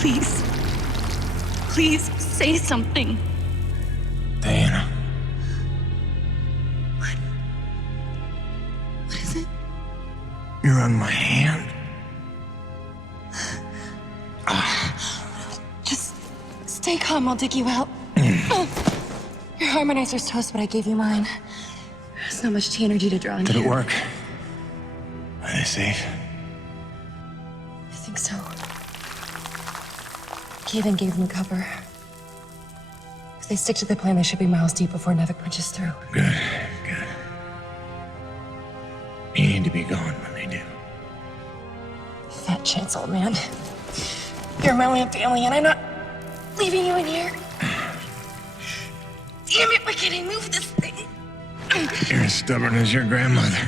Please. Please say something. Diana. What is it? You're on my hand. Just stay calm, I'll dig you out. Your harmonizer's toast, but I gave you mine. There's not much T energy to draw on. Did it work? Are they safe? I think so. Kaven gave them cover. If they stick to the plan, they should be miles deep before NEVECU punches through. Good, good. You need to be gone when they do. Fat chance, old man. You're my only family, and I'm not leaving you in here. Damn it, why can't I move this thing? You're as stubborn as your grandmother.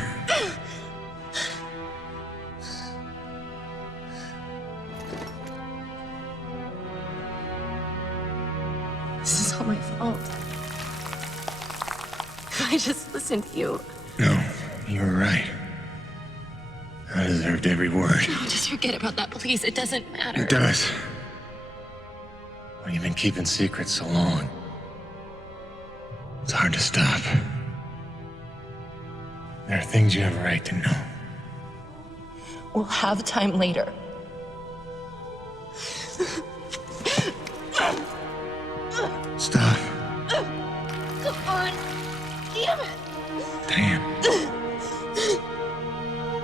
This is all my fault. I just listened to you. No, you were right. I deserved every word. No, just forget about that, please. It doesn't matter. It does. Well, you've been keeping secrets so long. It's hard to stop. There are things you have a right to know. We'll have time later. Stop. Come on. Damn it. Damn.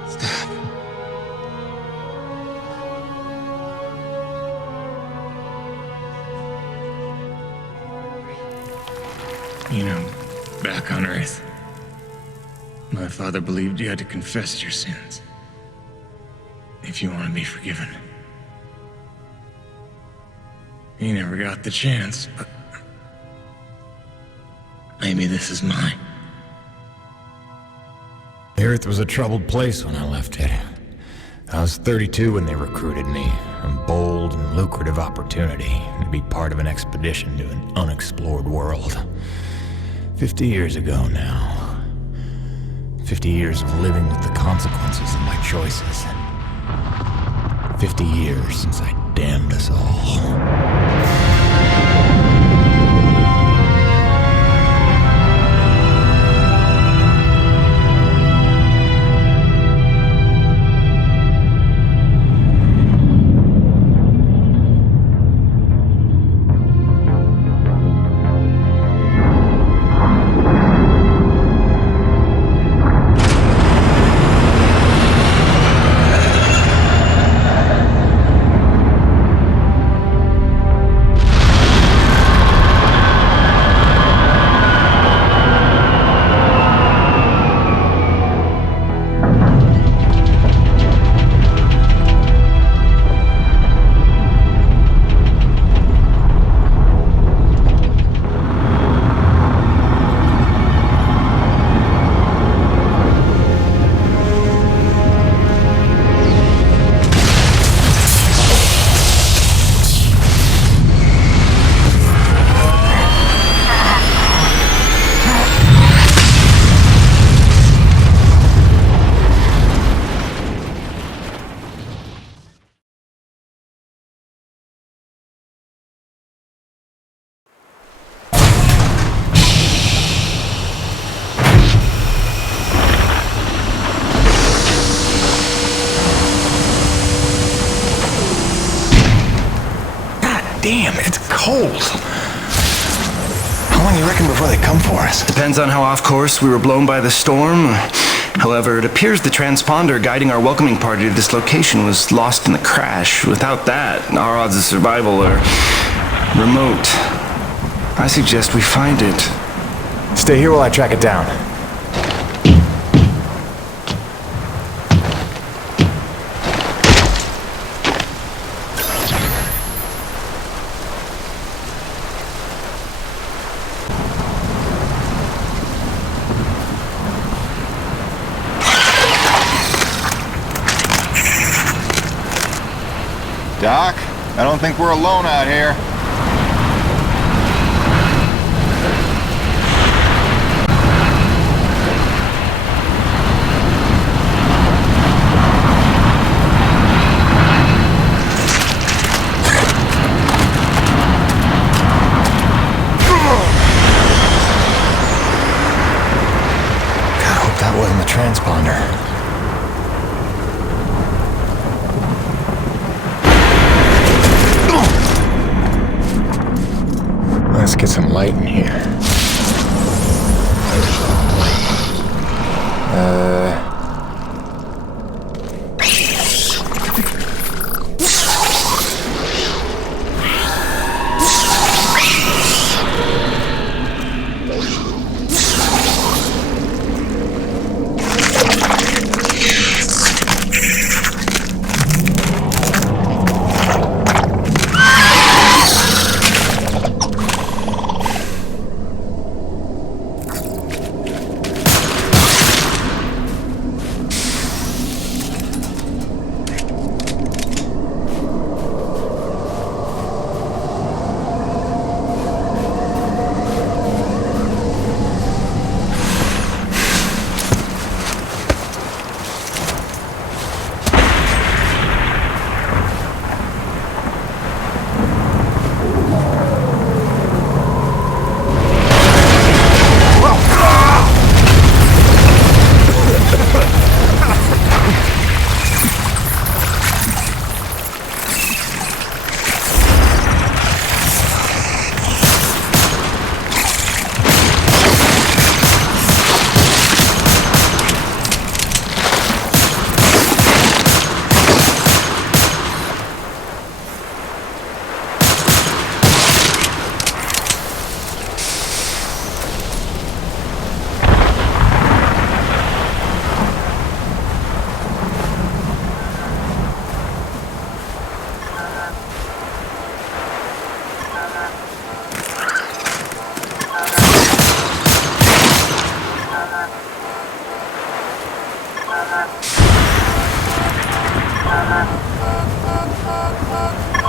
Stop. You know, back on Earth, my father believed you had to confess your sins if you want to be forgiven. He never got the chance, but maybe this is mine. The Earth was a troubled place when I left it. I was 32 when they recruited me. A bold and lucrative opportunity to be part of an expedition to an unexplored world. 50 years ago now. 50 years of living with the consequences of my choices. 50 years since I damned us all. Damn, it's cold. How long do you reckon before they come for us? Depends on how off course we were blown by the storm. However, it appears the transponder guiding our welcoming party to this location was lost in the crash. Without that, our odds of survival are remote. I suggest we find it. Stay here while I track it down. Doc, I don't think we're alone out here. wasn't the transponder. Let's get some light in here.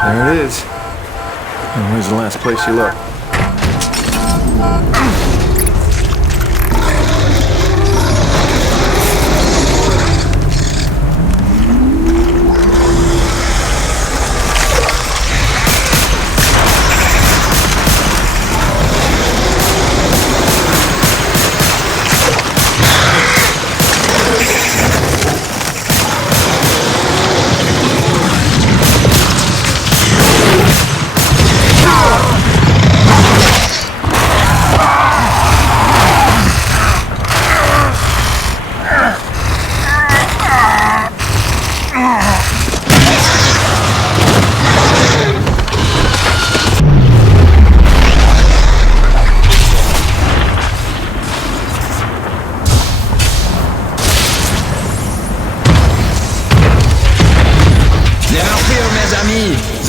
There it is. And where's the last place you looked?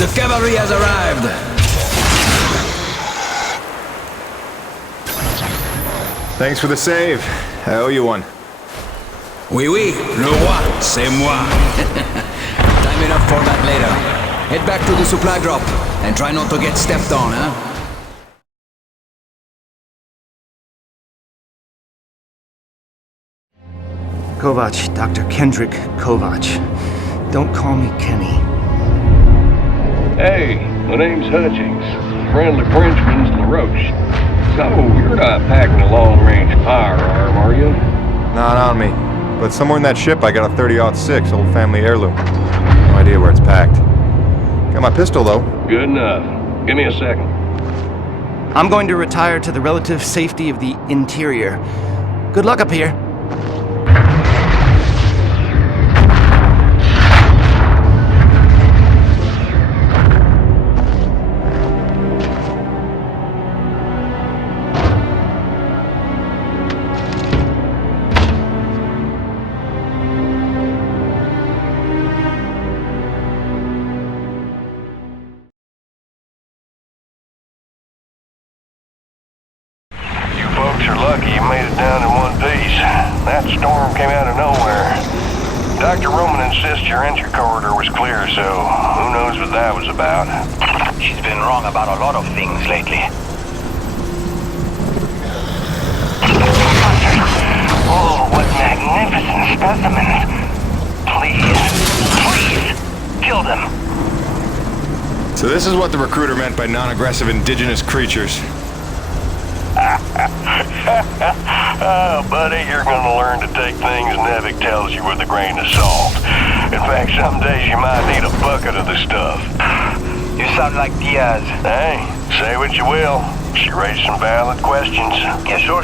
The cavalry has arrived! Thanks for the save. I owe you one. Oui, oui, le roi, c'est moi. Time enough for that later. Head back to the supply drop, and try not to get stepped on, huh? Kovac, Dr. Kendrick Kovac. Don't call me Kenny. Hey, my name's Hutchings. Friendly Frenchman's Laroche'a. So, you're not packing a long-range firearm, are you? Not on me. But somewhere in that ship I got a 30-06 old family heirloom. No idea where it's packed. Got my pistol, though. Good enough. Give me a second. I'm going to retire to the relative safety of the interior. Good luck up here. You're lucky you made it down in one piece. That storm came out of nowhere. Dr. Roman insists your entry corridor was clear, so who knows what that was about. She's been wrong about a lot of things lately. Oh, what magnificent specimens. Please, kill them. So this is what the recruiter meant by non-aggressive indigenous creatures. Oh, buddy, you're gonna learn to take things NEVECU tells you with a grain of salt. In fact, some days you might need a bucket of the stuff. You sound like Diaz. Hey, say what you will. She raised some valid questions. Yeah, sure.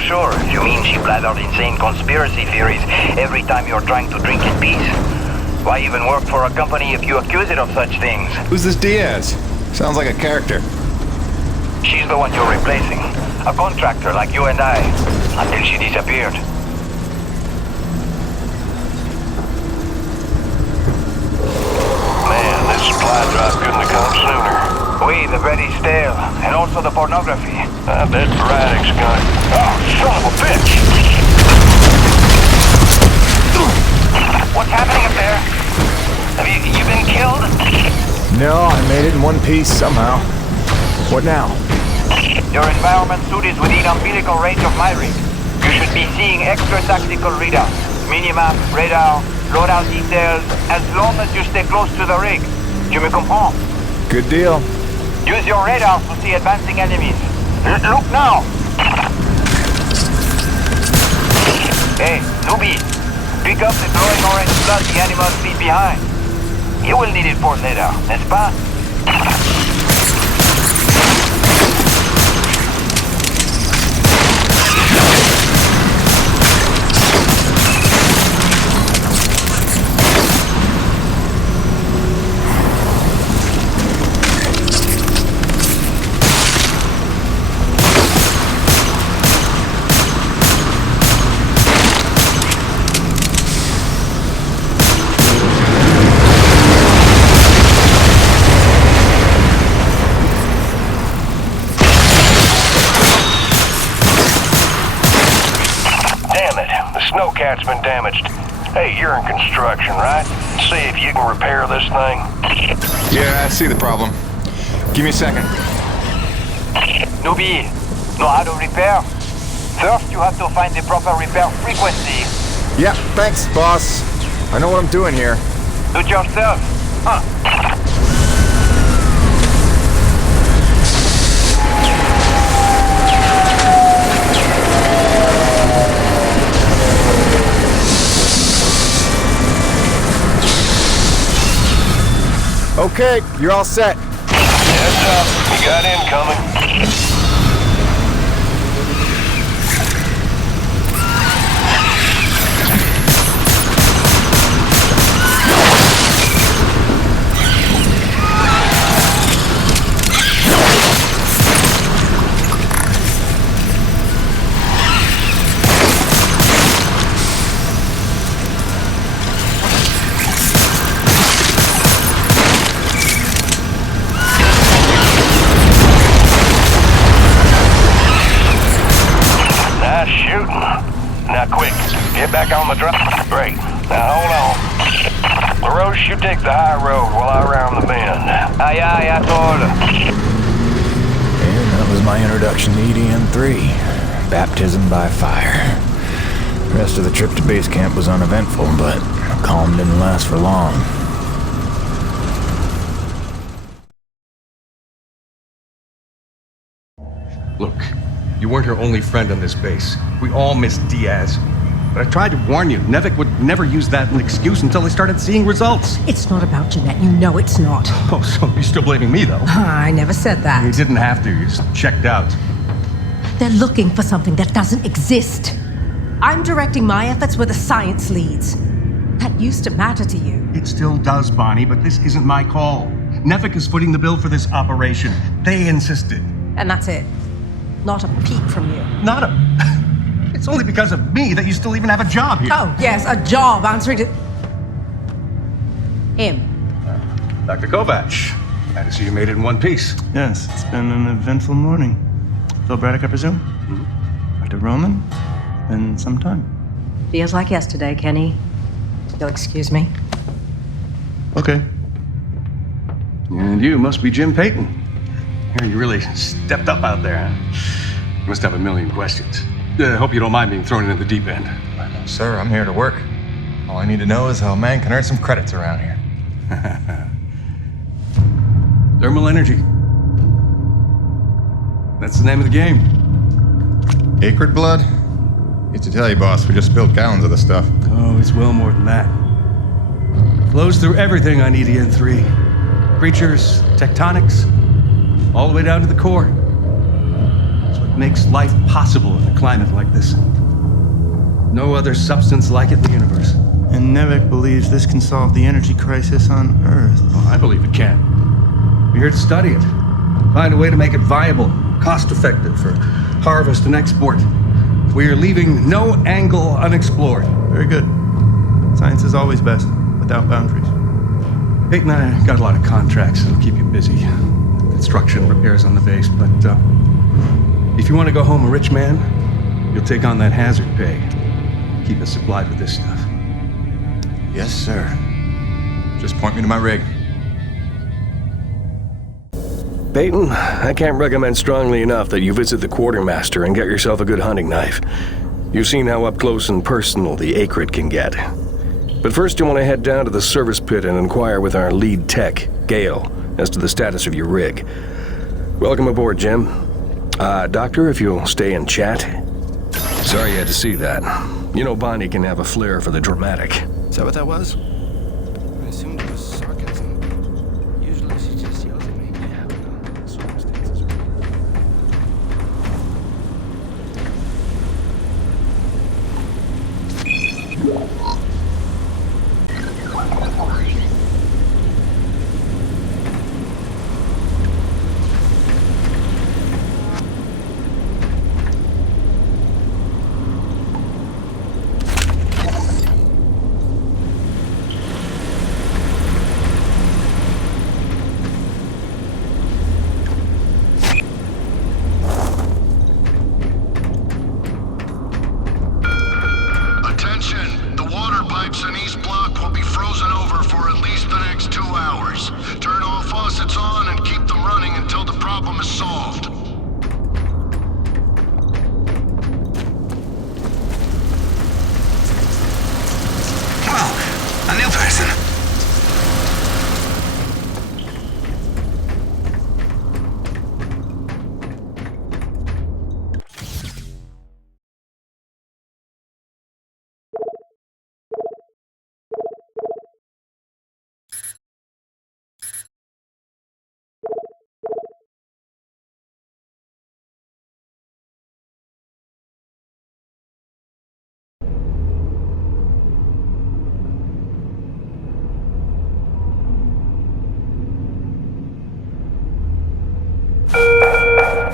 You mean she blathered insane conspiracy theories every time you're trying to drink in peace? Why even work for a company if you accuse it of such things? Who's this Diaz? Sounds like a character. She's the one you're replacing. A contractor like you and I. Until she disappeared. Man, this supply drop couldn't have come sooner. Oui, the bread is stale. And also the pornography. I bet Braddock's gonna... Oh, son of a bitch! What's happening up there? Have you been killed? No, I made it in one piece somehow. What now? Your environment suit is within umbilical range of my rig. You should be seeing extra tactical readouts. Minimap, radar, loadout details, as long as you stay close to the rig. Tu me comprends? Good deal. Use your radar to see advancing enemies. Look now! Hey, newbie. Pick up the glowing orange blood the animals leave behind. You will need it for later, n'est-ce pas? Snowcat's been damaged. Hey, you're in construction, right? See if you can repair this thing. Yeah, I see the problem. Give me a second. Newbie, know how to repair? First, you have to find the proper repair frequency. Yeah, thanks, boss. I know what I'm doing here. Do it yourself. Huh. Okay, you're all set. Heads up, you got incoming. Get back on the drop. Great. Now hold on. Laroche, you take the high road while I round the bend. Aye, atoll. And that was my introduction to EDM-3. Baptism by fire. The rest of the trip to base camp was uneventful, but calm didn't last for long. Look, you weren't her only friend on this base. We all miss Diaz. But I tried to warn you. NEVECU would never use that as an excuse until they started seeing results. It's not about Jeanette. You know it's not. Oh, so you're still blaming me, though? I never said that. You didn't have to. You just checked out. They're looking for something that doesn't exist. I'm directing my efforts where the science leads. That used to matter to you. It still does, Bonnie, but this isn't my call. NEVECU is footing the bill for this operation. They insisted. And that's it. Not a peep from you. Not a... It's only because of me that you still even have a job here. Oh, yes, a job answering to... him. Dr. Kovac, glad to see you made it in one piece. Yes, it's been an eventful morning. Phil Braddock, I presume? Mm-hmm. Dr. Roman? Been some time. Feels like yesterday, Kenny. You'll excuse me. Okay. And you must be Jim Payton. You really stepped up out there, huh? You must have a million questions. Hope you don't mind being thrown into the deep end. Sir, I'm here to work. All I need to know is how a man can earn some credits around here. Thermal energy. That's the name of the game. Acrid blood? Hate to tell you, boss, we just spilled gallons of the stuff. Oh, it's well more than that. Flows through everything on EDN3. Creatures, tectonics, all the way down to the core. It's what makes life possible in a climate like this. No other substance like it in the universe. And NEVECU believes this can solve the energy crisis on Earth. Oh, I believe it can. We're here to study it. Find a way to make it viable, cost-effective for harvest and export. We are leaving no angle unexplored. Very good. Science is always best, without boundaries. Peyton and I got a lot of contracts that'll keep you busy. Construction, repairs on the base, but if you want to go home a rich man, you'll take on that hazard pay. Keep us supplied with this stuff. Yes, sir. Just point me to my rig. Peyton, I can't recommend strongly enough that you visit the quartermaster and get yourself a good hunting knife. You've seen how up close and personal the acrid can get. But first you want to head down to the service pit and inquire with our lead tech, Gale, as to the status of your rig. Welcome aboard, Jim. Doctor, if you'll stay and chat. Sorry you had to see that. You know Bonnie can have a flair for the dramatic. Is that what that was? I assumed it was sarcasm. Usually she just yells at me. Yeah, but no, circumstances are...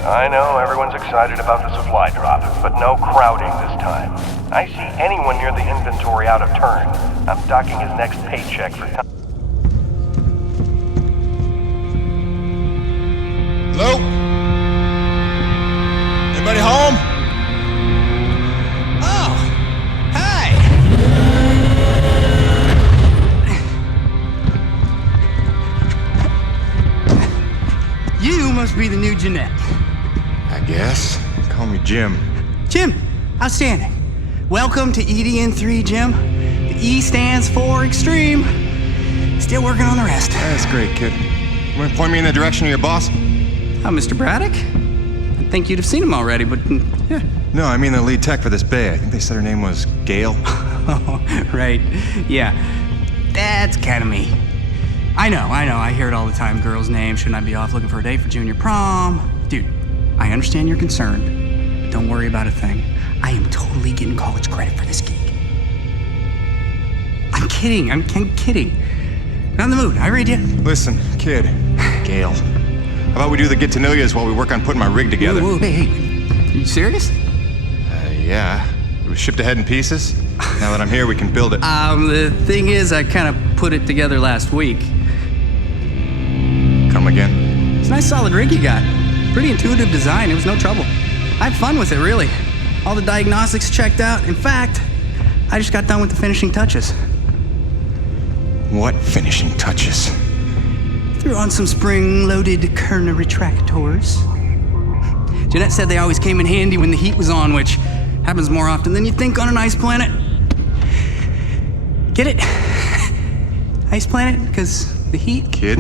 I know everyone's excited about the supply drop, but no crowding this time. I see anyone near the inventory out of turn. I'm docking his next paycheck for time. Hello? Anybody home? Oh, hi! You must be the new Jeanette. I guess. Call me Jim. Jim, outstanding. Welcome to EDN3, Jim. The E stands for extreme. Still working on the rest. That's great, kid. You want to point me in the direction of your boss? Mr. Braddock? I think you'd have seen him already, but yeah. No, I mean the lead tech for this bay. I think they said her name was Gale. Oh, right. Yeah. That's kind of me. I know. I hear it all the time. Girl's name. Shouldn't I be off looking for a date for junior prom? Dude, I understand you're concerned, but don't worry about a thing. I am totally getting college credit for this gig. I'm kidding. I'm kidding. Not in the mood. I read you. Listen, kid. Gale. How about we do the get-to-know-yous while we work on putting my rig together? Whoa, hey. Are you serious? Yeah. It was shipped ahead in pieces. Now that I'm here, we can build it. The thing is, I kind of put it together last week. Come again? It's a nice solid rig you got. Pretty intuitive design. It was no trouble. I had fun with it, really. All the diagnostics checked out. In fact, I just got done with the finishing touches. What finishing touches? Threw on some spring-loaded Kerner retractors. Jeanette said they always came in handy when the heat was on, which happens more often than you think on an ice planet. Get it? Ice planet? Because the heat... Kid,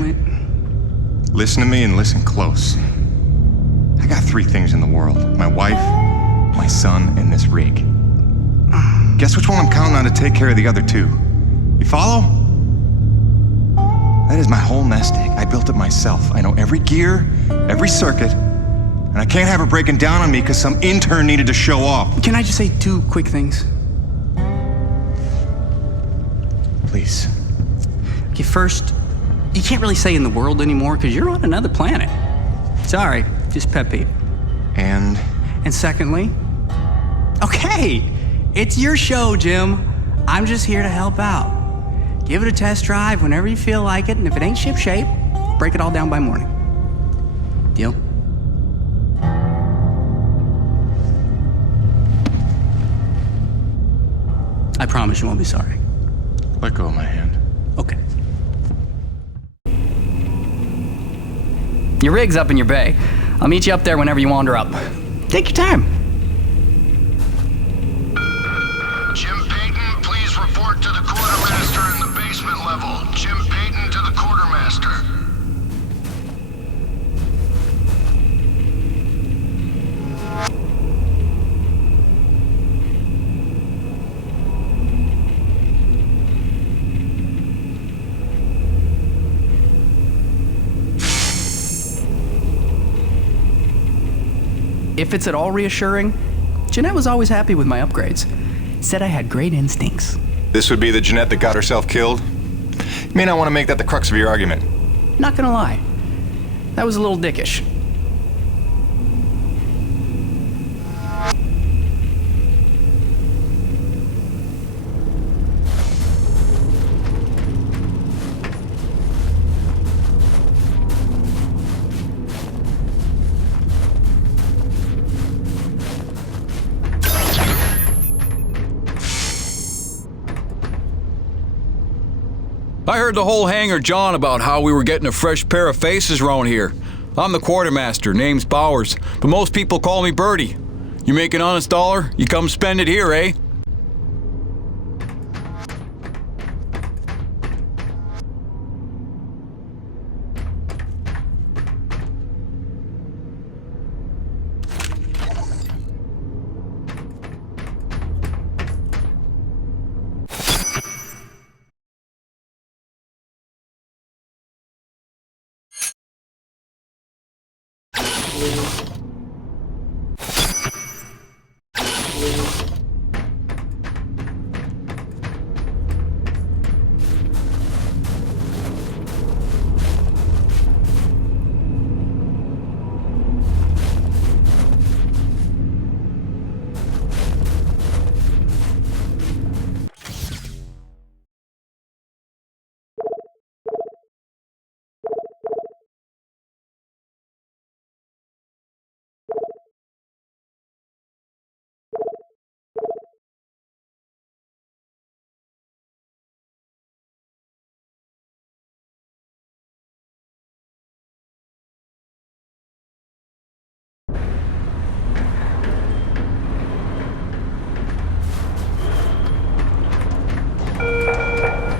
listen to me and listen close. I got 3 things in the world. My wife, my son, and this rig. Guess which one I'm counting on to take care of the other two? You follow? That is my whole nest egg. I built it myself. I know every gear, every circuit, and I can't have her breaking down on me because some intern needed to show off. Can I just say 2 quick things? Please. Okay, first, you can't really say in the world anymore because you're on another planet. Sorry, just pet peeve. And secondly, okay, it's your show, Jim. I'm just here to help out. Give it a test drive whenever you feel like it, and if it ain't ship-shape, break it all down by morning. Deal? I promise you won't be sorry. let go of my hand. Okay. Your rig's up in your bay. I'll meet you up there whenever you wander up. Take your time. Jim Payton, please report to the quartermaster in the basement level. Jim Payton to the quartermaster. If it's at all reassuring, Jeanette was always happy with my upgrades. Said I had great instincts. This would be the Jeanette that got herself killed? You may not want to make that the crux of your argument. Not gonna lie, that was a little dickish. I heard the whole hangar John about how we were getting a fresh pair of faces around here. I'm the quartermaster, name's Bowers, but most people call me Birdie. You make an honest dollar, you come spend it here, eh?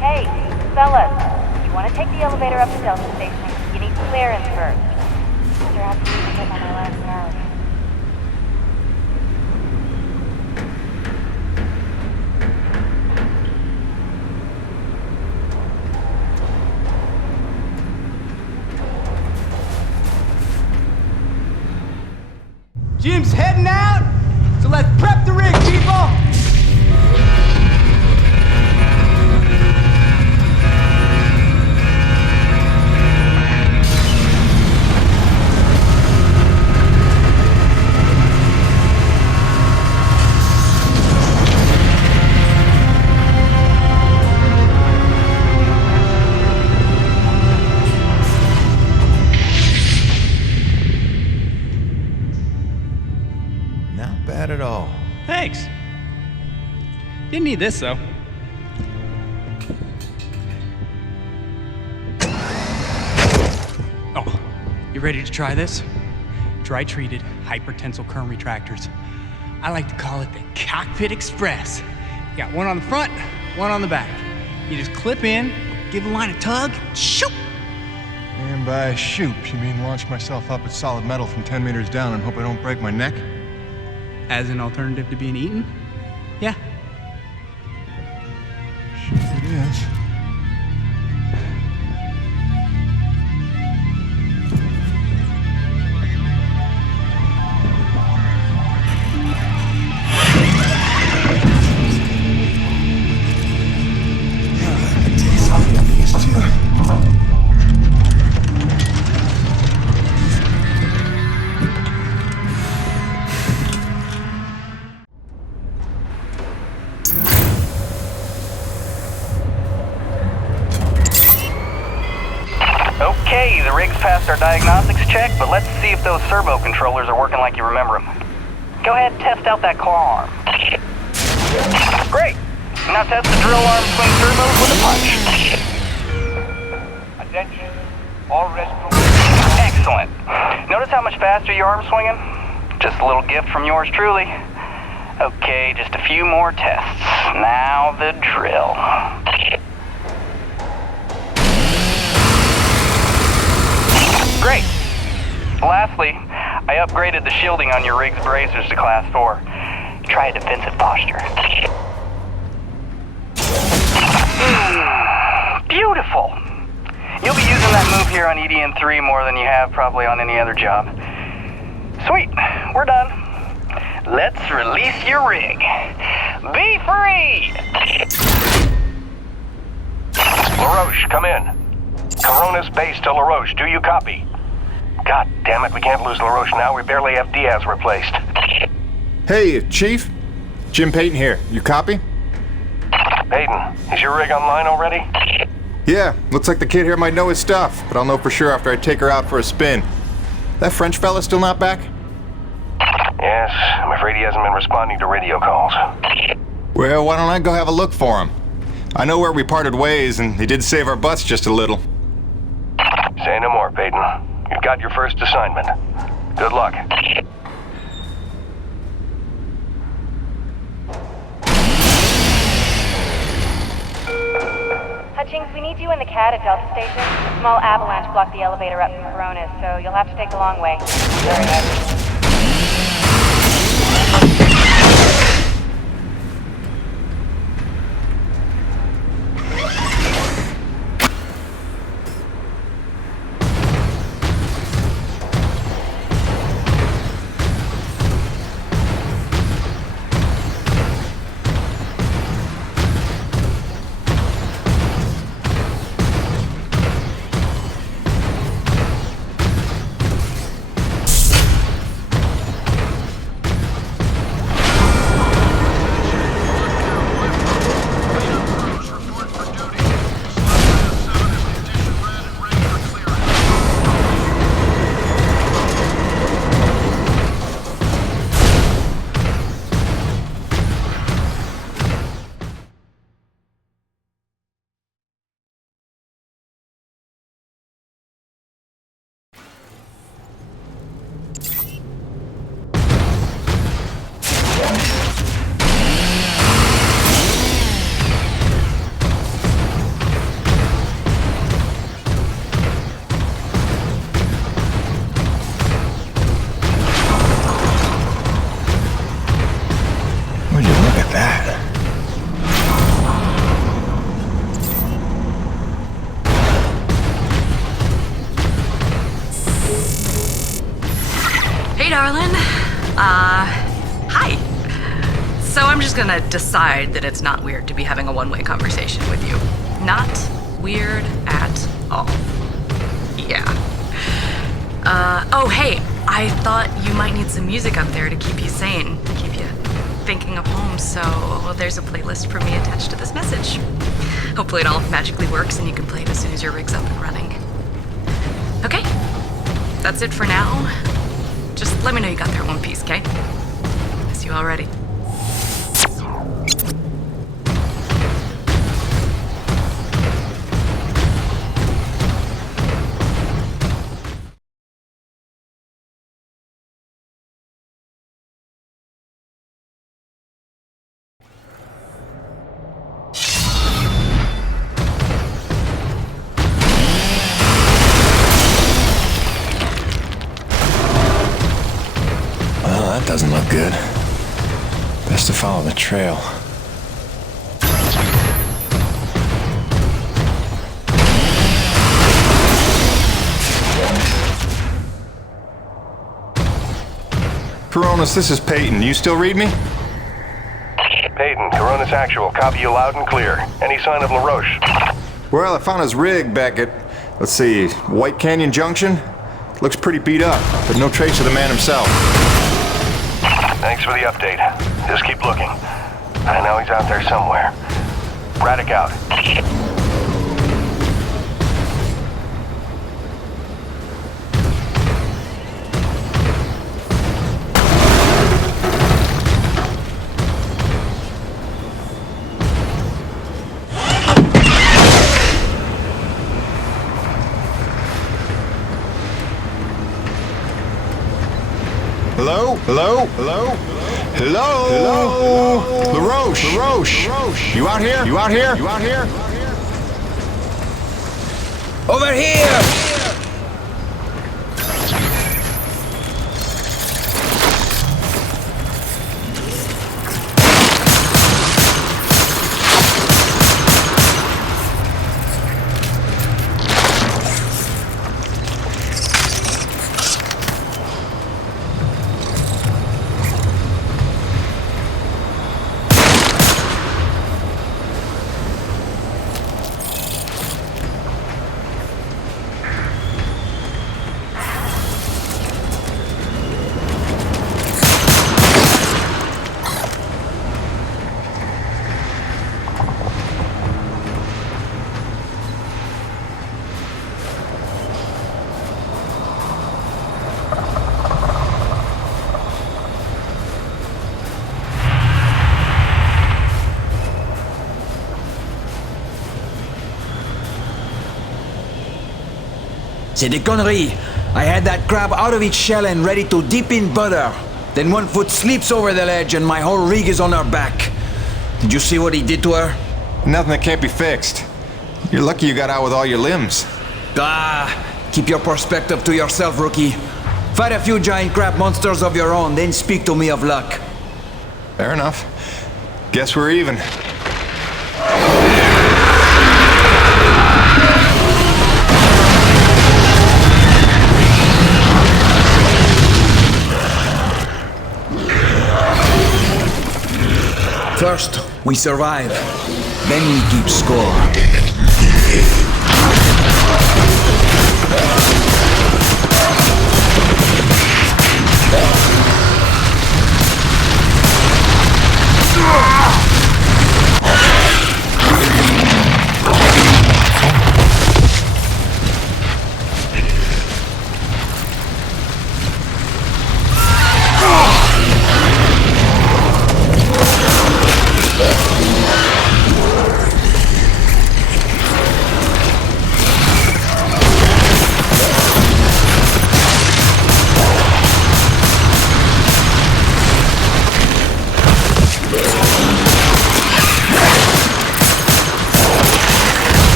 Hey, fellas, you want to take the elevator up to Delta Station? You need clearance first. After I have to leave him on my last nerve. Jim's heading out, so let's prep the rig, people! Not bad at all. Thanks. Didn't need this, though. Oh, you ready to try this? Dry-treated hypertensile current retractors. I like to call it the Cockpit Express. You got one on the front, one on the back. You just clip in, give the line a tug, shoot! And by shoot, you mean launch myself up at solid metal from 10 meters down and hope I don't break my neck? As an alternative to being eaten? Yeah. Yes. Okay, the rig's passed our diagnostics check, but let's see if those servo controllers are working like you remember them. Go ahead and test out that claw arm. Great. Now test the drill arm swing servos with a punch. Attention. All rescue. Excellent. Notice how much faster your arm's swinging? Just a little gift from yours truly. Okay, just a few more tests. Now the drill. Great. Lastly, I upgraded the shielding on your rig's bracers to Class 4. Try a defensive posture. Beautiful. You'll be using that move here on EDN3 more than you have probably on any other job. Sweet, we're done. Let's release your rig. Be free! Laroche, come in. Corona's base to Laroche. Do you copy? God damn it, we can't lose Laroche now. We barely have Diaz replaced. Hey, Chief. Jim Payton here. You copy? Payton, is your rig online already? Yeah, looks like the kid here might know his stuff, but I'll know for sure after I take her out for a spin. That French fella still not back? Yes, I'm afraid he hasn't been responding to radio calls. Well, why don't I go have a look for him? I know where we parted ways, and he did save our butts just a little. Say no more, Payton. You've got your first assignment. Good luck. Hutchings, we need you in the CAD at Delta Station. A small avalanche blocked the elevator up from Coronas, so you'll have to take the long way. Sorry, guys. Darling. Hi. So I'm just gonna decide that it's not weird to be having a one-way conversation with you. Not weird at all. Yeah. Oh, hey, I thought you might need some music up there to keep you sane, keep you thinking of home, so there's a playlist for me attached to this message. Hopefully it all magically works and you can play it as soon as your rig's up and running. Okay, that's it for now. Just let me know you got there in one piece, okay? Miss you already. Doesn't look good. Best to follow the trail. Coronas, this is Peyton. You still read me? Peyton, Coronas Actual. Copy you loud and clear. Any sign of Laroche? Well, I found his rig back at, let's see, White Canyon Junction. Looks pretty beat up, but no trace of the man himself. Thanks for the update. Just keep looking. I know he's out there somewhere. Braddock out. Hello? Hello? Hello? Hello? Hello? Laroche! Laroche! You out here? You out here? You out here? Over here! C'est des conneries. I had that crab out of its shell and ready to dip in butter. Then one foot slips over the ledge and my whole rig is on her back. Did you see what he did to her? Nothing that can't be fixed. You're lucky you got out with all your limbs. Ah, keep your perspective to yourself, rookie. Fight a few giant crab monsters of your own, then speak to me of luck. Fair enough. Guess we're even. First, we survive. Then we keep score.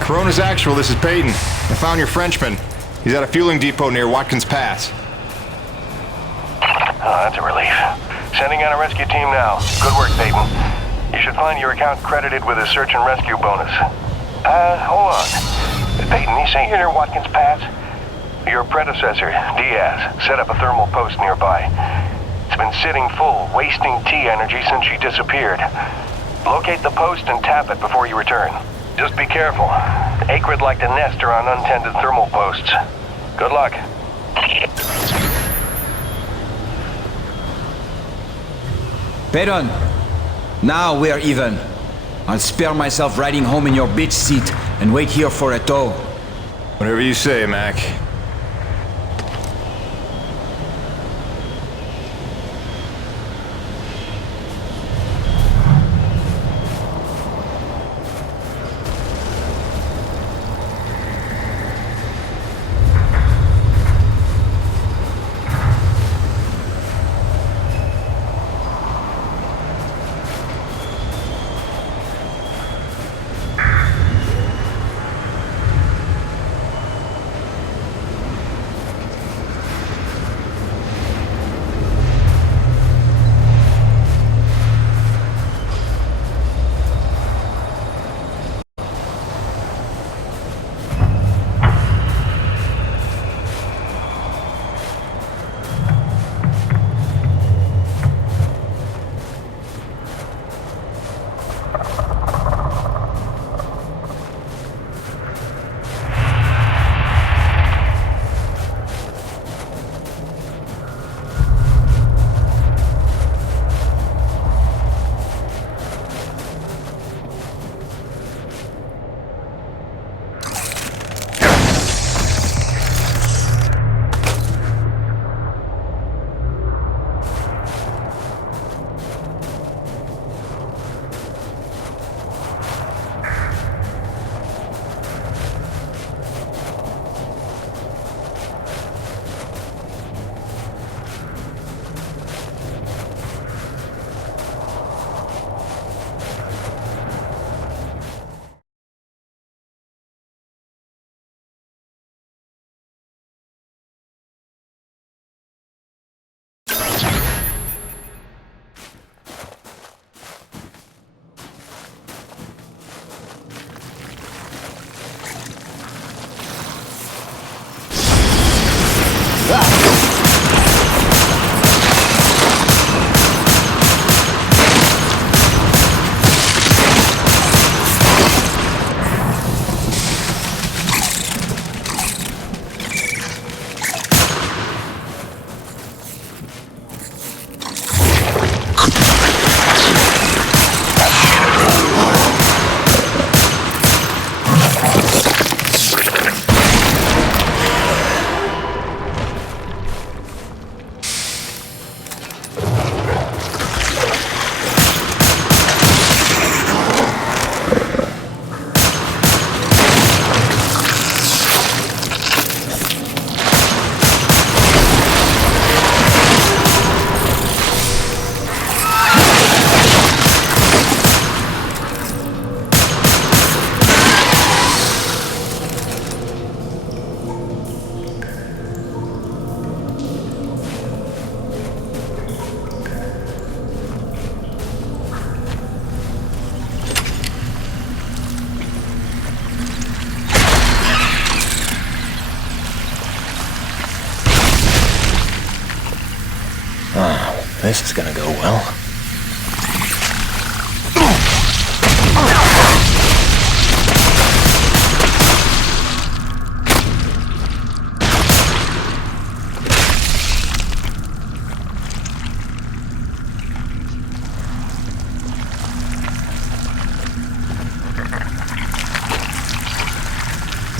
Corona's Actual, this is Peyton. I found your Frenchman. He's at a fueling depot near Watkins Pass. Oh, that's a relief. Sending out a rescue team now. Good work, Peyton. You should find your account credited with a search and rescue bonus. Hold on. Peyton, you say you're near Watkins Pass? Your predecessor, Diaz, set up a thermal post nearby. It's been sitting full, wasting T energy since she disappeared. Locate the post and tap it before you return. Just be careful. Acrid like to nest around untended thermal posts. Good luck. Peyton, now we're even. I'll spare myself riding home in your bitch seat and wait here for a tow. Whatever you say, Mac. this is gonna go well.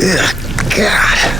Ugh, God.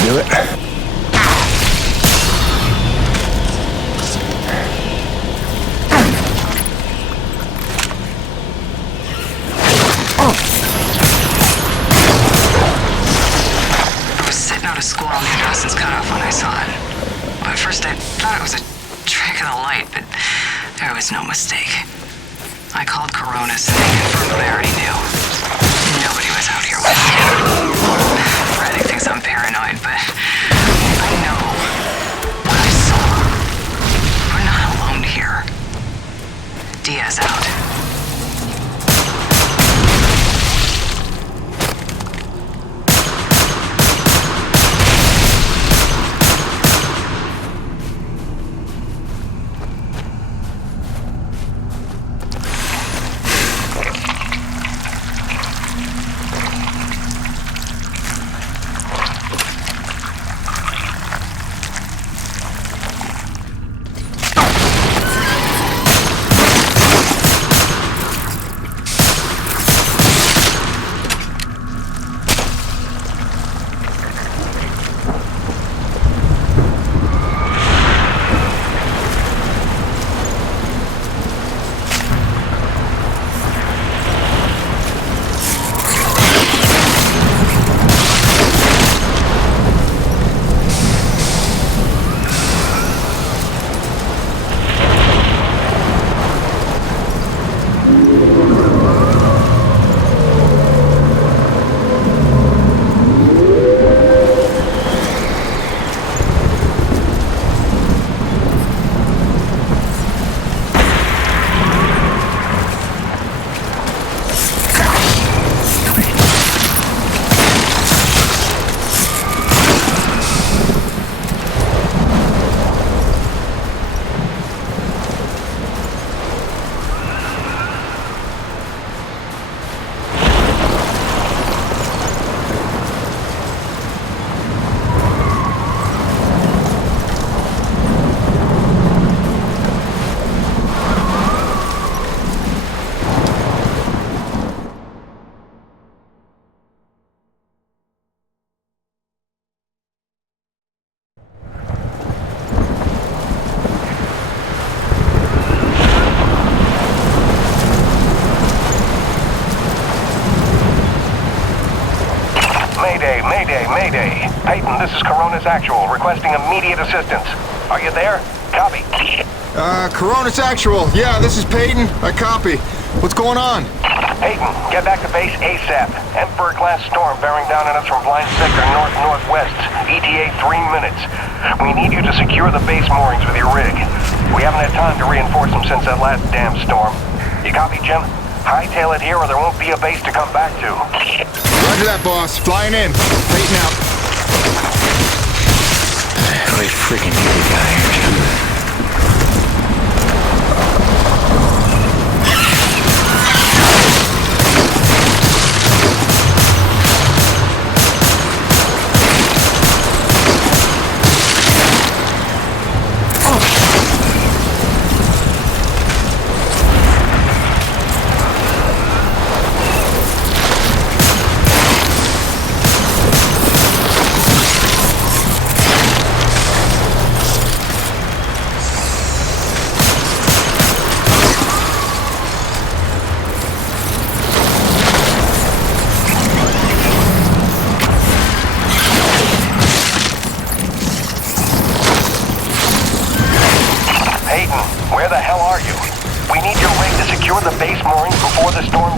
Do it. I was sitting out a squirrel on the address's cutoff when I saw it. At first I thought it was a trick of the light, but there was no mistake. I called Coronis and they confirmed what I already knew. Nobody was out here with me. Freddy thinks I'm paranoid, but I know what I saw. We're not alone here. Diaz out. Mayday. Peyton, this is Coronis Actual, requesting immediate assistance. Are you there? Copy. Coronis Actual. Yeah, this is Peyton. I copy. What's going on? Peyton, get back to base ASAP. Emperor-class storm bearing down on us from blind sector north-northwest. ETA 3 minutes. We need you to secure the base moorings with your rig. We haven't had time to reinforce them since that last damn storm. You copy, Jim? Hightail it here or there won't be a base to come back to. Roger that, boss. Flying in. Peyton out. We freaking need to get out of here, Jim.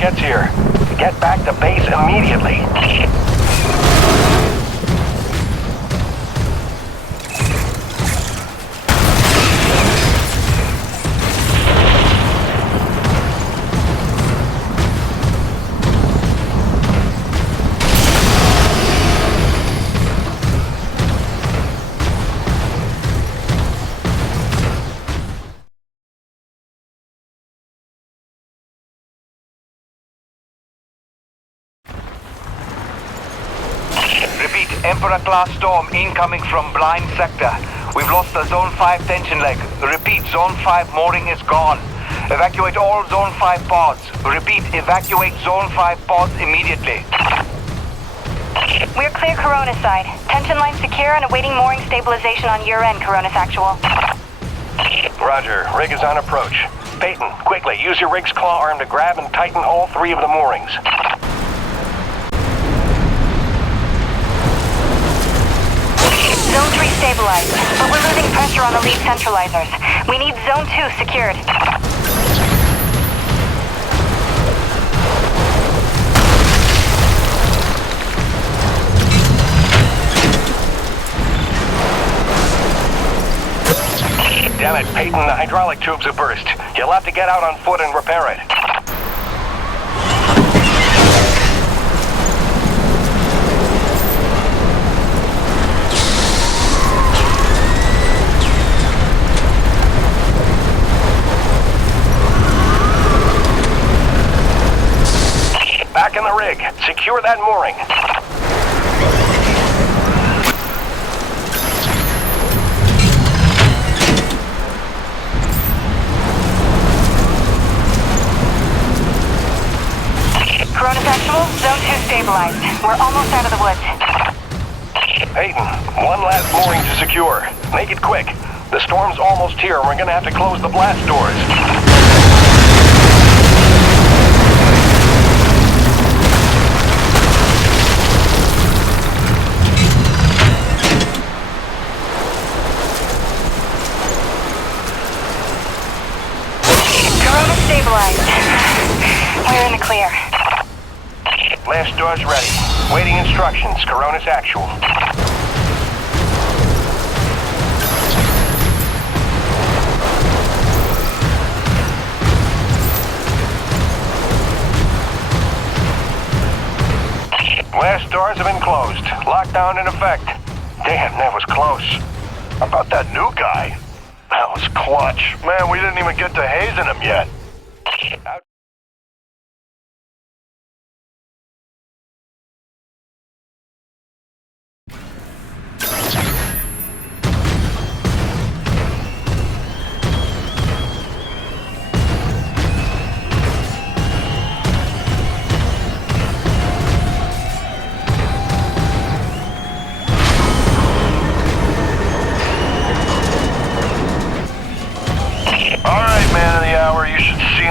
Gets here. Get back to base immediately. Emperor-class storm incoming from blind sector. We've lost the Zone 5 tension leg. Repeat, Zone 5 mooring is gone. Evacuate all Zone 5 pods. Repeat, evacuate Zone 5 pods immediately. We're clear Coronis side. Tension line secure and awaiting mooring stabilization on your end, Coronis Actual. Roger. Rig is on approach. Peyton, quickly, use your rig's claw arm to grab and tighten all 3 of the moorings. Zone 3 stabilized, but we're losing pressure on the lead centralizers. We need Zone 2 secured. Damn it, Peyton, the hydraulic tubes have burst. You'll have to get out on foot and repair it. Back in the rig. Secure that mooring. Coronis Actual, Zone 2 stabilized. We're almost out of the woods. Peyton, one last mooring to secure. Make it quick. The storm's almost here and we're gonna have to close the blast doors. Stabilized. We're in the clear. Blast doors ready. Waiting instructions. Coronis Actual. Blast doors have been closed. Lockdown in effect. Damn, that was close. How about that new guy? That was clutch. Man, we didn't even get to hazing him yet.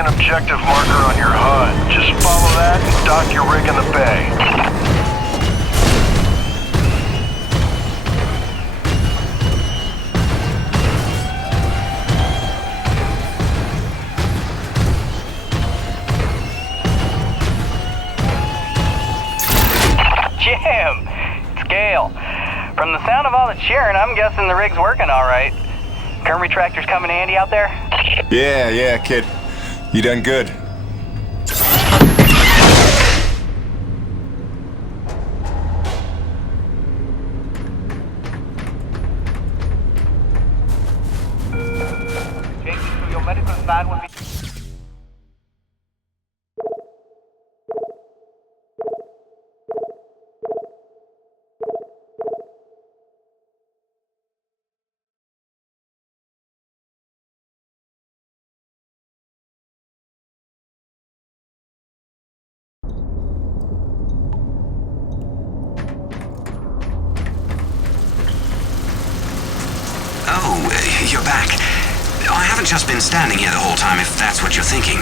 Objective marker on your HUD. Just follow that and dock your rig in the bay. Damn! It's Gale. From the sound of all the cheering, I'm guessing the rig's working all right. Current retractors coming handy out there? Yeah, kid. You done good. Changes to your medical plan will be... Oh, you're back. I haven't just been standing here the whole time, if that's what you're thinking.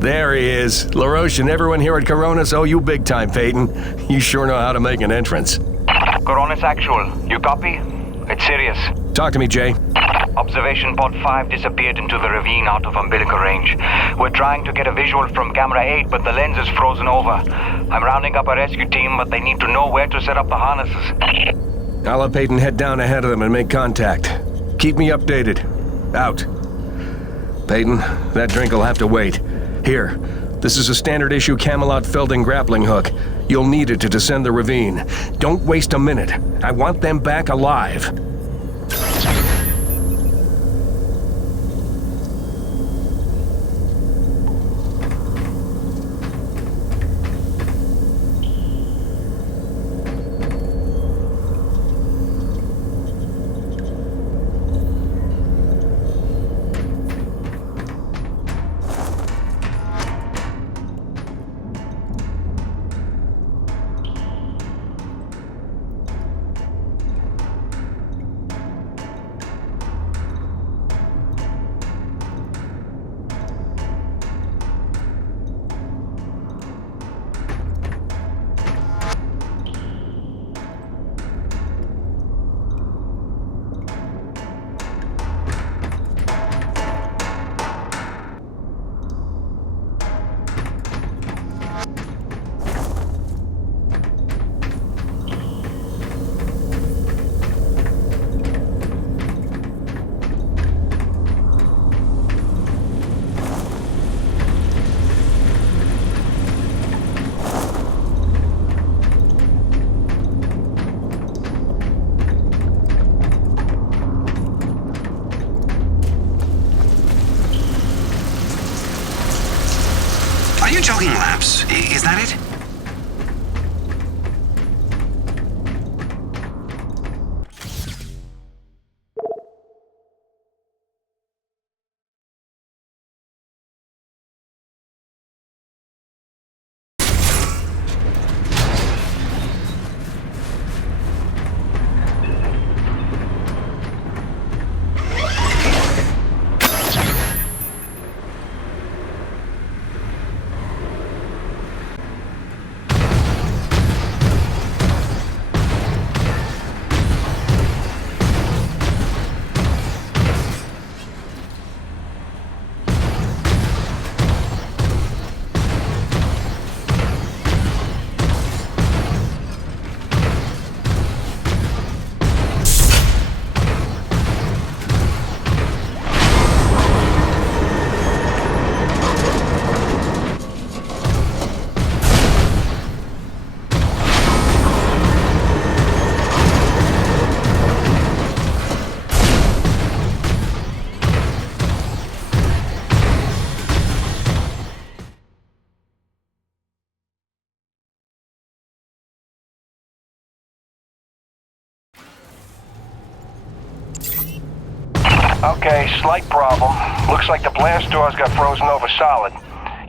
There he is. Laroche and everyone here at Coronis owe you big time, Peyton. You sure know how to make an entrance. Coronis Actual, you copy? It's serious. Talk to me, Jay. Observation Pod 5 disappeared into the ravine out of umbilical range. We're trying to get a visual from camera 8, but the lens is frozen over. I'm rounding up a rescue team, but they need to know where to set up the harnesses. I'll have Peyton head down ahead of them and make contact. Keep me updated. Out. Peyton, that drink will have to wait. Here, this is a standard issue Camelot Felding grappling hook. You'll need it to descend the ravine. Don't waste a minute. I want them back alive. Jogging laps, is that it? Okay, slight problem. Looks like the blast doors got frozen over solid.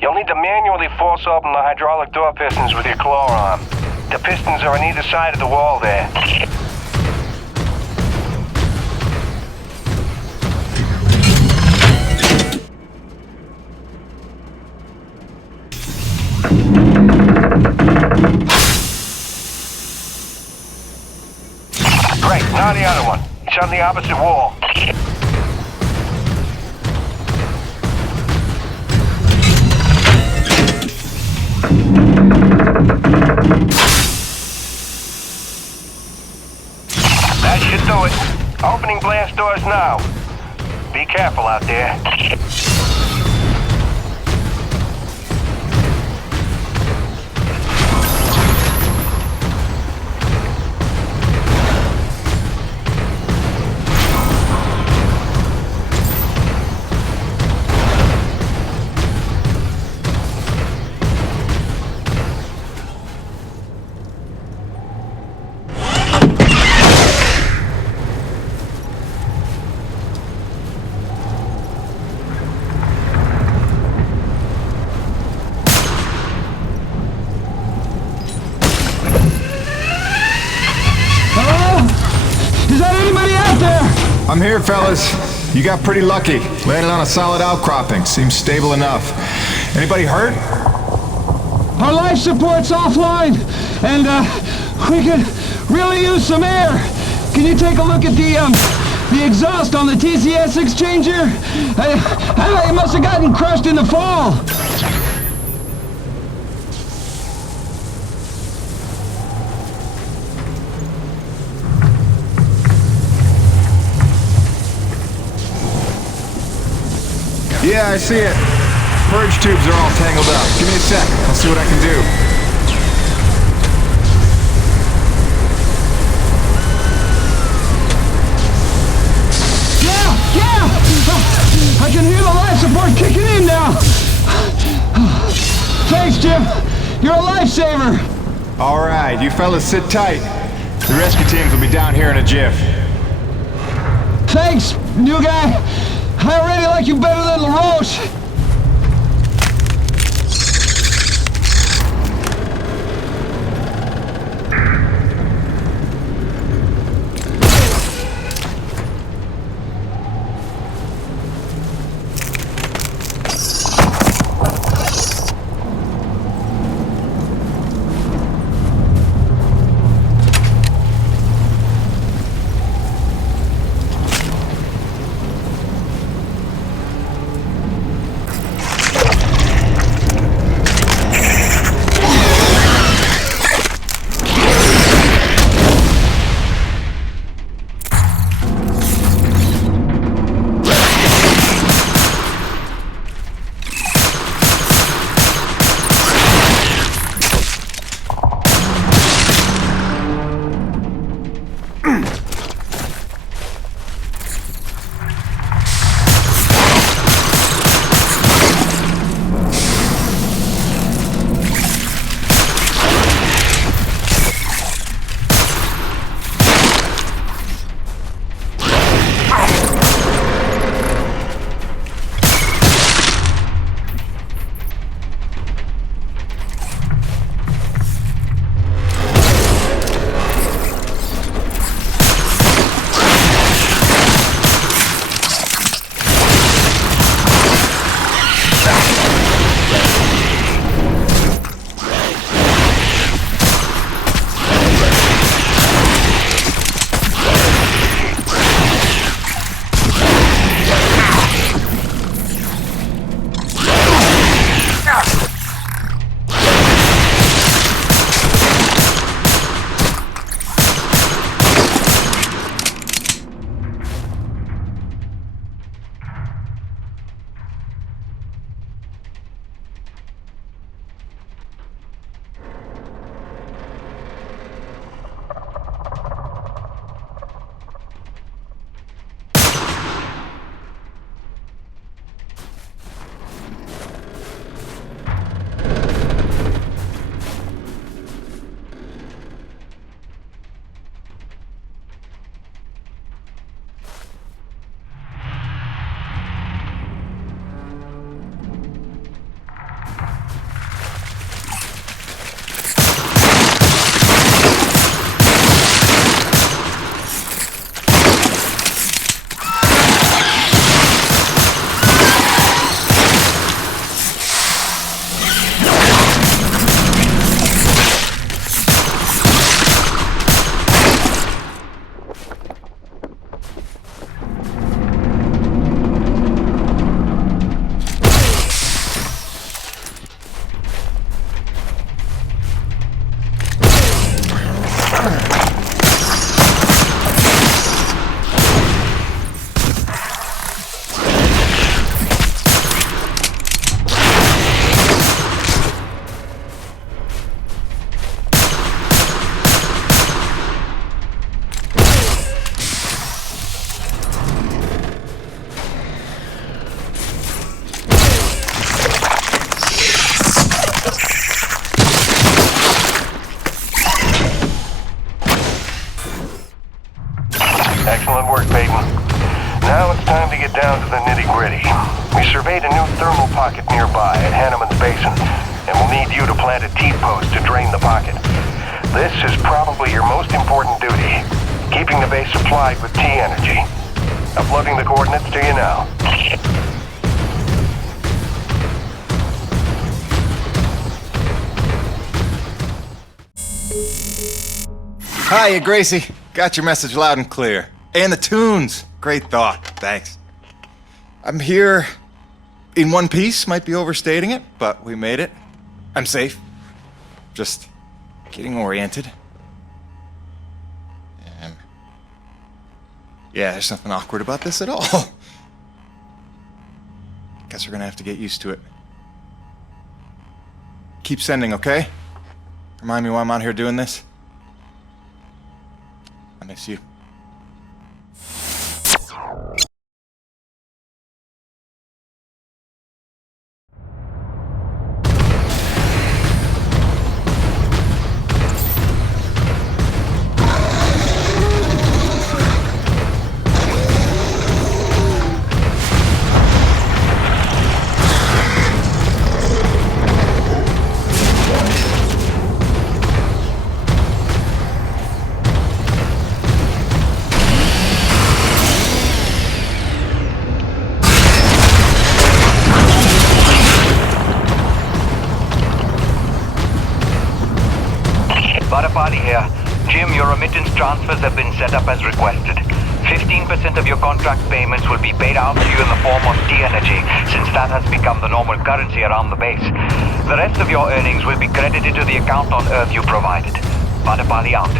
You'll need to manually force open the hydraulic door pistons with your claw arm. The pistons are on either side of the wall there. It's on the opposite wall. That should do it. Opening blast doors now. Be careful out there. I'm here, fellas. You got pretty lucky. Landed on a solid outcropping. Seems stable enough. Anybody hurt? Our life support's offline, and we could really use some air. Can you take a look at the exhaust on the TCS exchanger? It must have gotten crushed in the fall. Yeah, I see it. Purge tubes are all tangled up. Give me a sec. I'll see what I can do. Yeah! I can hear the life support kicking in now. Thanks, Jim. You're a lifesaver. All right, you fellas sit tight. The rescue teams will be down here in a jiff. Thanks, new guy. I already like you better than Laroche'a. surveyed a new thermal pocket nearby at Hanneman's Basin, and we'll need you to plant a T-post to drain the pocket. This is probably your most important duty, keeping the base supplied with T-energy. Uploading the coordinates to you now. Hiya, Gracie. Got your message loud and clear. And the tunes. Great thought. Thanks. I'm here in one piece. Might be overstating it, but we made it. I'm safe. Just getting oriented. Yeah, there's nothing awkward about this at all. Guess we're gonna have to get used to it. Keep sending, okay? Remind me why I'm out here doing this. I miss you. Here. Jim, your remittance transfers have been set up as requested. 15% of your contract payments will be paid out to you in the form of T-energy, since that has become the normal currency around the base. The rest of your earnings will be credited to the account on Earth you provided. Vadapali out.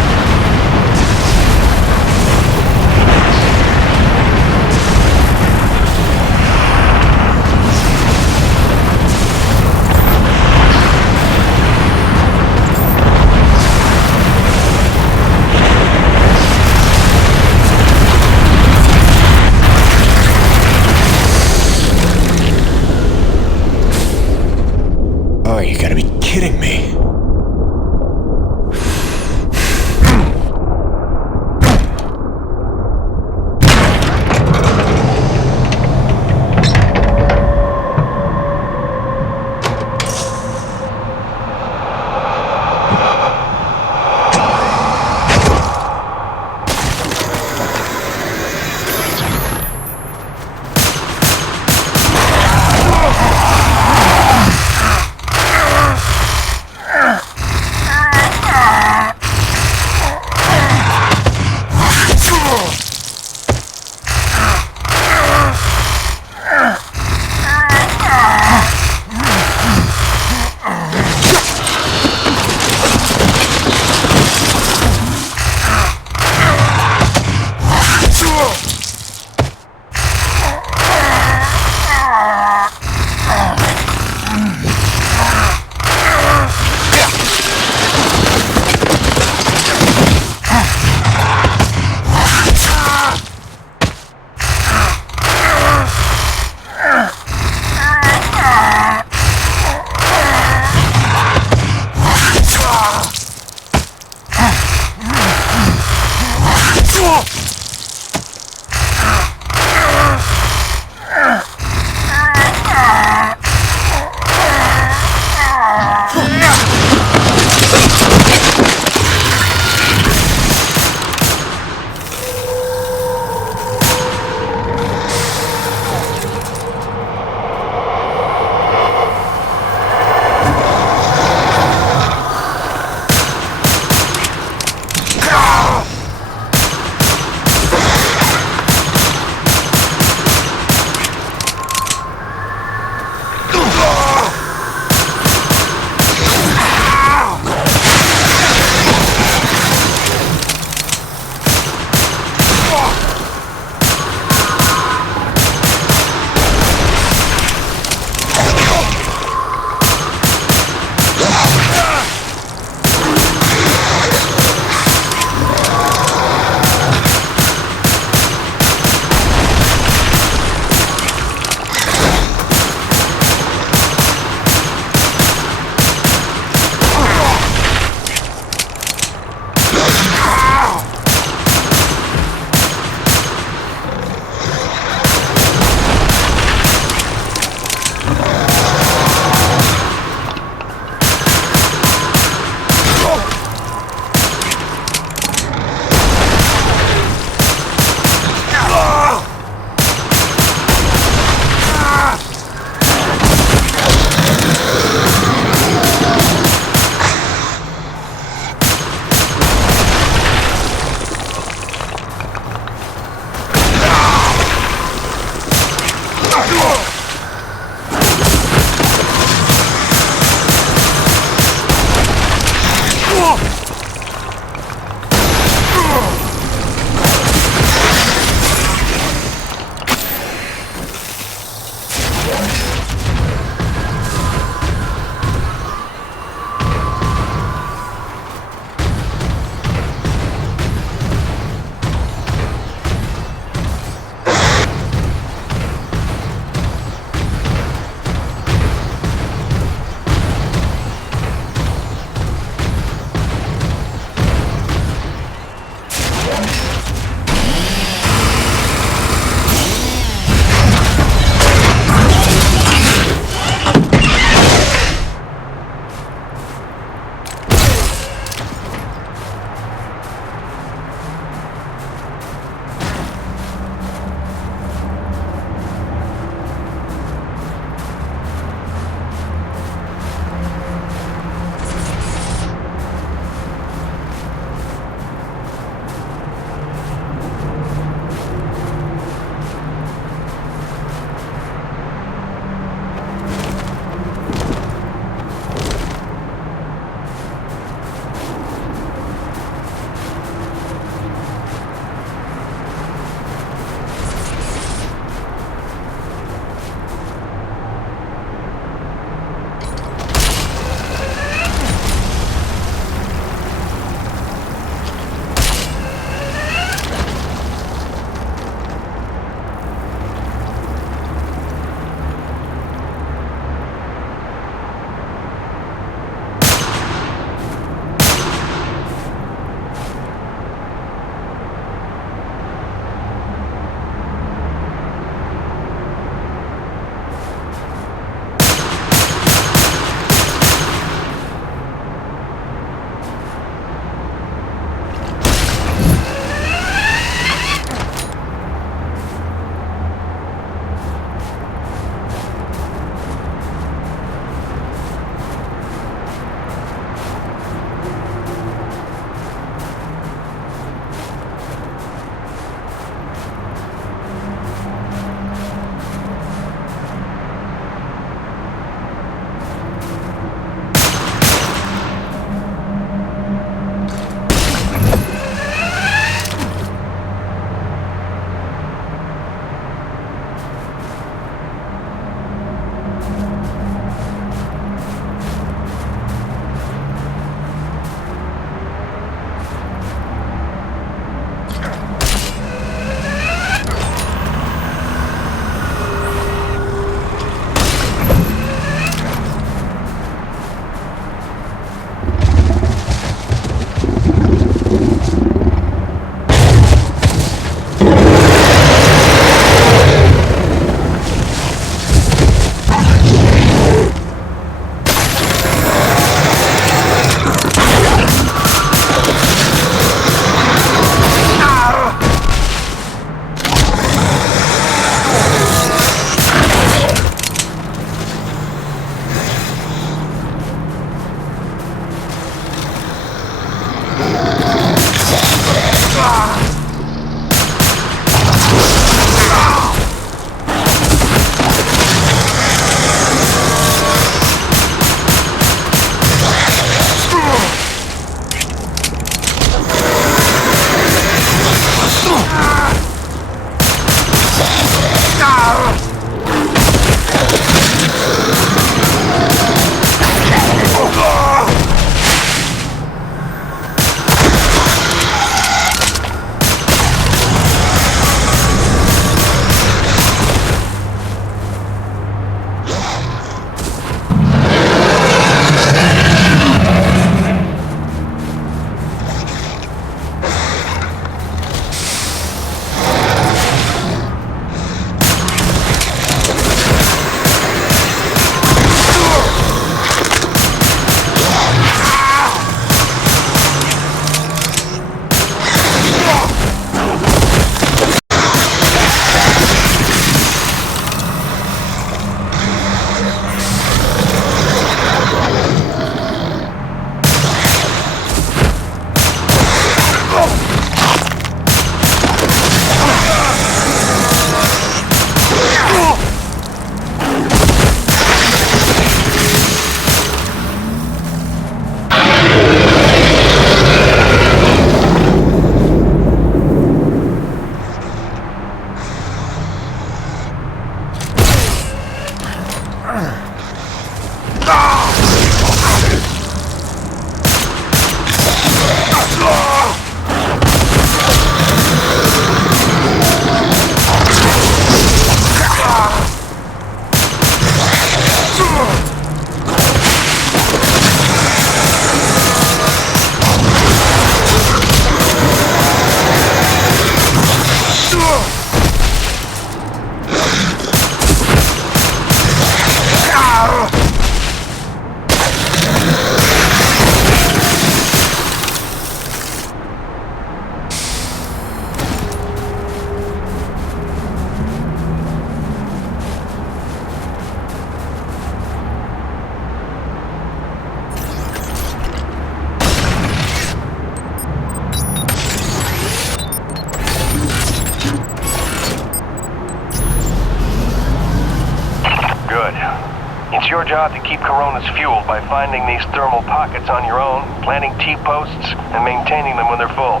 It's your job to keep Coronas fueled by finding these thermal pockets on your own, planting T-posts, and maintaining them when they're full.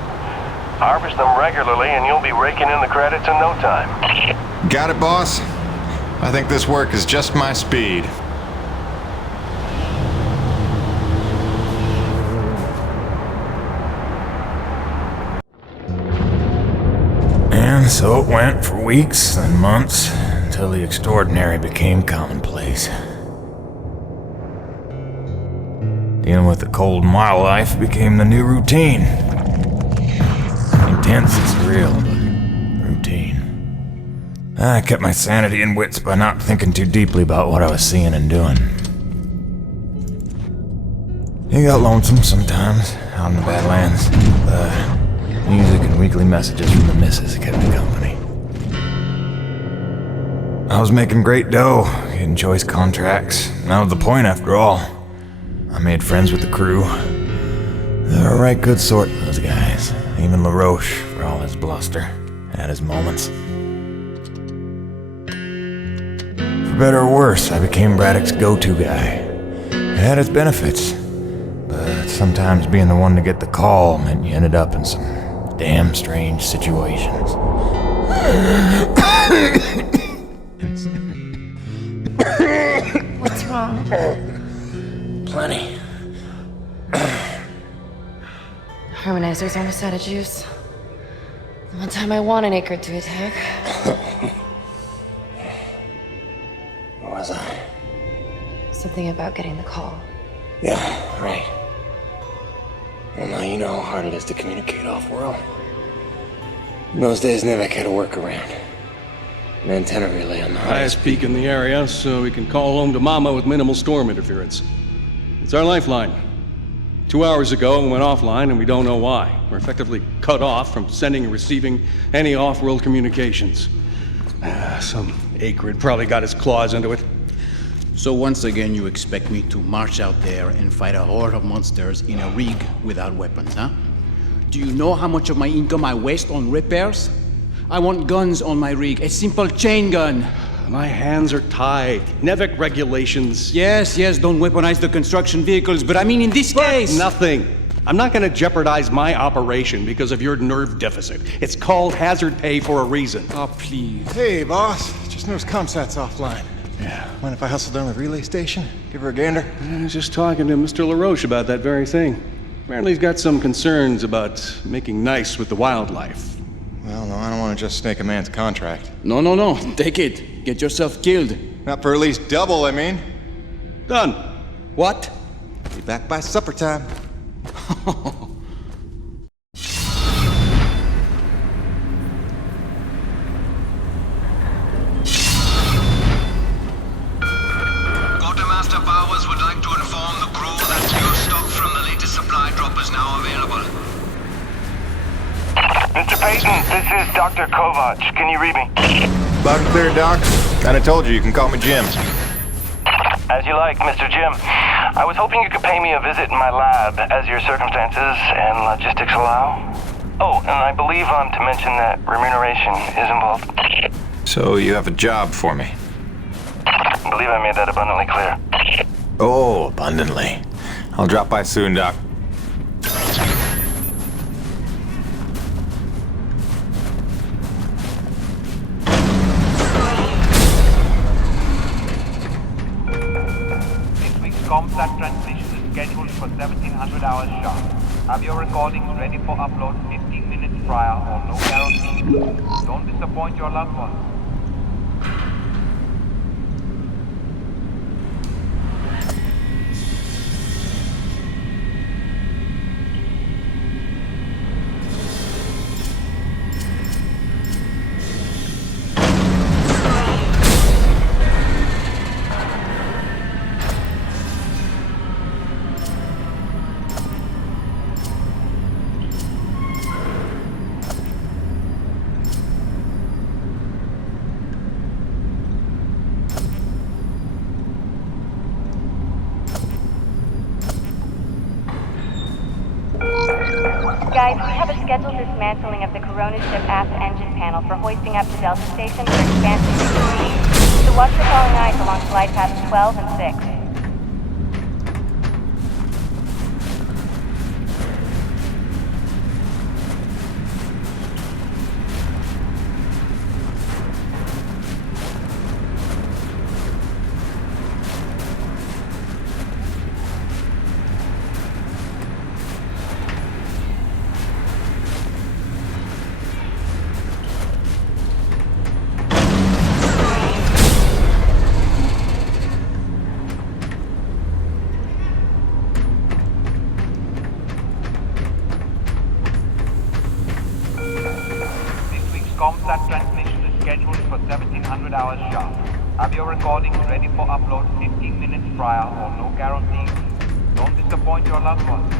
Harvest them regularly and you'll be raking in the credits in no time. Got it, boss? I think this work is just my speed. And so it went for weeks and months, until the extraordinary became commonplace. Dealing with the cold in my life became the new routine. Intense and surreal, but routine. I kept my sanity and wits by not thinking too deeply about what I was seeing and doing. It got lonesome sometimes, out in the Badlands. Music and weekly messages from the missus kept me company. I was making great dough, getting choice contracts. That was the point after all. I made friends with the crew. They're a right good sort, those guys. Even Laroche, for all his bluster, had his moments. For better or worse, I became Braddock's go-to guy. It had its benefits, but sometimes being the one to get the call meant you ended up in some damn strange situations. What's wrong? Plenty. Harmonizers almost out of juice. The one time I want an acre to attack. What was I? Something about getting the call. Yeah, right. Well, now you know how hard it is to communicate off-world. In those days, NEVECU had a workaround. An antenna relay on the highest peak in the area, so we can call home to Mama with minimal storm interference. It's our lifeline. 2 hours ago, we went offline, and we don't know why. We're effectively cut off from sending and receiving any off-world communications. Some acrid probably got his claws into it. So once again, you expect me to march out there and fight a horde of monsters in a rig without weapons, huh? Do you know how much of my income I waste on repairs? I want guns on my rig, a simple chain gun. My hands are tied. NEVECU regulations. Yes, don't weaponize the construction vehicles, but I mean in this case... Nothing. I'm not gonna jeopardize my operation because of your nerve deficit. It's called hazard pay for a reason. Oh, please. Hey, boss. Just noticed ComSat's offline. Yeah. Mind if I hustle down to the relay station? Give her a gander? I was just talking to Mr. Laroche about that very thing. Apparently he's got some concerns about making nice with the wildlife. Well, no, I don't want to just snake a man's contract. No. Take it. Get yourself killed. Not for at least double, I mean. Done. What? Be back by supper time. Quartermaster Bowers would like to inform the crew that fuel stock from the latest supply drop is now available. Mr. Payton, this is Dr. Kovac. Can you read me? Loud and clear, Doc. Kinda told you can call me Jim. As you like, Mr. Jim. I was hoping you could pay me a visit in my lab, as your circumstances and logistics allow. Oh, and I believe I'm to mention that remuneration is involved. So you have a job for me? I believe I made that abundantly clear. Oh, abundantly. I'll drop by soon, Doc. ComSat transmission is scheduled for 1700 hours sharp. Have your recordings ready for upload 15 minutes prior or no guarantee. Don't disappoint your loved ones. Guys, we have a scheduled dismantling of the Corona ship aft engine panel for hoisting up to Delta Station for expansion. So watch your falling eyes along flight paths 12 and 6. ComSat transmission is scheduled for 1700 hours sharp. Have your recordings ready for upload 15 minutes prior or no guarantee. Don't disappoint your loved ones.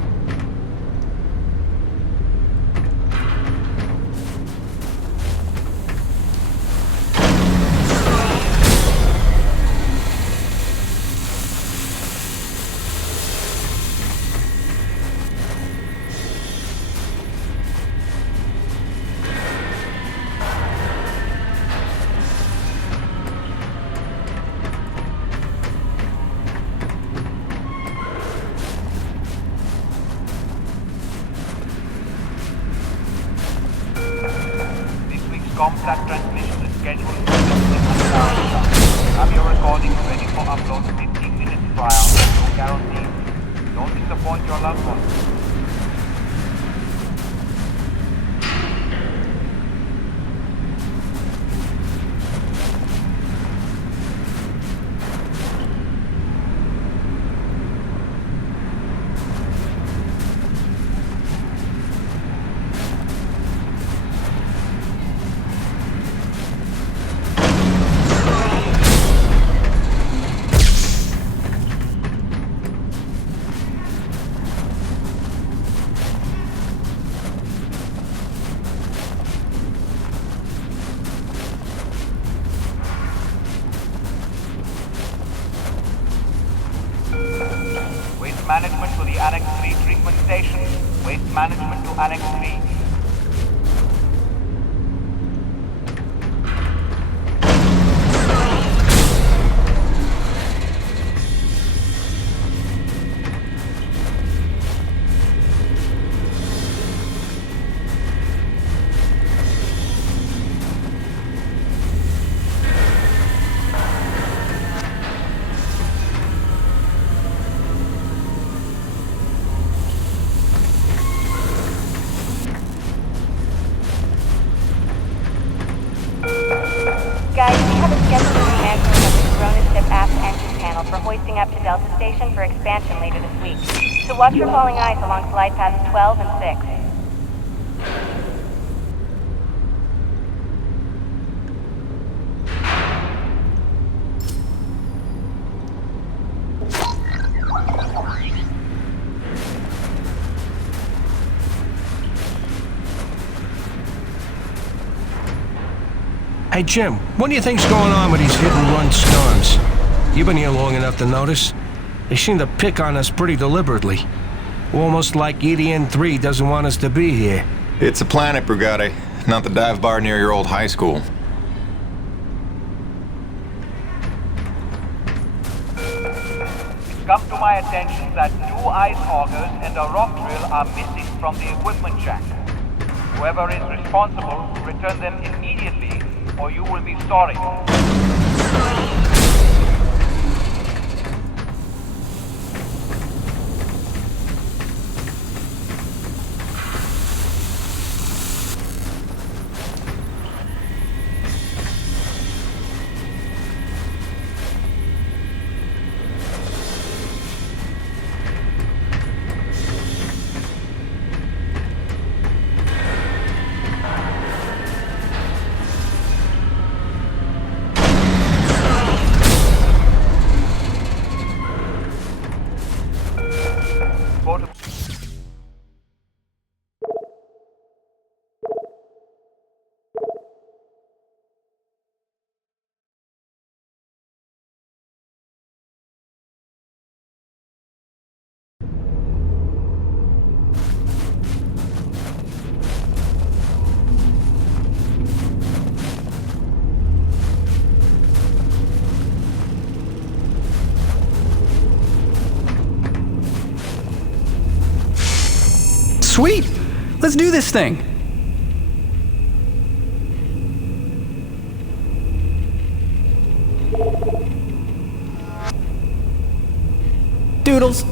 ComSat transmission is scheduled for 1700 hours sharp. Have your recordings ready for upload 15 minutes prior or no guarantee. Don't disappoint your loved ones. Management to the Annex 3 treatment station. Waste management to Annex 3. Guys, we have a scheduled dismantling of the Corona ship aft engine panel for hoisting up to Delta Station for expansion later this week. So watch for falling ice along flight paths 12 and 6. Hey, Jim, what do you think's going on with these hit-and-run storms? You've been here long enough to notice. They seem to pick on us pretty deliberately. Almost like EDN-3 doesn't want us to be here. It's a planet, Brigade, not the dive bar near your old high school. It's come to my attention that 2 ice augers and a rock drill are missing from the equipment shack. Whoever is responsible, return them immediately, or you will be sorry. Sweet! Let's do this thing! Doodles!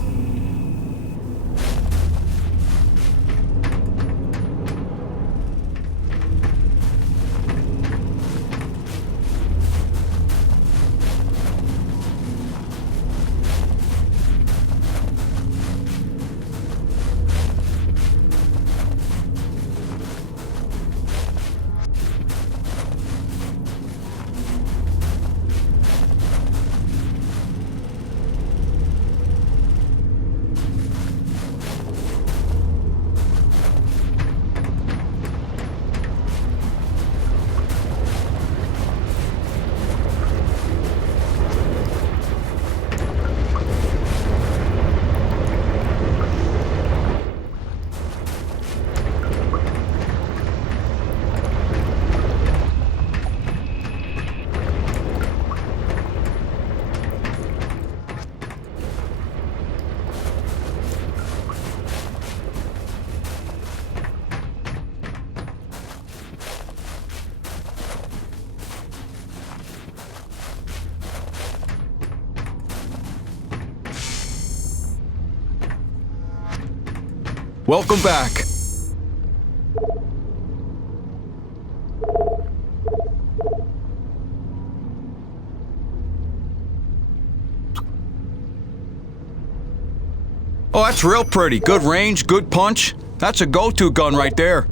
Welcome back. Oh, that's real pretty. Good range, good punch. That's a go-to gun right there.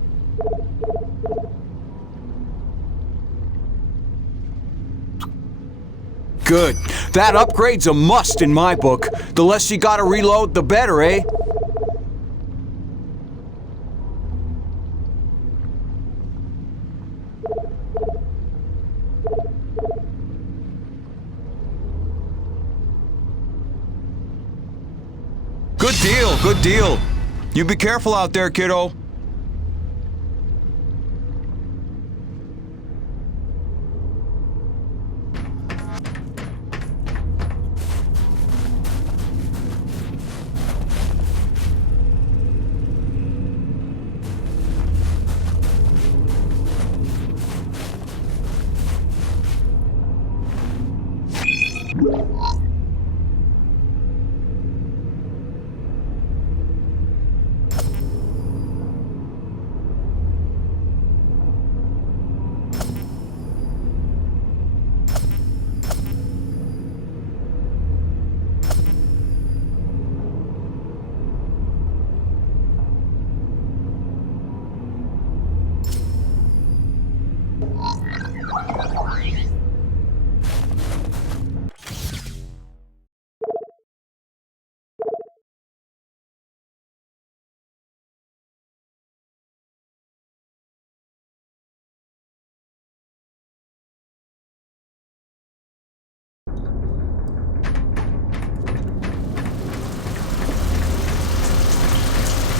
Good. That upgrade's a must in my book. The less you gotta reload, the better, eh? Good deal, good deal. You be careful out there, kiddo.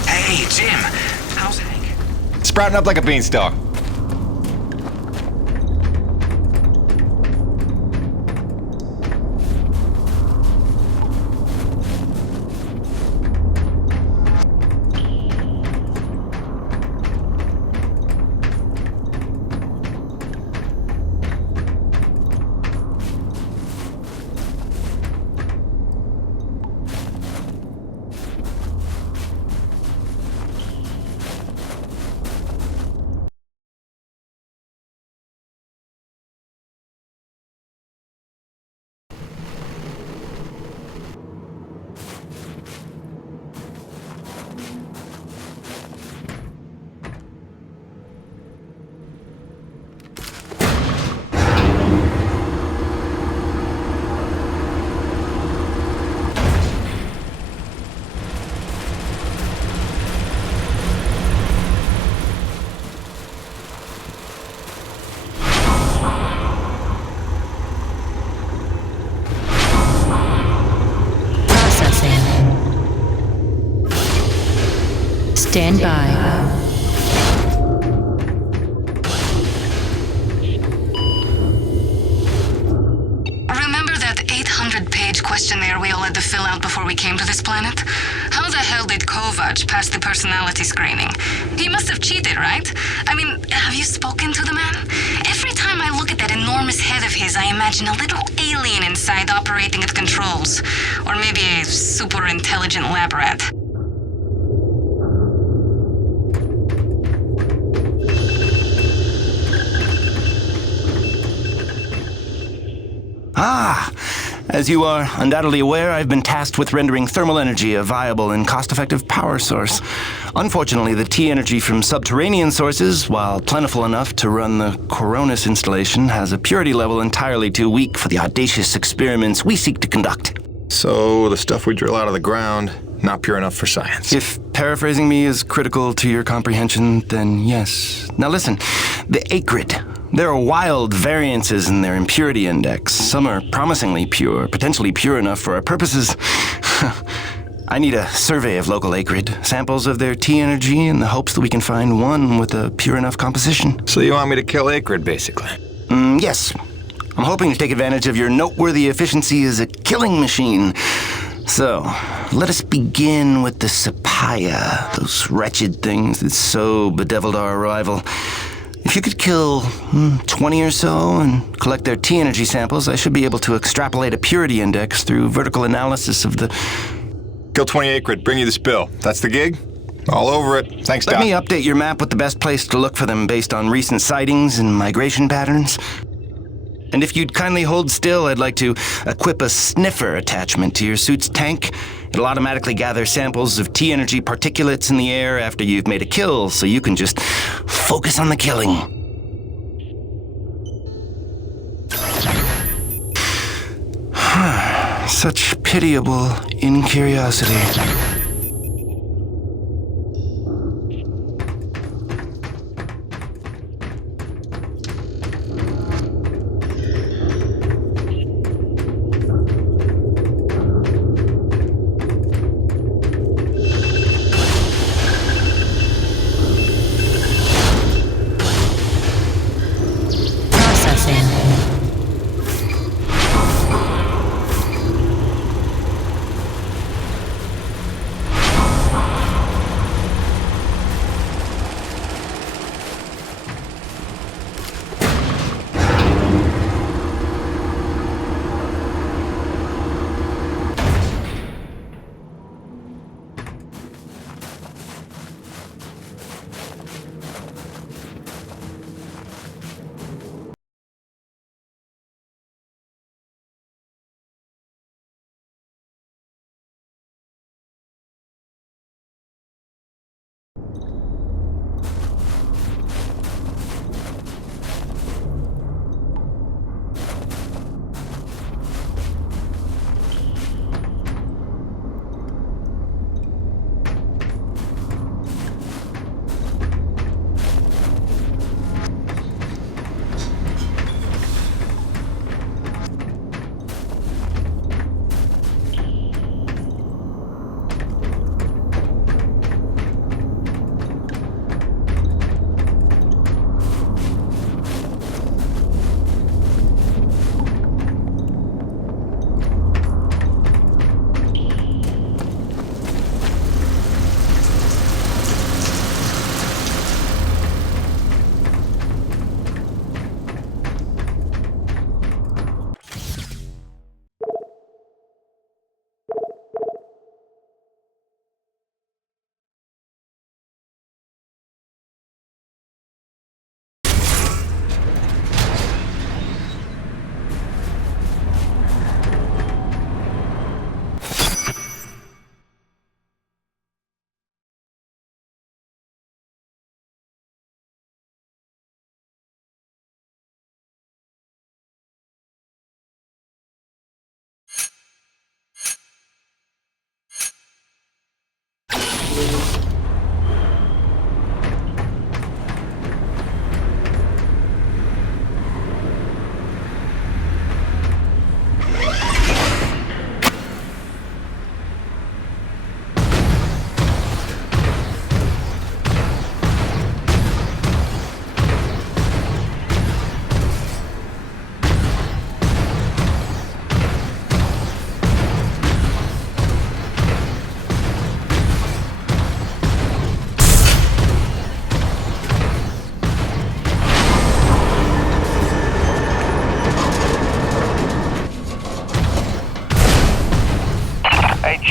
Hey, Jim, how's Hank? Sprouting up like a beanstalk. Stand by. Remember that 800-page questionnaire we all had to fill out before we came to this planet? How the hell did Kovac pass the personality screening? He must have cheated, right? I mean, have you spoken to the man? Every time I look at that enormous head of his, I imagine a little alien inside operating at controls. Or maybe a super intelligent lab rat. Ah, as you are undoubtedly aware, I've been tasked with rendering thermal energy a viable and cost-effective power source. Unfortunately, the T-energy from subterranean sources, while plentiful enough to run the Coronis installation, has a purity level entirely too weak for the audacious experiments we seek to conduct. So, the stuff we drill out of the ground, not pure enough for science. If paraphrasing me is critical to your comprehension, then yes. Now listen, the acrid. There are wild variances in their impurity index. Some are promisingly pure, potentially pure enough for our purposes. I need a survey of local acrid, samples of their T-energy in the hopes that we can find one with a pure enough composition. So you want me to kill acrid, basically? Yes. I'm hoping to take advantage of your noteworthy efficiency as a killing machine. So, let us begin with the Sapaya, those wretched things that so bedeviled our arrival. If you could kill 20 or so and collect their T-energy samples, I should be able to extrapolate a purity index through vertical analysis of the... Kill 20 acrid, bring you the spill. That's the gig? All over it. Thanks, Doc. Let me update your map with the best place to look for them based on recent sightings and migration patterns. And if you'd kindly hold still, I'd like to equip a sniffer attachment to your suit's tank. It'll automatically gather samples of T-energy particulates in the air after you've made a kill, so you can just focus on the killing. Such pitiable incuriosity.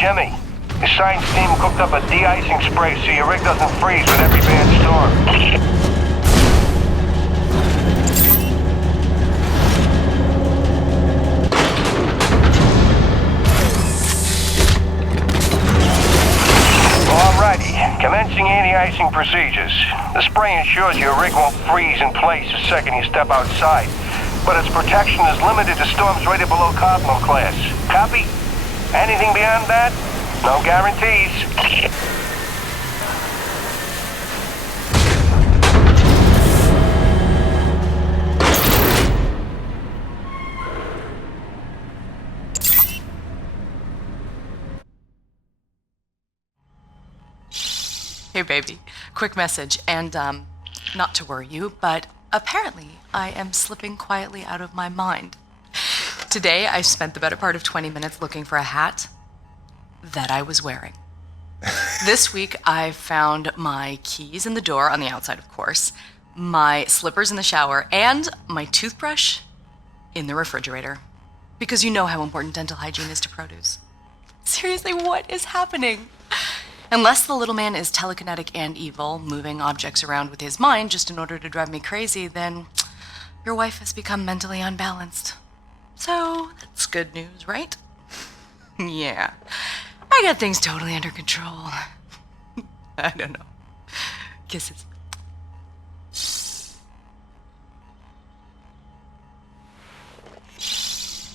Jimmy. The science team cooked up a de-icing spray so your rig doesn't freeze with every bad storm. Alrighty, commencing anti-icing procedures. The spray ensures your rig won't freeze in place the second you step outside, but its protection is limited to storms rated below Cardinal class. Copy? Anything beyond that? No guarantees. Hey baby, quick message, and not to worry you, but apparently I am slipping quietly out of my mind. Today I spent the better part of 20 minutes looking for a hat that I was wearing. This week I found my keys in the door, on the outside of course, my slippers in the shower, and my toothbrush in the refrigerator. Because you know how important dental hygiene is to produce. Seriously, what is happening? Unless the little man is telekinetic and evil, moving objects around with his mind just in order to drive me crazy, then your wife has become mentally unbalanced. So, that's good news, right? Yeah. I got things totally under control. I don't know. Kisses.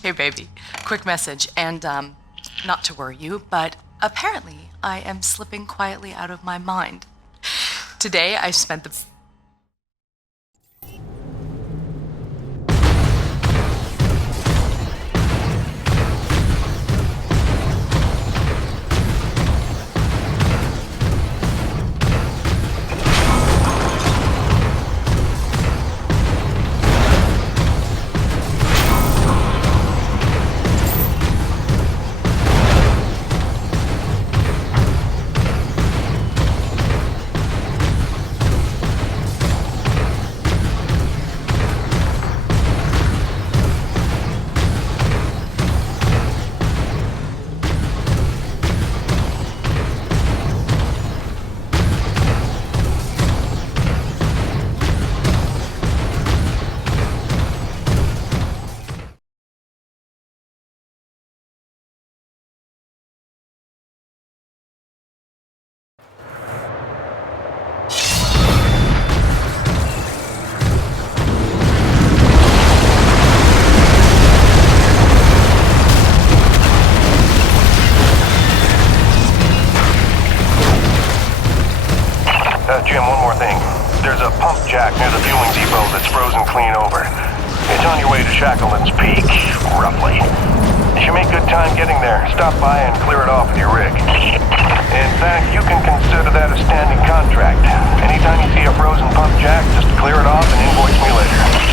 Hey baby, quick message, and not to worry you, but apparently I am slipping quietly out of my mind. Today I spent the... Jim, one more thing. There's a pump jack near the fueling depot that's frozen clean over. It's on your way to Shackleton's Peak, roughly. You should make good time getting there. Stop by and clear it off with your rig. In fact, you can consider that a standing contract. Anytime you see a frozen pump jack, just clear it off and invoice me later.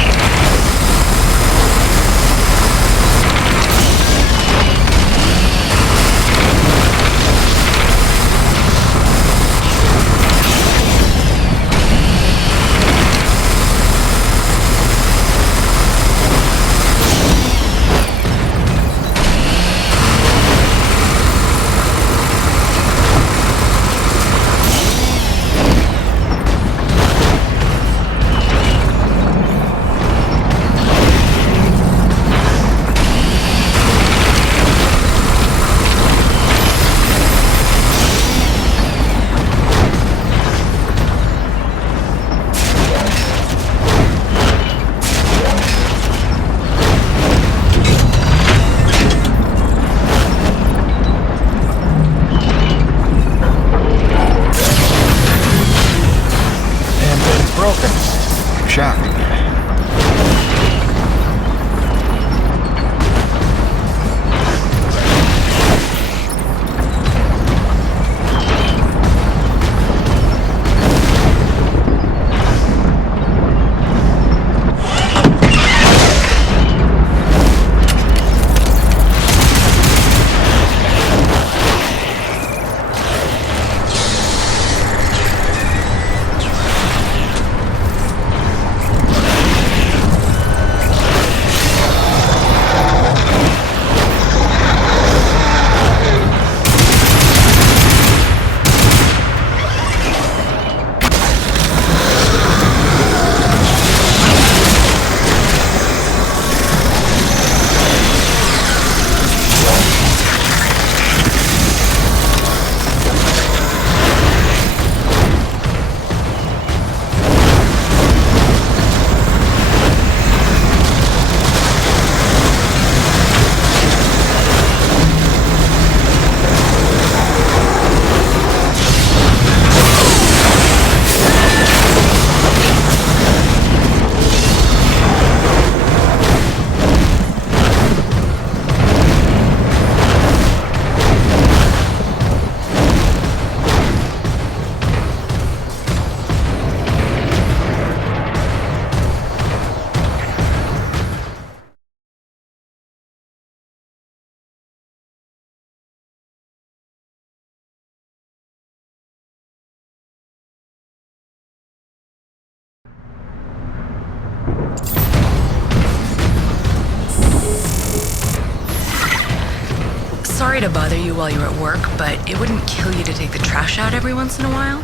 Sorry to bother you while you're at work, but it wouldn't kill you to take the trash out every once in a while?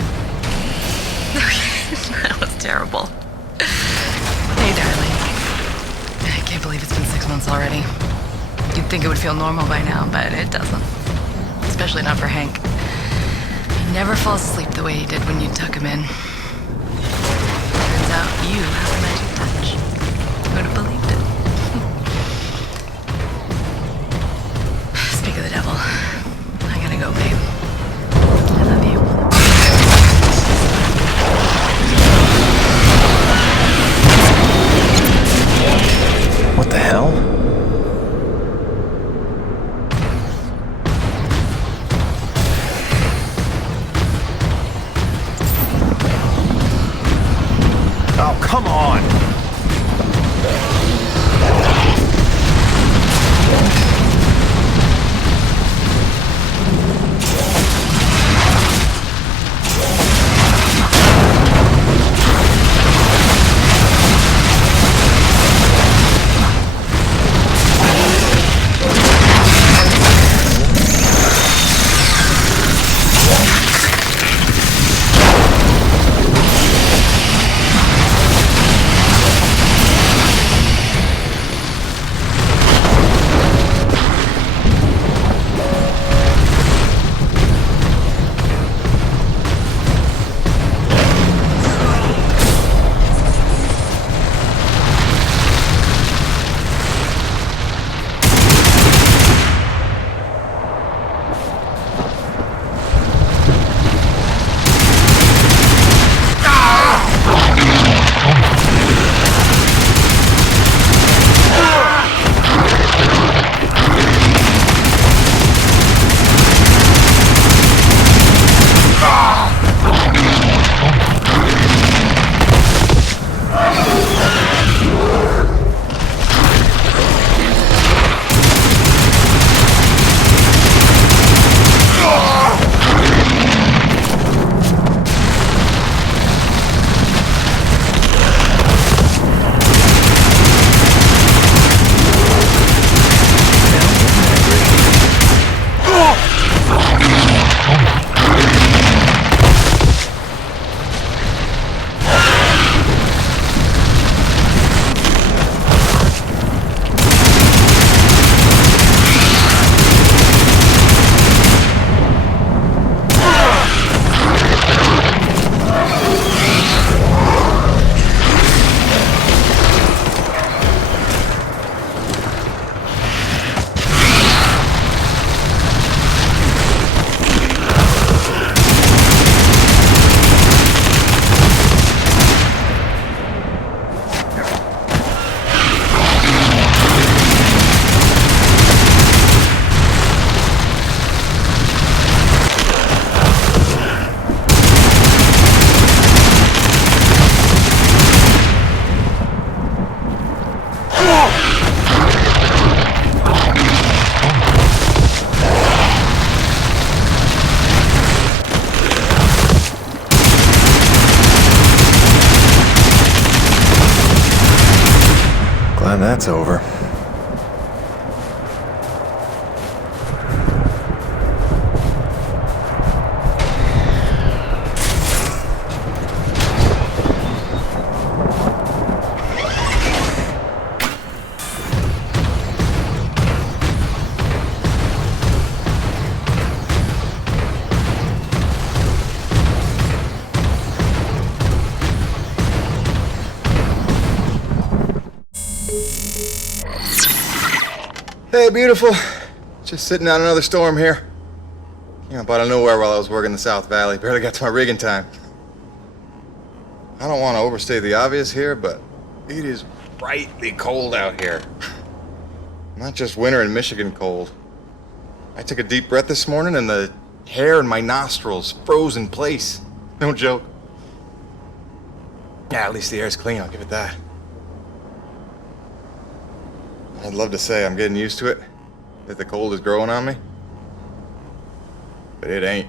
That was terrible. Hey, darling. I can't believe it's been 6 months already. You'd think it would feel normal by now, but it doesn't. Especially not for Hank. He never falls asleep the way he did when you tuck him in. Turns out you have a magic touch. Who would have believed it? Speak of the devil. I gotta go, babe. I love you. What the hell? Oh, come on! Glad that's over. Hey, beautiful. Just sitting out another storm here. Came up out of nowhere while I was working the South Valley. Barely got to my rig in time. I don't want to overstate the obvious here, but it is frightfully cold out here. Not just winter in Michigan cold. I took a deep breath this morning and the hair in my nostrils froze in place. No joke. Yeah, at least the air's clean, I'll give it that. I'd love to say I'm getting used to it, that the cold is growing on me, but it ain't.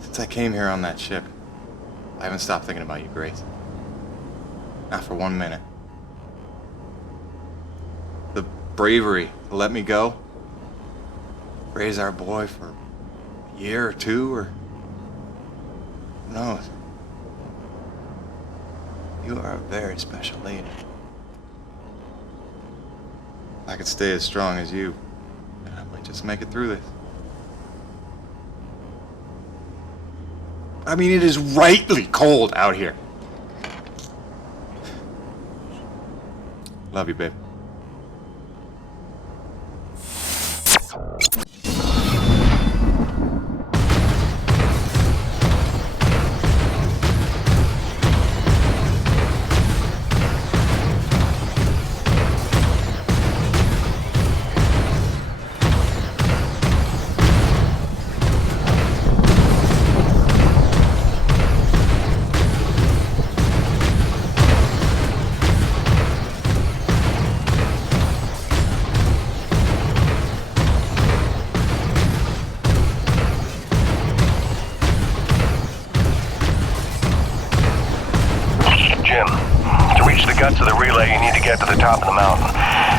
Since I came here on that ship, I haven't stopped thinking about you, Grace. Not for 1 minute. bravery to let me go. Raise our boy for a year or two, or who knows? You are a very special lady. If I could stay as strong as you, I might just make it through this. I mean, it is rightly cold out here. Love you, babe. To the relay, you need to get to the top of the mountain.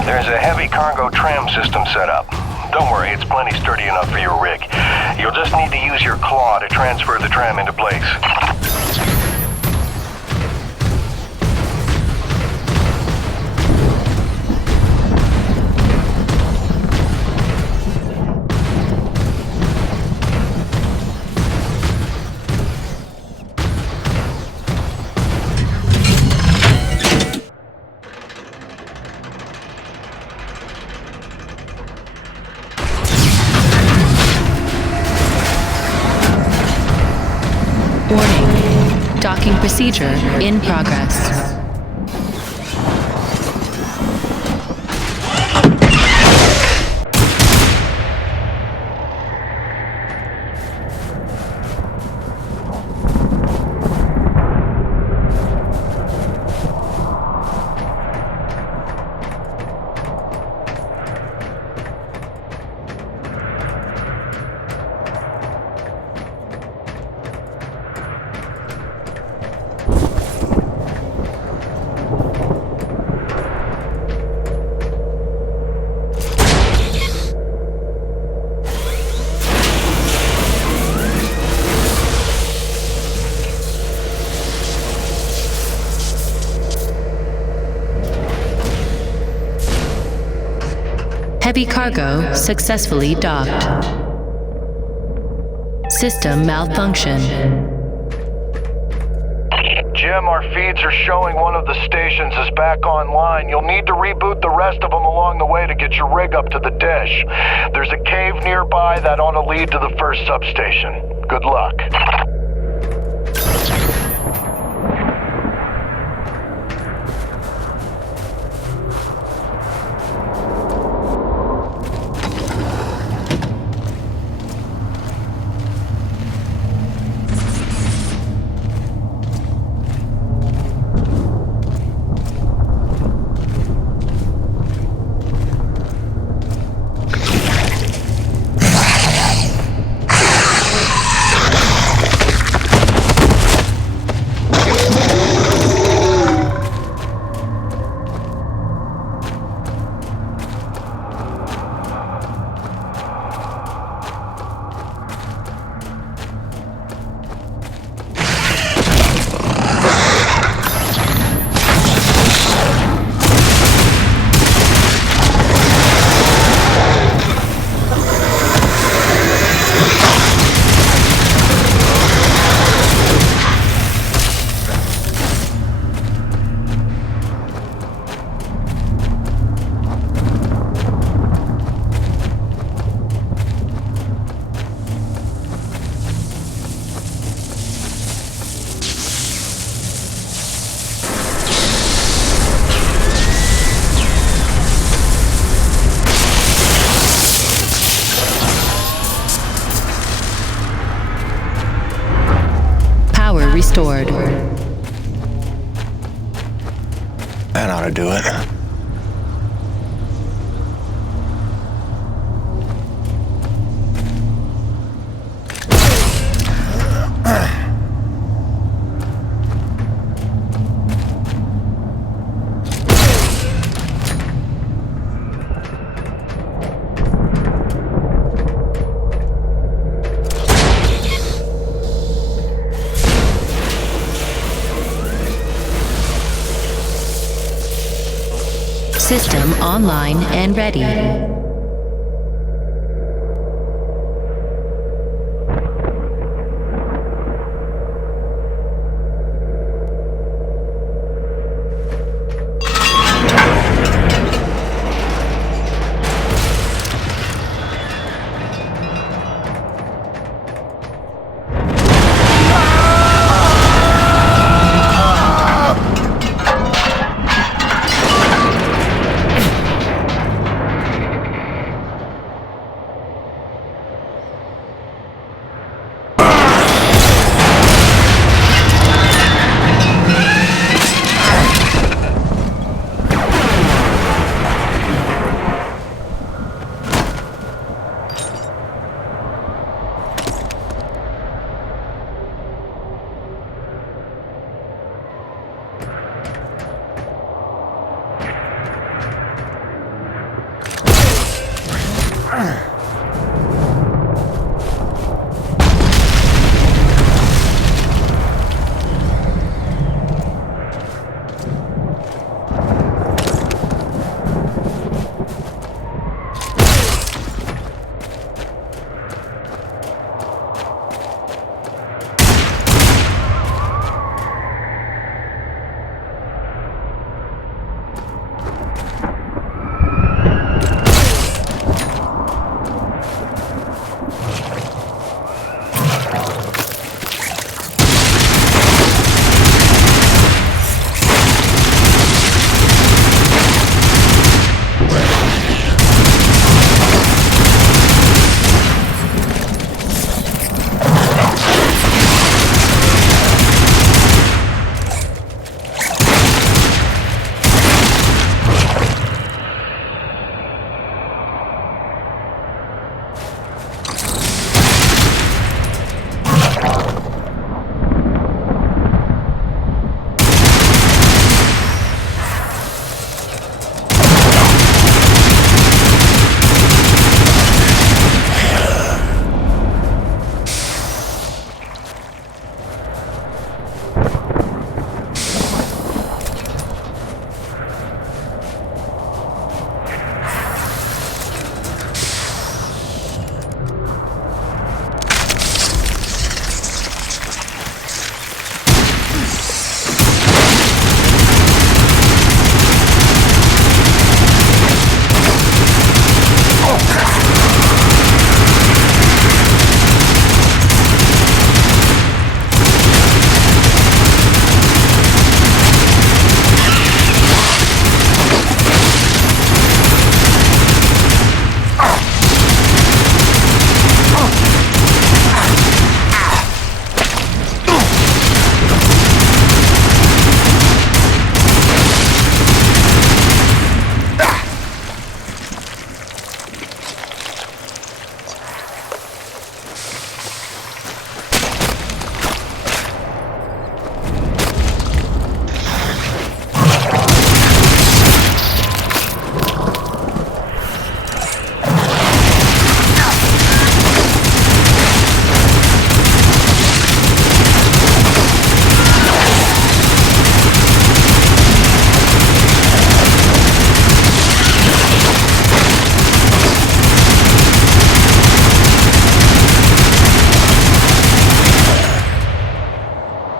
There's a heavy cargo tram system set up. Don't worry, it's plenty sturdy enough for your rig. You'll just need to use your claw to transfer the tram into place. Docking procedure in progress. Heavy cargo successfully docked. System malfunction. Jim, our feeds are showing one of the stations is back online. You'll need to reboot the rest of them along the way to get your rig up to the dish. There's a cave nearby that ought to lead to the first substation. Good luck. Restored. That ought to do it. system online and ready.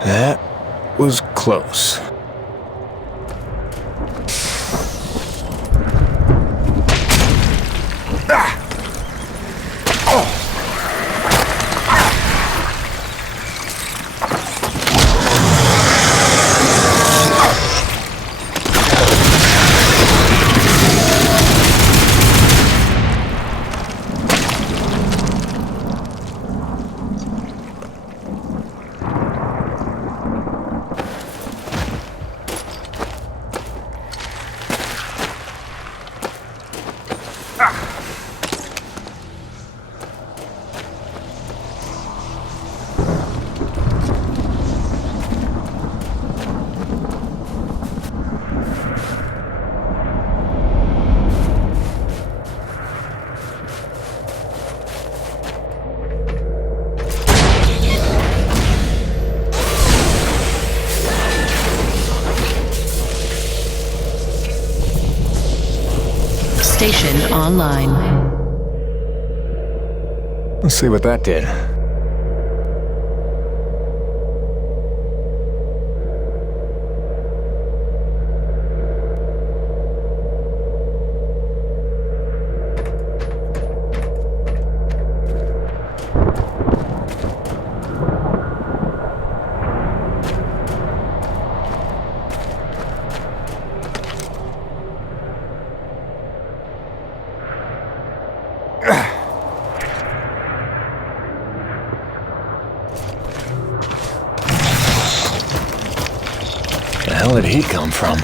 That was close. Station online. Let's see what that did. Where did he come from?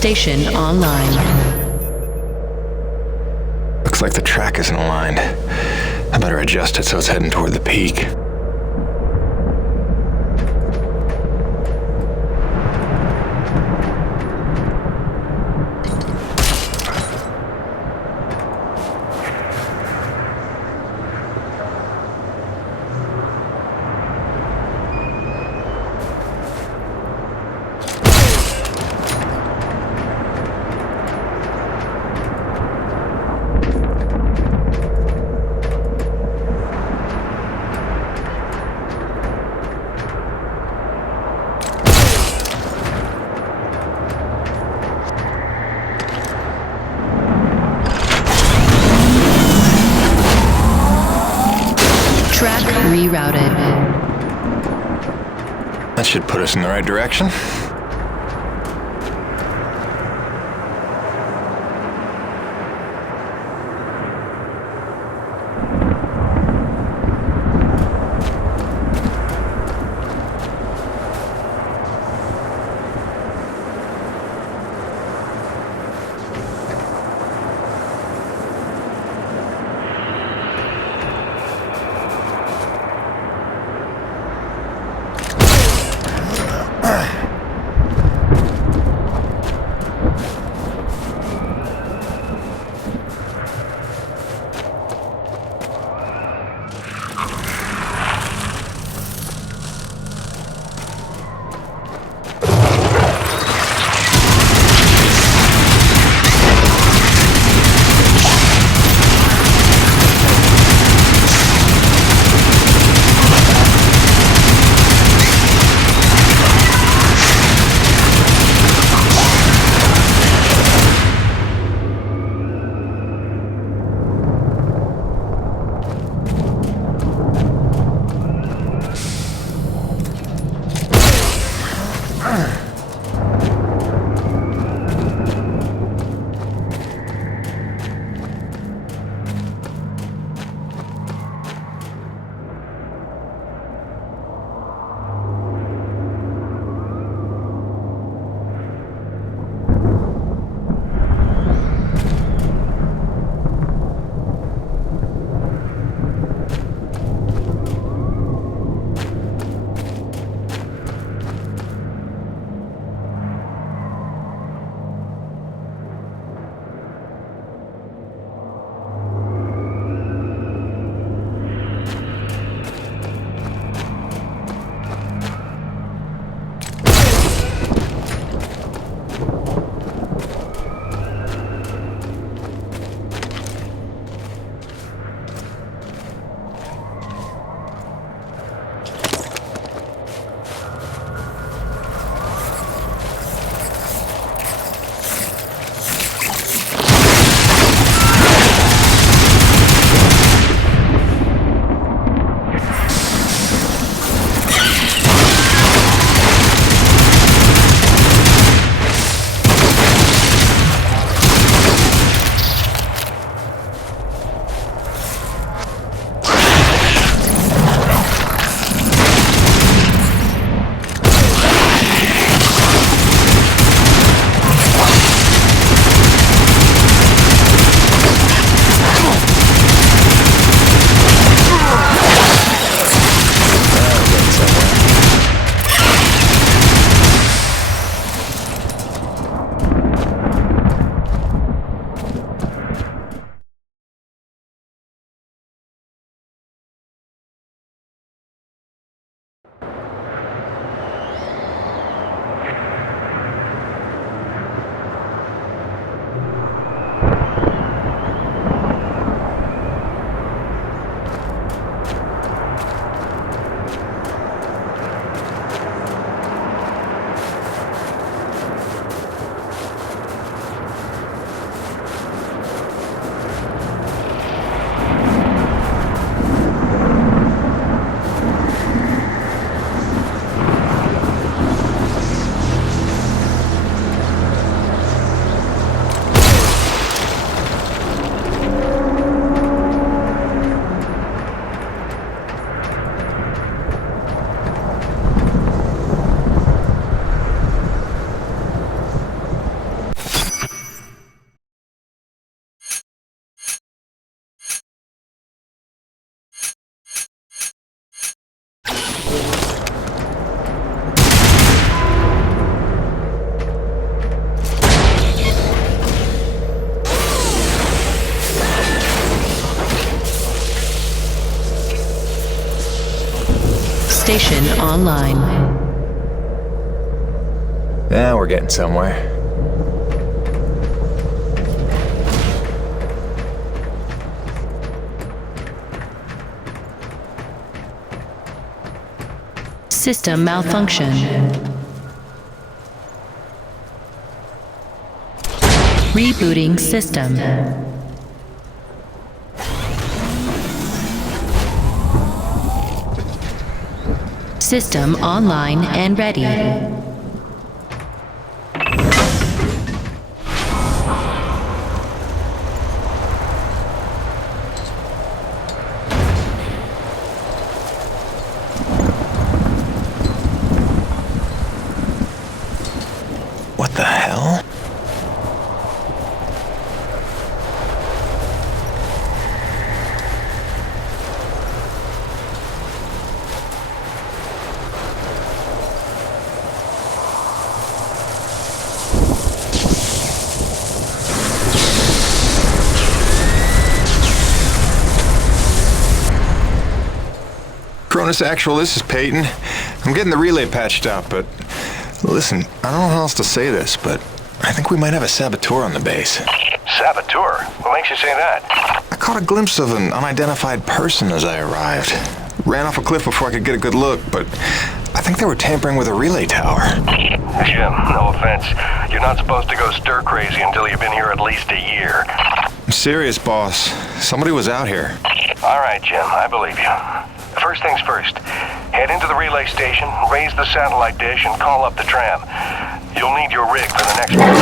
Station online. Looks like the track isn't aligned. I better adjust it so it's heading toward the peak. That should put us in the right direction. Station online. Yeah, we're getting somewhere. System malfunction. Rebooting system. System online and ready. What the hell? Cronus Actual, this is Peyton. I'm getting the relay patched up, but listen, I don't know how else to say this, but I think we might have a saboteur on the base. Saboteur? What makes you say that? I caught a glimpse of an unidentified person as I arrived. Ran off a cliff before I could get a good look, but I think they were tampering with a relay tower. Jim, no offense. You're not supposed to go stir-crazy until you've been here at least a year. I'm serious, boss. Somebody was out here. All right, Jim, I believe you. First things first, head into the relay station, raise the satellite dish, and call up the tram. You'll need your rig for the next one.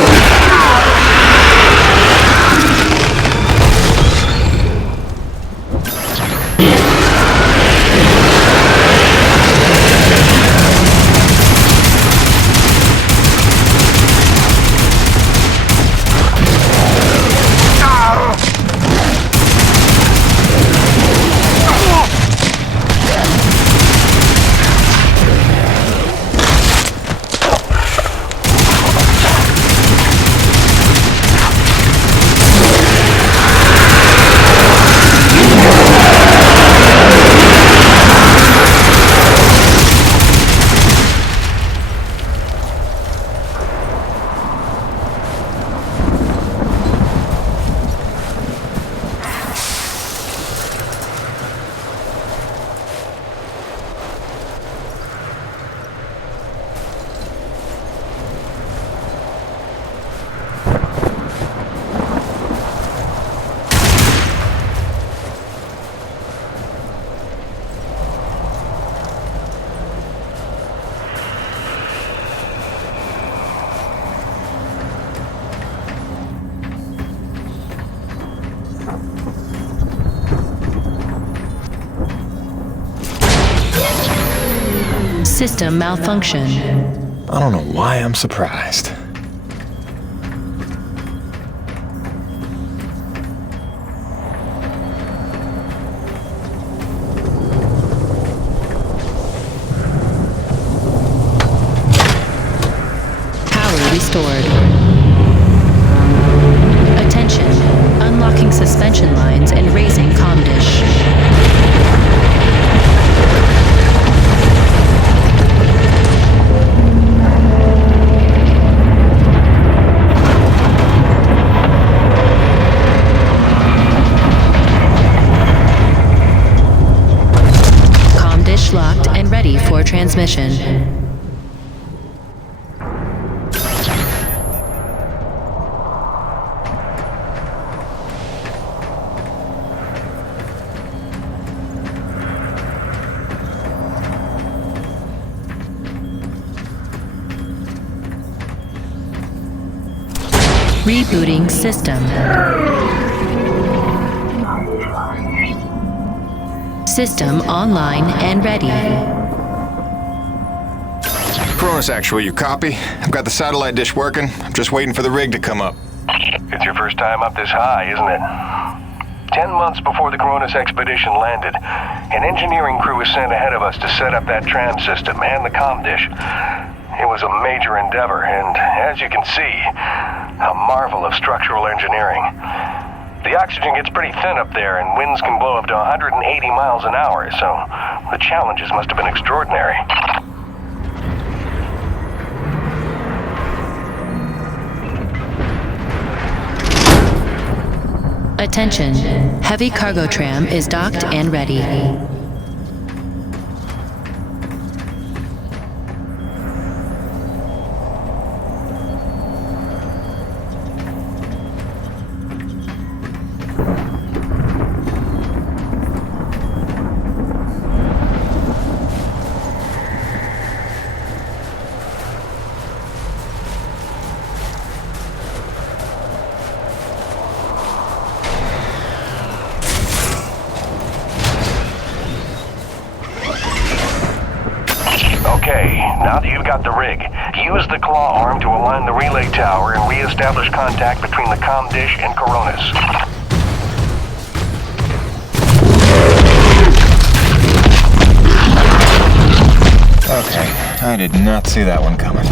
System malfunction. I don't know why I'm surprised. Power restored. Attention. Unlocking suspension lines and raising comm dish. Locked and ready for transmission. Rebooting system. System online and ready. Cronus Actual, you copy? I've got the satellite dish working. I'm just waiting for the rig to come up. It's your first time up this high, isn't it? 10 months before the Cronus expedition landed, an engineering crew was sent ahead of us to set up that tram system and the comm dish. It was a major endeavor, and as you can see, a marvel of structural engineering. The oxygen gets pretty thin up there, and winds can blow up to 180 miles an hour, so the challenges must have been extraordinary. Attention. Heavy cargo tram is docked and ready. Now that you've got the rig, use the claw arm to align the relay tower and re-establish contact between the comm dish and Coronis. Okay, I did not see that one coming.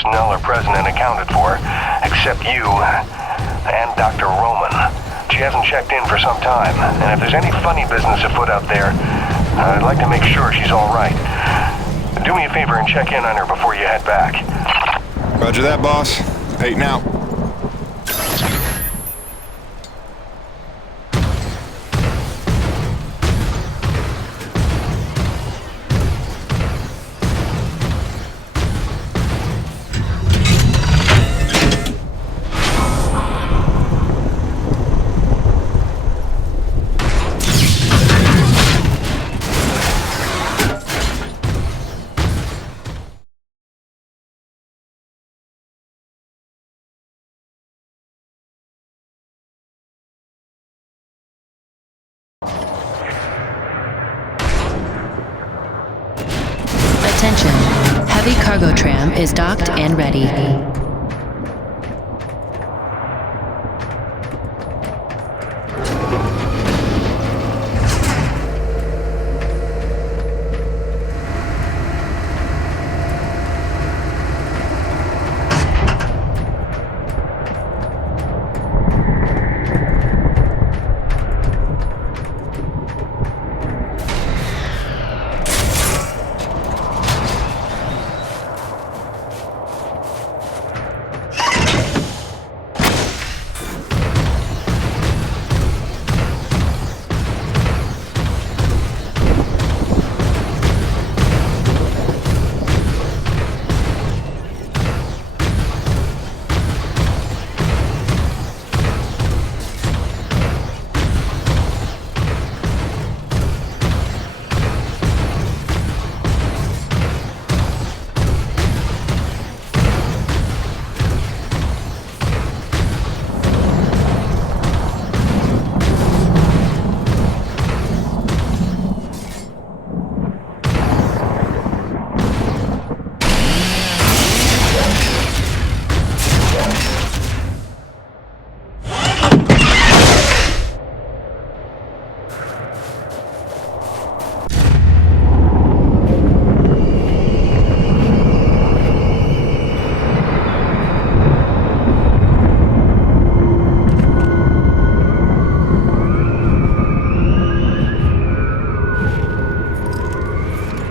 personnel are present and accounted for, except you and Dr. Roman. She hasn't checked in for some time, and if there's any funny business afoot out there, I'd like to make sure she's all right. Do me a favor and check in on her before you head back. Roger that, boss. Peyton out. heavy cargo tram is docked and ready.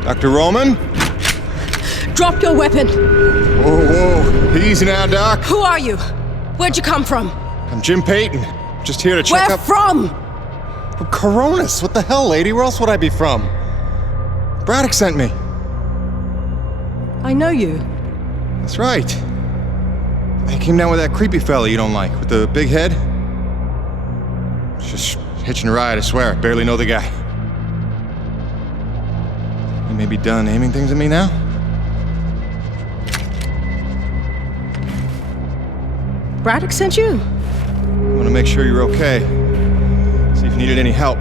Dr. Roman? Drop your weapon! Whoa, whoa. Easy now, Doc. Who are you? Where'd you come from? I'm Jim Peyton. Just here to check Where up... from? From Coronis. What the hell, lady? Where else would I be from? Braddock sent me. I know you. That's right. I came down with that creepy fella you don't like, with the big head. Just hitching a ride, I swear. Barely know the guy. You may be done aiming things at me now? Braddock sent you? I want to make sure you're okay. See if you needed any help.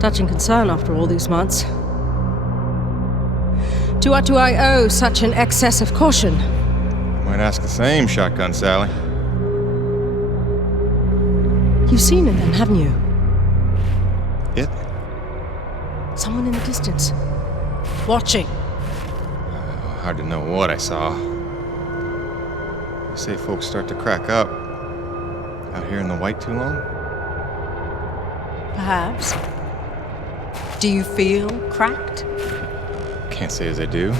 Touching concern after all these months. To what do I owe such an excess of caution? Might ask the same, Shotgun Sally. You've seen it then, haven't you? It? Someone in the distance. Watching. Hard to know what I saw. They say folks start to crack up. Out here in the white too long? Perhaps. Do you feel cracked? Can't say as I do.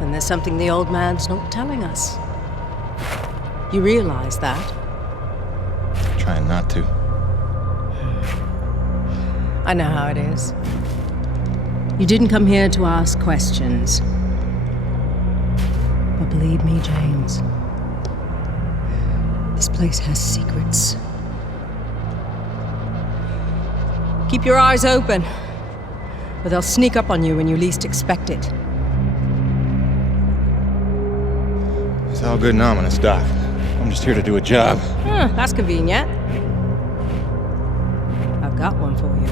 Then there's something the old man's not telling us. You realize that? Trying not to. I know how it is. You didn't come here to ask questions. But believe me, James, this place has secrets. Keep your eyes open, or they'll sneak up on you when you least expect it. It's all good and ominous, Doc. I'm just here to do a job. That's convenient. I've got one for you.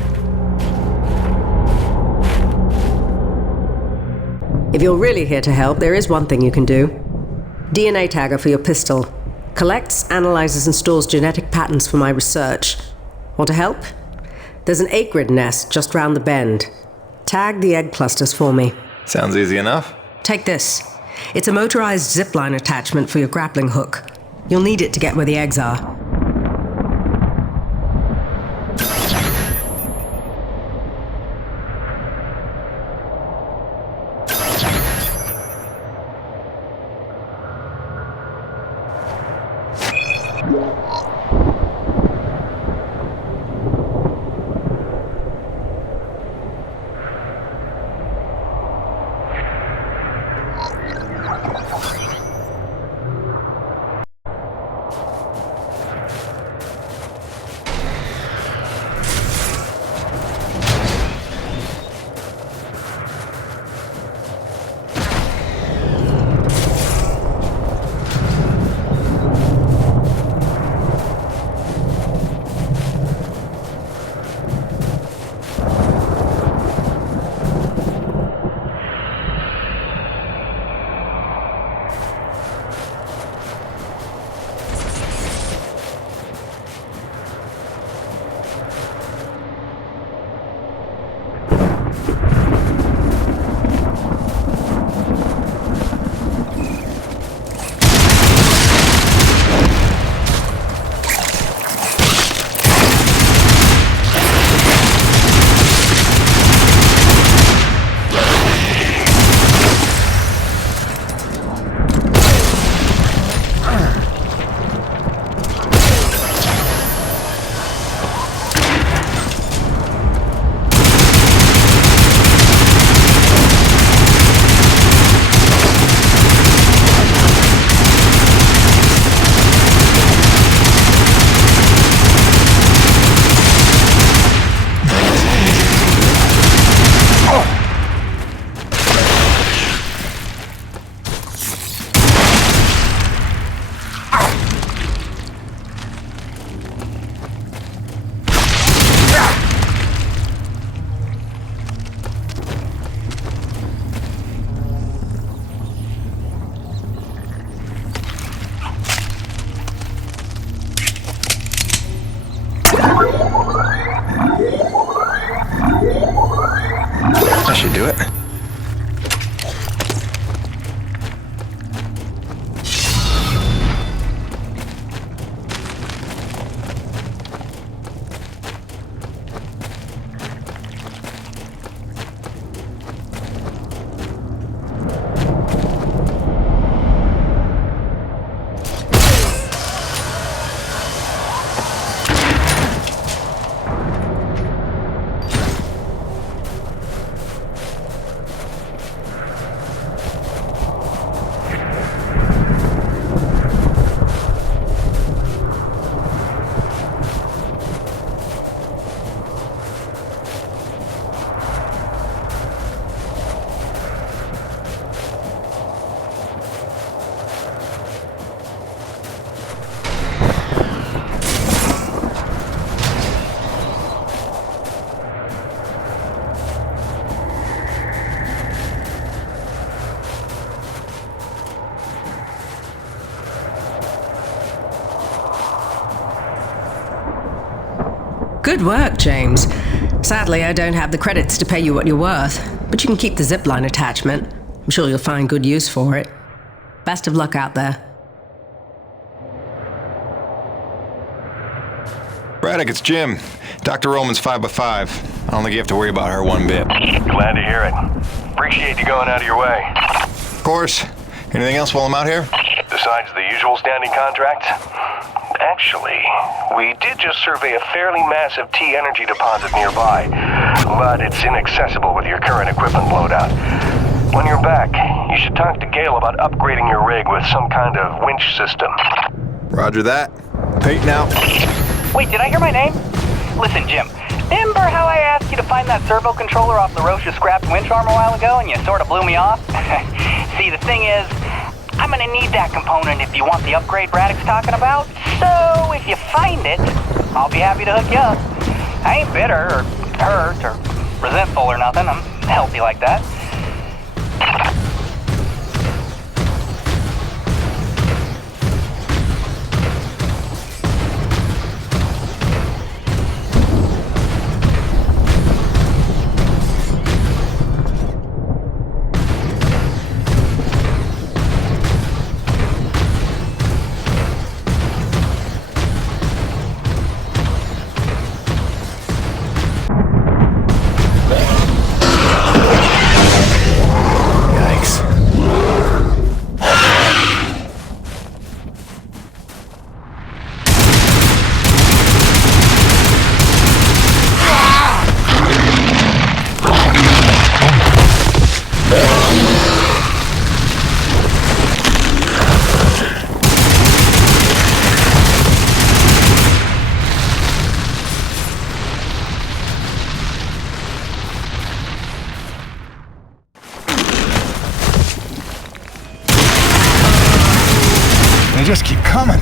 If you're really here to help, there is one thing you can do. DNA tagger for your pistol. Collects, analyzes, and stores genetic patterns for my research. Want to help? There's an acrid nest just round the bend. Tag the egg clusters for me. Sounds easy enough. Take this. It's a motorized zipline attachment for your grappling hook. You'll need it to get where the eggs are. should do it. Good work, James. Sadly, I don't have the credits to pay you what you're worth, but you can keep the zipline attachment. I'm sure you'll find good use for it. Best of luck out there. Braddock, it's Jim. Dr. Roman's 5x5. I don't think you have to worry about her one bit. Glad to hear it. Appreciate you going out of your way. Of course. Anything else while I'm out here? Besides the usual standing contracts? Actually, we did just survey a fairly massive T-energy deposit nearby, but it's inaccessible with your current equipment loadout. When you're back, you should talk to Gale about upgrading your rig with some kind of winch system. Roger that. Peyton out. Wait, did I hear my name? Listen, Jim, remember how I asked you to find that servo controller off Laroche'a's scrapped winch arm a while ago and you sort of blew me off? See, the thing is, I'm gonna need that component if you want the upgrade Braddock's talking about. So, if you find it, I'll be happy to hook you up. I ain't bitter or hurt or resentful or nothing. I'm healthy like that. They just keep coming.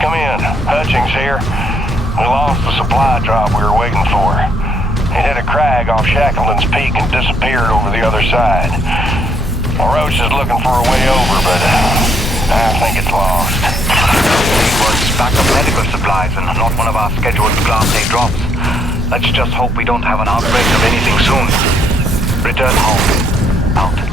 Come in. Hutchings here. We lost the supply drop we were waiting for. It hit a crag off Shackleton's Peak and disappeared over the other side. Laroche'a's looking for a way over, but I think it's lost. It was backup medical supplies and not one of our scheduled Class A drops. Let's just hope we don't have an outbreak of anything soon. Return home. Out.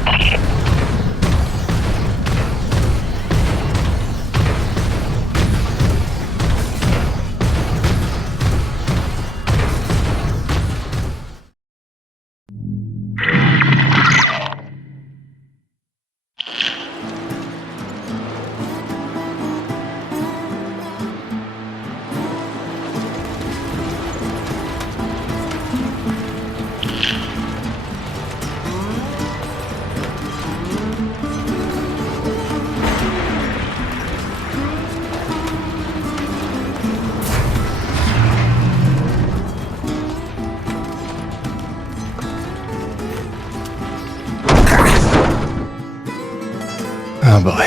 Oh boy.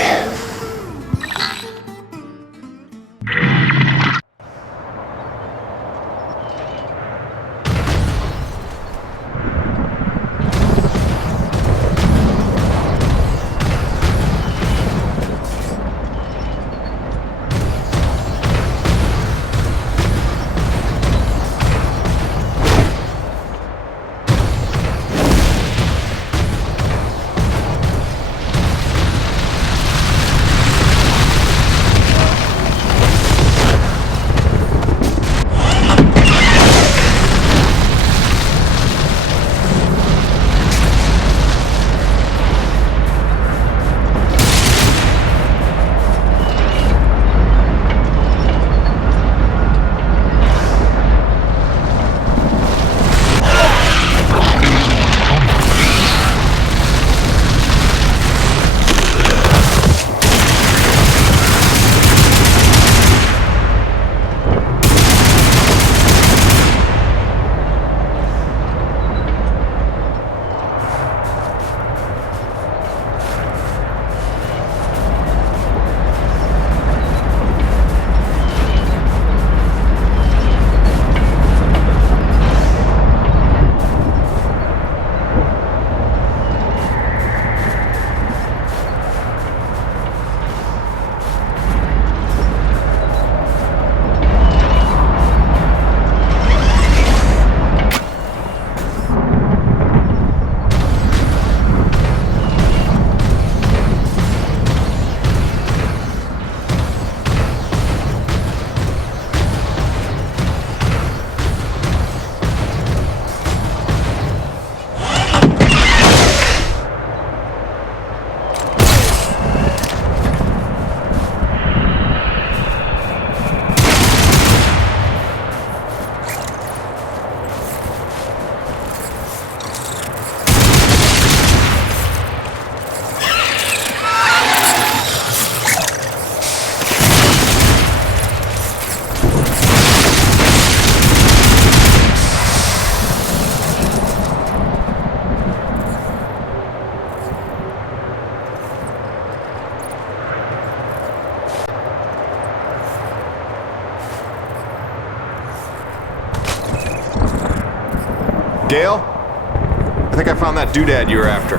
Gale? I think I found that doodad you were after.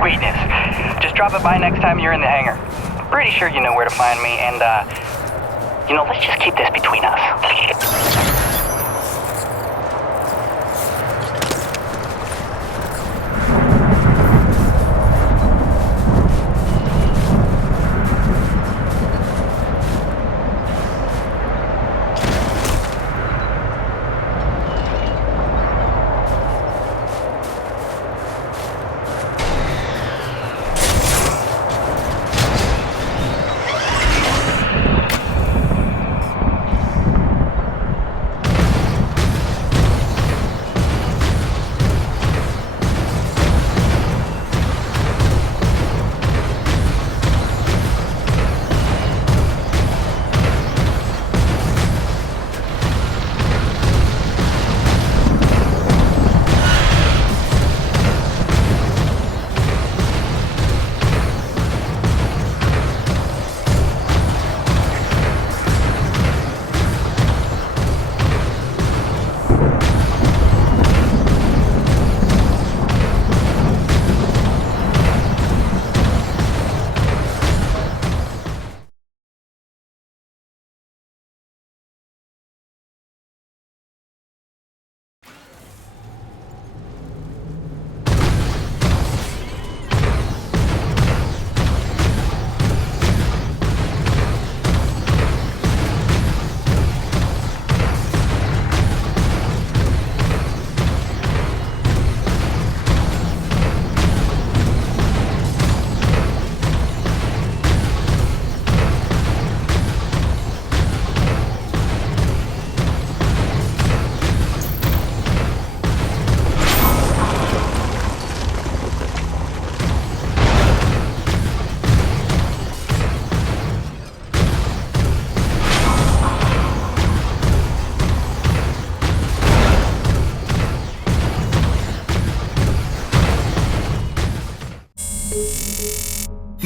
Sweetness. Just drop it by next time you're in the hangar. Pretty sure you know where to find me, and, let's just keep this between us.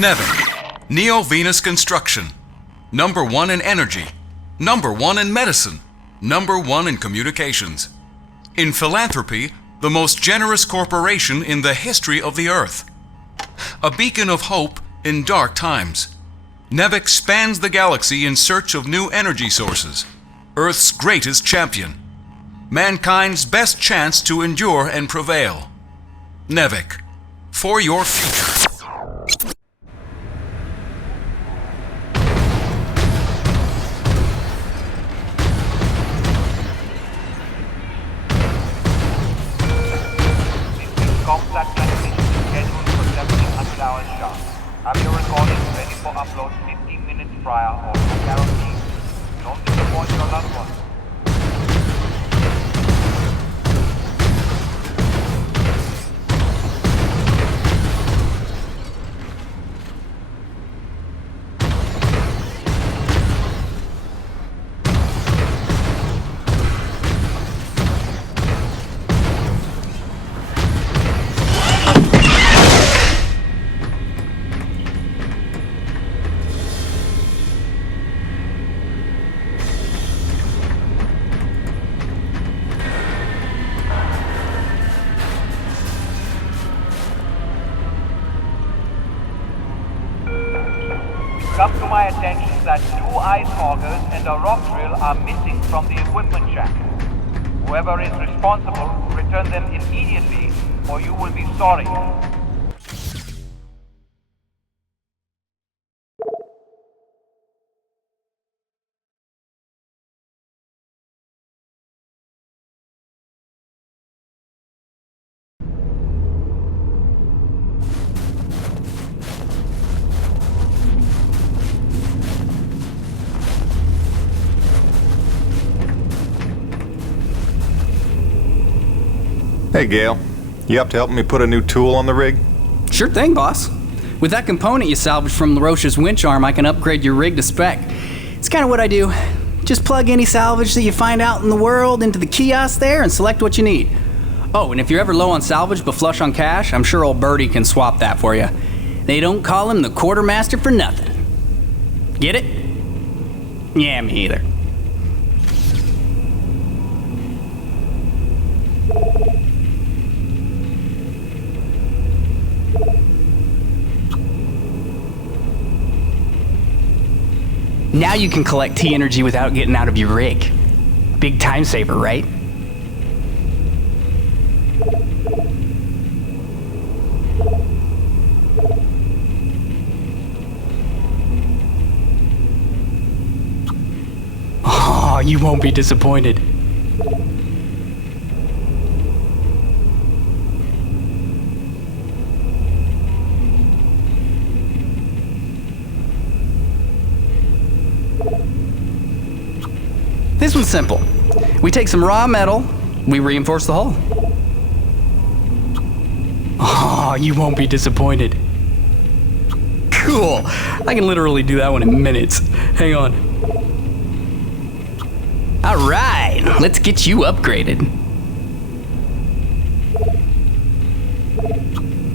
NEVECU, Neo-Venus Construction. #1 in energy. #1 in medicine. #1 in communications. In philanthropy, the most generous corporation in the history of the Earth. A beacon of hope in dark times. NEVECU spans the galaxy in search of new energy sources. Earth's greatest champion. Mankind's best chance to endure and prevail. NEVECU, for your future. Comsat transmission scheduled for 1700 hours sharp. Have your recordings ready for upload 15 minutes prior or guaranteed. Don't disappoint your loved ones. Come to my attention that 2 ice augers and a rock drill are missing from the equipment shack. Whoever is responsible, return them immediately, or you will be sorry. Hey, Gale. You up to helping me put a new tool on the rig? Sure thing, boss. With that component you salvaged from Larochea's winch arm, I can upgrade your rig to spec. It's kind of what I do. Just plug any salvage that you find out in the world into the kiosk there and select what you need. Oh, and if you're ever low on salvage but flush on cash, I'm sure old Birdie can swap that for you. They don't call him the quartermaster for nothing. Get it? Yeah, me either. Now you can collect T-energy without getting out of your rig. Big time saver, right? Oh, you won't be disappointed. This one's simple. We take some raw metal, we reinforce the hull. Oh, you won't be disappointed. Cool. I can literally do that one in minutes. Hang on. All right, let's get you upgraded.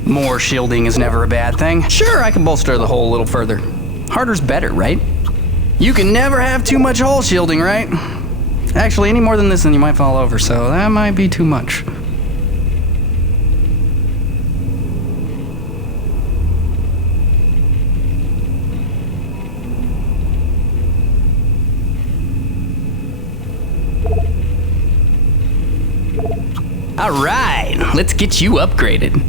More shielding is never a bad thing. Sure, I can bolster the hull a little further. Harder's better, right? You can never have too much hull shielding, right? Actually, any more than this and you might fall over, so that might be too much. All right, let's get you upgraded.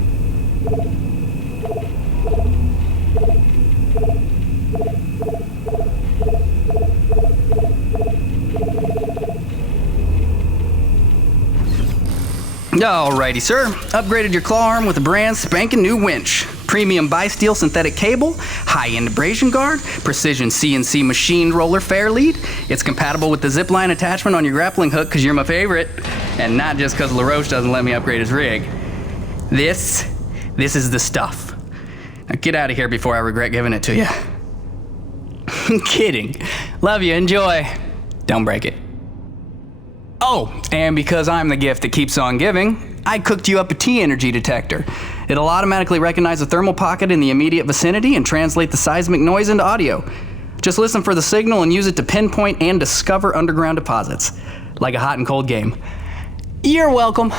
Alrighty, sir. Upgraded your claw arm with a brand spanking new winch. Premium bi-steel synthetic cable, high-end abrasion guard, precision CNC machined roller fair lead. It's compatible with the zipline attachment on your grappling hook because you're my favorite. And not just because Laroche doesn't let me upgrade his rig. This is the stuff. Now get out of here before I regret giving it to you. Kidding. Love you, enjoy. Don't break it. Oh, and because I'm the gift that keeps on giving, I cooked you up a T-energy detector. It'll automatically recognize a thermal pocket in the immediate vicinity and translate the seismic noise into audio. Just listen for the signal and use it to pinpoint and discover underground deposits. Like a hot and cold game. You're welcome.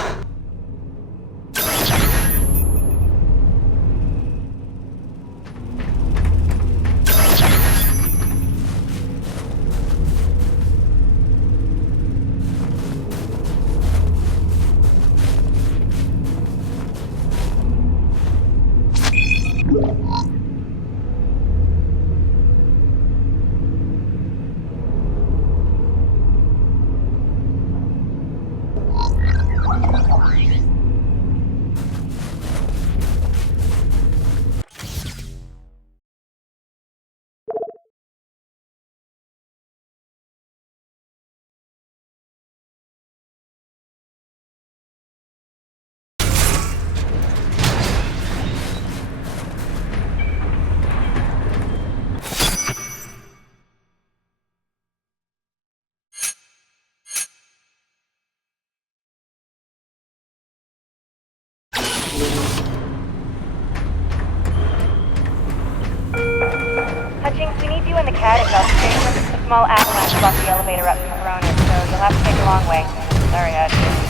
Hutchings, we need you in the CAD at Delta Station. A small avalanche blocked the elevator up from Corona, so you'll have to take a long way. Sorry, Hutch.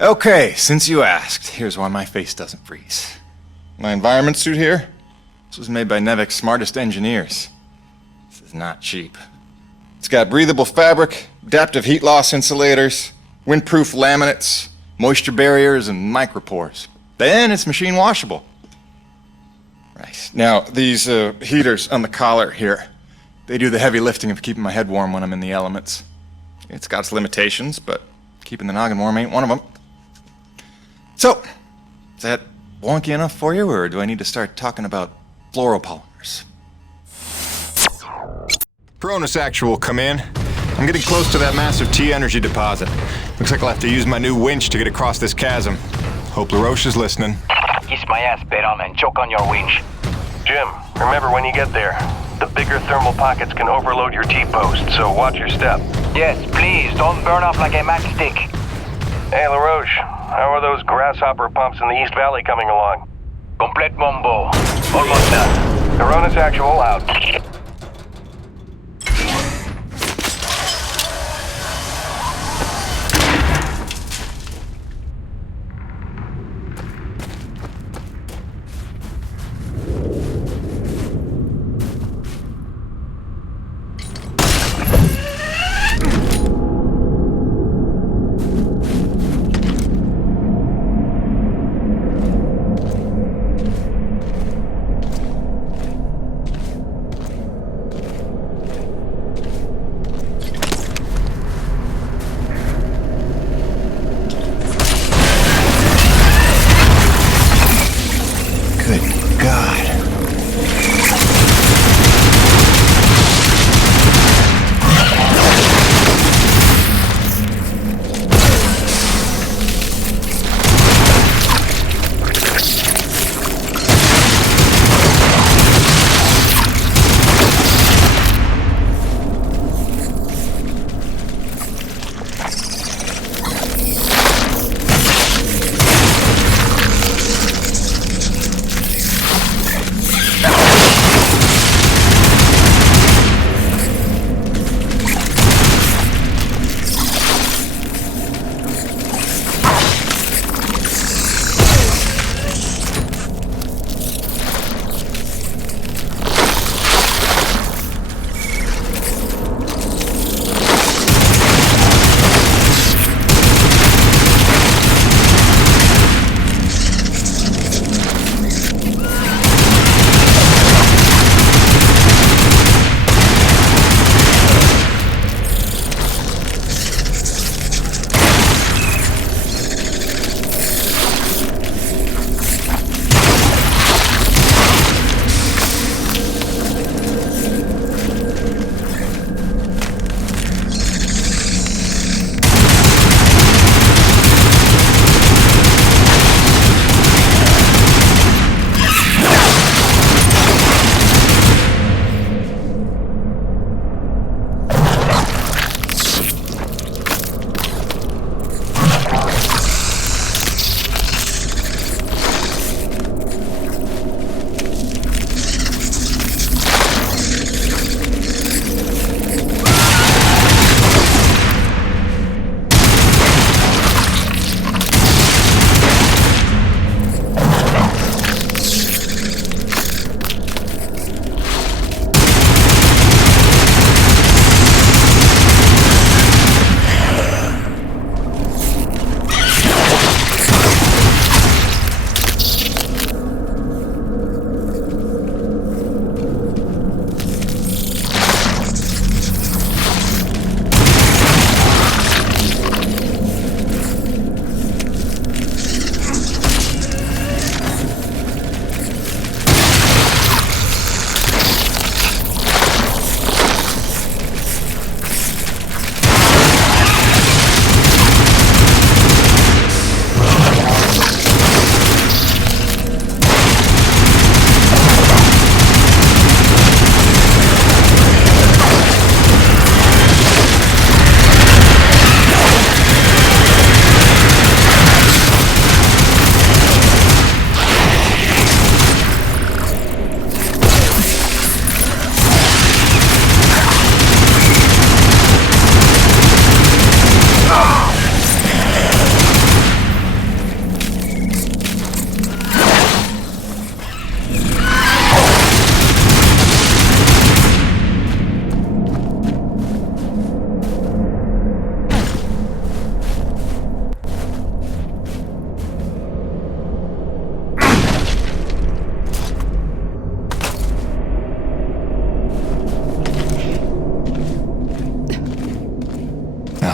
Okay, since you asked, here's why my face doesn't freeze. My environment suit here, this was made by NEVEC's smartest engineers. This is not cheap. It's got breathable fabric, adaptive heat loss insulators, windproof laminates, moisture barriers, and micropores. Then it's machine washable. Right. Now, these heaters on the collar here, they do the heavy lifting of keeping my head warm when I'm in the elements. It's got its limitations, but keeping the noggin warm ain't one of them. So, is that wonky enough for you, or do I need to start talking about fluoropolymers? Cronus Actual, come in. I'm getting close to that massive T-energy deposit. Looks like I'll have to use my new winch to get across this chasm. Hope Laroche'a's listening. Kiss my ass, Baron, and choke on your winch. Jim, remember when you get there, the bigger thermal pockets can overload your T-post, so watch your step. Yes, please, don't burn up like a matchstick. Hey, Laroche, how are those grasshopper pumps in the East Valley coming along? Complete bombo. Almost done. Cronus Actual out.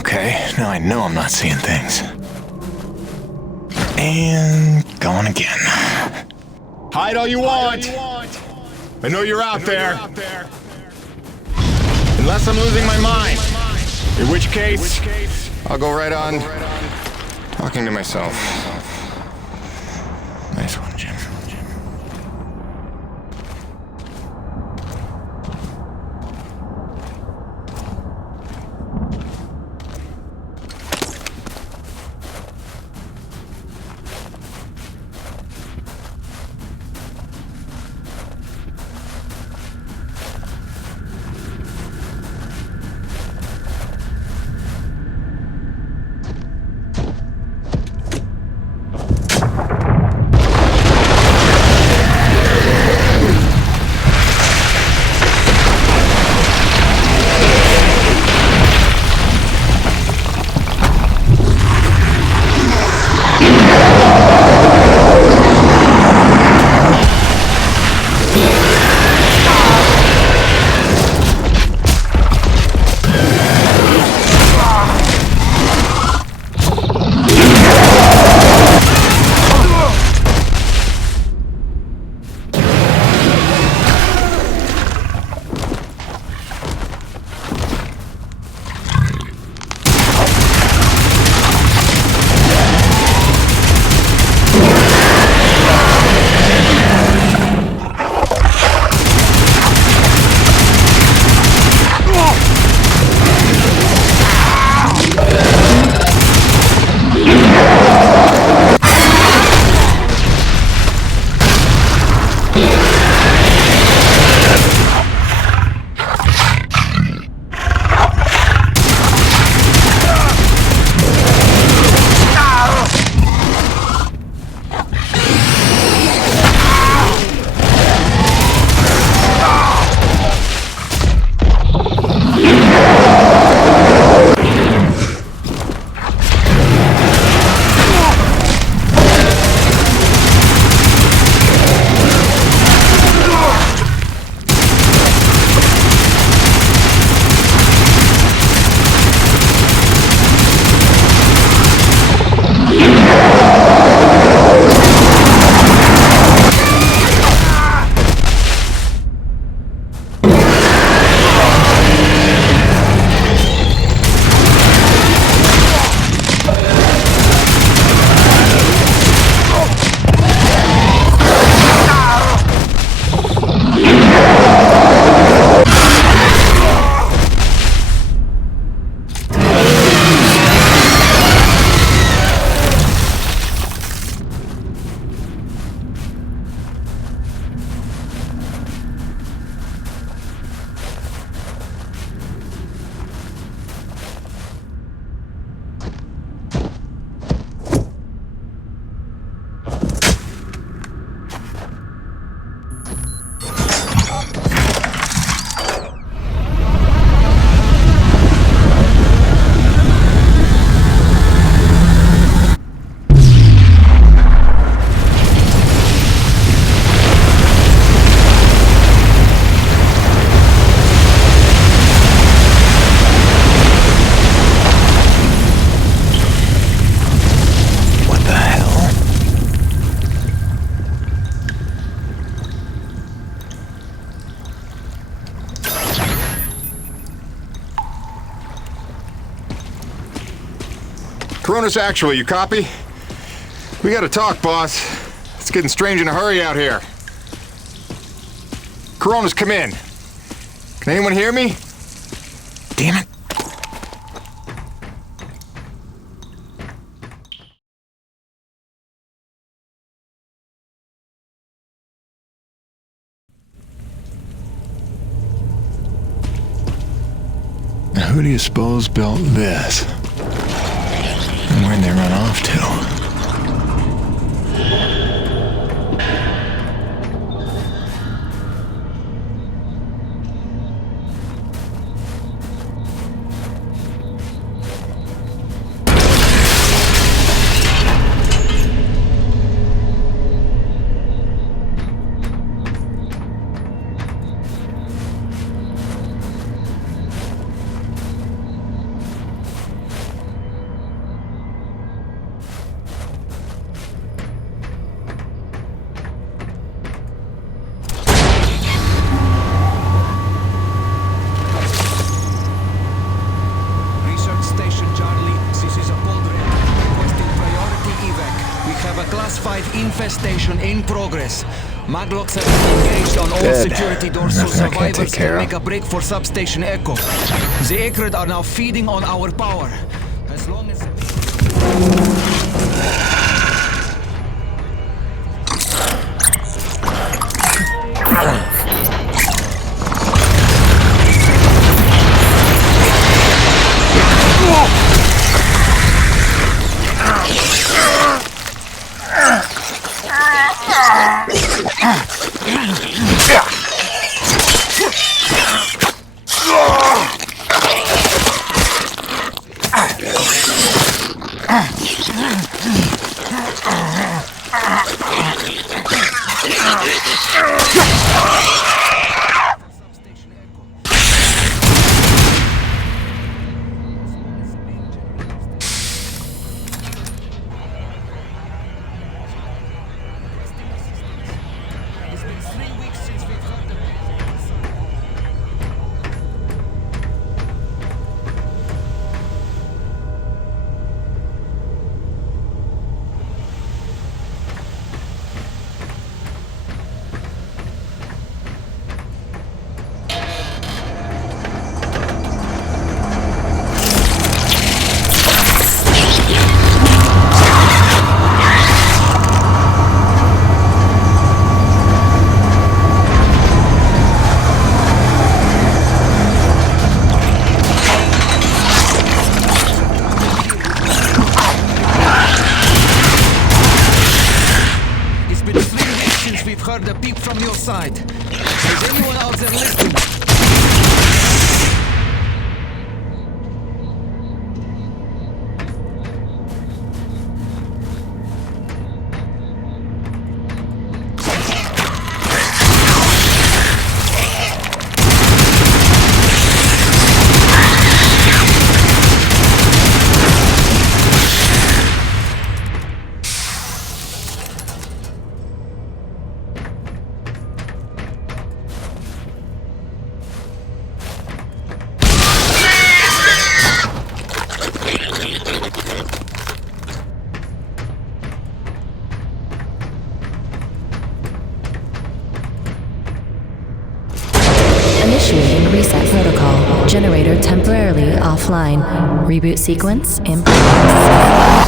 Okay, now I know I'm not seeing things. And gone again. Hide all you want! I know you're out there. Unless I'm losing my mind. In which case, I'll go right on talking to myself. Nice one, Jim. Cronus Actual, you copy? We gotta talk, boss. It's getting strange in a hurry out here. Cronus, come in. Can anyone hear me? Damn it. Now, who do you suppose built this? And where'd they run off to? infestation in progress. Maglocks have been engaged on all Dead. security doors so Nothing I can't take survivors care can of. make a break for substation Echo. The Acrid are now feeding on our power. As long as... Side. Is anyone out there listening? Initiating reset protocol. Generator temporarily offline. Reboot sequence in progress.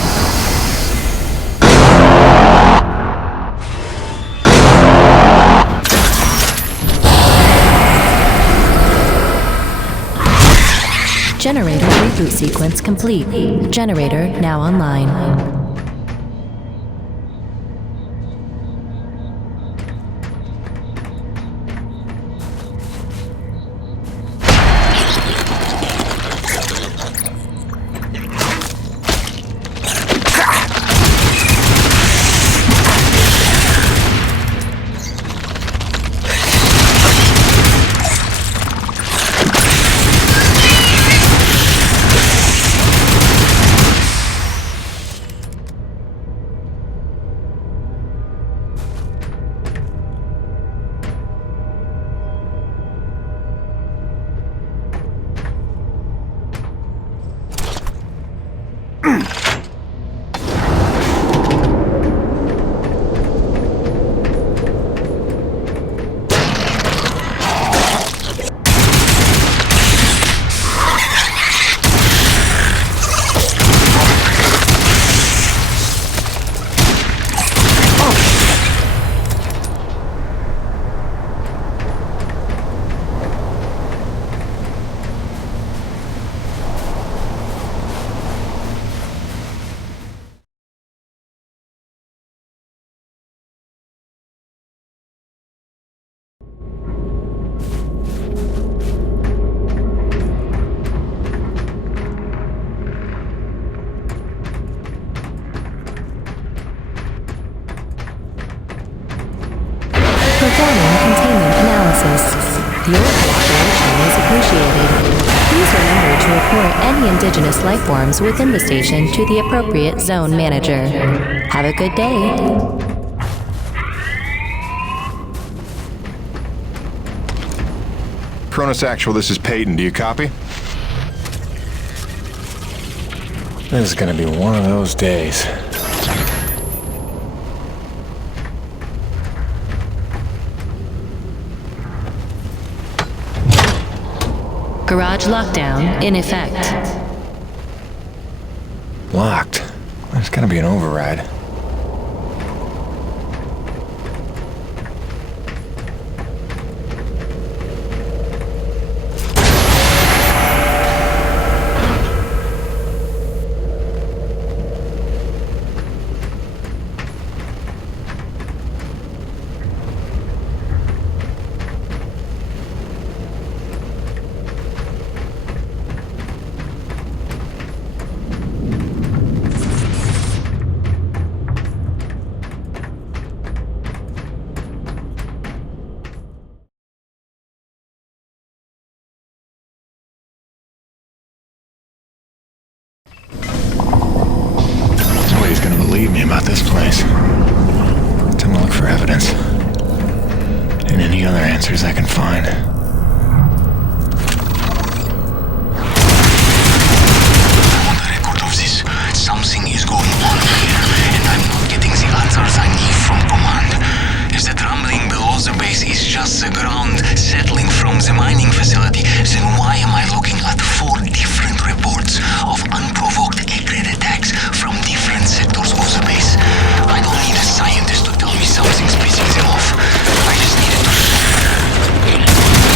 Generator reboot sequence complete. Generator now online. Performing containment analysis. Your cooperation is appreciated. Please remember to report any indigenous life forms within the station to the appropriate zone manager. Have a good day. Cronus Actual, this is Peyton. Do you copy? This is gonna be one of those days. Garage lockdown in effect. Locked. There's gotta be an override. Nobody's gonna believe me about this place. Time to look for evidence. And any other answers I can find. On the record of this, something is going on here, and I'm not getting the answers I need from command. If that rumbling below the base is just the ground settling from the mining facility, then why am I looking at 4 different reports of unprovoked accurate attacks from different sectors of the base? I don't need a scientist to tell me something's pissing them off. I just needed to...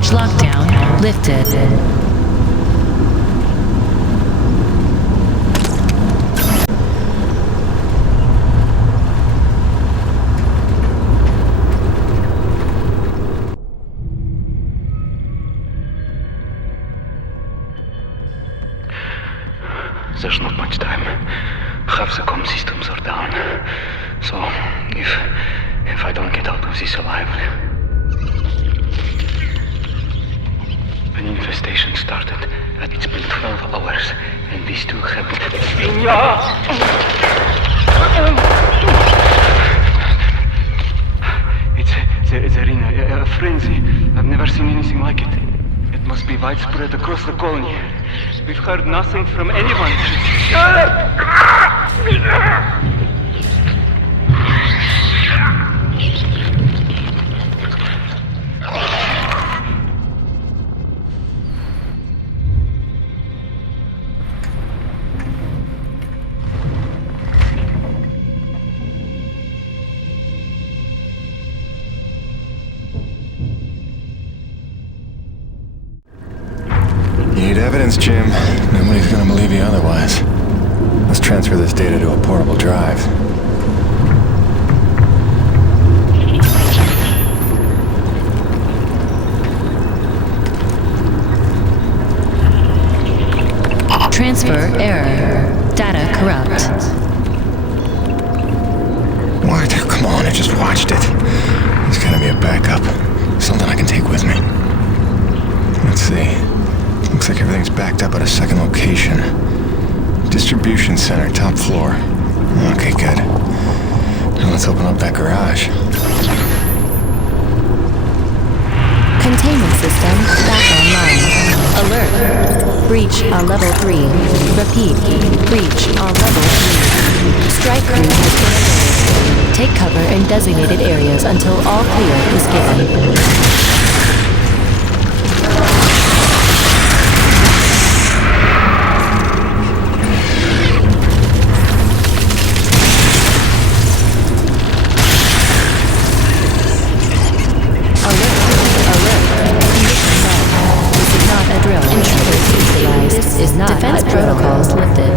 Watch lockdown lifted. There's not much time. Half the comm systems are down. So, if I don't get out of this alive... An infestation started, and it's been 12 hours, and these two haven't... They're in a frenzy. I've never seen anything like it. It must be widespread across the colony. We've heard nothing from anyone. You need evidence, Jim. Nobody's gonna believe you otherwise. Let's transfer this data to a portable drive. Transfer error. Data corrupt. What? Come on, I just watched it. There's gotta be a backup. Something I can take with me. Let's see. Looks like everything's backed up at a second location. Distribution center, top floor. Okay, good. Now let's open up that garage. Containment system back online. Alert. Breach on level 3. Repeat. Breach on level 3. Strike crew has been alerted. Take cover in designated areas until all clear is given. Defense protocols lifted.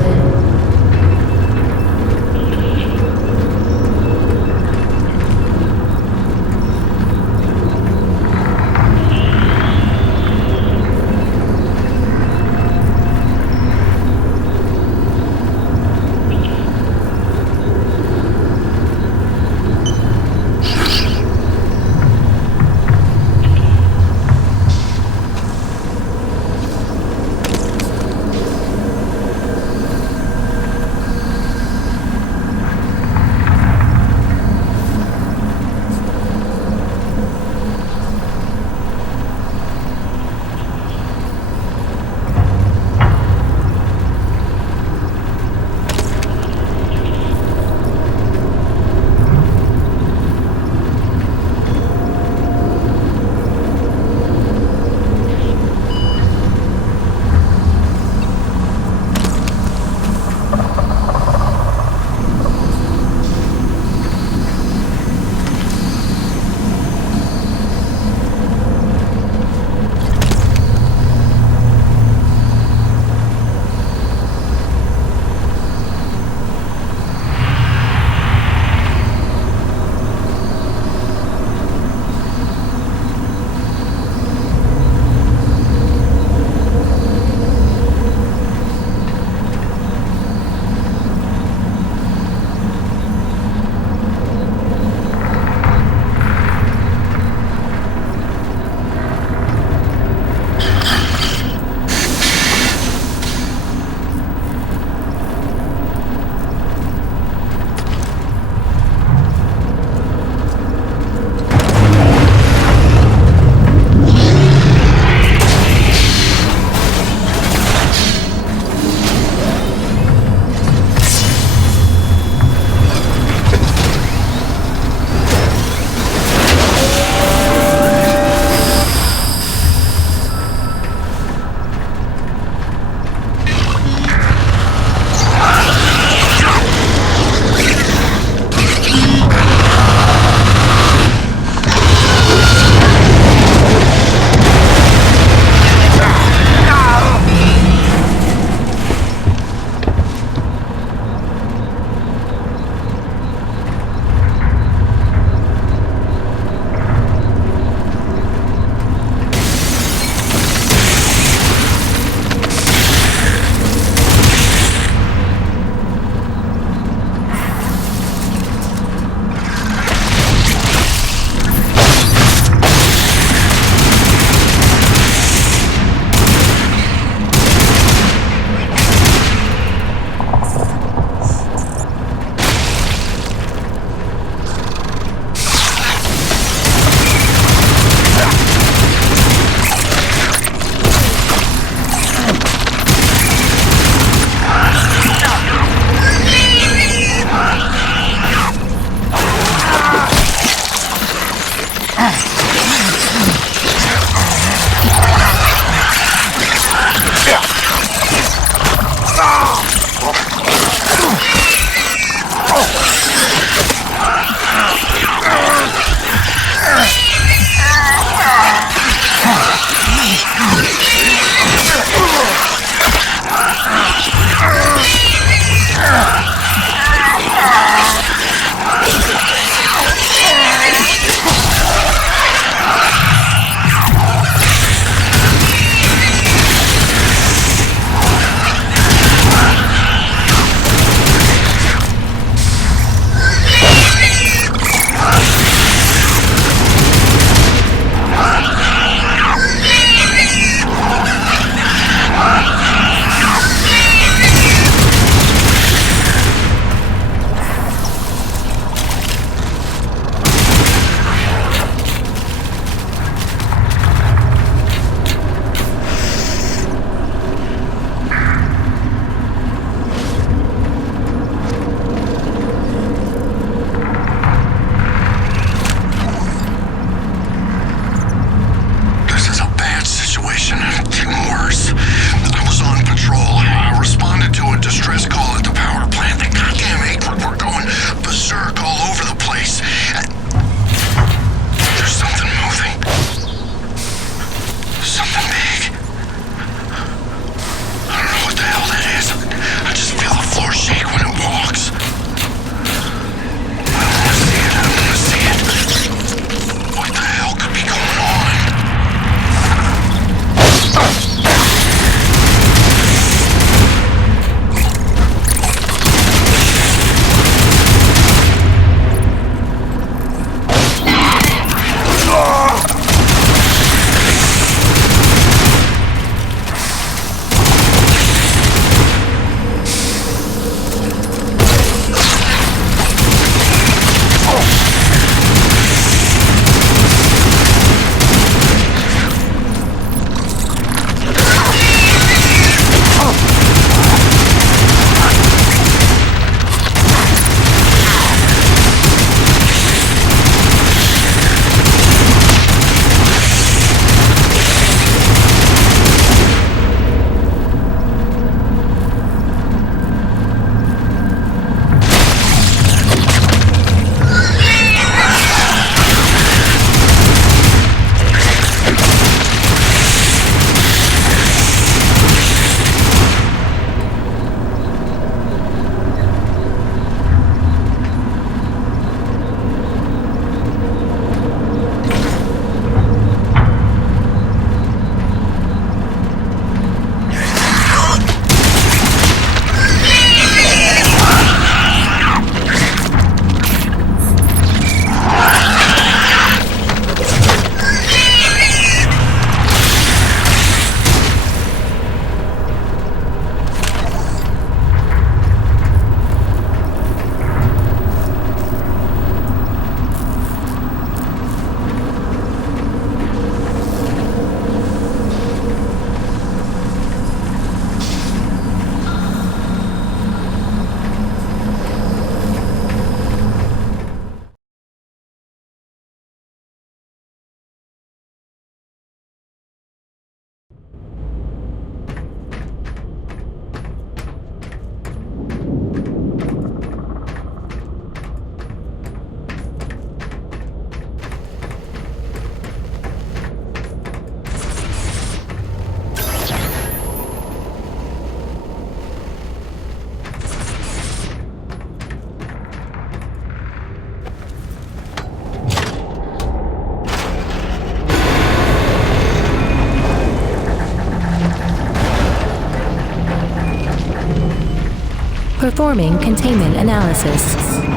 Performing containment analysis.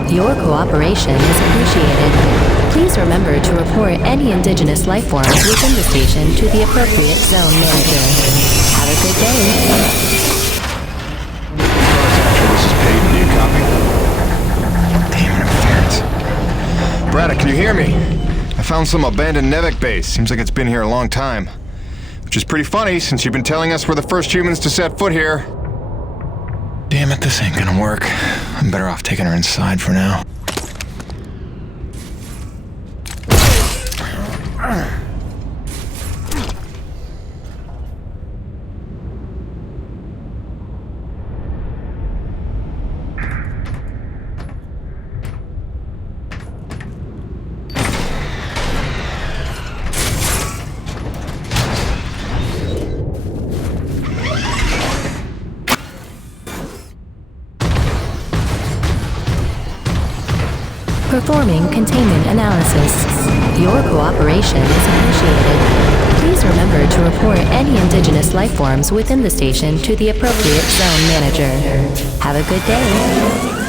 Your cooperation is appreciated. Please remember to report any indigenous life forms within the station to the appropriate zone manager. Have a good day. This is Peyton. Do you copy? Damn interference. Braddock, can you hear me? I found some abandoned NEVECU base. Seems like it's been here a long time. Which is pretty funny, since you've been telling us we're the first humans to set foot here. Damn it, this ain't gonna work. I'm better off taking her inside for now. Performing containment analysis. Your cooperation is appreciated. Please remember to report any indigenous life forms within the station to the appropriate zone manager. Have a good day.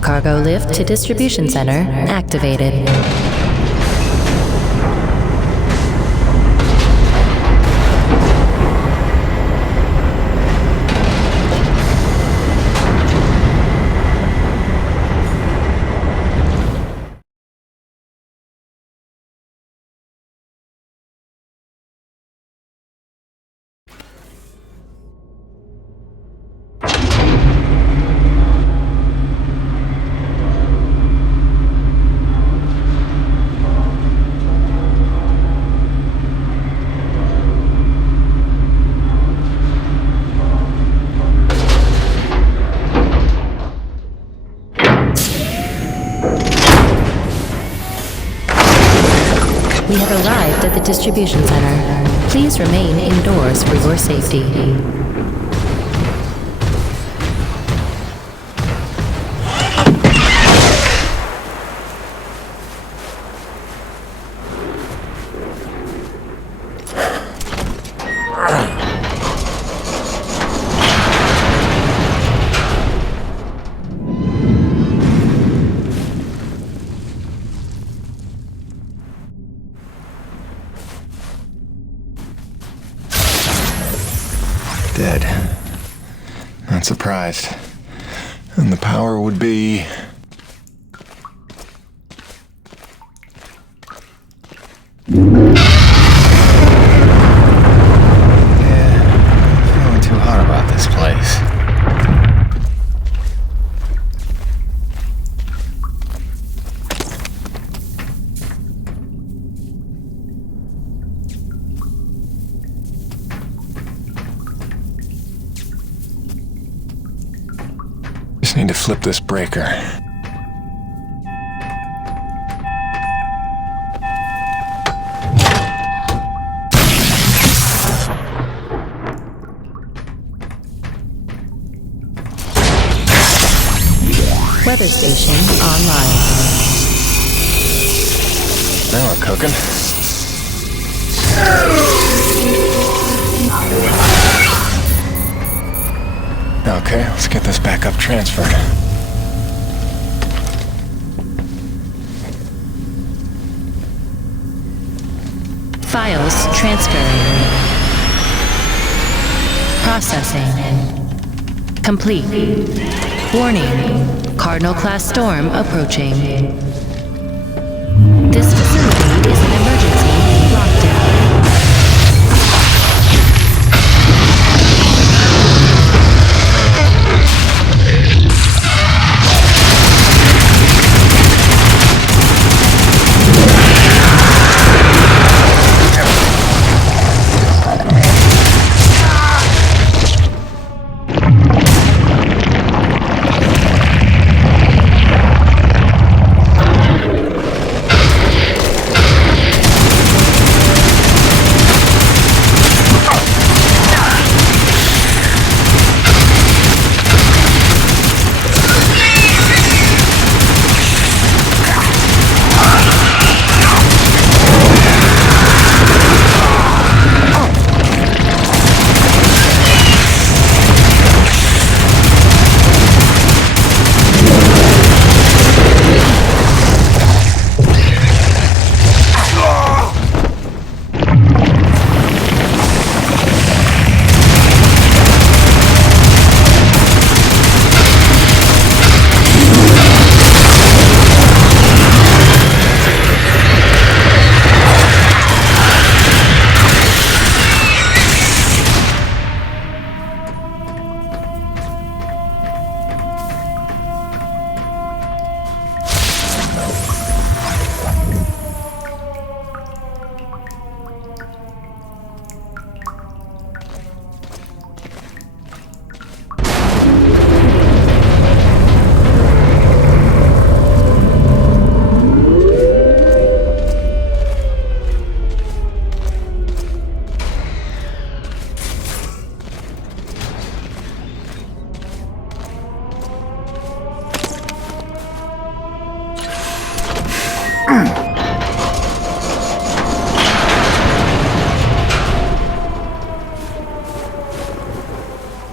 Cargo lift to distribution center activated. We have arrived at the distribution center. Please remain indoors for your safety. Dead. Not surprised. And the power would be... Yeah, feeling too hot about this place. Just need to flip this breaker. Weather station online. Now we're cooking. Okay, let's get this back up transferred. Files transferring. Processing. Complete. Warning. Cardinal class storm approaching. This facility is an emergency lockdown.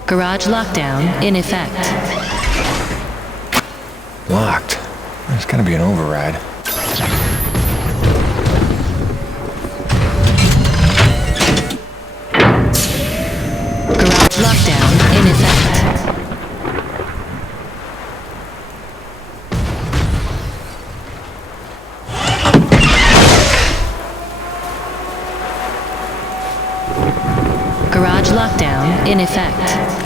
Garage lockdown in effect. Locked. There's gotta be an override. Garage lockdown in effect. Garage lockdown in effect.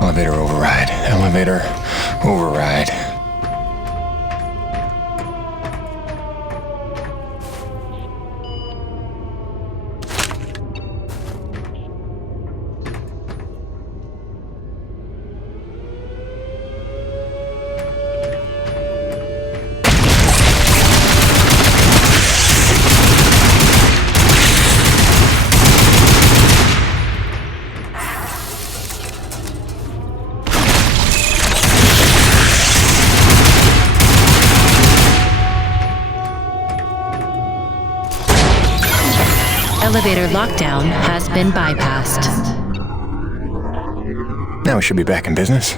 Elevator override. Elevator override. Elevator lockdown has been bypassed. Now we should be back in business.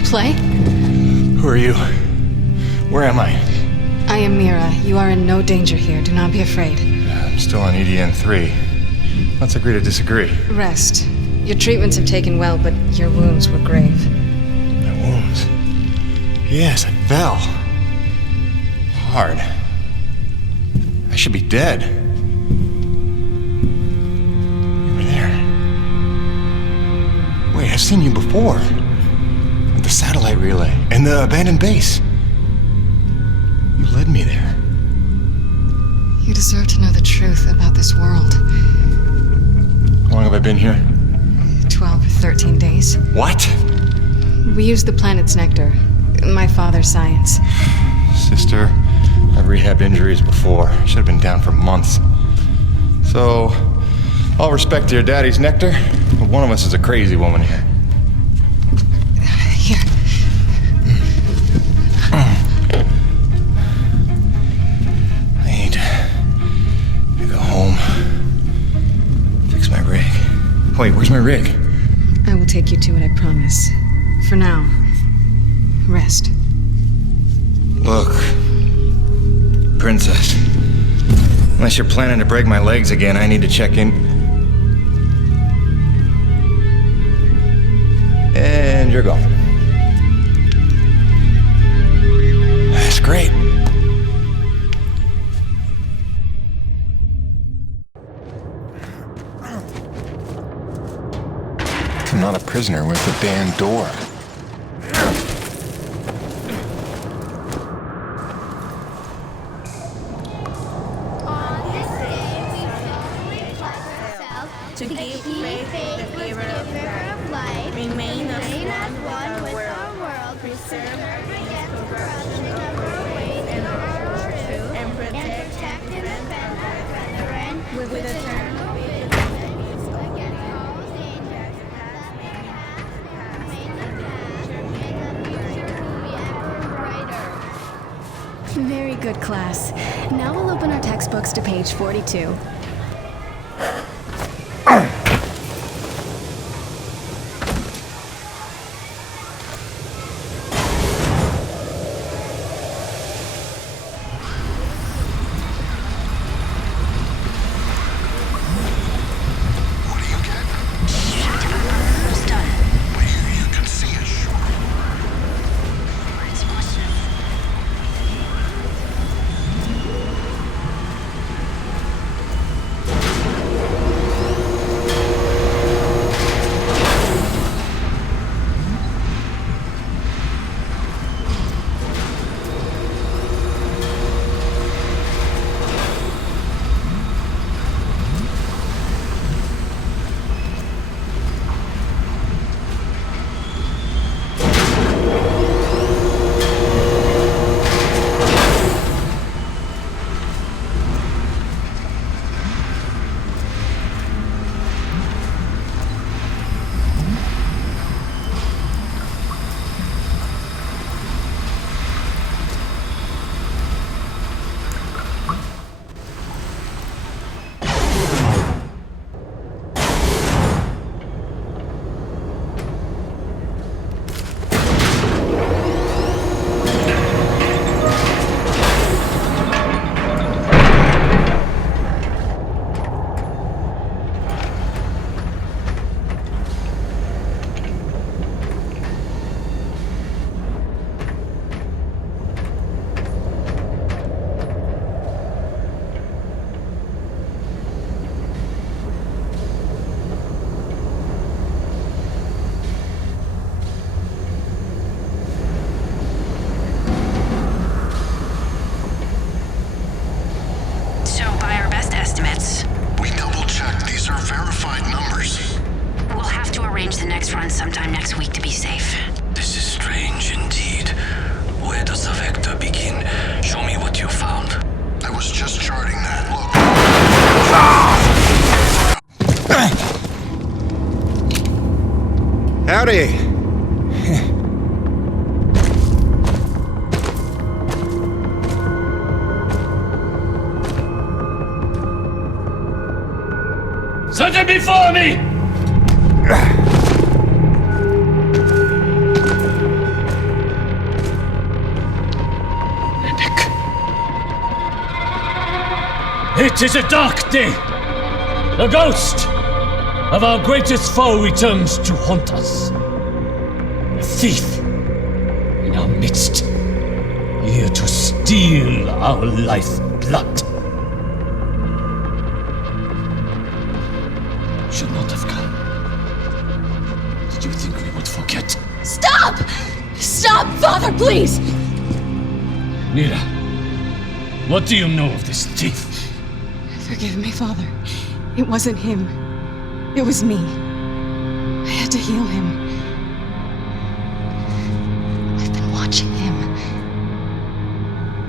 you play? Who are you? Where am I? I am Mira. You are in no danger here. Do not be afraid. I'm still on EDN 3. Let's agree to disagree. Rest. Your treatments have taken well, but your wounds were grave. My wounds? Yes, I fell. Hard. I should be dead. You were there. Wait, I've seen you before. At the satellite relay and the abandoned base. You led me there. You deserve to know the truth about this world. How long have I been here? 12 or 13 days. What? We used the planet's nectar. My father's science. Sister, I've rehabbed injuries before. Should have been down for months. So, all respect to your daddy's nectar, but one of us is a crazy woman here. Here. I need to go home. Fix my rig. Wait, where's my rig? I will take you to it, I promise. For now, rest. Look, Princess. Unless you're planning to break my legs again, I need to check in. And you're gone. That's great. I'm not a prisoner with the banned door. To give faith in the giver of life, remain as one with our world, preserve against corruption of our ways and our truth, and protect and defend our brethren with eternal vigilance against all dangers that may have in the future will be ever brighter. Very good, class. Now we'll open our textbooks to page 42. sometime next week to be safe. This is strange indeed. Where does the vector begin? Show me what you found. I was just charting that. Look. Howdy. Something before me! 'Tis a dark day. The ghost of our greatest foe returns to haunt us. A thief in our midst, here to steal our lifeblood. Should not have come. Did you think we would forget? Stop! Stop, Father, please! Mira, what do you know of this thief? Forgive me, Father. It wasn't him. It was me. I had to heal him. I've been watching him.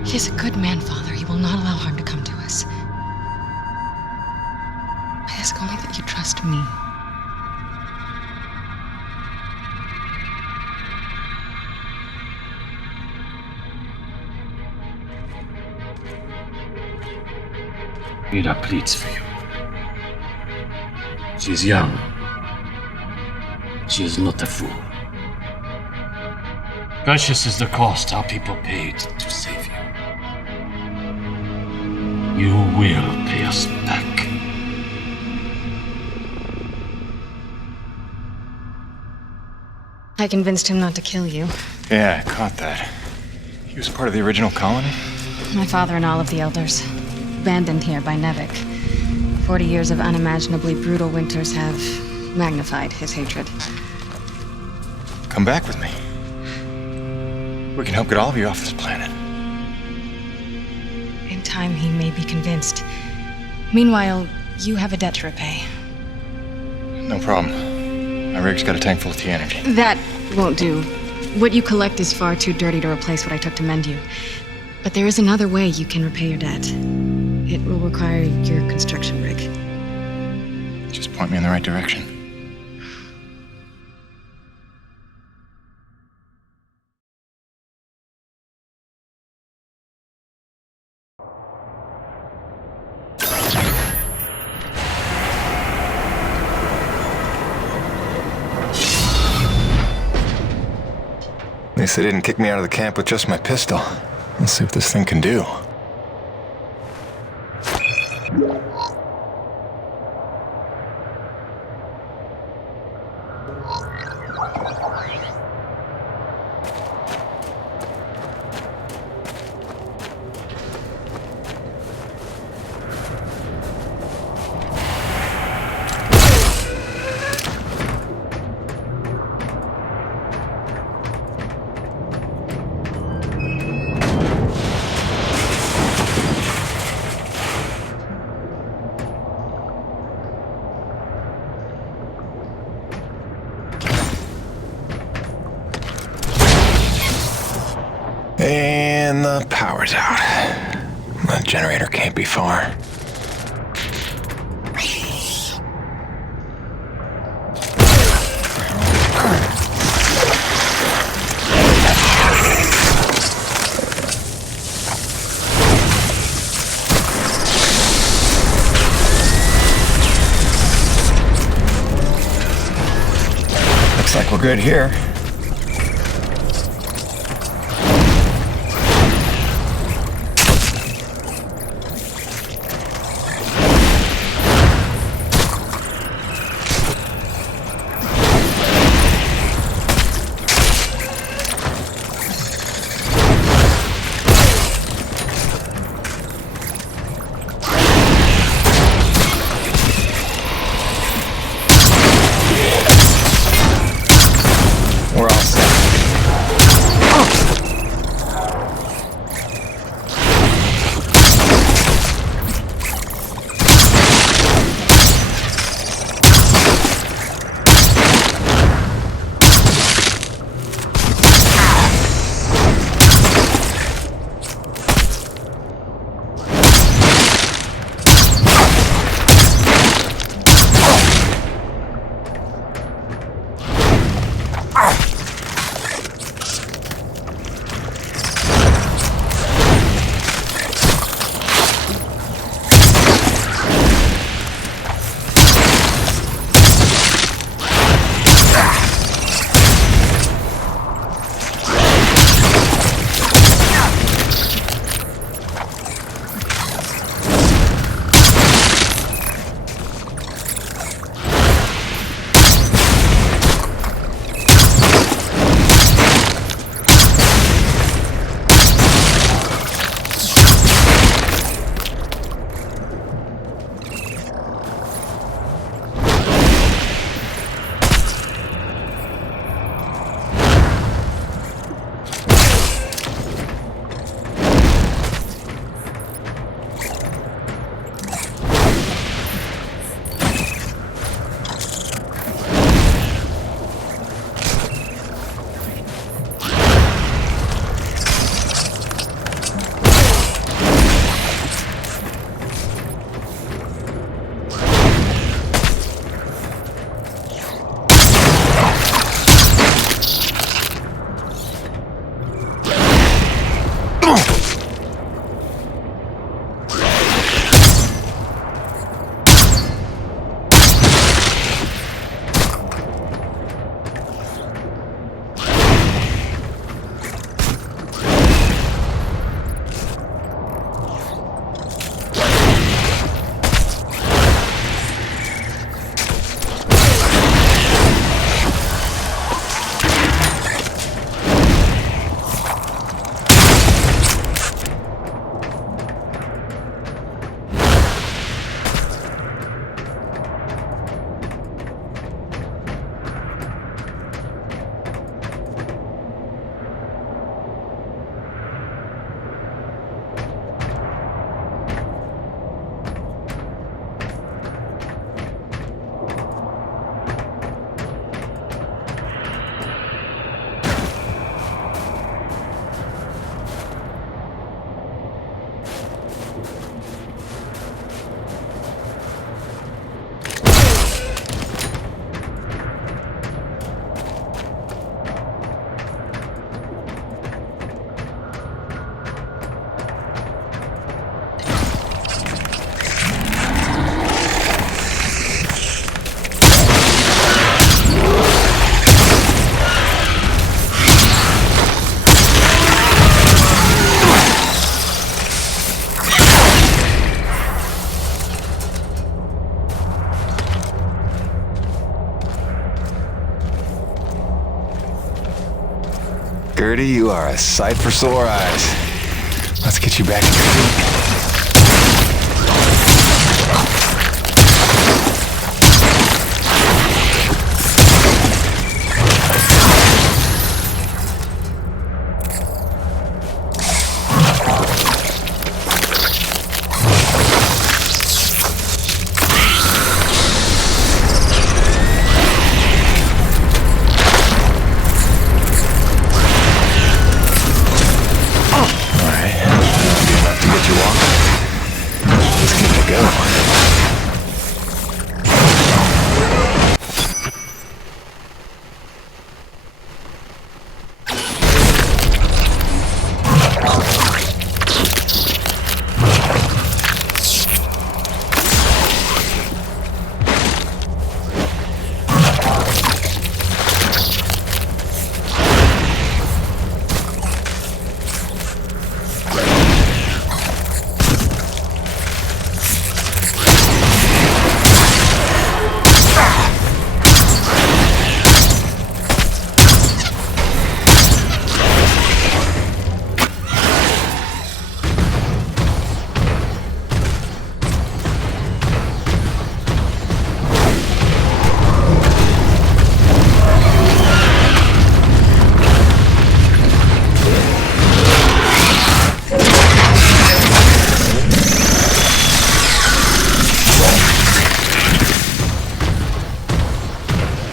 He is a good man, Father. He will not allow harm to come to us. I ask only that you trust me. Mira pleads for you. She is young. She is not a fool. Precious is the cost our people paid to save you. You will pay us back. I convinced him not to kill you. Yeah, I caught that. He was part of the original colony? My father and all of the elders. Abandoned here by NEVECU. 40 years of unimaginably brutal winters have magnified his hatred. Come back with me. We can help get all of you off this planet. In time, he may be convinced. Meanwhile, you have a debt to repay. No problem. My rig's got a tank full of T-energy. That won't do. What you collect is far too dirty to replace what I took to mend you. But there is another way you can repay your debt. It will require your construction rig. Just point me in the right direction. At least they didn't kick me out of the camp with just my pistol. Let's see what this thing can do. And the power's out. The generator can't be far. Looks like we're good here. Gertie, you are a sight for sore eyes. Let's get you back to your feet.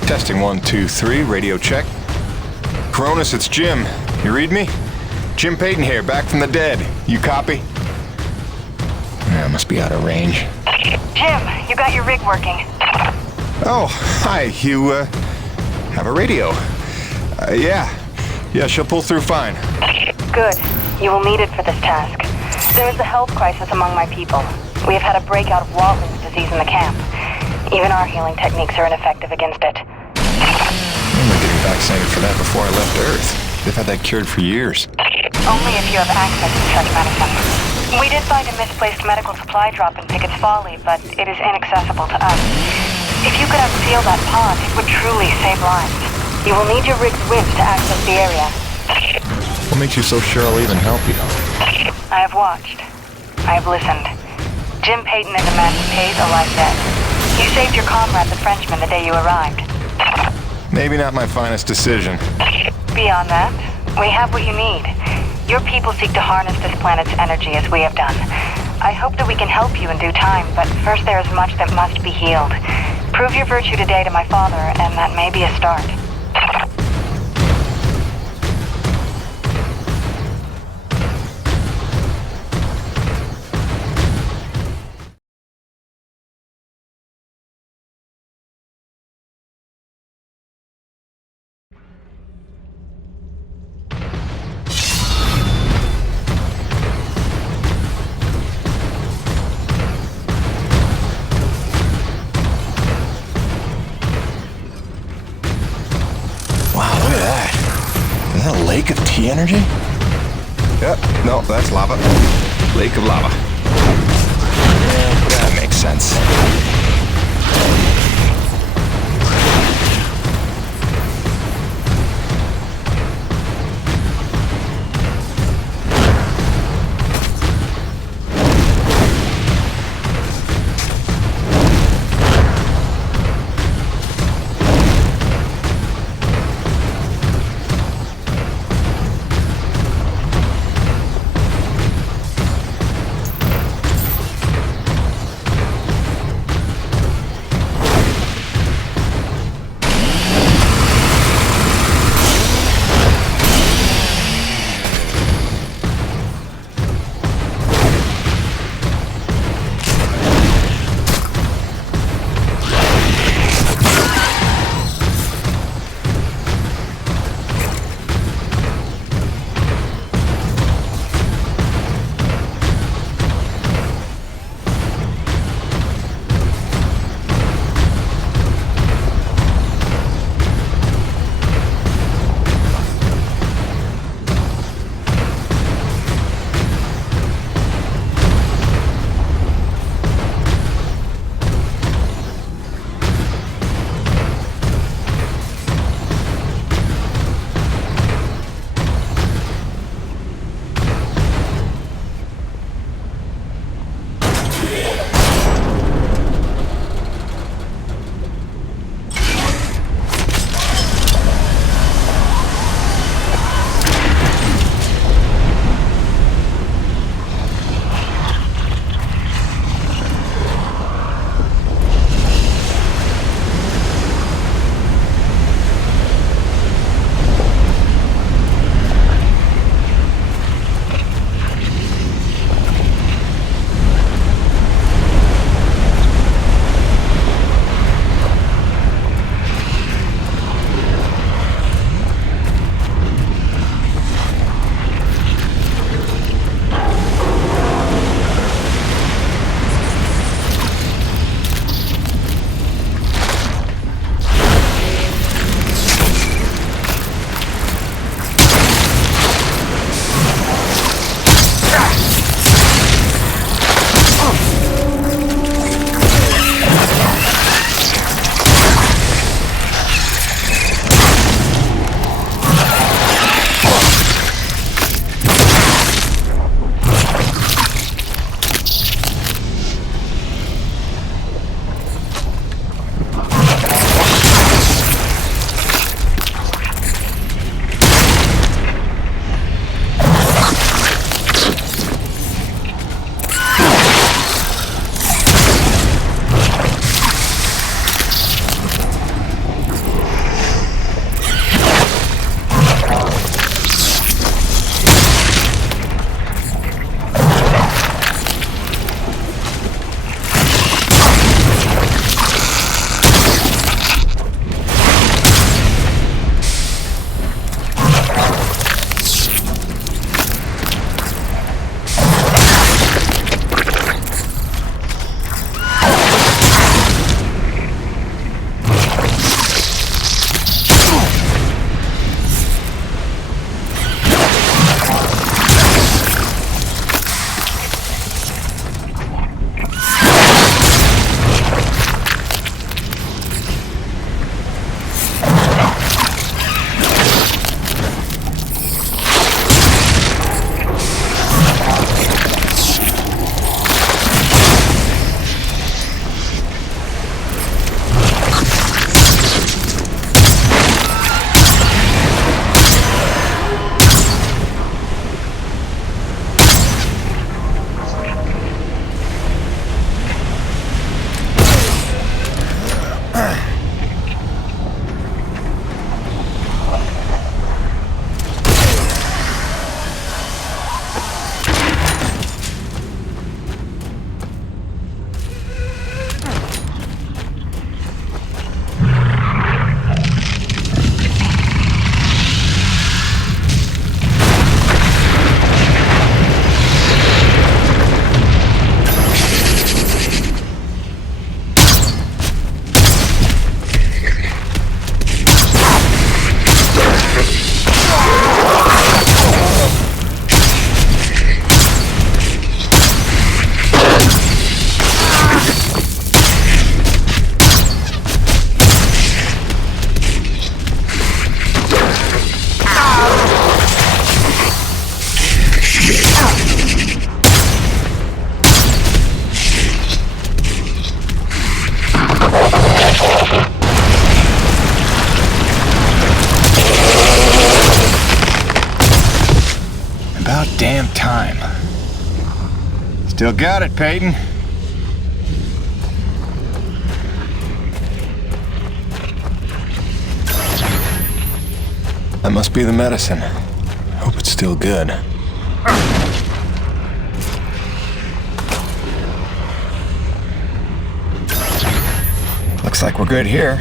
Testing 1, 2, 3, radio check. Cronus, it's Jim. You read me? Jim Payton here, back from the dead. You copy? I must be out of range. Jim, you got your rig working. Oh, hi. You, have a radio? Yeah. Yeah, she'll pull through fine. Good. You will need it for this task. There is a health crisis among my people. We have had a breakout of Wattling's disease in the camp. Even our healing techniques are ineffective against it. I'm not getting vaccinated for that before I left Earth. They've had that cured for years. Only if you have access to such medicine. We did find a misplaced medical supply drop in Pickett's Folly, but it is inaccessible to us. If you could unseal that pod, it would truly save lives. You will need your rig's winch to access the area. What makes you so sure I'll even help you? I have watched. I have listened. Jim Payton is a man who pays a life debt. You saved your comrade, the Frenchman, the day you arrived. Maybe not my finest decision. Beyond that, we have what you need. Your people seek to harness this planet's energy as we have done. I hope that we can help you in due time, but first there is much that must be healed. Prove your virtue today to my father, and that may be a start. Lake of tea energy? Yep, no, that's lava. Lake of lava. Yeah, that makes sense. time. Still got it, Peyton. That must be the medicine. Hope it's still good. Looks like we're good here.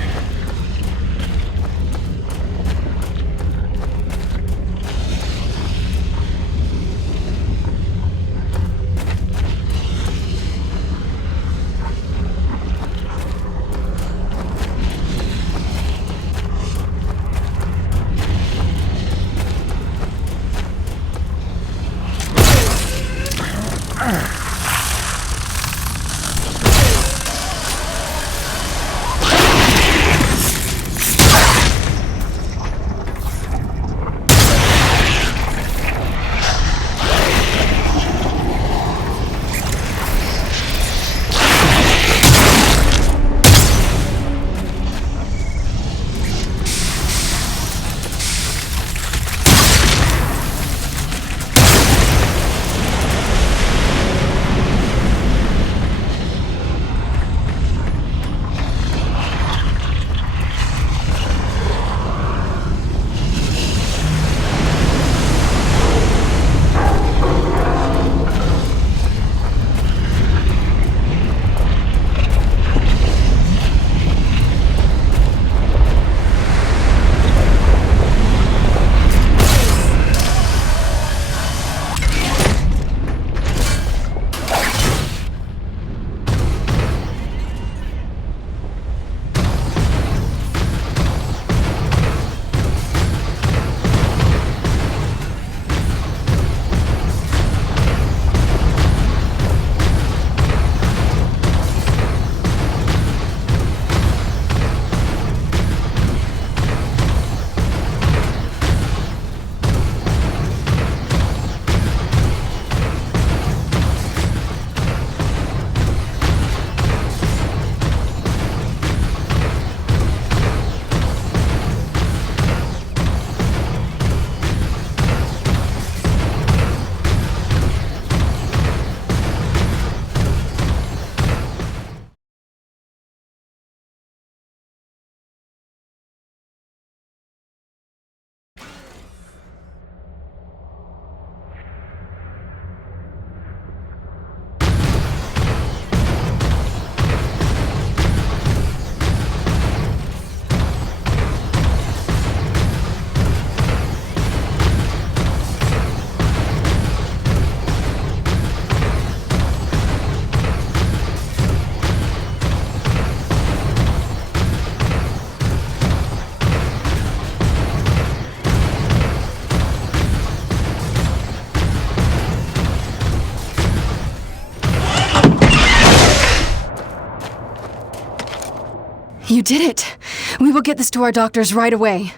You did it! We will get this to our doctors right away.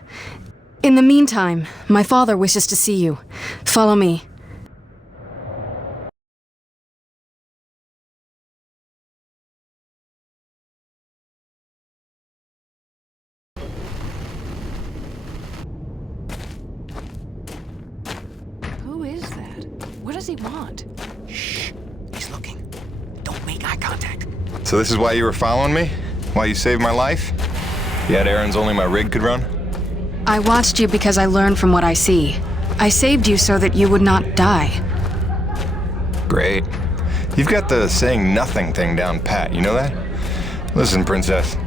In the meantime, my father wishes to see you. Follow me. Who is that? What does he want? Shh. He's looking. Don't make eye contact. So this is why you were following me? Why you saved my life? You had errands only my rig could run? I watched you because I learned from what I see. I saved you so that you would not die. Great. You've got the saying nothing thing down pat, you know that? Listen, princess.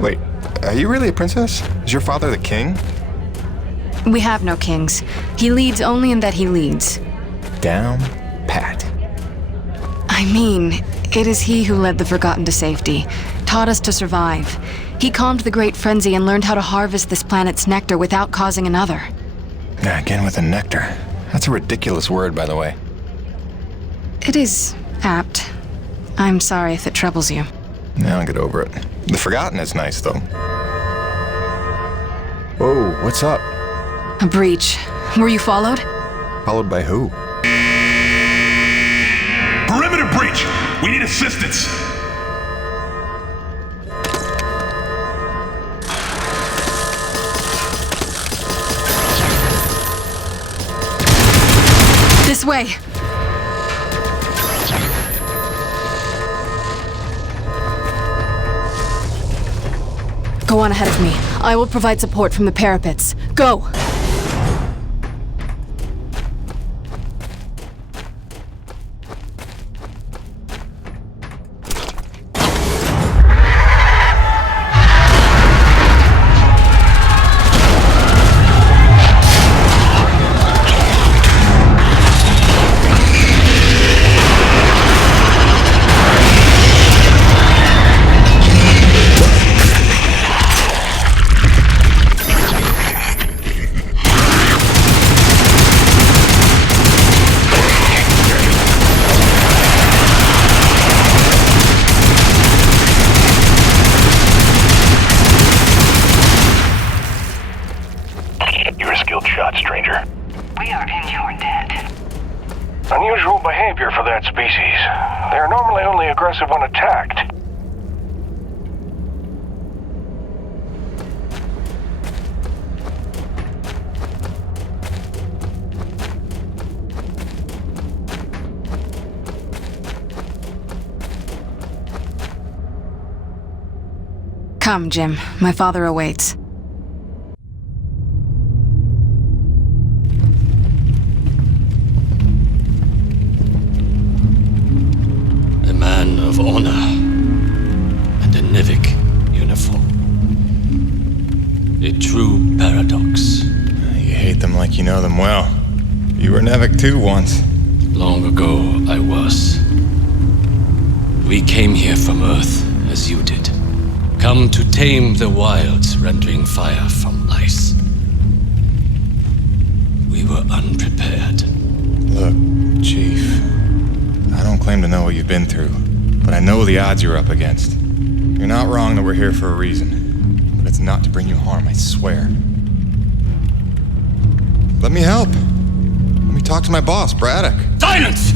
Wait, are you really a princess? Is your father the king? We have no kings. He leads only in that he leads. Down pat. I mean, it is he who led the Forgotten to safety, taught us to survive. He calmed the Great Frenzy and learned how to harvest this planet's nectar without causing another. Yeah, again with the nectar. That's a ridiculous word, by the way. It is apt. I'm sorry if it troubles you. Now I'll get over it. The Forgotten is nice, though. Whoa, what's up? A breach. Were you followed? Followed by who? Perimeter breach! We need assistance! This way! Go on ahead of me. I will provide support from the parapets. Go! Unusual behavior for that species. They're normally only aggressive when attacked. Come, Jim. My father awaits. Of honor and a NEVECU uniform. A true paradox. You hate them like you know them well. You were NEVEC too once. Long ago, I was. We came here from Earth, as you did. Come to tame the wilds, rendering fire from ice. We were unprepared. Look, Chief, I don't claim to know what you've been through. But I know the odds you're up against. You're not wrong that we're here for a reason. But it's not to bring you harm, I swear. Let me help. Let me talk to my boss, Braddock. Silence!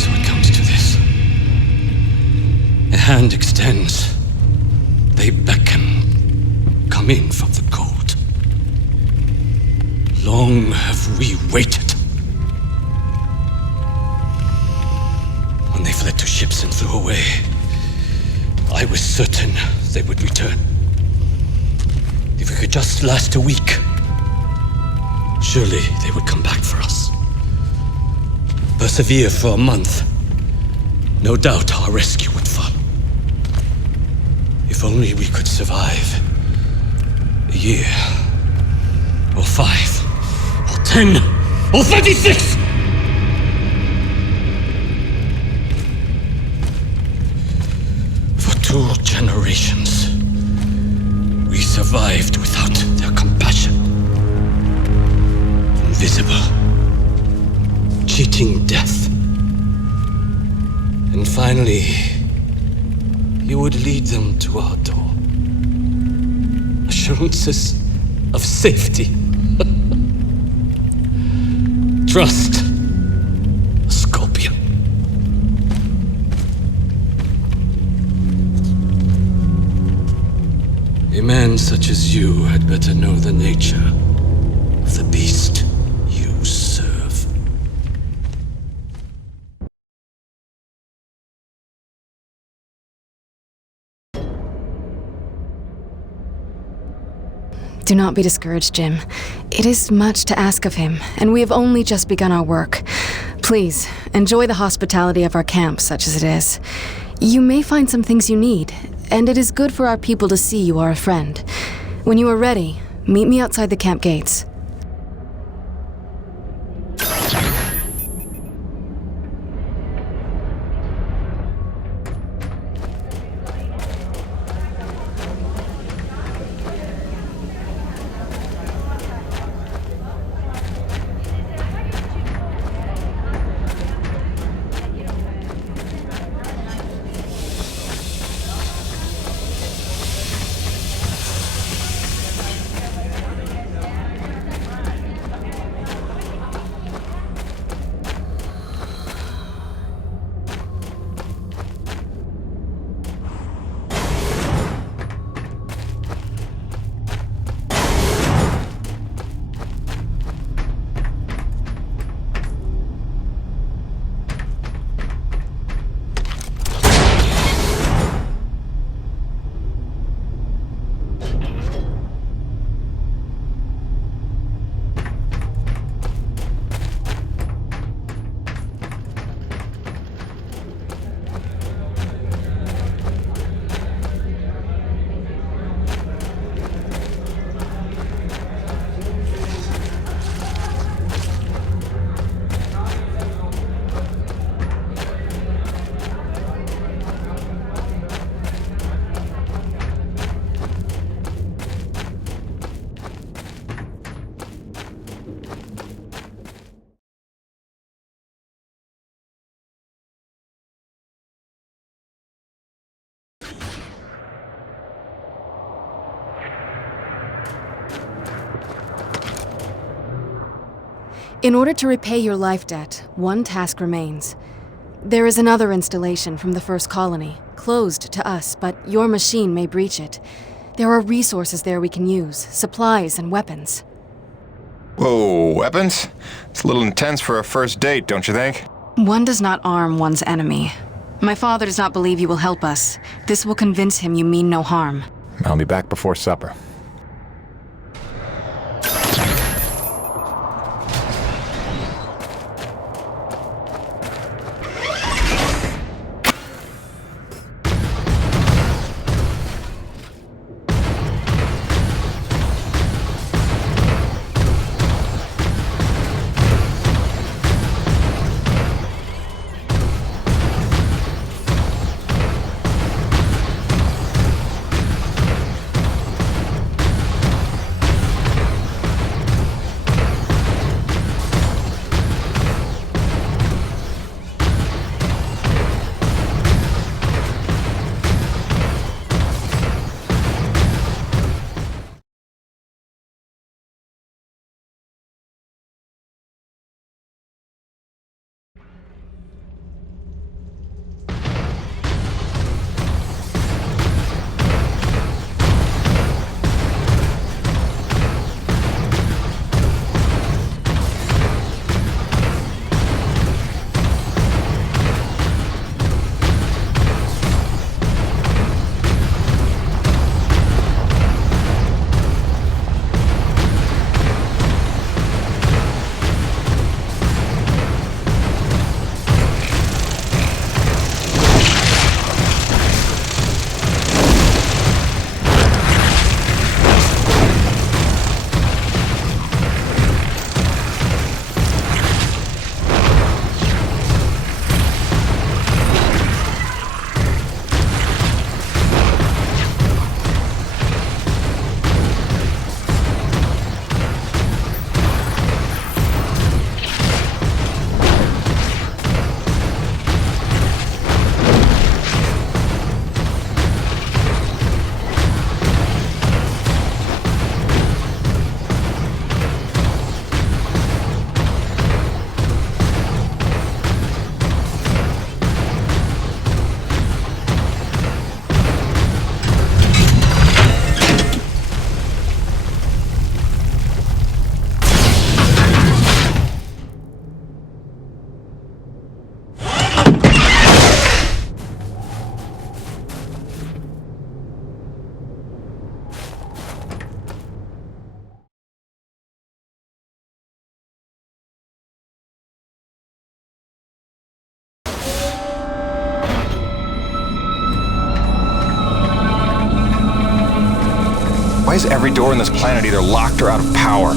So it comes to this. A hand extends. They beckon. Come in from the cold. Long have we waited. When they fled to ships and flew away, I was certain they would return. If we could just last a week, surely they would come back for us. Persevere for a month. No doubt our rescue would follow. If only we could survive a year, or 5, or 10, or 36! For 2 generations, we survived without their compassion. Invisible, cheating death. And finally, you would lead them to our door. Assurances of safety. Trust. A scorpion. A man such as you had better know the nature of the beast you serve. Do not be discouraged, Jim. It is much to ask of him, and we have only just begun our work. Please, enjoy the hospitality of our camp, such as it is. You may find some things you need, and it is good for our people to see you are a friend. When you are ready, meet me outside the camp gates. In order to repay your life debt, one task remains. There is another installation from the first colony, closed to us, but your machine may breach it. There are resources there we can use, supplies and weapons. Whoa, weapons? It's a little intense for a first date, don't you think? One does not arm one's enemy. My father does not believe you will help us. This will convince him you mean no harm. I'll be back before supper. Why is every door on this planet either locked or out of power?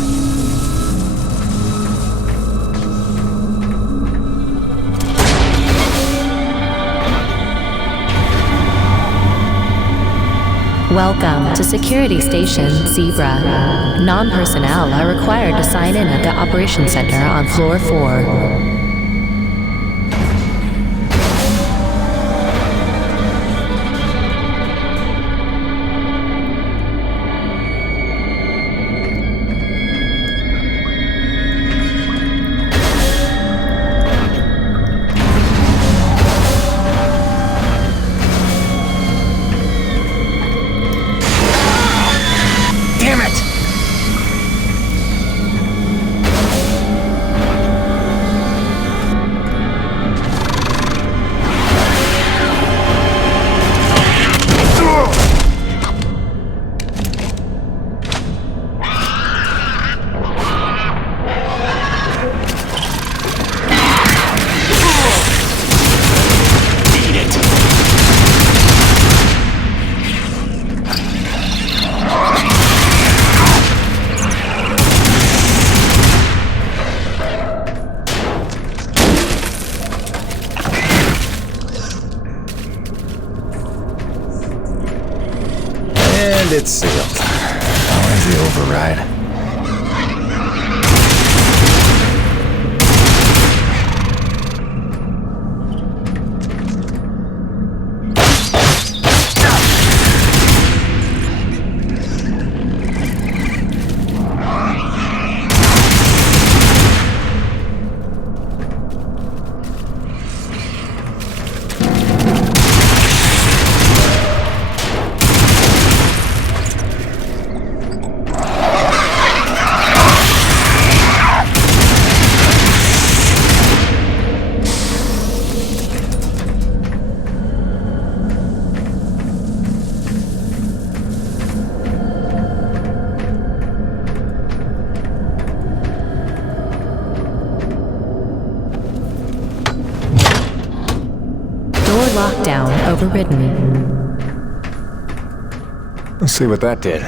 Welcome to Security Station Zebra. Non-personnel are required to sign in at the Operations Center on Floor 4. And it's sealed. Always the override. Countdown overridden. Let's see what that did.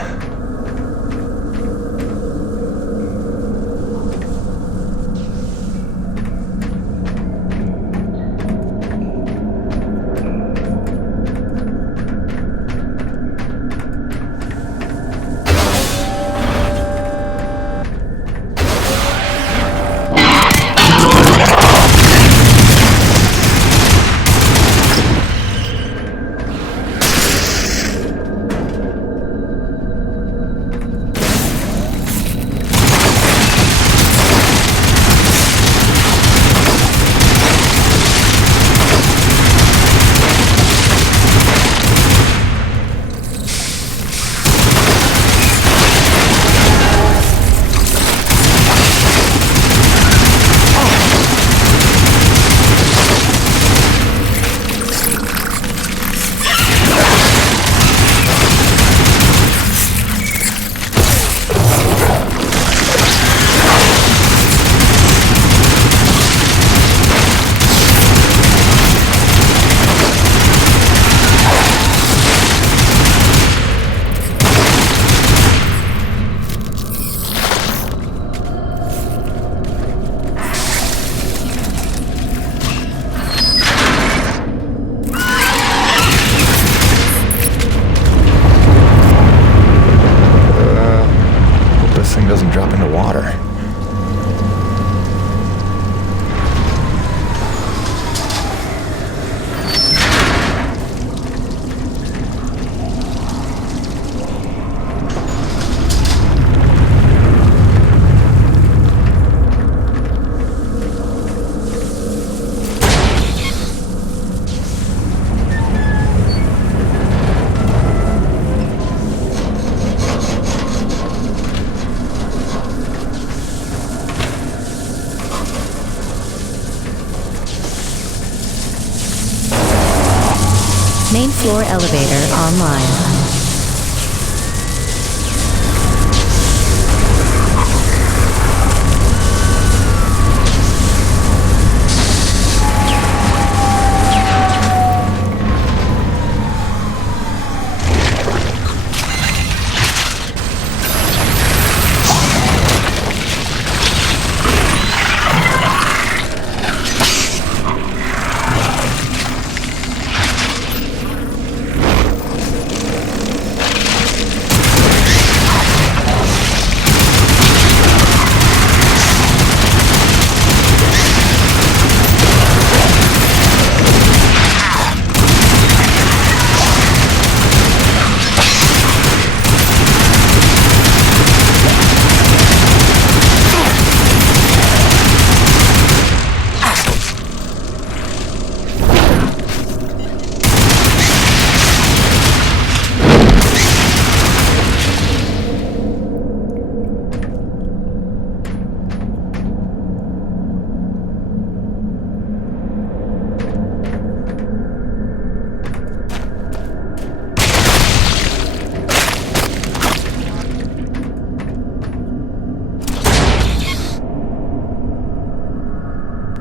Main floor elevator online.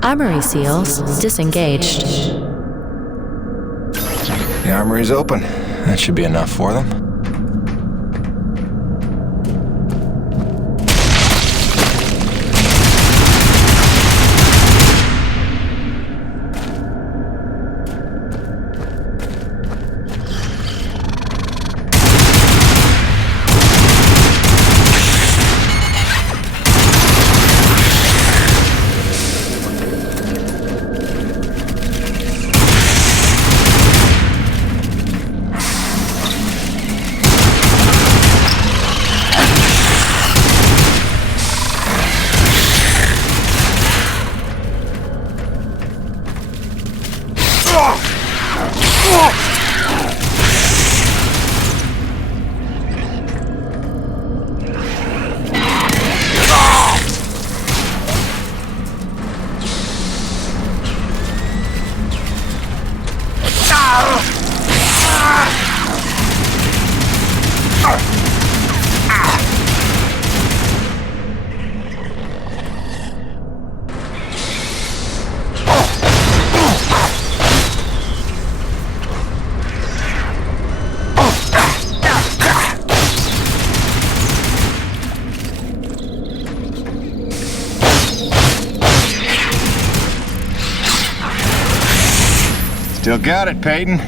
Armory seals disengaged. The armory's open. That should be enough for them. Still got it, Peyton.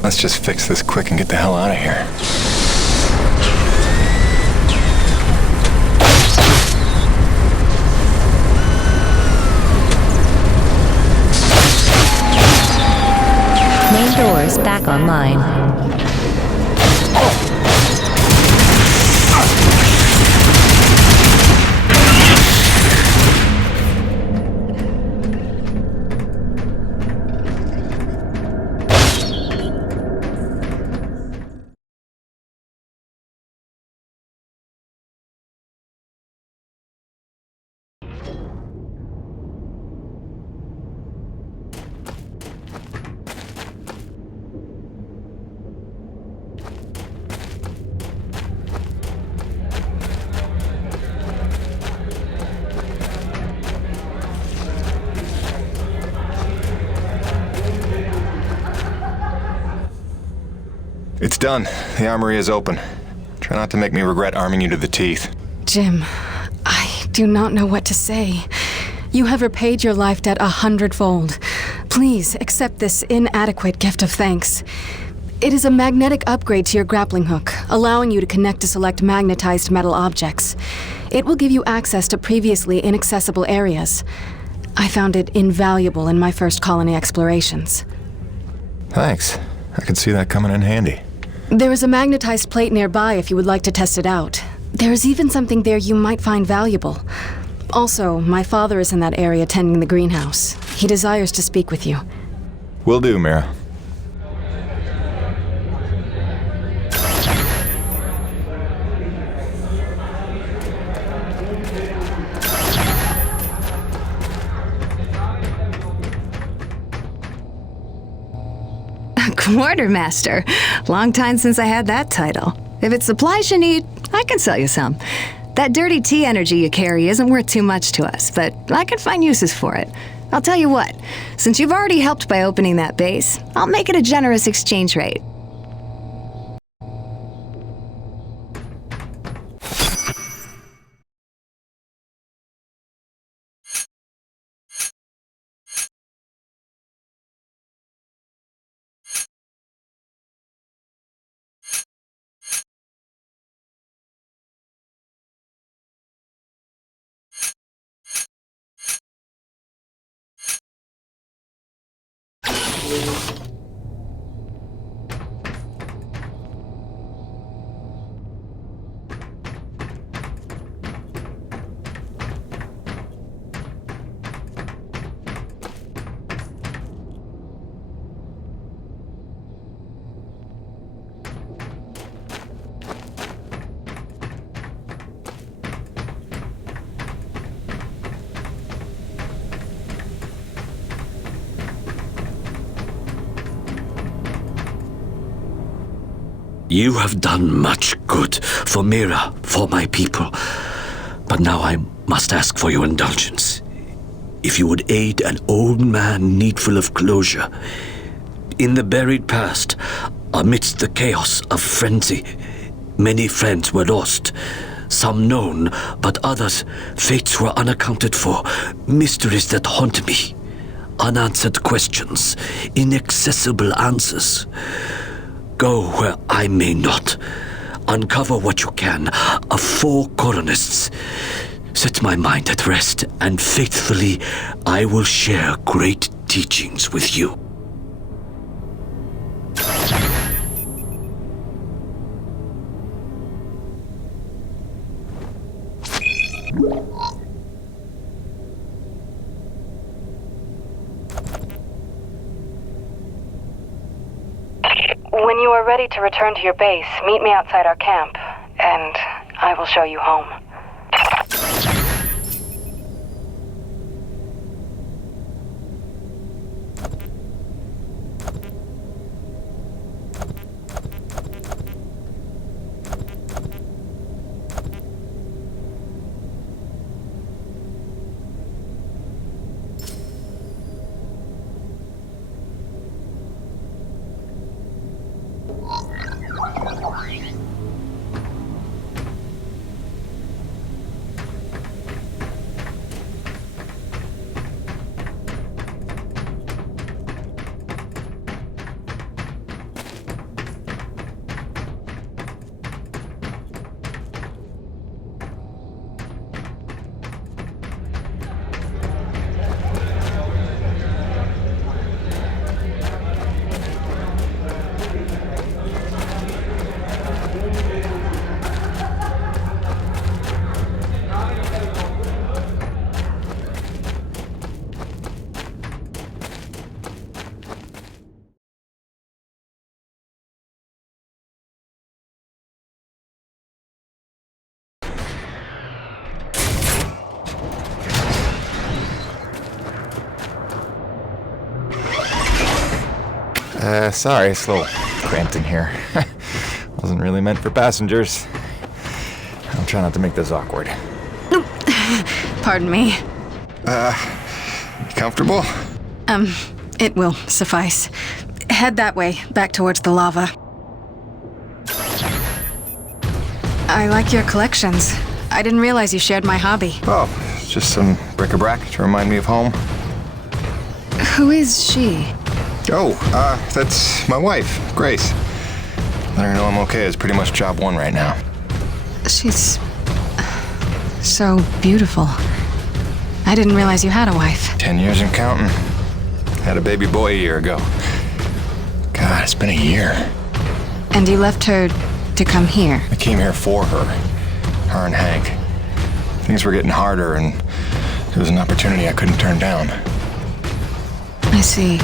Let's just fix this quick and get the hell out of here. Main doors back online. It's done. The armory is open. Try not to make me regret arming you to the teeth. Jim, I do not know what to say. You have repaid your life debt 100-fold. Please accept this inadequate gift of thanks. It is a magnetic upgrade to your grappling hook, allowing you to connect to select magnetized metal objects. It will give you access to previously inaccessible areas. I found it invaluable in my first colony explorations. Thanks. I could see that coming in handy. There is a magnetized plate nearby if you would like to test it out. There is even something there you might find valuable. Also, my father is in that area tending the greenhouse. He desires to speak with you. Will do, Mira. Quartermaster. Long time since I had that title. If it's supplies you need, I can sell you some. That dirty tea energy you carry isn't worth too much to us, but I can find uses for it. I'll tell you what, since you've already helped by opening that base, I'll make it a generous exchange rate. You have done much good for Mira, for my people. But now I must ask for your indulgence. If you would aid an old man needful of closure. In the buried past, Amidst the chaos of frenzy, many friends were lost. Some known, but others, fates were unaccounted for, mysteries that haunt me. Unanswered questions, inaccessible answers. Go where I may not. Uncover what you can of 4 colonists. Set my mind at rest, and faithfully I will share great teachings with you. When you are ready to return to your base, meet me outside our camp, and I will show you home. Sorry, it's a little cramped in here. Wasn't really meant for passengers. I'll try not to make this awkward. Pardon me. You comfortable? It will suffice. Head that way, back towards the lava. I like your collections. I didn't realize you shared my hobby. Oh, it's just some bric-a-brac to remind me of home. Who is she? Oh, that's my wife, Grace. Let her know I'm okay is pretty much job 1 right now. She's so beautiful. I didn't realize you had a wife. 10 years and counting. Had a baby boy a year ago. God, it's been a year. And you left her to come here? I came here for her. Her and Hank. Things were getting harder, and it was an opportunity I couldn't turn down. I see.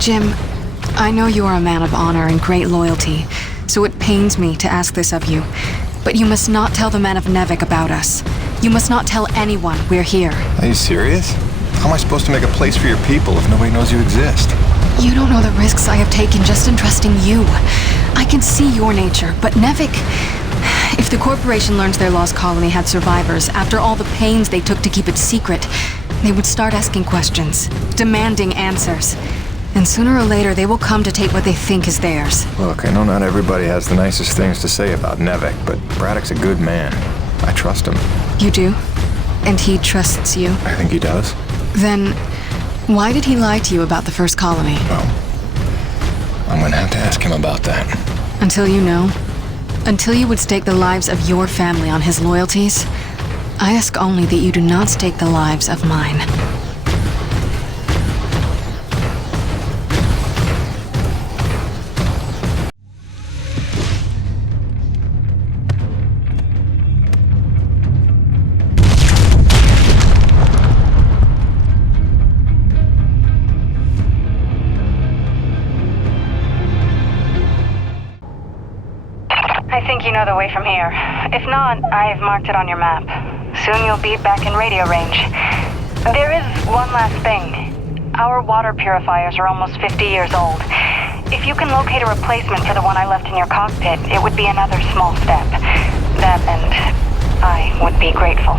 Jim, I know you are a man of honor and great loyalty, so it pains me to ask this of you. But you must not tell the men of NEVECU about us. You must not tell anyone we're here. Are you serious? How am I supposed to make a place for your people if nobody knows you exist? You don't know the risks I have taken just in trusting you. I can see your nature, but NEVECU... If the corporation learns their lost colony had survivors, after all the pains they took to keep it secret, they would start asking questions, demanding answers. And sooner or later, they will come to take what they think is theirs. Look, I know not everybody has the nicest things to say about NEVECU, but Braddock's a good man. I trust him. You do? And he trusts you? I think he does. Then, why did he lie to you about the first colony? Well, I'm gonna have to ask him about that. Until you know? Until you would stake the lives of your family on his loyalties? I ask only that you do not stake the lives of mine. I think you know the way from here. If not, I've marked it on your map. Soon you'll be back in radio range. There is one last thing. Our water purifiers are almost 50 years old. If you can locate a replacement for the one I left in your cockpit, it would be another small step. That and I would be grateful.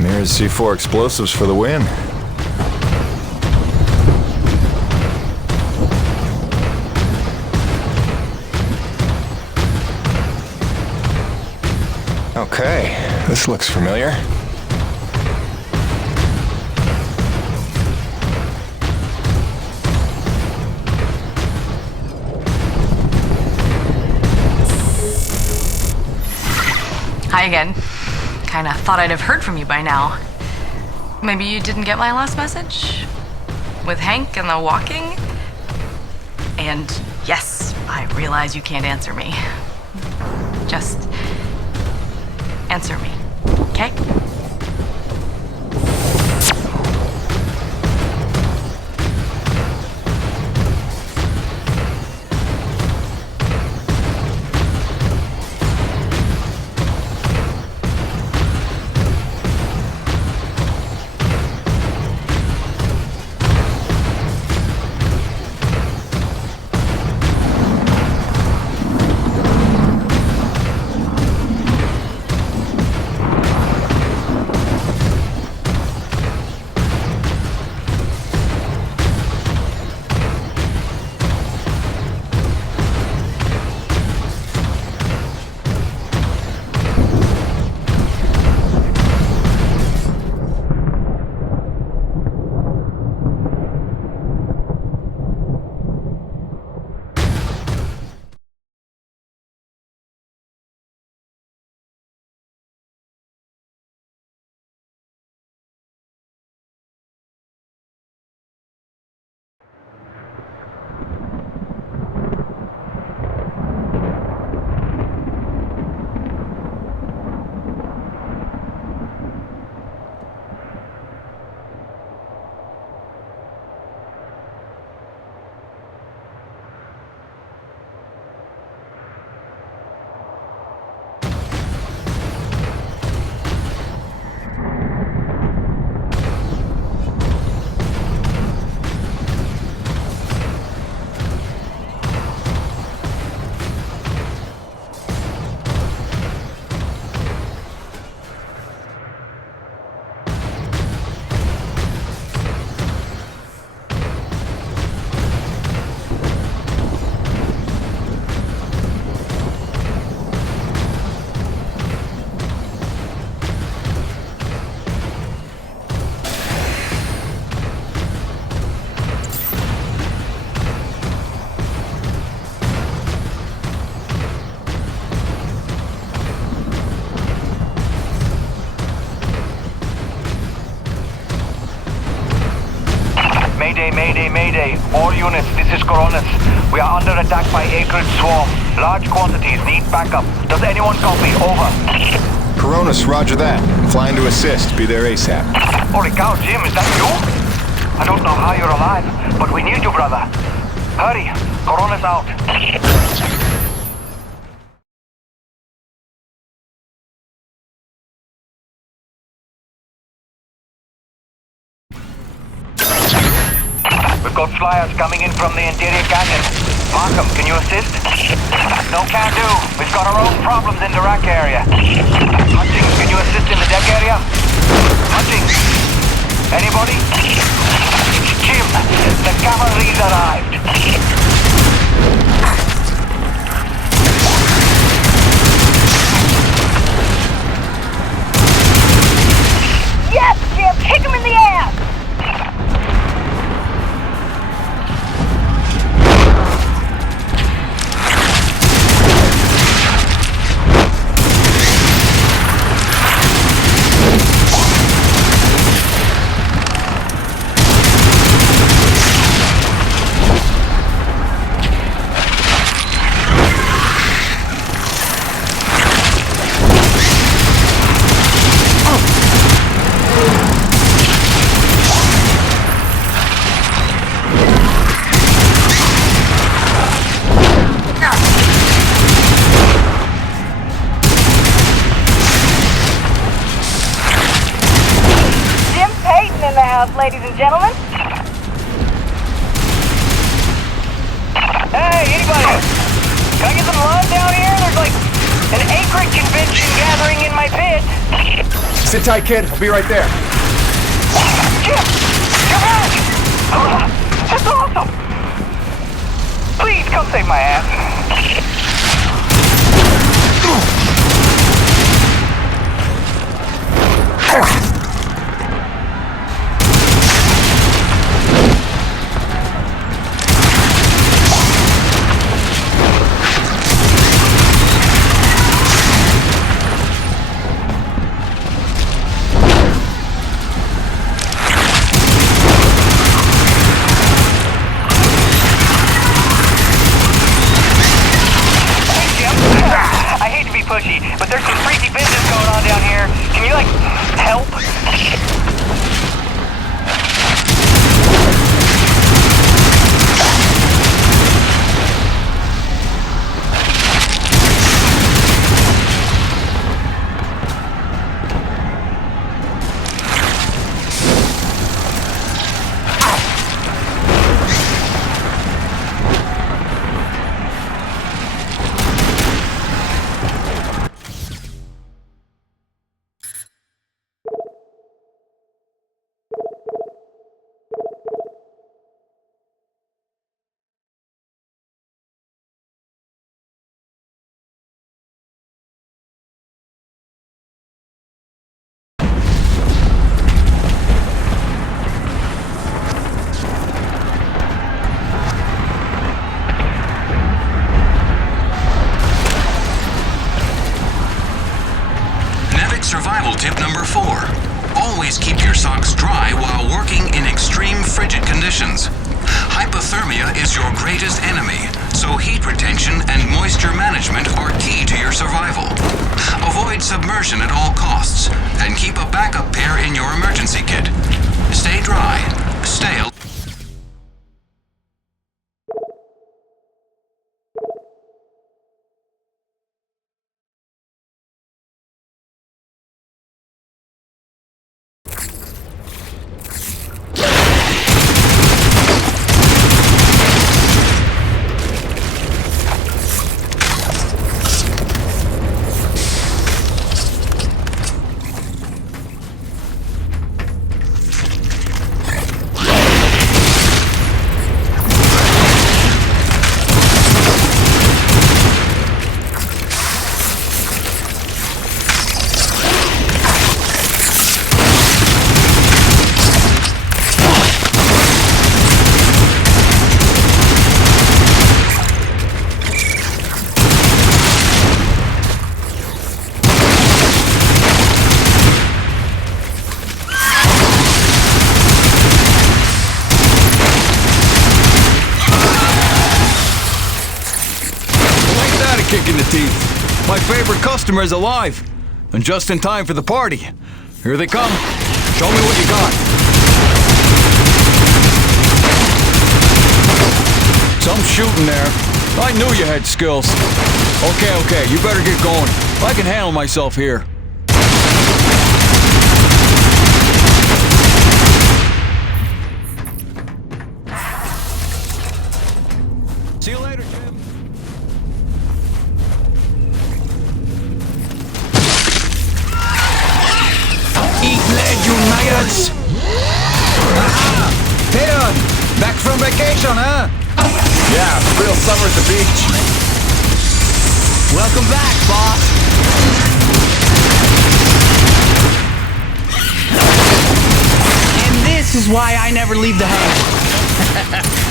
There's C4 explosives for the win. Okay, this looks familiar. Hi again. Kinda thought I'd have heard from you by now. Maybe you didn't get my last message? With Hank and the walking? And yes, I realize you can't answer me. Just answer me, okay? Mayday. All units, this is Coronis. We are under attack by acrid swarm. Large quantities need backup. Does anyone copy? Over. Coronis, roger that. Flying to assist. Be there ASAP. Holy cow, Jim, is that you? I don't know how you're alive, but we need you, brother. Hurry. Coronis out. We've got flyers coming in from the interior canyon. Markham, can you assist? No can do. We've got our own problems in the rack area. Hutchings, can you assist in the deck area? Hutchings? Anybody? It's Jim. The cavalry's arrived. Yes, Jim! Kick him in the ass! house, ladies and gentlemen. Hey, anybody? Can I get some love down here? There's like an acreage convention gathering in my pit. Sit tight, kid. I'll be right there. Jim! You're back! That's awesome! Please come save my ass. But there's some freaky business going on down here. Can you, like, help? Survival tip number 4. Always keep your socks dry while working in extreme frigid conditions. Hypothermia is your greatest enemy, so heat retention and moisture management are key to your survival. Avoid submersion at all costs, and keep a backup pair in your emergency kit. Stay dry. Stay alive. Kick in the teeth. My favorite customer is alive. And just in time for the party. Here they come. Show me what you got. Some shooting there. I knew you had skills. Okay, you better get going. I can handle myself here. See you later, Jim. Eat lead, you maggots! Aha! Peter! Back from vacation, huh? Yeah, real summer at the beach. Welcome back, boss! And this is why I never leave the house.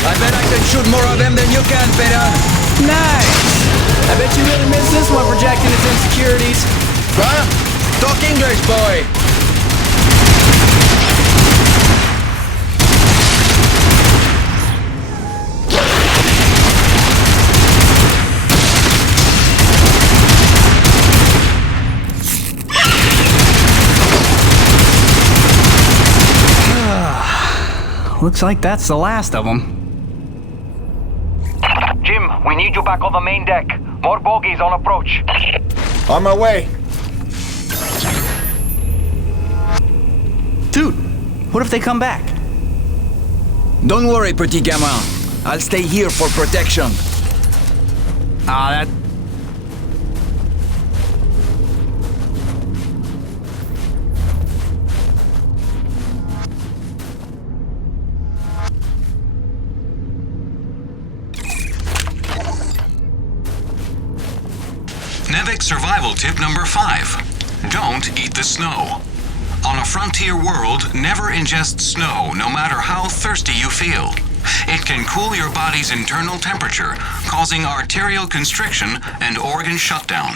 I bet I can shoot more of them than you can, Peter. Nice! I bet you really miss this one projecting its insecurities. Huh? Talk English, boy! Looks like that's the last of them. Jim, we need you back on the main deck. More bogies on approach. On my way. Dude, What if they come back? Don't worry, petit gamin. I'll stay here for protection. Ah, that... NEVECU survival tip number 5. Don't eat the snow. On a frontier world, never ingest snow, no matter how thirsty you feel. It can cool your body's internal temperature, causing arterial constriction and organ shutdown.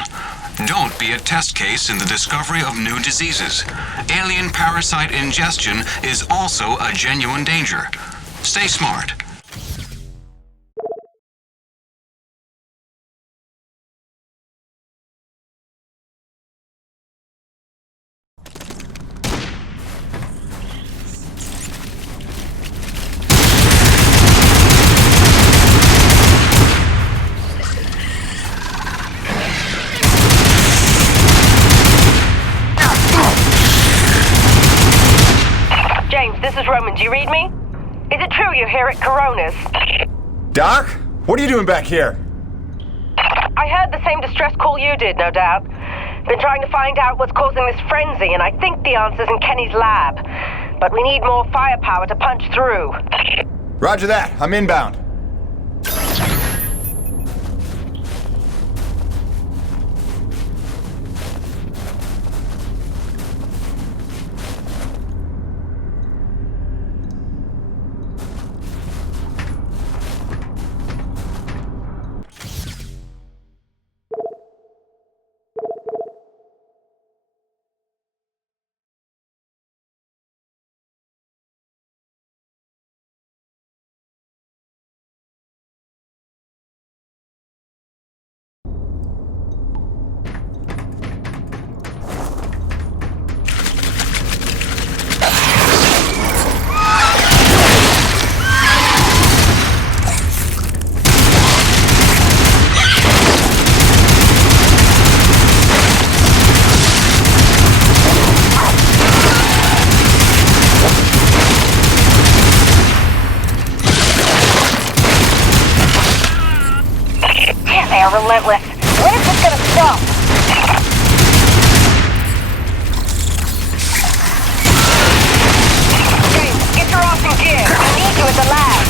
Don't be a test case in the discovery of new diseases. Alien parasite ingestion is also a genuine danger. Stay smart. This is Roman. Do you read me? Is it true you're here at Corona's? Doc? What are you doing back here? I heard the same distress call you did, no doubt. Been trying to find out what's causing this frenzy, and I think the answer's in Kenny's lab. But we need more firepower to punch through. Roger that. I'm inbound. Relentless. When is this gonna stop? James, get your ass in gear. I need you at the lab.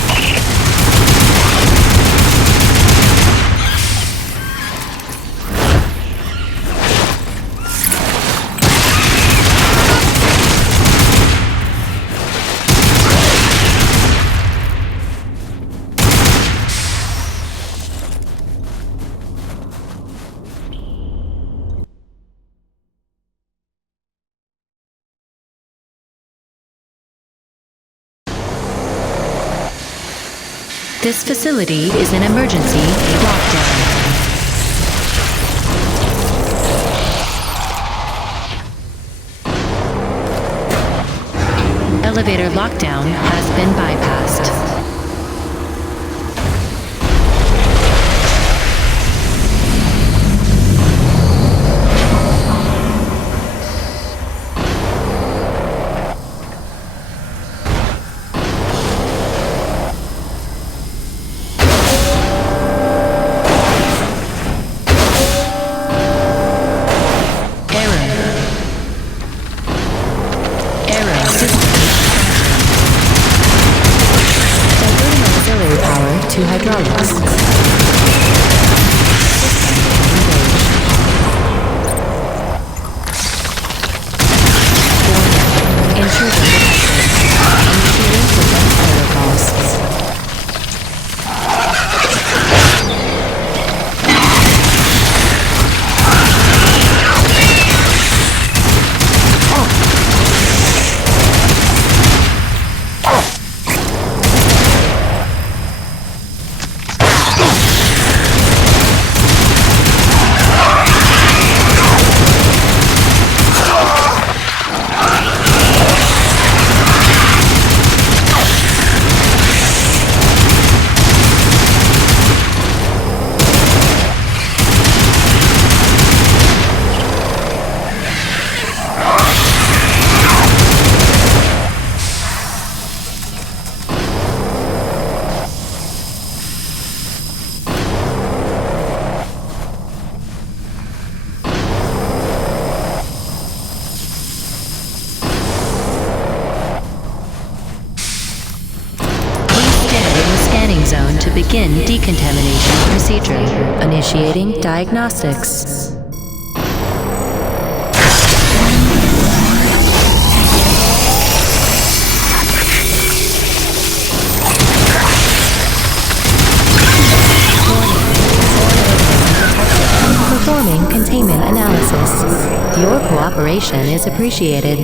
This facility is an emergency lockdown. Elevator lockdown has been bypassed. To hydraulics. Intrusion detected. Initiating defense protocols. zone to begin decontamination procedure. Initiating diagnostics. Performing containment analysis. Your cooperation is appreciated.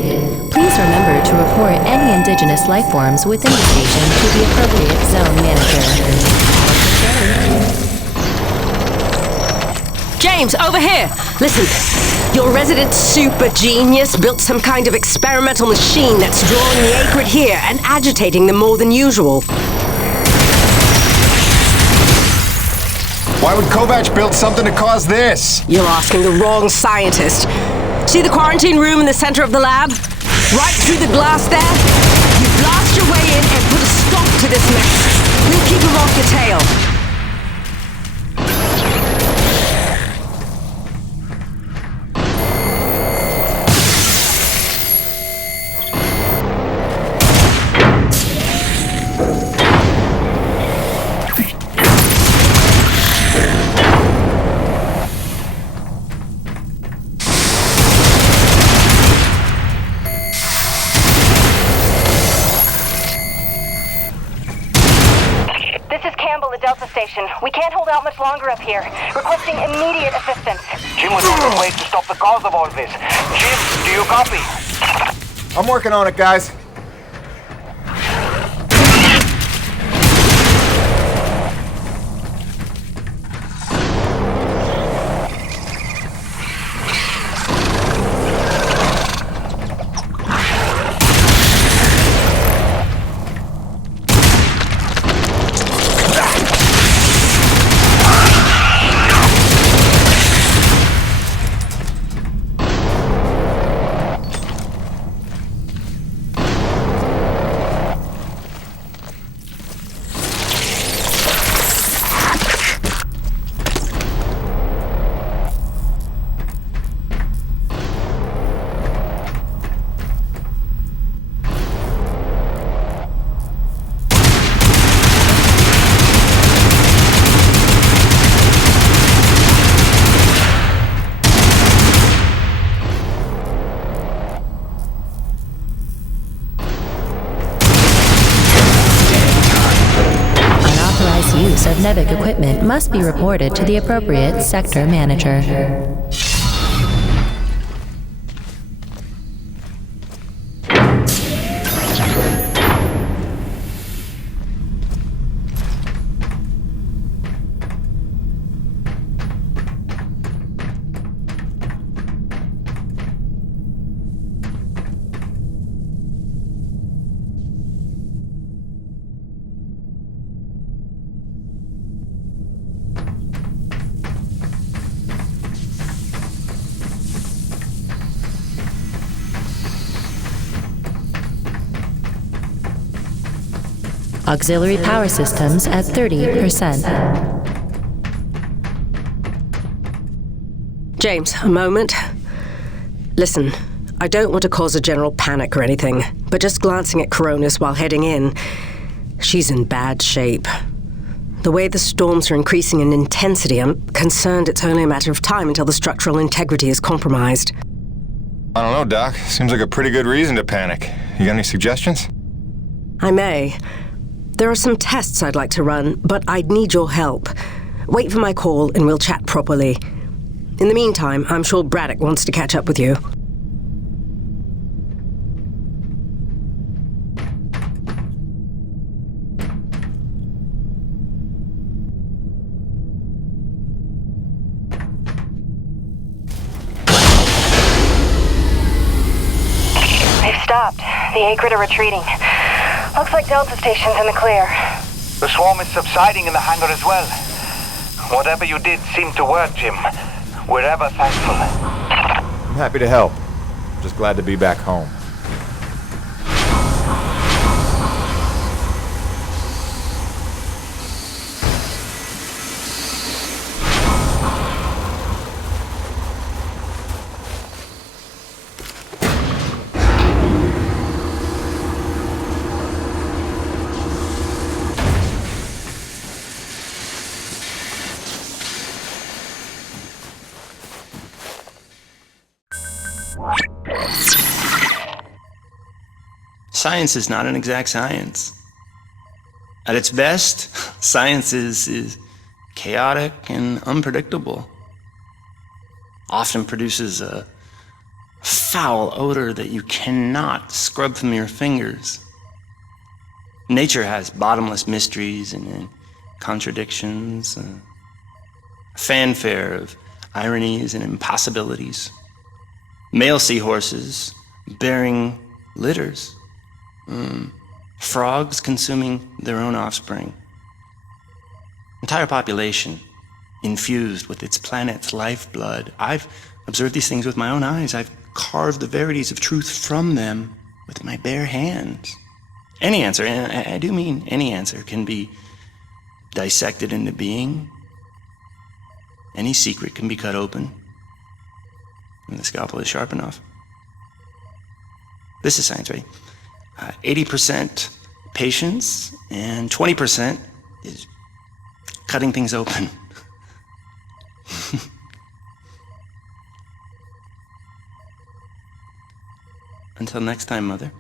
Please remember to report any indigenous life forms within the station to the appropriate zone manager. James, over here! Listen, your resident super genius built some kind of experimental machine that's drawing the Acrid here and agitating them more than usual. Why would Kovac build something to cause this? You're asking the wrong scientist. See the quarantine room in the center of the lab? Right through the glass there? You blast your way in and put a stop to this mess. We'll keep him off your tail. We can't hold out much longer up here. Requesting immediate assistance. Jim was on his way to stop the cause of all this. Jim, do you copy? I'm working on it, guys. Use of NEVECU equipment must be reported to the appropriate sector manager. Auxiliary power systems at 30%. James, a moment. Listen, I don't want to cause a general panic or anything, but just glancing at Coronis while heading in, she's in bad shape. The way the storms are increasing in intensity, I'm concerned it's only a matter of time until the structural integrity is compromised. I don't know, Doc. Seems like a pretty good reason to panic. You got any suggestions? I may. There are some tests I'd like to run, but I'd need your help. Wait for my call and we'll chat properly. In the meantime, I'm sure Braddock wants to catch up with you. They've stopped. The Acrid are retreating. Looks like Delta Station's in the clear. The swarm is subsiding in the hangar as well. Whatever you did seemed to work, Jim. We're ever thankful. I'm happy to help. Just glad to be back home. Science is not an exact science. At its best, science is chaotic and unpredictable. Often produces a foul odor that you cannot scrub from your fingers. Nature has bottomless mysteries and contradictions, a fanfare of ironies and impossibilities. Male seahorses bearing litters. Frogs consuming their own offspring. Entire population infused with its planet's lifeblood. I've observed these things with my own eyes. I've carved the verities of truth from them with my bare hands. Any answer, and I do mean any answer, can be dissected into being. Any secret can be cut open when the scalpel is sharp enough. This is science, right? 80% patience and 20% is cutting things open. Until next time, Mother.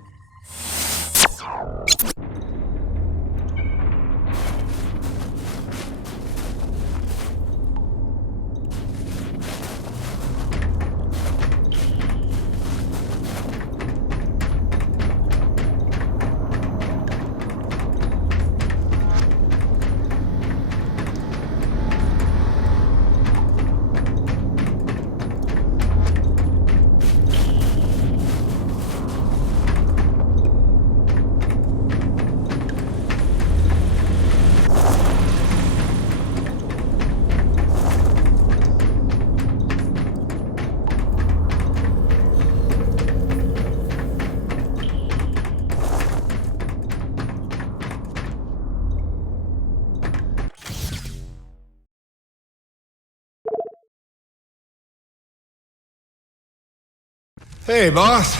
Hey, boss.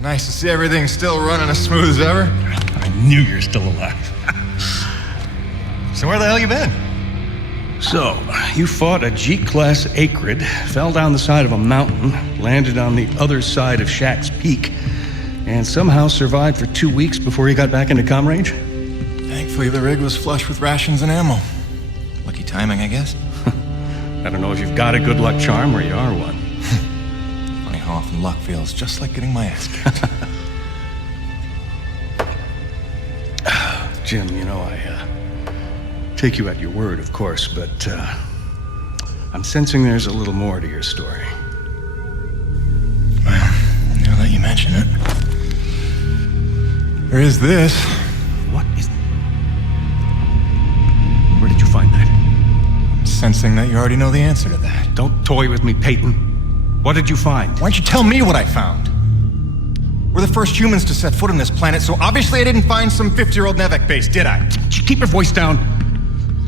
Nice to see everything still running as smooth as ever. I knew you were still alive. So where the hell you been? So, you fought a G-class acrid, fell down the side of a mountain, landed on the other side of Shack's Peak, and somehow survived for 2 weeks before you got back into comm range? Thankfully, the rig was flush with rations and ammo. Lucky timing, I guess. I don't know if you've got a good luck charm or you are one. Funny how often luck feels just like getting my ass kicked. Jim, you know, I take you at your word, of course, but I'm sensing there's a little more to your story. Well, now that you mention it, there is this. What is... Where did you find that? I'm sensing that you already know the answer to that. Don't toy with me, Peyton. What did you find? Why don't you tell me what I found? We're the first humans to set foot on this planet, so obviously I didn't find some 50-year-old NEVECU base, did I? Keep your voice down.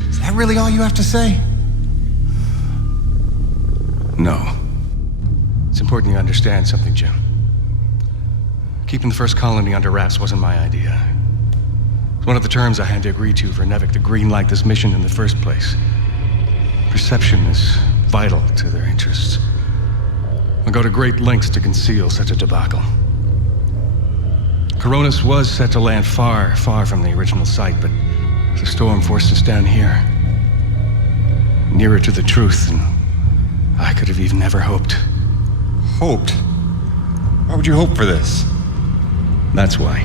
Is that really all you have to say? No. It's important you understand something, Jim. Keeping the first colony under wraps wasn't my idea. It's one of the terms I had to agree to for NEVECU to greenlight this mission in the first place. Perception is vital to their interests. I'll go to great lengths to conceal such a debacle. Coronis was set to land far, far from the original site, but the storm forced us down here. Nearer to the truth than I could have even ever hoped. Hoped? Why would you hope for this? That's why.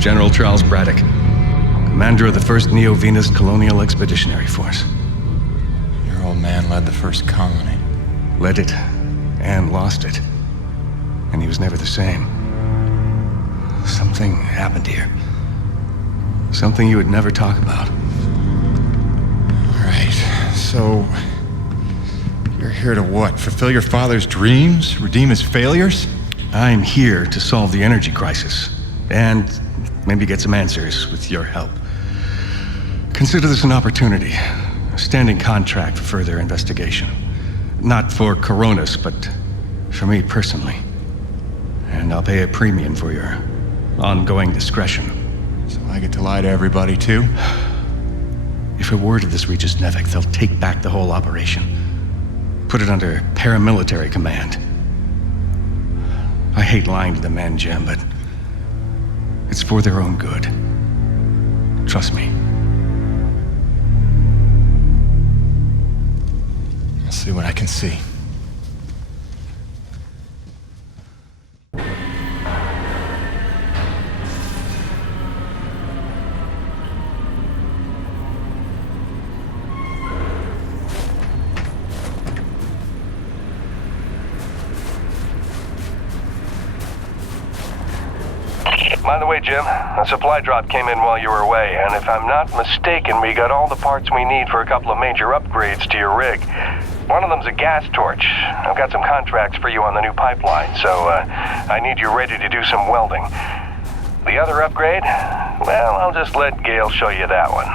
General Charles Braddock, commander of the 1st Neo-Venus Colonial Expeditionary Force. Your old man led the first colony. Led it, and lost it. And he was never the same. Something happened here. Something you would never talk about. All right, so you're here to what? Fulfill your father's dreams? Redeem his failures? I'm here to solve the energy crisis. And maybe get some answers with your help. Consider this an opportunity. A standing contract for further investigation. Not for Coronis, but for me personally. And I'll pay a premium for your ongoing discretion. So I get to lie to everybody, too? If a word of this reaches NEVECU, they'll take back the whole operation. Put it under paramilitary command. I hate lying to the men, Jim, but it's for their own good. Trust me. I'll see what I can see. By the way, Jim, a supply drop came in while you were away, and if I'm not mistaken, we got all the parts we need for a couple of major upgrades to your rig. One of them's a gas torch. I've got some contracts for you on the new pipeline, so I need you ready to do some welding. The other upgrade? Well, I'll just let Gale show you that one.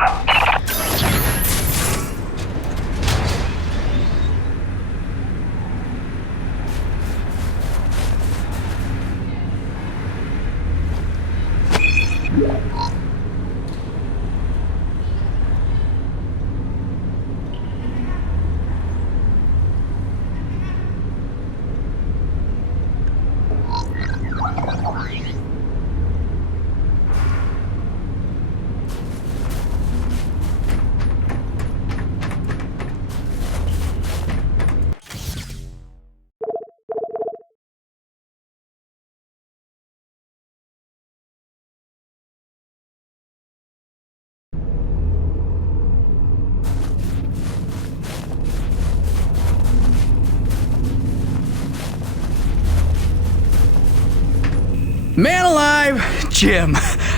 Man alive! Jim,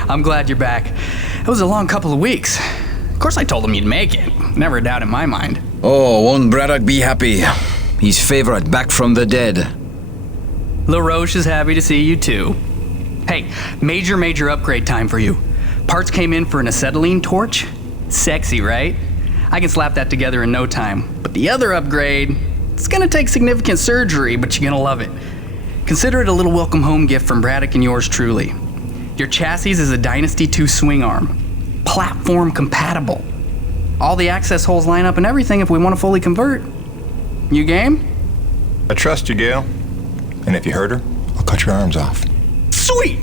I'm glad you're back. It was a long couple of weeks. Of course I told him you'd make it. Never a doubt in my mind. Oh, won't Braddock be happy? His favorite back from the dead. Laroche is happy to see you too. Hey, major upgrade time for you. Parts came in for an acetylene torch. Sexy, right? I can slap that together in no time. But the other upgrade, it's gonna take significant surgery, but you're gonna love it. Consider it a little welcome home gift from Braddock and yours truly. Your chassis is a Dynasty 2 swing arm. Platform compatible. All the access holes line up and everything if we want to fully convert. You game? I trust you, Gale. And if you hurt her, I'll cut your arms off. Sweet!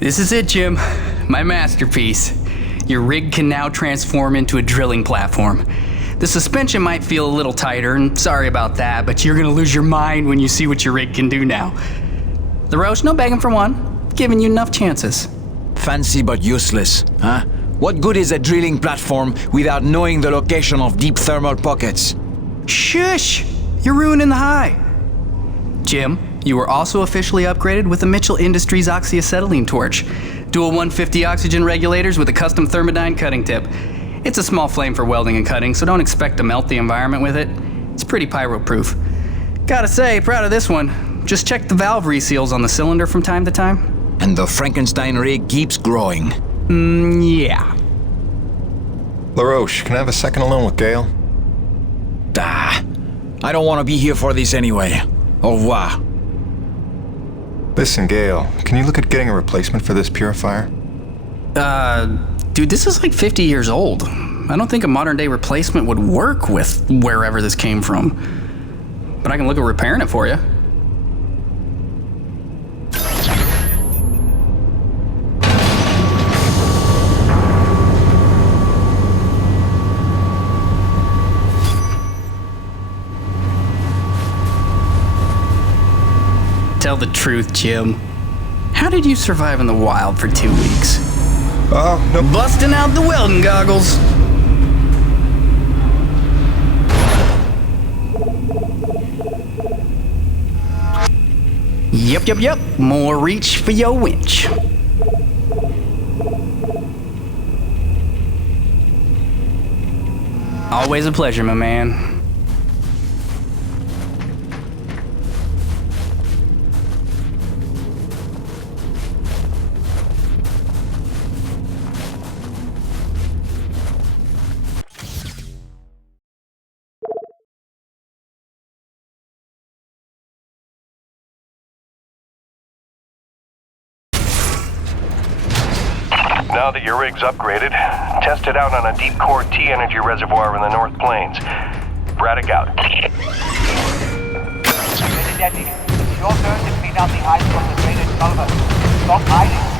This is it, Jim. My masterpiece. Your rig can now transform into a drilling platform. The suspension might feel a little tighter, and sorry about that, but you're gonna lose your mind when you see what your rig can do now. Laroche, no begging for one. Giving you enough chances. Fancy but useless, huh? What good is a drilling platform without knowing the location of deep thermal pockets? Shush! You're ruining the high. Jim, you were also officially upgraded with the Mitchell Industries oxyacetylene torch. Dual 150 oxygen regulators with a custom thermodyne cutting tip. It's a small flame for welding and cutting, so don't expect to melt the environment with it. It's pretty pyro-proof. Gotta say, proud of this one. Just check the valve reseals on the cylinder from time to time. And the Frankenstein rig keeps growing. Yeah. Laroche, can I have a second alone with Gale? I don't want to be here for this anyway. Au revoir. Listen, Gale, can you look at getting a replacement for this purifier? Dude, this is like 50 years old. I don't think a modern-day replacement would work with wherever this came from. But I can look at repairing it for you. Tell the truth, Jim. How did you survive in the wild for 2 weeks? No. Busting out the welding goggles. Yep. More reach for your winch. Always a pleasure, my man. Now that your rig's upgraded, test it out on a deep core T-energy reservoir in the North Plains. Braddock out. Daddy, it's your turn to clean out the highly concentrated sulfur. Stop hiding.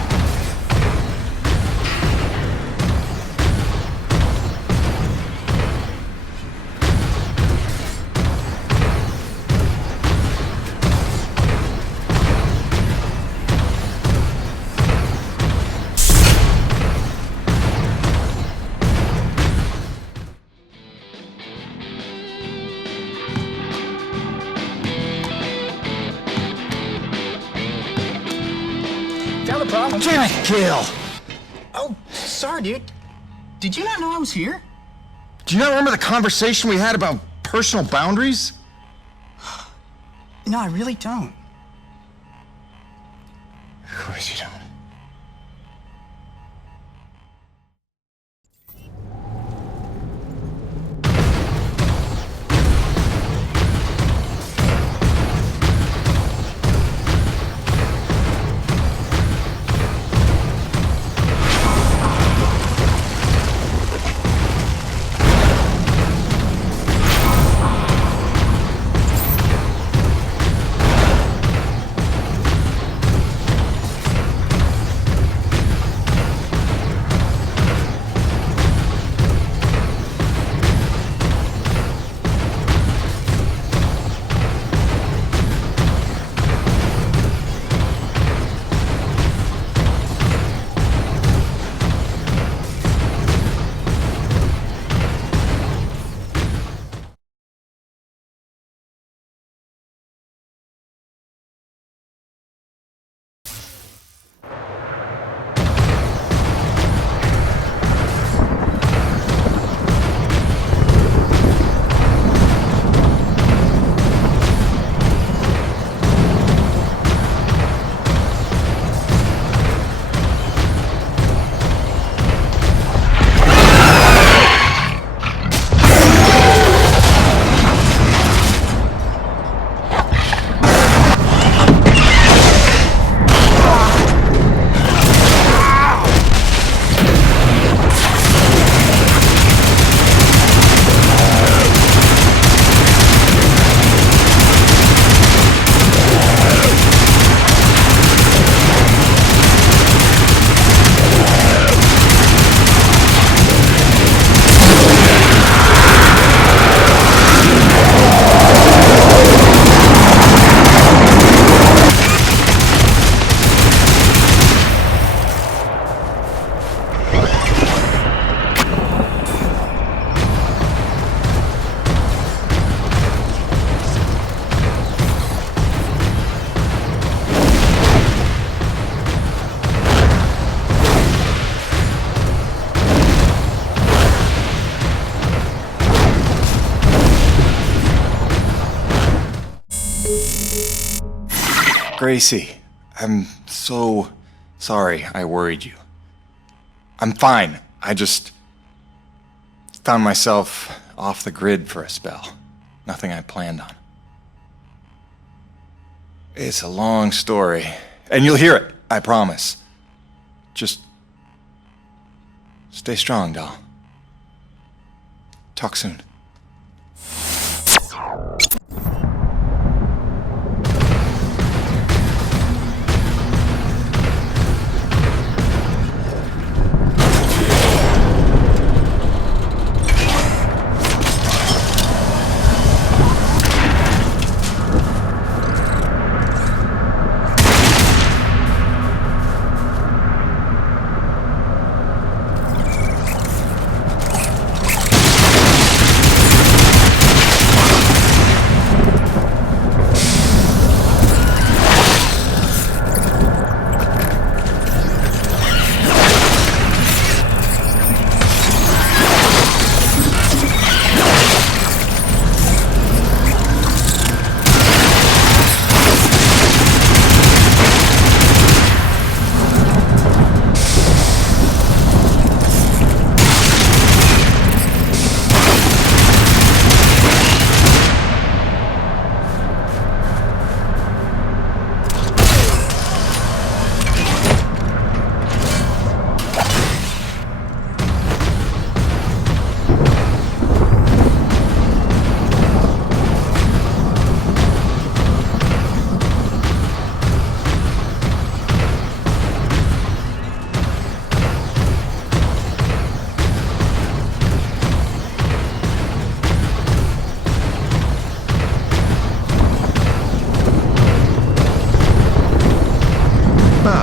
Damn it, Gil! Oh, sorry, dude. Did you not know I was here? Do you not remember the conversation we had about personal boundaries? No, I really don't. Of course you don't. Gracie, I'm so sorry I worried you. I'm fine. I just found myself off the grid for a spell. Nothing I planned on. It's a long story, and you'll hear it, I promise. Just stay strong, doll. Talk soon.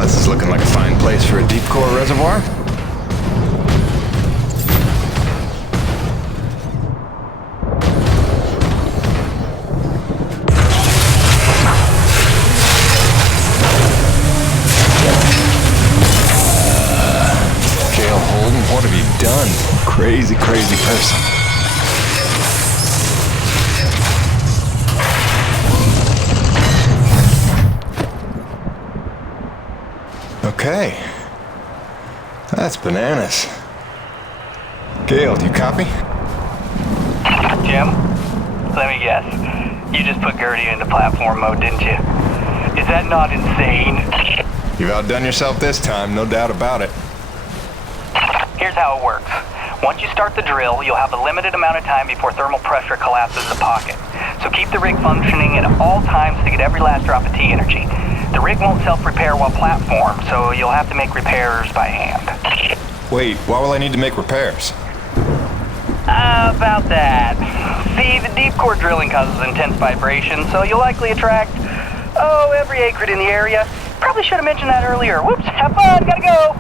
This is looking like a fine place for a deep core reservoir. Gail Holden, what have you done? Crazy, crazy person. Okay. That's bananas. Gail, do you copy? Jim, let me guess. You just put Gertie into platform mode, didn't you? Is that not insane? You've outdone yourself this time, no doubt about it. Here's how it works. Once you start the drill, you'll have a limited amount of time before thermal pressure collapses the pocket. So keep the rig functioning at all times to get every last drop of T energy. The rig won't self-repair while platformed, so you'll have to make repairs by hand. Wait, why will I need to make repairs? About that. See, the deep core drilling causes intense vibration, so you'll likely attract, every acrid in the area. Probably should have mentioned that earlier. Whoops, have fun, gotta go!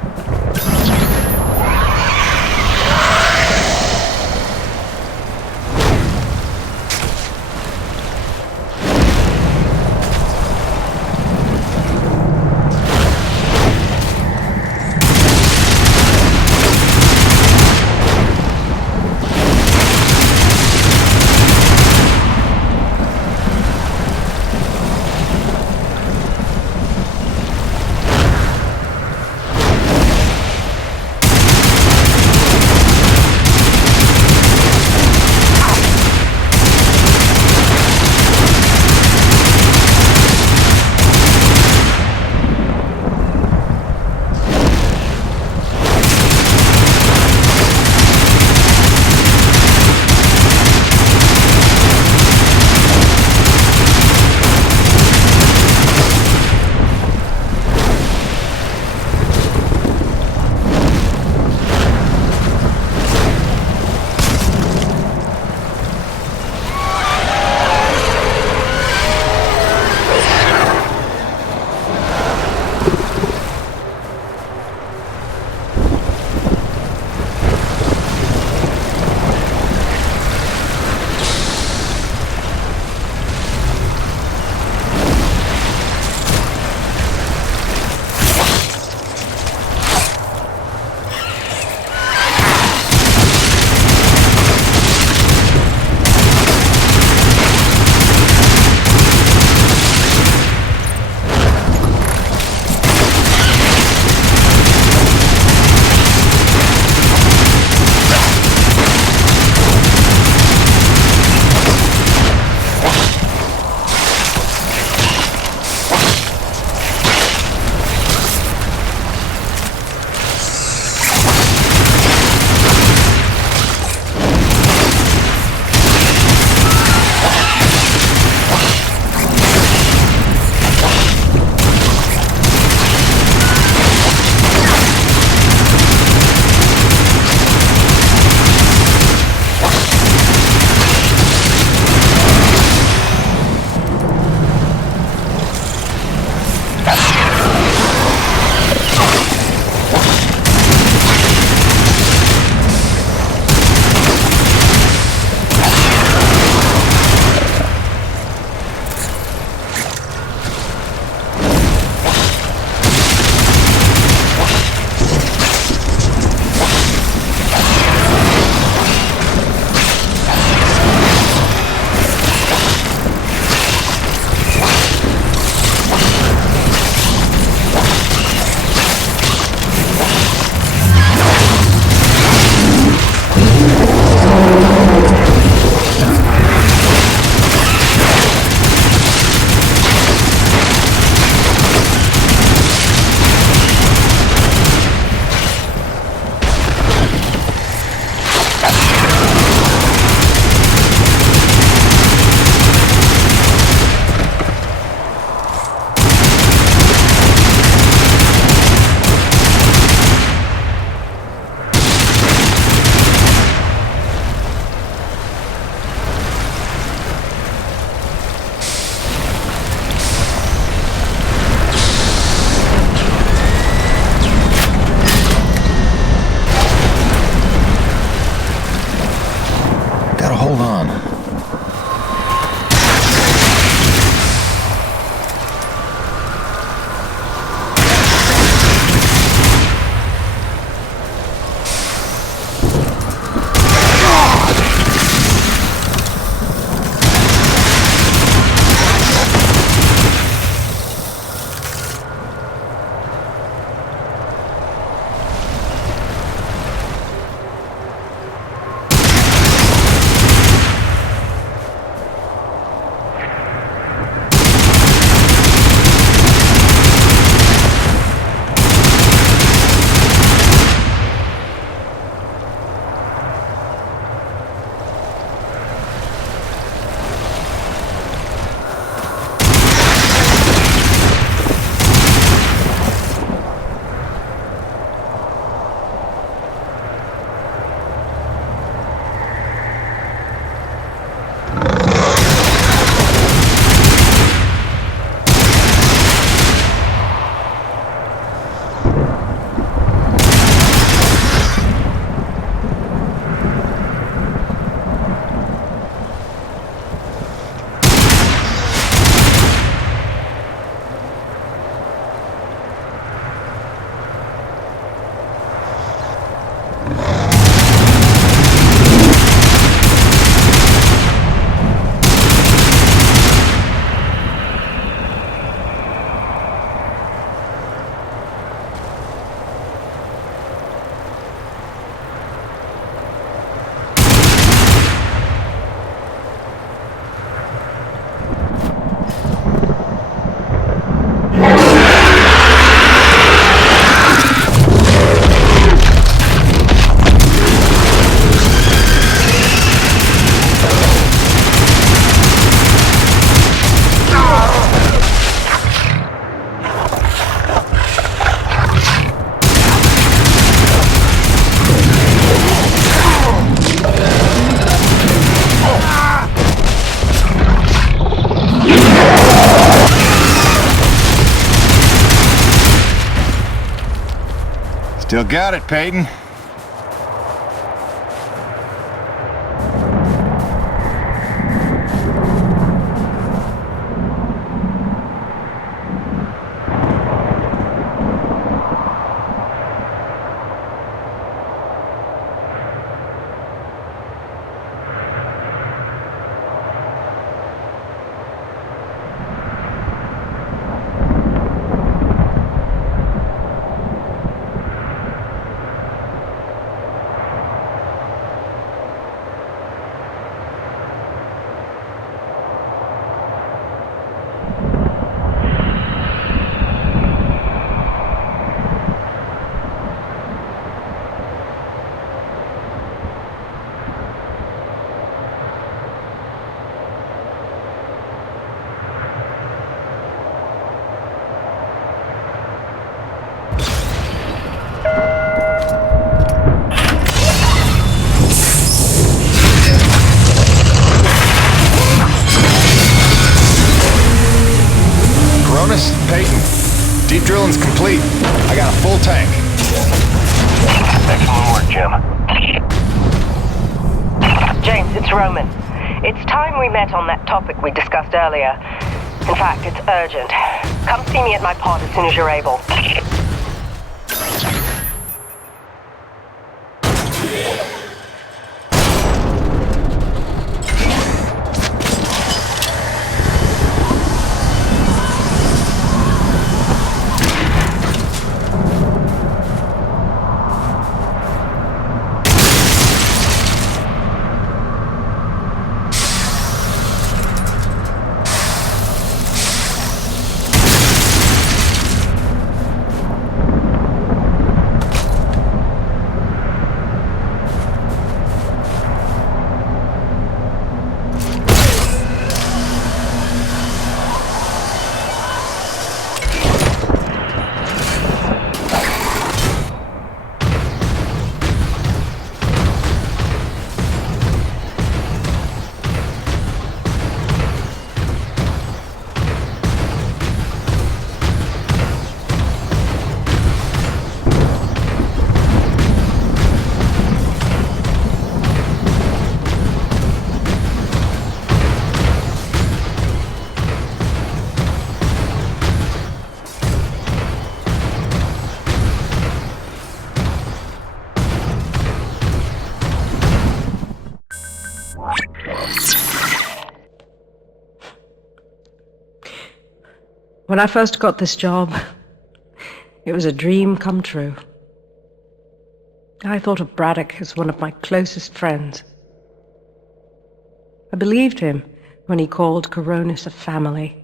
Still got it, Peyton. Peyton, deep drilling's complete. I got a full tank. Excellent work, Jim. James, it's Roman. It's time we met on that topic we discussed earlier. In fact, it's urgent. Come see me at my pod as soon as you're able. When I first got this job, it was a dream come true. I thought of Braddock as one of my closest friends. I believed him when he called Coronis a family.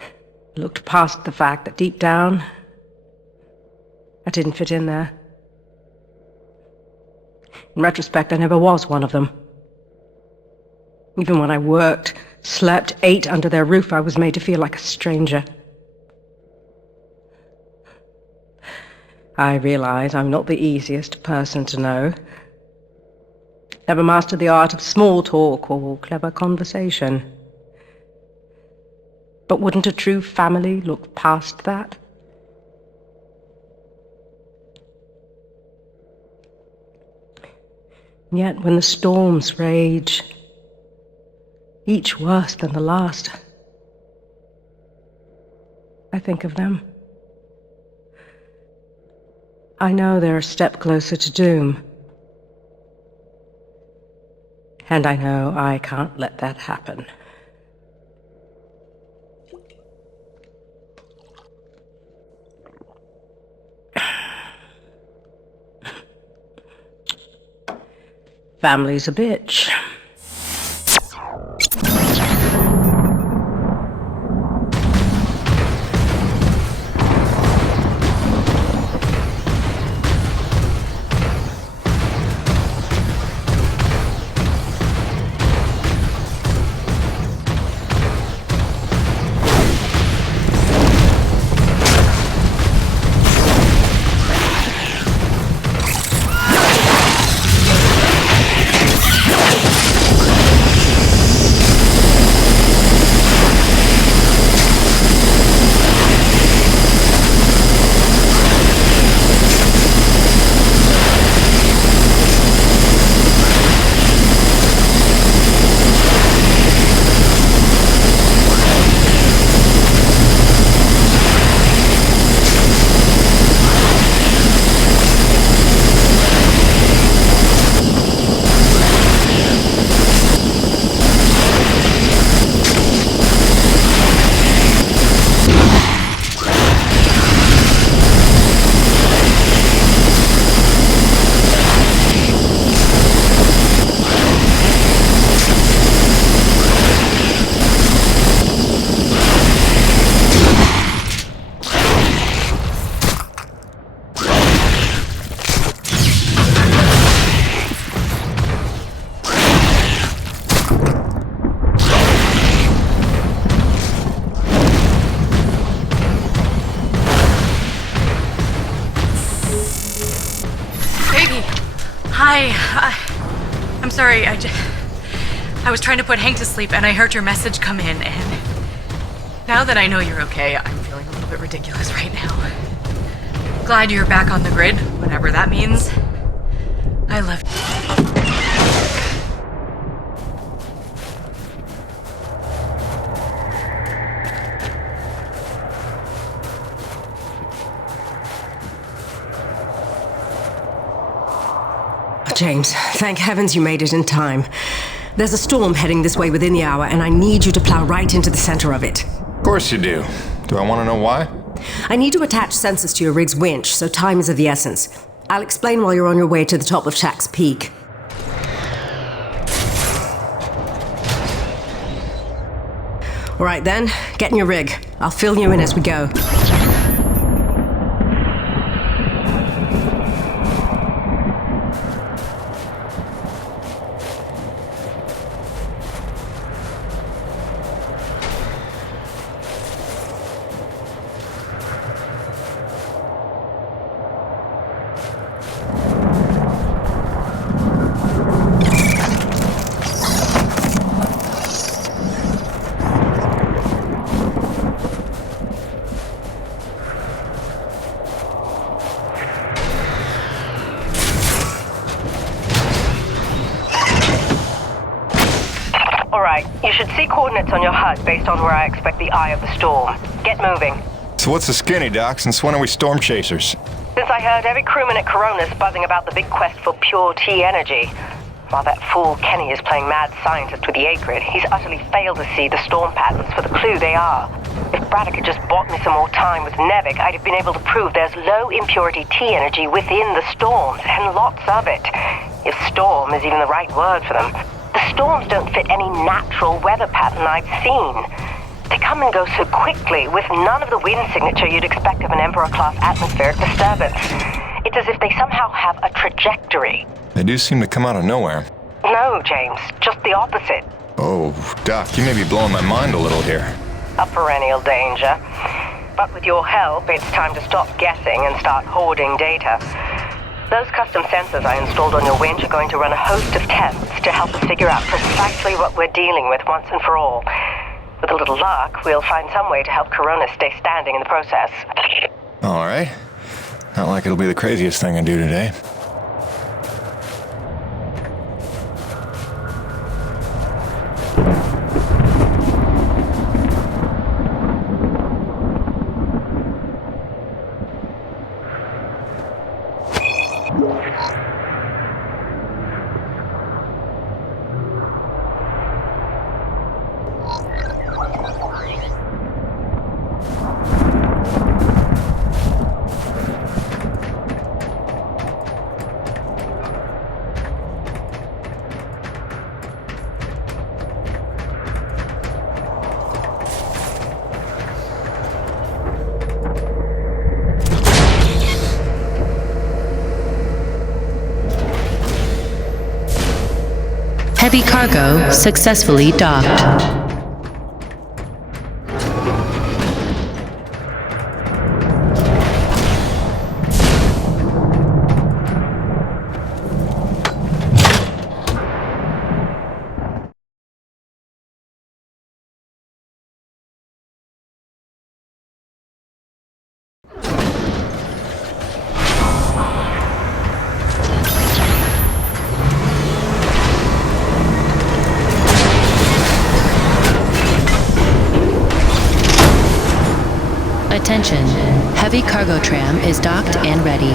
I looked past the fact that deep down, I didn't fit in there. In retrospect, I never was one of them. Even when I worked, slept, ate under their roof, I was made to feel like a stranger. I realize I'm not the easiest person to know. Never mastered the art of small talk or clever conversation. But wouldn't a true family look past that? And yet, when the storms rage, each worse than the last, I think of them. I know they're a step closer to doom. And I know I can't let that happen. Family's a bitch. I'm sorry, I was trying to put Hank to sleep and I heard your message come in, and now that I know you're okay, I'm feeling a little bit ridiculous right now. Glad you're back on the grid, whatever that means. I love you. James, thank heavens you made it in time. There's a storm heading this way within the hour, and I need you to plow right into the center of it. Of course you do. Do I want to know why? I need to attach sensors to your rig's winch, so time is of the essence. I'll explain while you're on your way to the top of Shack's Peak. All right then, get in your rig. I'll fill you in as we go. You should see coordinates on your HUD based on where I expect the eye of the storm. Get moving. So what's the skinny, Doc? Since when are we storm chasers? Since I heard every crewman at Coronis buzzing about the big quest for pure T energy. While that fool Kenny is playing mad scientist with the A-grid, he's utterly failed to see the storm patterns for the clue they are. If Braddock had just bought me some more time with NEVECU, I'd have been able to prove there's low impurity T energy within the storms, and lots of it. If storm is even the right word for them. The storms don't fit any natural weather pattern I've seen. They come and go so quickly, with none of the wind signature you'd expect of an Emperor-class atmospheric disturbance. It's as if they somehow have a trajectory. They do seem to come out of nowhere. No, James, just the opposite. Oh, Doc, you may be blowing my mind a little here. A perennial danger. But with your help, it's time to stop guessing and start hoarding data. Those custom sensors I installed on your winch are going to run a host of tests to help us figure out precisely what we're dealing with once and for all. With a little luck, we'll find some way to help Coronis stay standing in the process. All right. Not like it'll be the craziest thing I do today. Heavy cargo successfully docked. Attention, heavy cargo tram is docked and ready.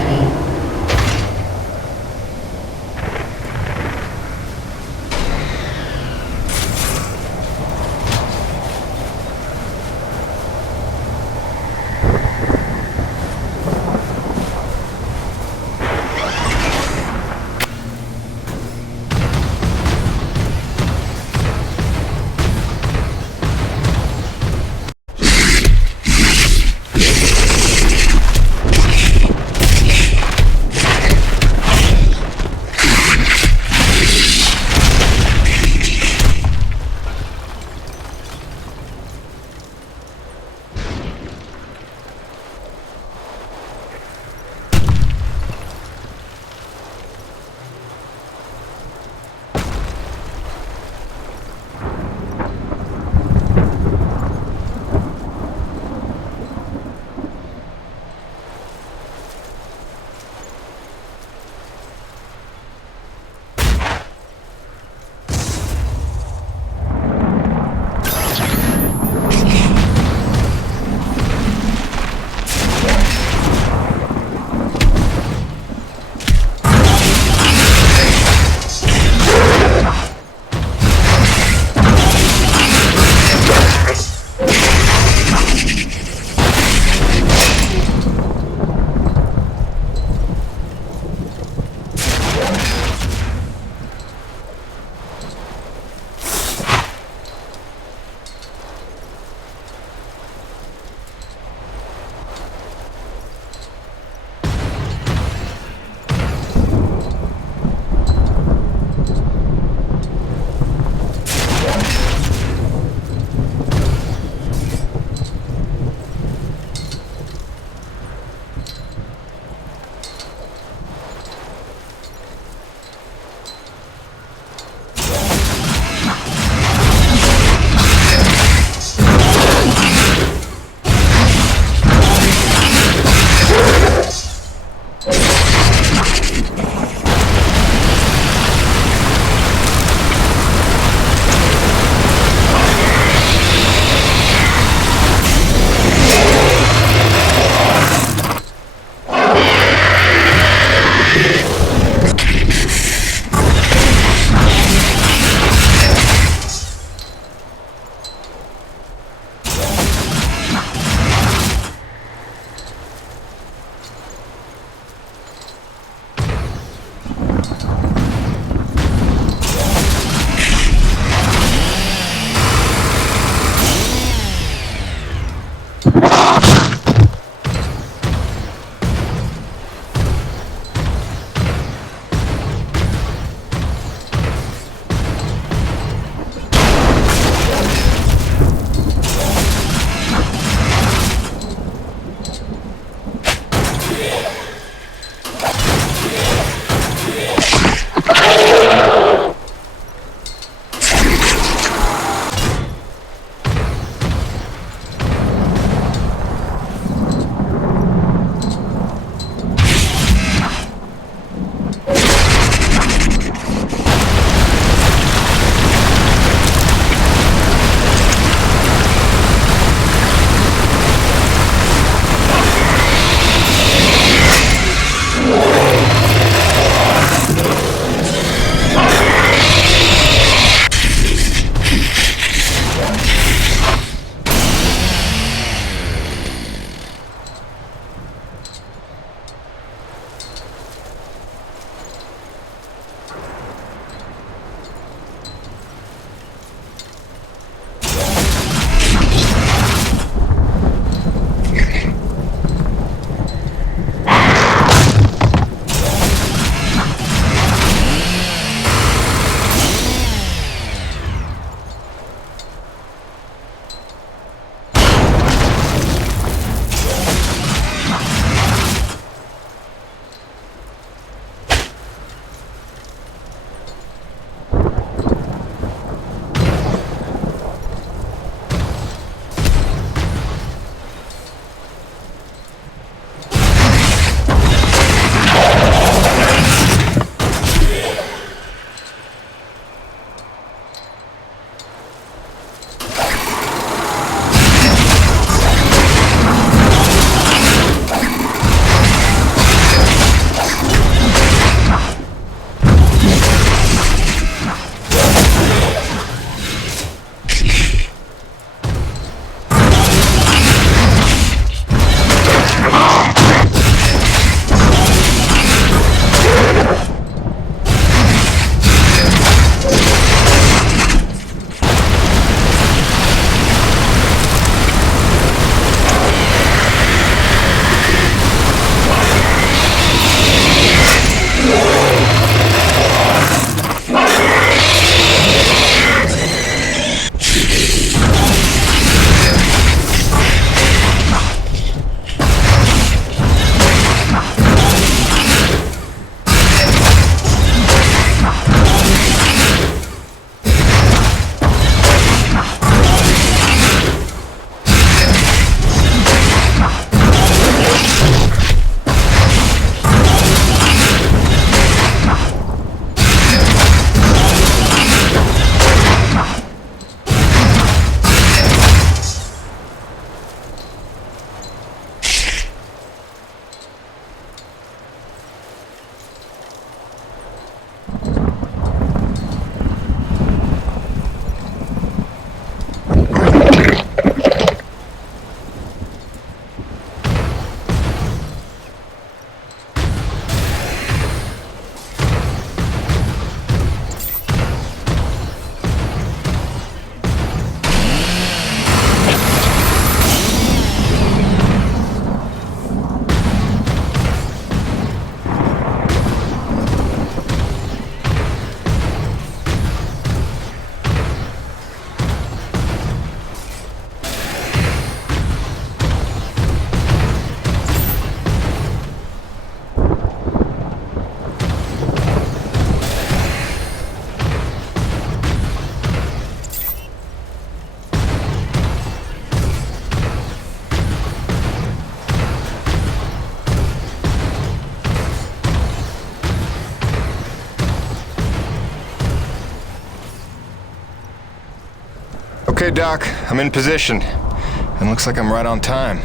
Okay, Doc, I'm in position. And looks like I'm right on time.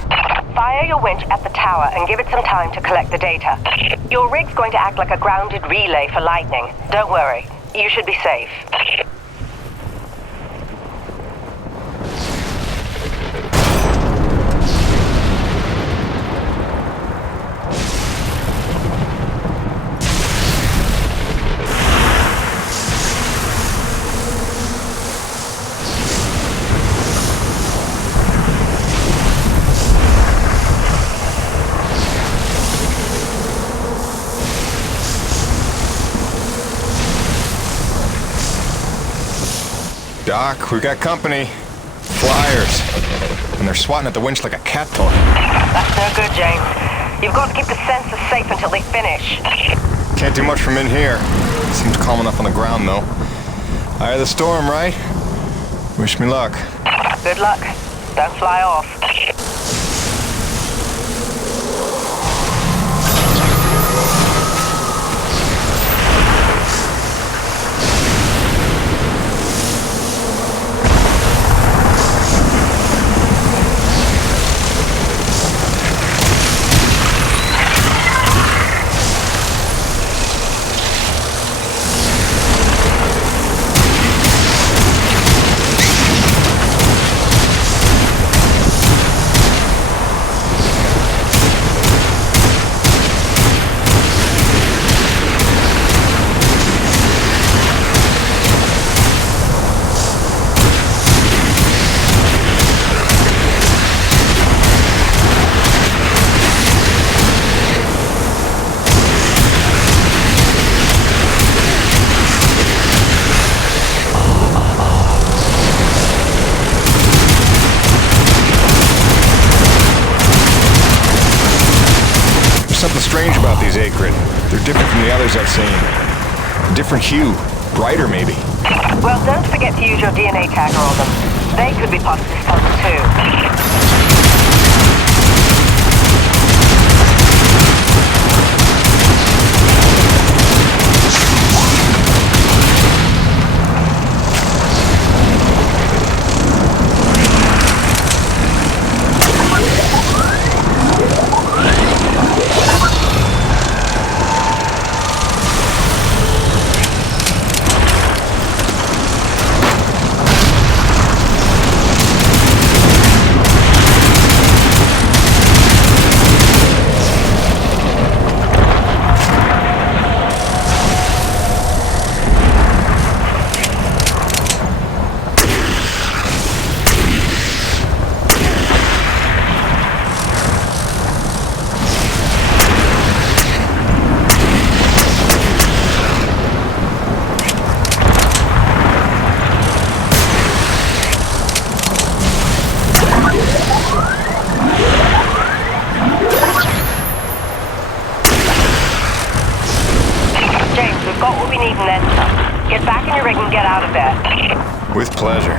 Fire your winch at the tower and give it some time to collect the data. Your rig's going to act like a grounded relay for lightning. Don't worry, you should be safe. Doc, we've got company. Flyers. And they're swatting at the winch like a cat toy. That's no good, James. You've got to keep the sensors safe until they finish. Can't do much from in here. Seems calm enough on the ground, though. Eye of the storm, right? Wish me luck. Good luck. Don't fly off. Something strange about these Acrid. They're different from the others I've seen. A different hue. Brighter, maybe. Well, don't forget to use your DNA tagger on them. They could be part of this puzzle, too. With pleasure.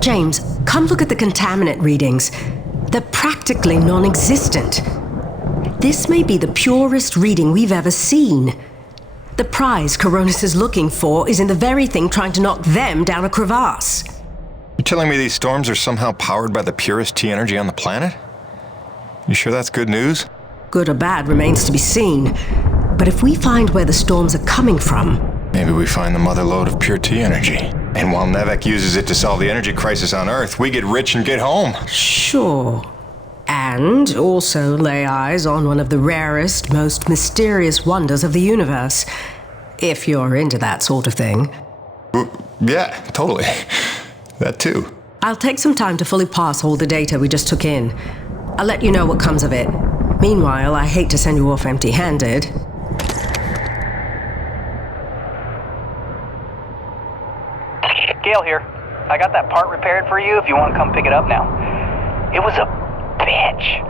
James, come look at the contaminant readings. They're practically non-existent. This may be the purest reading we've ever seen. The prize Coronis is looking for is in the very thing trying to knock them down a crevasse. You're telling me these storms are somehow powered by the purest T energy on the planet? You sure that's good news? Good or bad remains to be seen. But if we find where the storms are coming from... Maybe we find the mother lode of pure T energy. And while NEVECU uses it to solve the energy crisis on Earth, we get rich and get home. Sure. And also lay eyes on one of the rarest, most mysterious wonders of the universe. If you're into that sort of thing. Yeah, totally. That too. I'll take some time to fully parse all the data we just took in. I'll let you know what comes of it. Meanwhile, I hate to send you off empty-handed. Gale here. I got that part repaired for you if you want to come pick it up now. It was a bitch.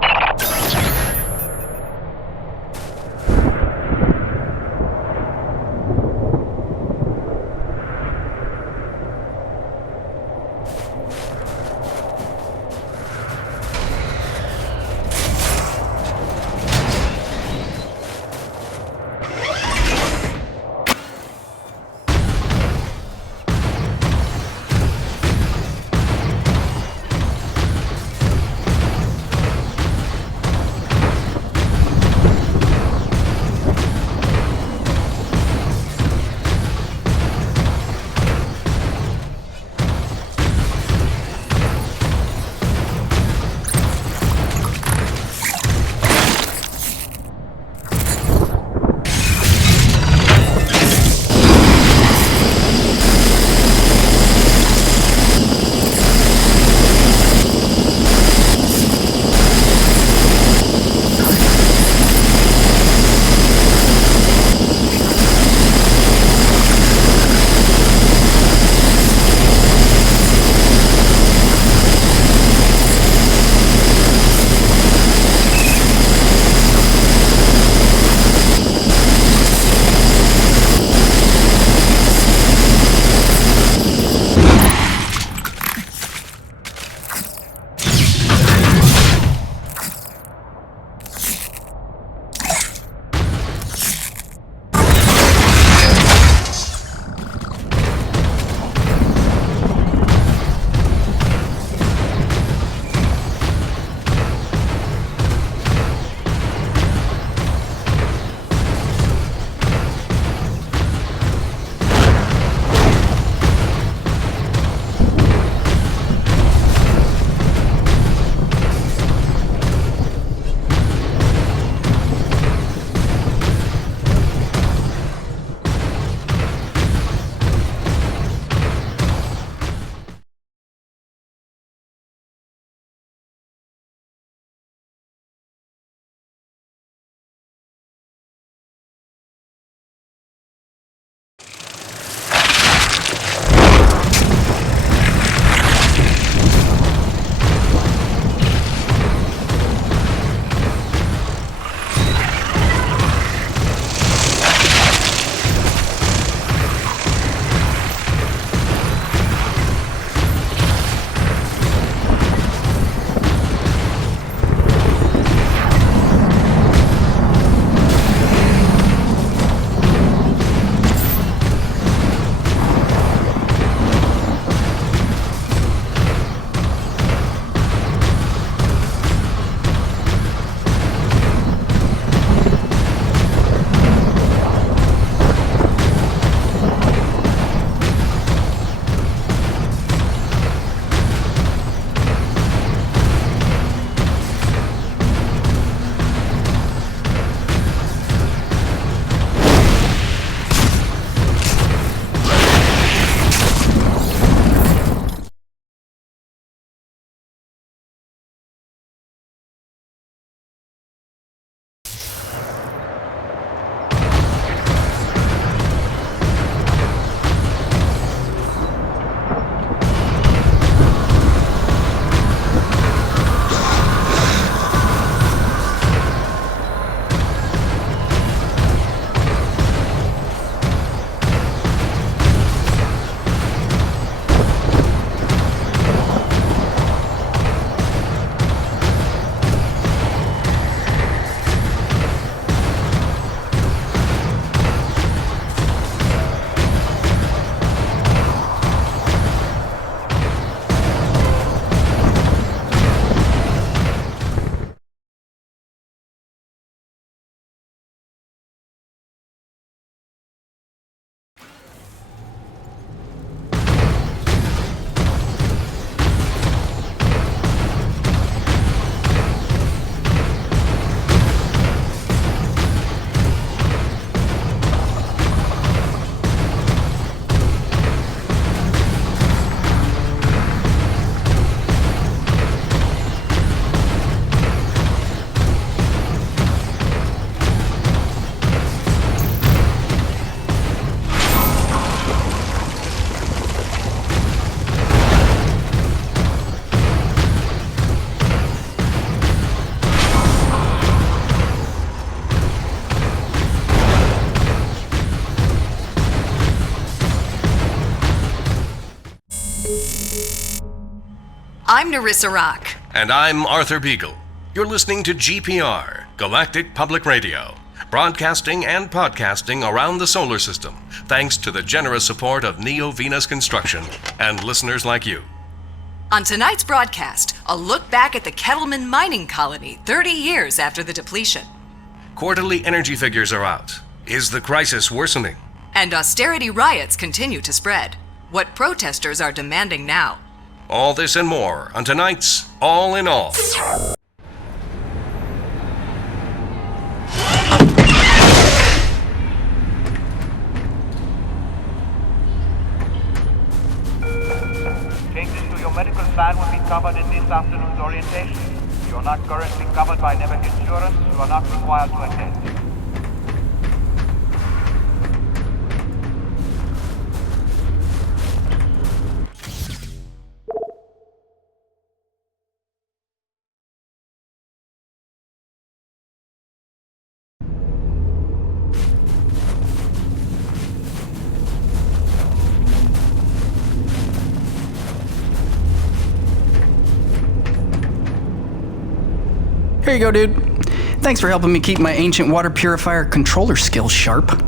I'm Nerissa Rock. And I'm Arthur Beagle. You're listening to GPR, Galactic Public Radio, broadcasting and podcasting around the solar system, thanks to the generous support of Neo-Venus Construction and listeners like you. On tonight's broadcast, a look back at the Kettleman mining colony 30 years after the depletion. Quarterly energy figures are out. Is the crisis worsening? And austerity riots continue to spread. What protesters are demanding now. All this and more on tonight's All in All. Changes to your medical plan will be covered in this afternoon's orientation. You are not currently covered by NEVECU insurance. You are not required to attend. Here you go, dude. Thanks for helping me keep my ancient water purifier controller skills sharp.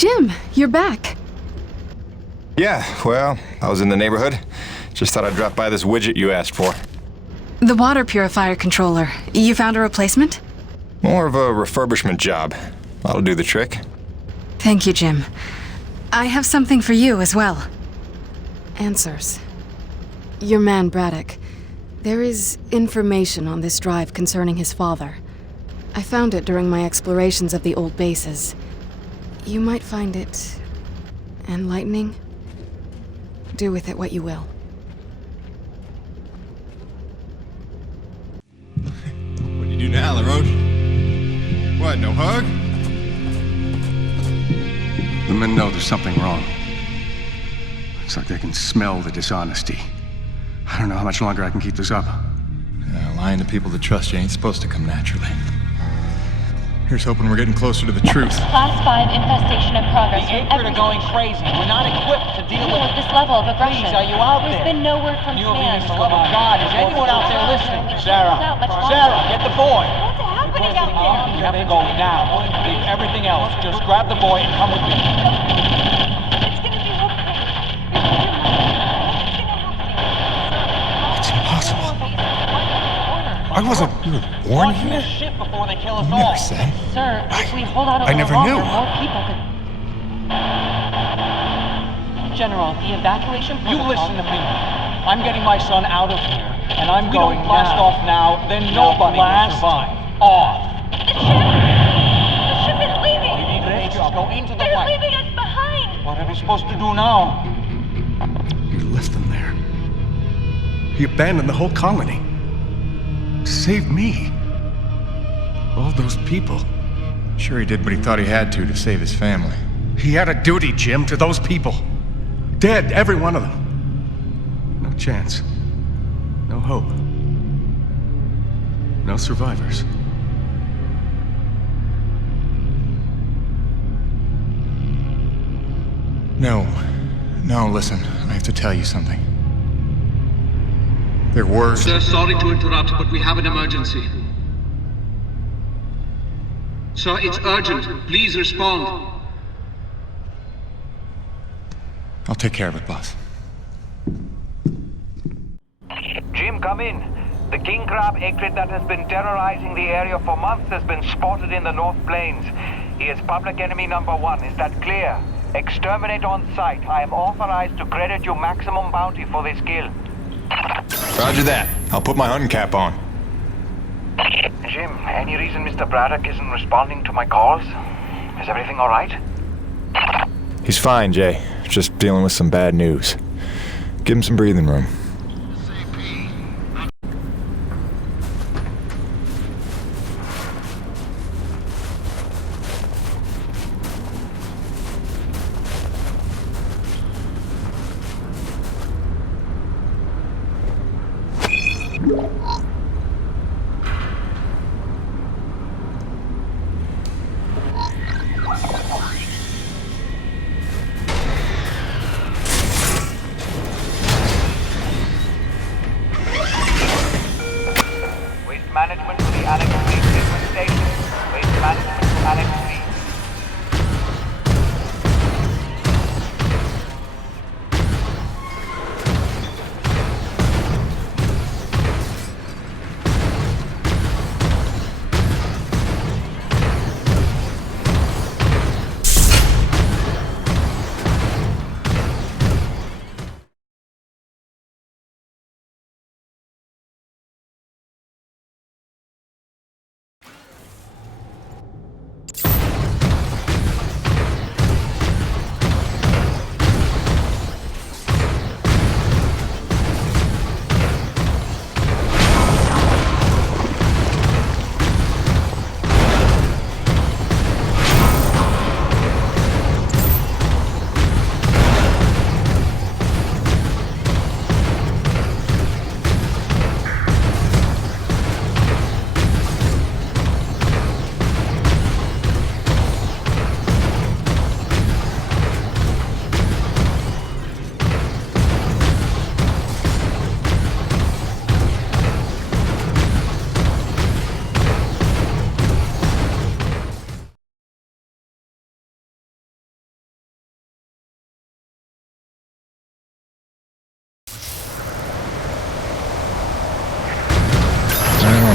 Jim, you're back. Yeah, well, I was in the neighborhood. Just thought I'd drop by this widget you asked for. The water purifier controller. You found a replacement? More of a refurbishment job. That'll do the trick. Thank you, Jim. I have something for you as well. Answers. Your man, Braddock. There is information on this drive concerning his father. I found it during my explorations of the old bases. You might find it enlightening. Do with it what you will. What do you do now, Laroche? What, no hug? The men know there's something wrong. It's like they can smell the dishonesty. I don't know how much longer I can keep this up. Lying to people that trust you ain't supposed to come naturally. Here's hoping we're getting closer to the truth. Class 5 infestation in progress. The Acred are going crazy. We're not equipped to deal with this level of aggression. Please, are you out there? There's been no word from command. For the love of God, is anyone out there listening? Sarah, get the boy. What's happening out there? You have to go now. Leave everything else. Just grab the boy and come with me. It's gonna be okay. It's impossible. I wasn't born here. Shit before they kill us You all. never said. Sir, if we hold out a I little never longer, knew. more people could... General, the evacuation You protocol... listen to me. I'm getting my son out of here, and I'm going now. We don't blast off now, then nobody will survive. Off. The ship is leaving! We need to go into the They're fight. leaving us behind! What are we supposed to do now? You left them there. He abandoned the whole colony. Saved me. All those people. Sure he did what he thought he had to save his family. He had a duty, Jim, to those people. Dead, every one of them. No chance. No hope. No survivors. No, listen. I have to tell you something. There were... Sir, sorry to interrupt, but we have an emergency. Sir, it's urgent. Please respond. I'll take care of it, boss. Jim, come in. The king crab acrid that has been terrorizing the area for months has been spotted in the North Plains. He is public enemy number 1. Is that clear? Exterminate on sight. I am authorized to credit you maximum bounty for this kill. Roger that. I'll put my hunting cap on. Jim, any reason Mr. Braddock isn't responding to my calls? Is everything all right? He's fine, Jay. Just dealing with some bad news. Give him some breathing room. Management to the Annex 3 shipment station. Waste management to Annex 3.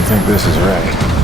think this is right.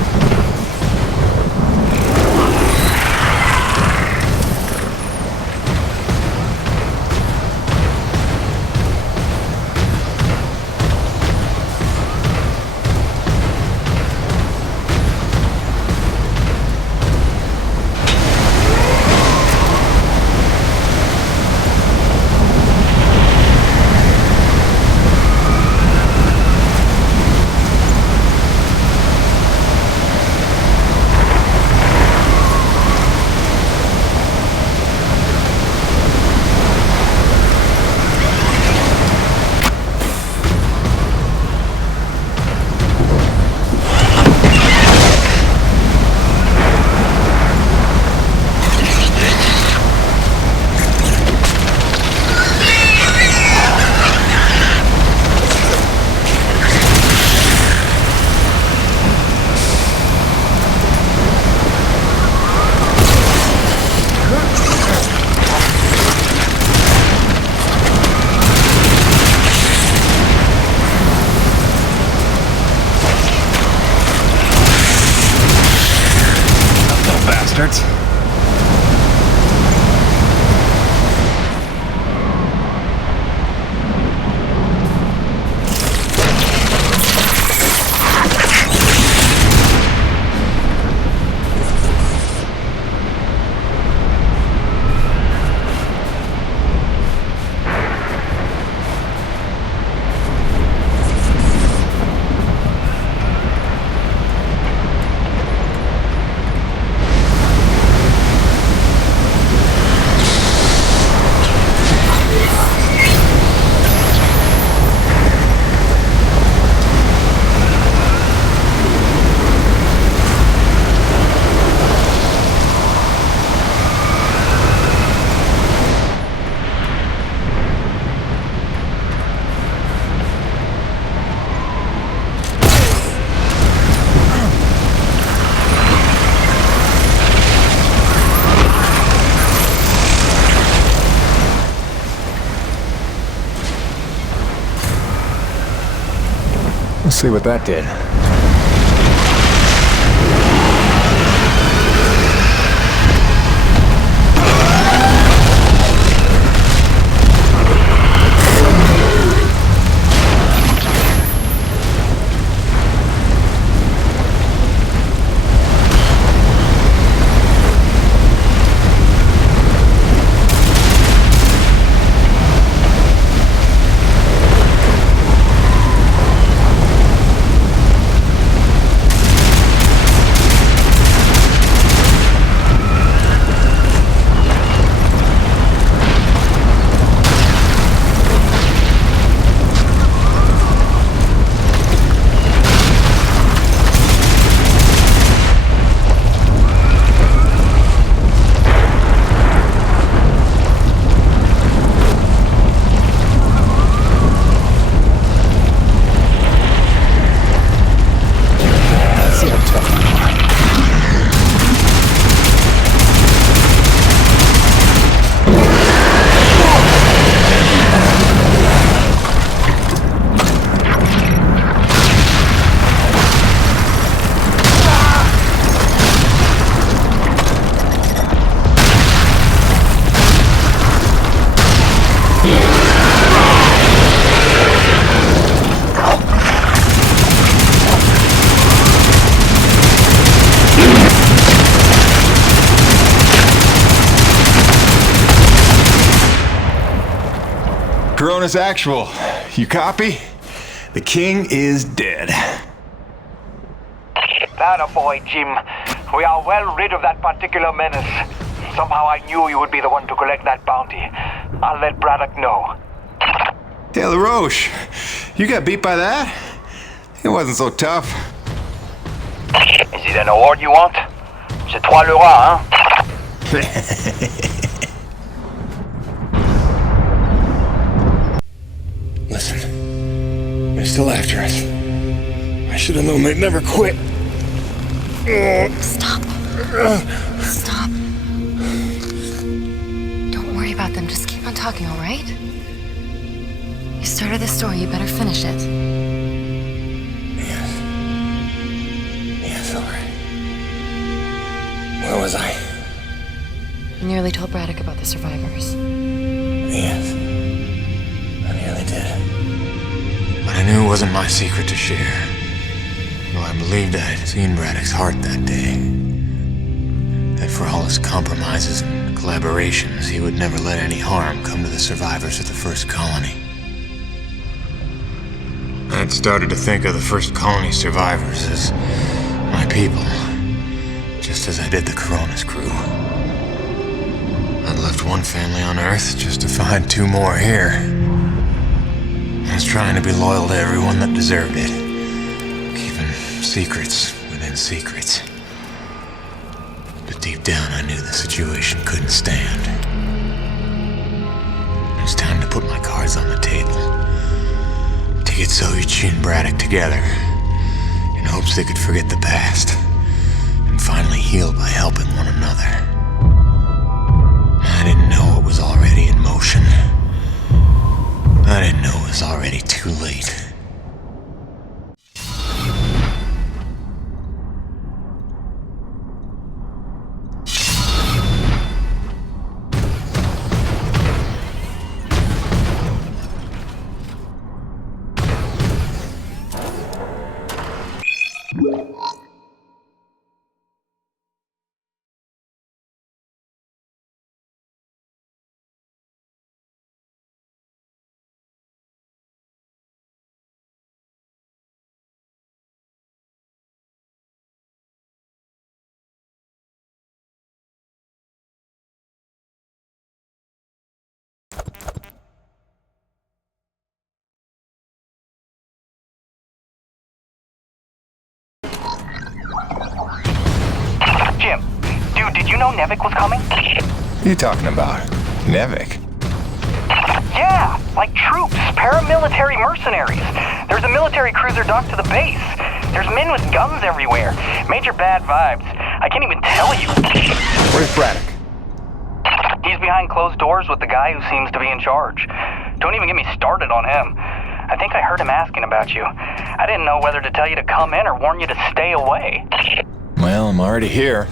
Let's see what that did. Corona's actual. You copy? The king is dead. Attaboy, Jim. We are well rid of that particular menace. Somehow I knew you would be the one to collect that bounty. I'll let Braddock know. Hey, Laroche, you got beat by that? It wasn't so tough. Is it an award you want? C'est toi le roi, hein? Listen, they're still after us. I should have known they'd never quit. Stop. Stop. Don't worry about them. Just keep on talking, all right? You started this story. You better finish it. Yes. was I? You nearly told Braddock about the survivors. Yes. I nearly did. But I knew it wasn't my secret to share. Though I believed I'd seen Braddock's heart that day. That for all his compromises and collaborations, he would never let any harm come to the survivors of the first colony. I had started to think of the first colony survivors as my people, just as I did the Corona's crew. I'd left one family on Earth just to find two more here. I was trying to be loyal to everyone that deserved it, keeping secrets within secrets. But deep down, I knew the situation couldn't stand. It was time to put my cards on the table. To get Soichi and Braddock together, in hopes they could forget the past, and finally heal by helping one another. I didn't know it was already in motion. I didn't know it was already too late. Jim, dude, did you know NEVECU was coming? What are you talking about? NEVECU? Yeah, like troops, paramilitary mercenaries. There's a military cruiser docked to the base. There's men with guns everywhere. Major bad vibes. I can't even tell you. Where's Braddock? He's behind closed doors with the guy who seems to be in charge. Don't even get me started on him. I think I heard him asking about you. I didn't know whether to tell you to come in or warn you to stay away. Well, I'm already here.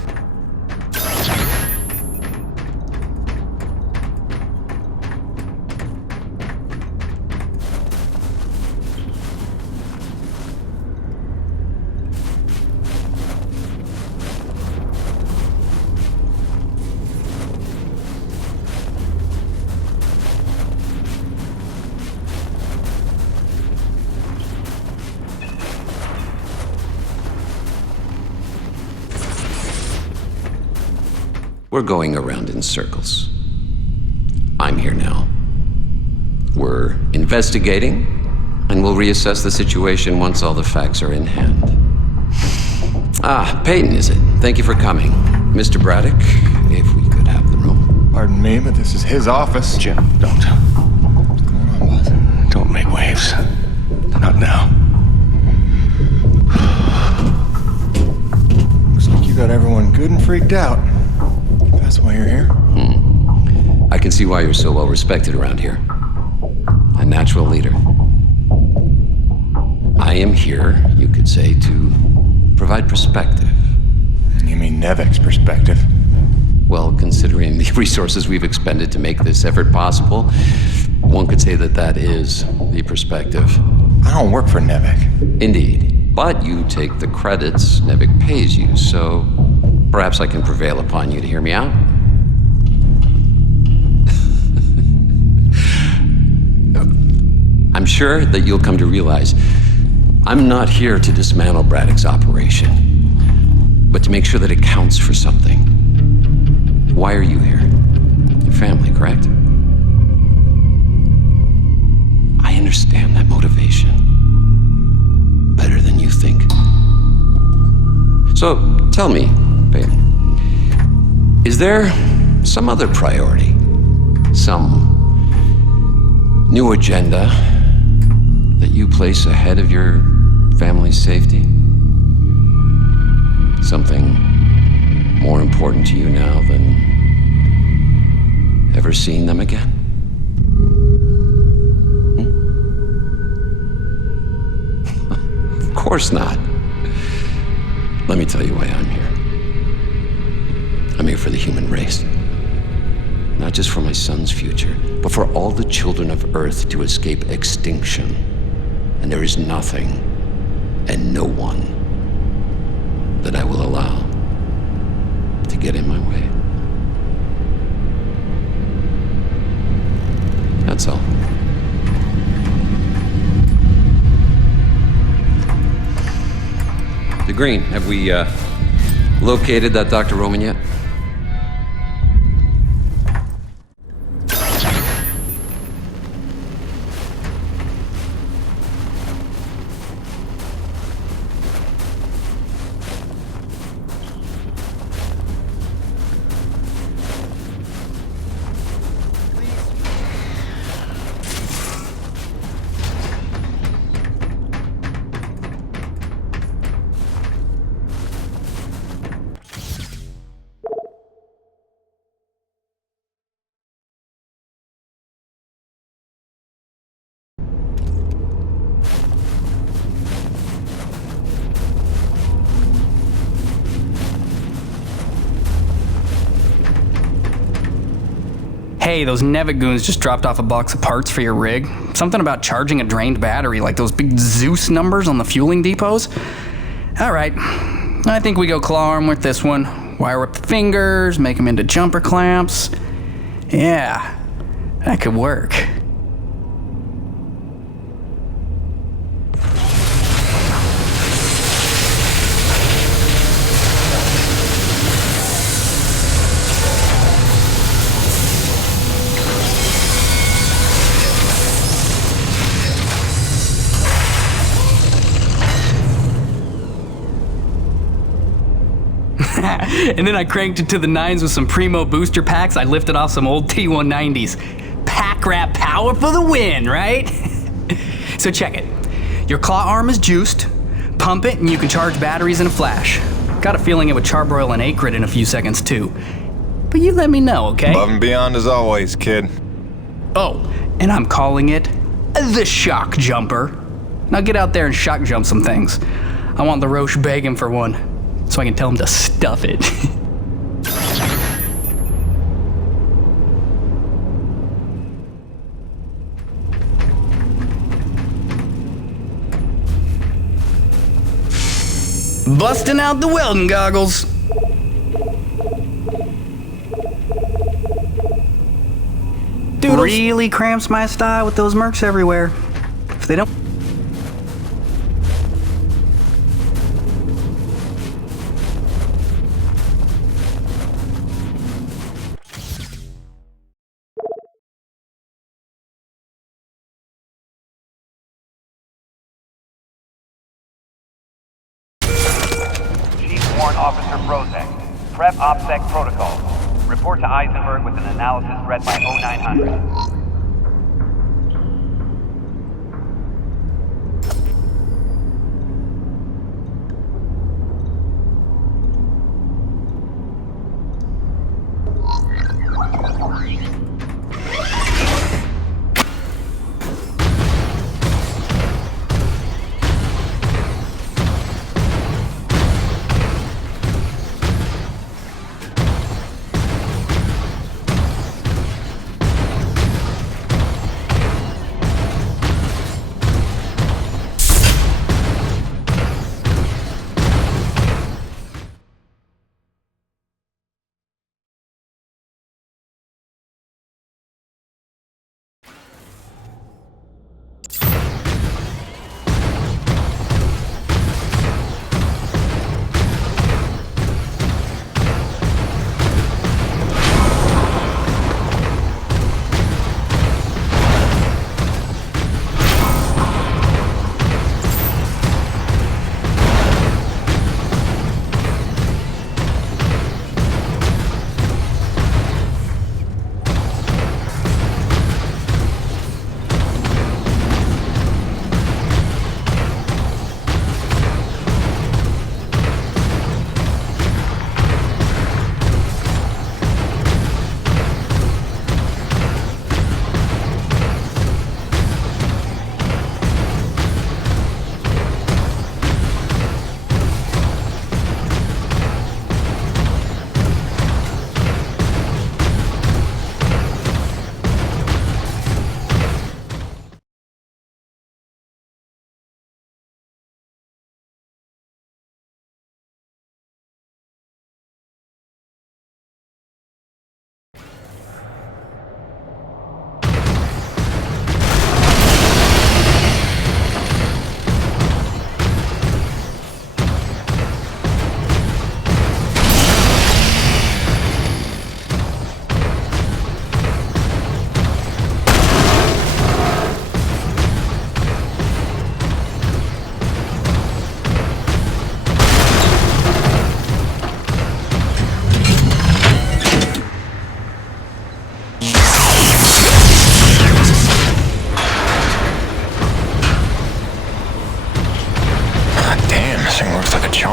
We're going around in circles. I'm here now. We're investigating, and we'll reassess the situation once all the facts are in hand. Ah, Peyton, is it? Thank you for coming. Mr. Braddock, if we could have the room. Pardon me, but this is his office. Jim, don't. Don't make waves. Not now. Looks like you got everyone good and freaked out. That's why you're here? I can see why you're so well respected around here. A natural leader. I am here, you could say, to provide perspective. You mean NEVECU's perspective? Well, considering the resources we've expended to make this effort possible, one could say that that is the perspective. I don't work for NEVECU. Indeed. But you take the credits NEVECU pays you, so perhaps I can prevail upon you to hear me out? I'm sure that you'll come to realize I'm not here to dismantle Braddock's operation, but to make sure that it counts for something. Why are you here? Your family, correct? I understand that motivation better than you think. So, tell me, Peyton, is there some other priority? Some new agenda that you place ahead of your family's safety? Something more important to you now than ever seeing them again? Of course not. Let me tell you why I'm here. I'm here for the human race. Not just for my son's future, but for all the children of Earth to escape extinction. And there is nothing and no one that I will allow to get in my way. That's all. The Green, have we located that Dr. Roman yet? Hey, those NEVECU just dropped off a box of parts for your rig. Something about charging a drained battery, like those big Zeus numbers on the fueling depots. All right, I think we go claw arm with this one. Wire up the fingers, make them into jumper clamps. Yeah, that could work. And then I cranked it to the nines with some Primo booster packs. I lifted off some old T190s. Pack rat power for the win, right? So check it. Your claw arm is juiced. Pump it and you can charge batteries in a flash. Got a feeling it would charbroil an acrid in a few seconds too. But you let me know, okay? Above and beyond as always, kid. Oh, and I'm calling it the shock jumper. Now get out there and shock jump some things. I want Laroche begging for one, so I can tell him to stuff it. Busting out the welding goggles. Dude, really cramps my style with those mercs everywhere. If they don't... Warrant Officer Prozek. Prep OPSEC protocol. Report to Isenberg with an analysis threat by 0900.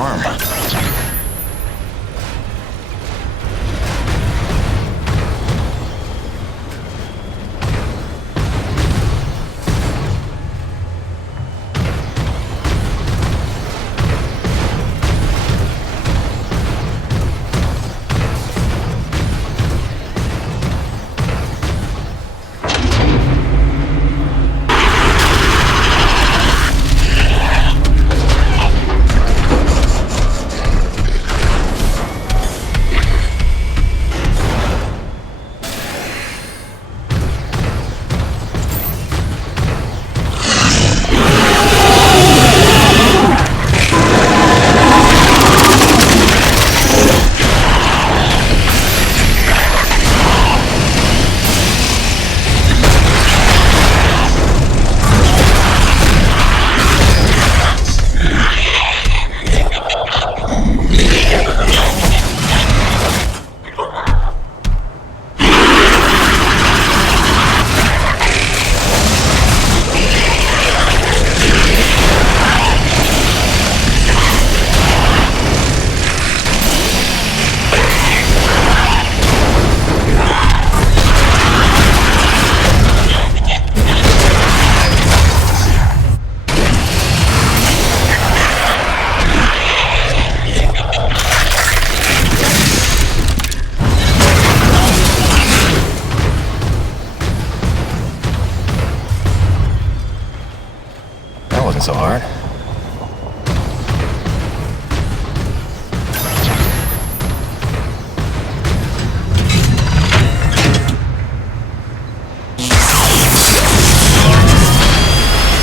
arm. So hard.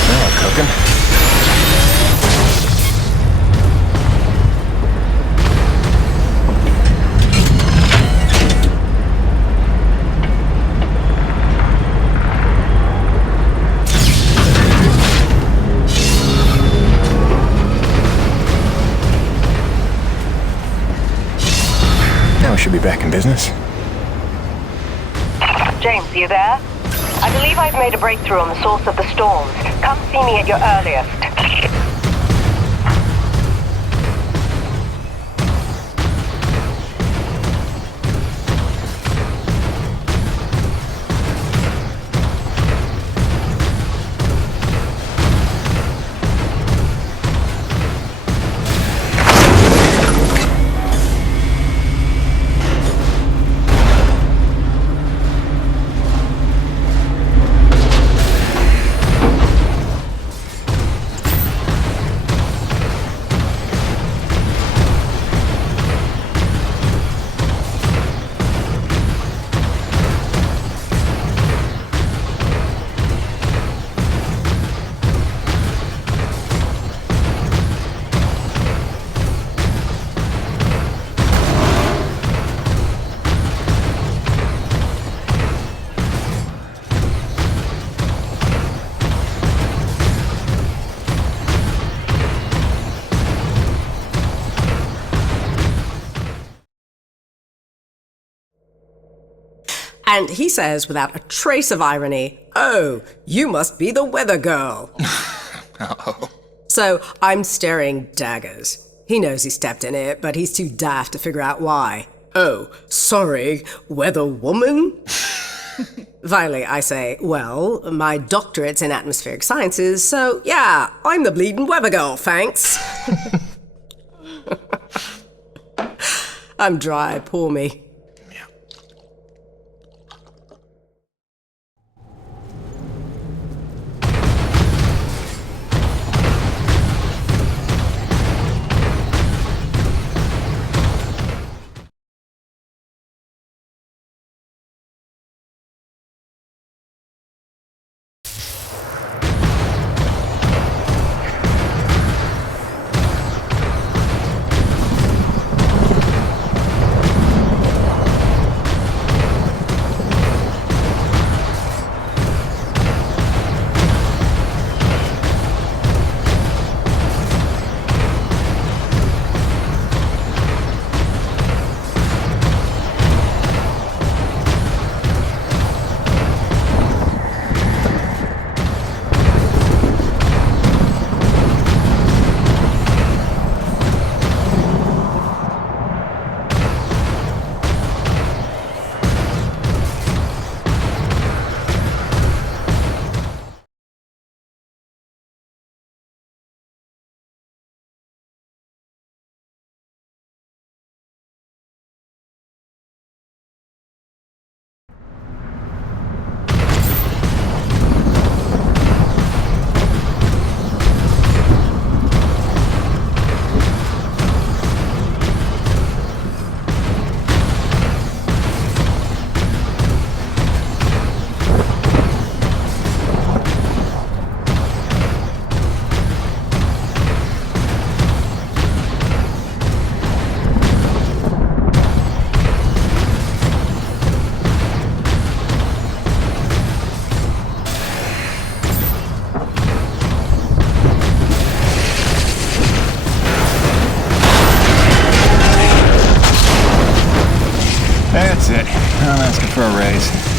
Now we're cooking. Should be back in business. James, are you there? I believe I've made a breakthrough on the source of the storms. Come see me at your earliest. And he says, without a trace of irony, "Oh, you must be the weather girl." Uh-oh. So I'm staring daggers. He knows he stepped in it, but he's too daft to figure out why. "Oh, sorry, weather woman?" Finally, I say, "Well, my doctorate's in atmospheric sciences, so yeah, I'm the bleeding weather girl, thanks." I'm dry, poor me. That's it. I'm asking for a raise.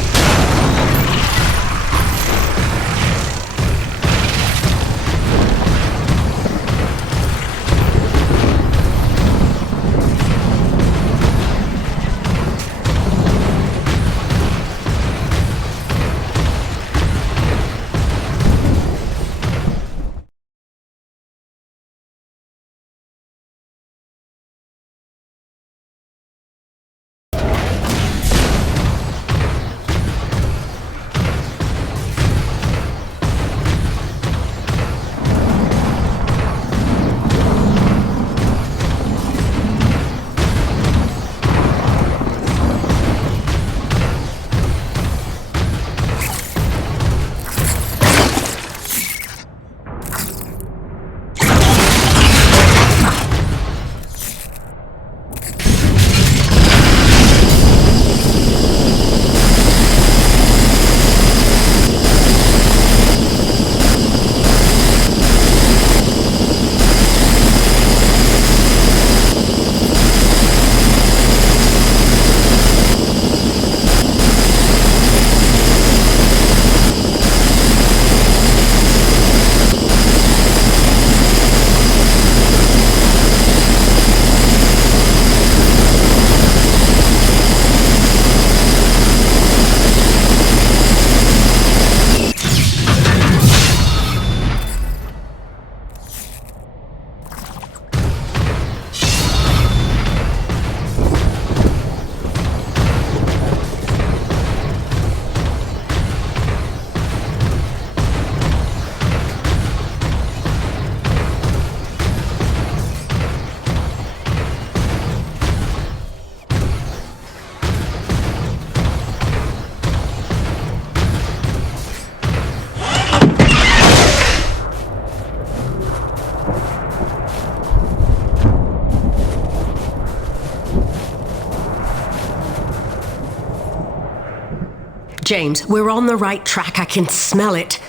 James, we're on the right track. I can smell it.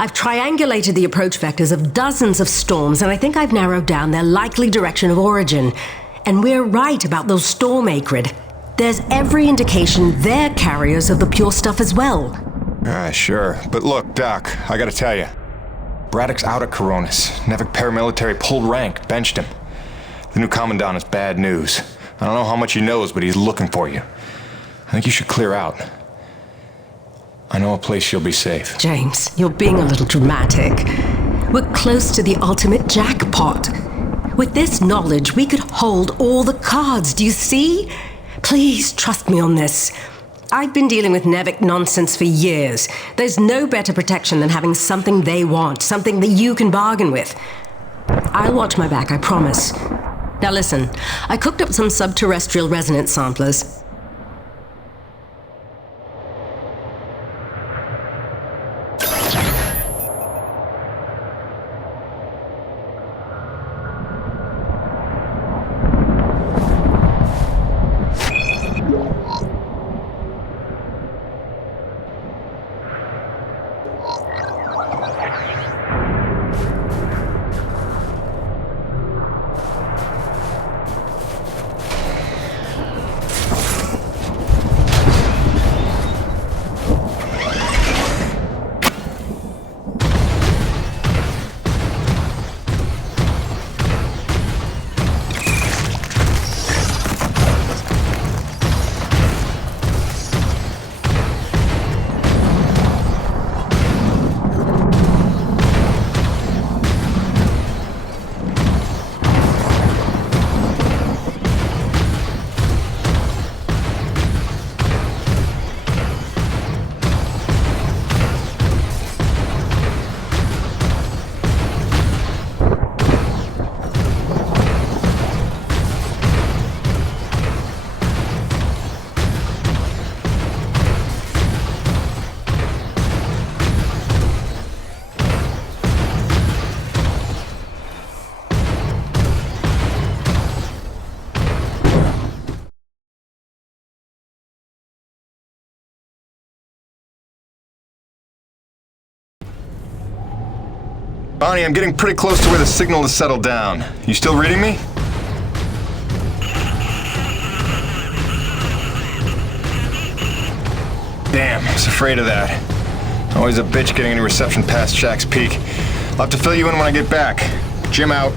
I've triangulated the approach vectors of dozens of storms, and I think I've narrowed down their likely direction of origin. And we're right about those storm acrid. There's every indication they're carriers of the pure stuff as well. Sure. But look, Doc, I gotta tell you. Braddock's out of Coronis. NEVEC paramilitary pulled rank, benched him. The new commandant is bad news. I don't know how much he knows, but he's looking for you. I think you should clear out. I know a place you'll be safe. James, you're being a little dramatic. We're close to the ultimate jackpot. With this knowledge, we could hold all the cards, do you see? Please trust me on this. I've been dealing with NEVEC nonsense for years. There's no better protection than having something they want, something that you can bargain with. I'll watch my back, I promise. Now listen, I cooked up some subterrestrial resonance samplers. Bonnie, I'm getting pretty close to where the signal has settled down. You still reading me? Damn, I was afraid of that. Always a bitch getting any reception past Shack's Peak. I'll have to fill you in when I get back. Jim out.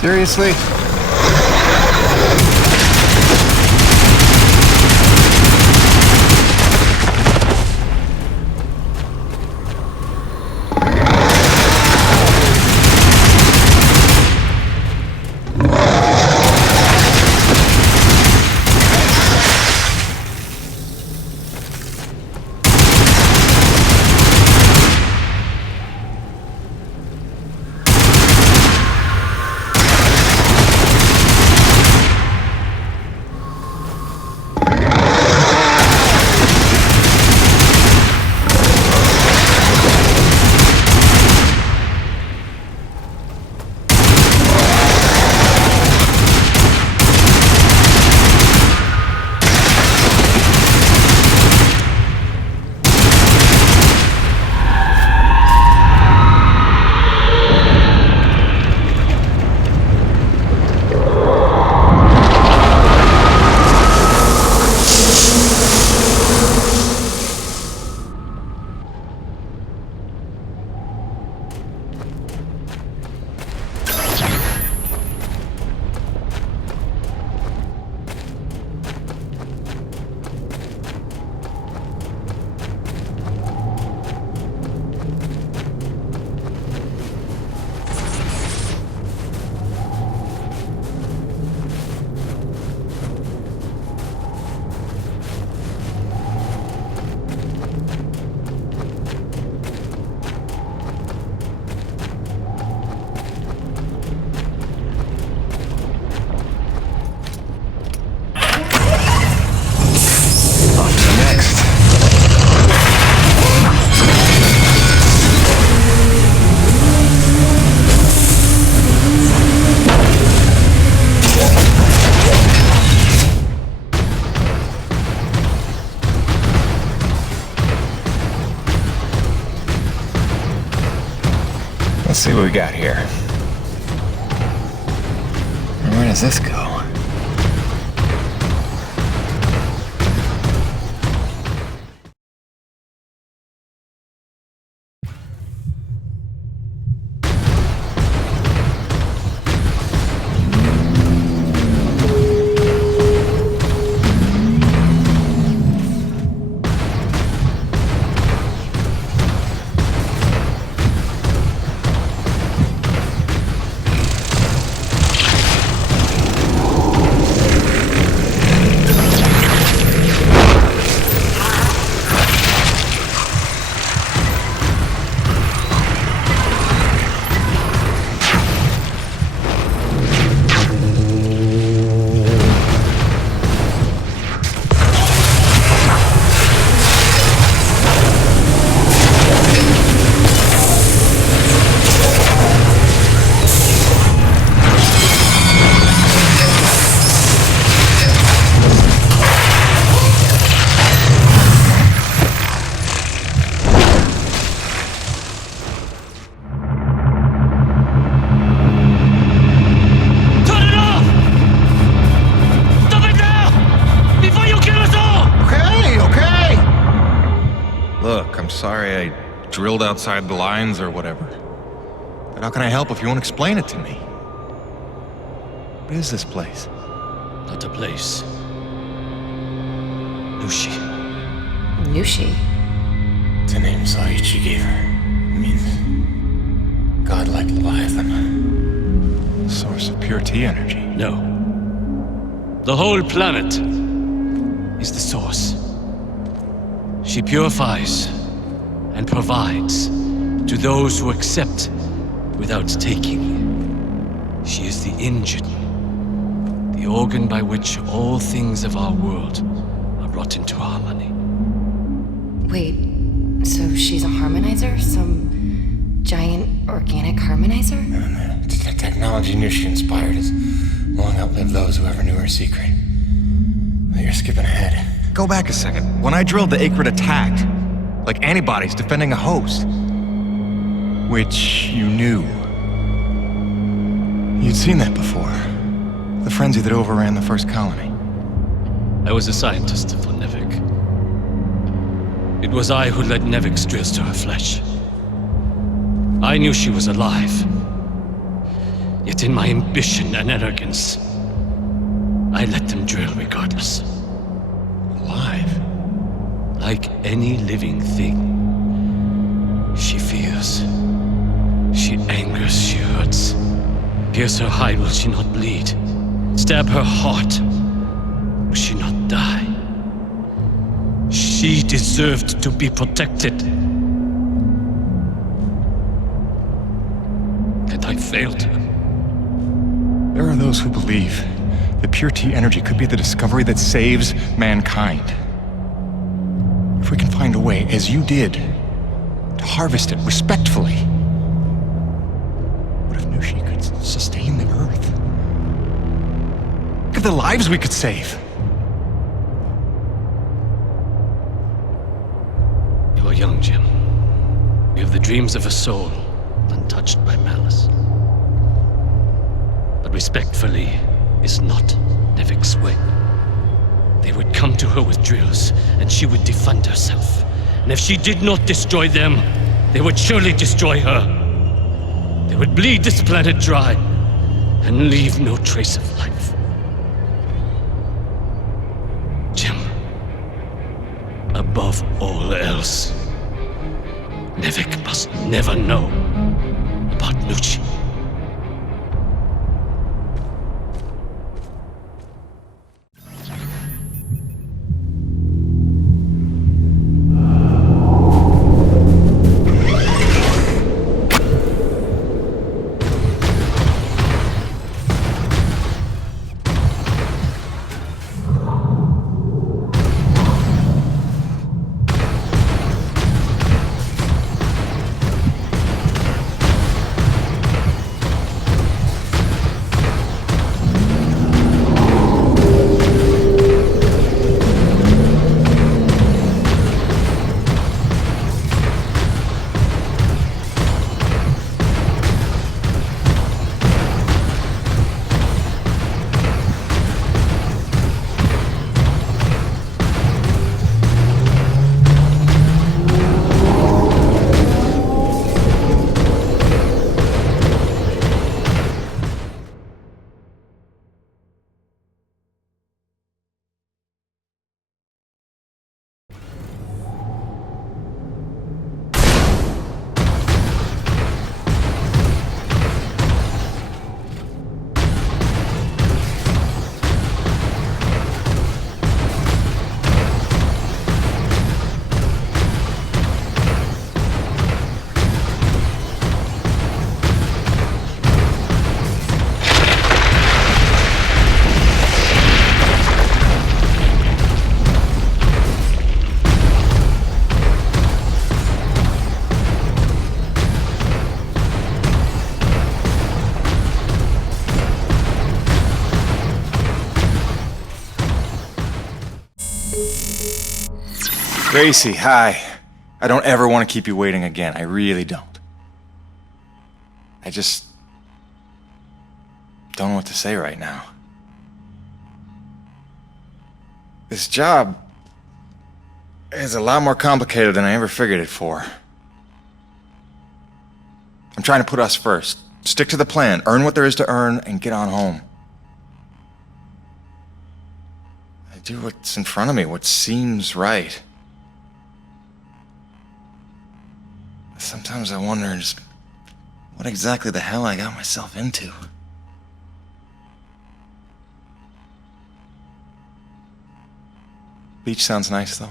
Seriously? Let's see what we got here. Where does this go? Sorry I drilled outside the lines or whatever. But how can I help if you won't explain it to me? What is this place? Not a place. Nushi. Nushi? It's a name Saichi gave her. It means godlike Leviathan. Source of pure T energy. No. The whole planet is the source. She purifies and provides to those who accept without taking. She is the engine, the organ by which all things of our world are brought into harmony. Wait, so she's a harmonizer? Some giant organic harmonizer? The technology Nushi inspired has long outlived those who ever knew her secret. But you're skipping ahead. Go back a second. When I drilled, the Acrid attacked. Like antibodies defending a host. Which you knew. You'd seen that before. The frenzy that overran the first colony. I was a scientist for NEVEC. It was I who led NEVEC steers to her flesh. I knew she was alive. Yet in my ambition and arrogance, I let them drill regardless. Alive? Like any living thing. She fears. She angers, she hurts. Pierce her hide, will she not bleed? Stab her heart, will she not die? She deserved to be protected. And I failed her. There are those who believe that pure T energy could be the discovery that saves mankind. If we can find a way, as you did, to harvest it respectfully, what if Nushi could sustain the Earth? Look at the lives we could save. You are young, Jim. You have the dreams of a soul, untouched by malice. But respectfully is not NEVEC's way. They would come to her with drills, and she would defend herself. And if she did not destroy them, they would surely destroy her. They would bleed this planet dry, and leave no trace of life. Jim, above all else, NEVEC must never know about Nushi. Gracie, hi. I don't ever want to keep you waiting again. I really don't. I just don't know what to say right now. This job is a lot more complicated than I ever figured it for. I'm trying to put us first. Stick to the plan, earn what there is to earn, and get on home. I do what's in front of me, what seems right. Sometimes I wonder just what exactly the hell I got myself into. Beach sounds nice, though.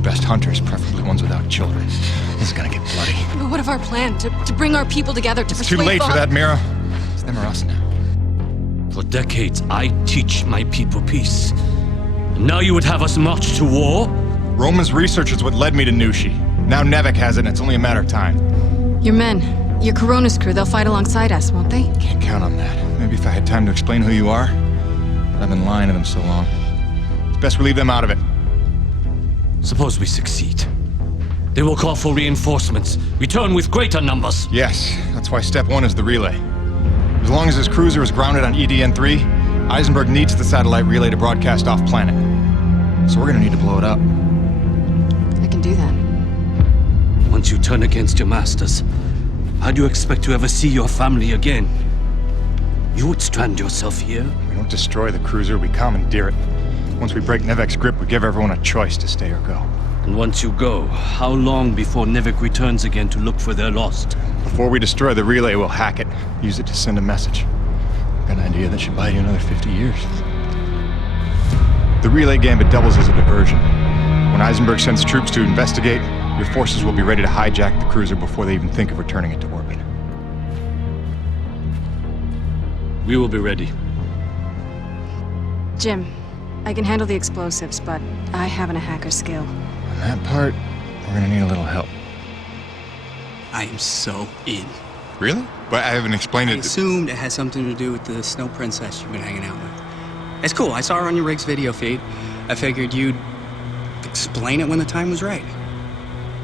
your best hunters, preferably ones without children. This is gonna get bloody. But what of our plan? To bring our people together to It's too late for that, Mira. It's them or us now. For decades, I teach my people peace. And now you would have us march to war? Roman's research is what led me to Nushi. Now NEVECU has it, and it's only a matter of time. Your men, your Corona's crew, they'll fight alongside us, won't they? Can't count on that. Maybe if I had time to explain who you are. But I've been lying to them so long. It's best we leave them out of it. Suppose we succeed. They will call for reinforcements. Return with greater numbers. Yes, that's why step one is the relay. As long as his cruiser is grounded on EDN-3, Isenberg needs the satellite relay to broadcast off-planet. So we're gonna need to blow it up. I can do that. Once you turn against your masters, how do you expect to ever see your family again? You would strand yourself here? We don't destroy the cruiser, we commandeer it. Once we break NEVECU's grip, we give everyone a choice to stay or go. And once you go, how long before NEVECU returns again to look for their lost? Before we destroy the relay, we'll hack it, use it to send a message. I've got an idea that should buy you another 50 years. The relay gambit doubles as a diversion. When Isenberg sends troops to investigate, your forces will be ready to hijack the cruiser before they even think of returning it to orbit. We will be ready. Jim, I can handle the explosives, but I haven't a hacker skill. On that part, we're gonna need a little help. I am so in. Really? But I haven't explained I it. assumed it has something to do with the snow princess you've been hanging out with. It's cool. I saw her on your rig's video feed. I figured you'd explain it when the time was right.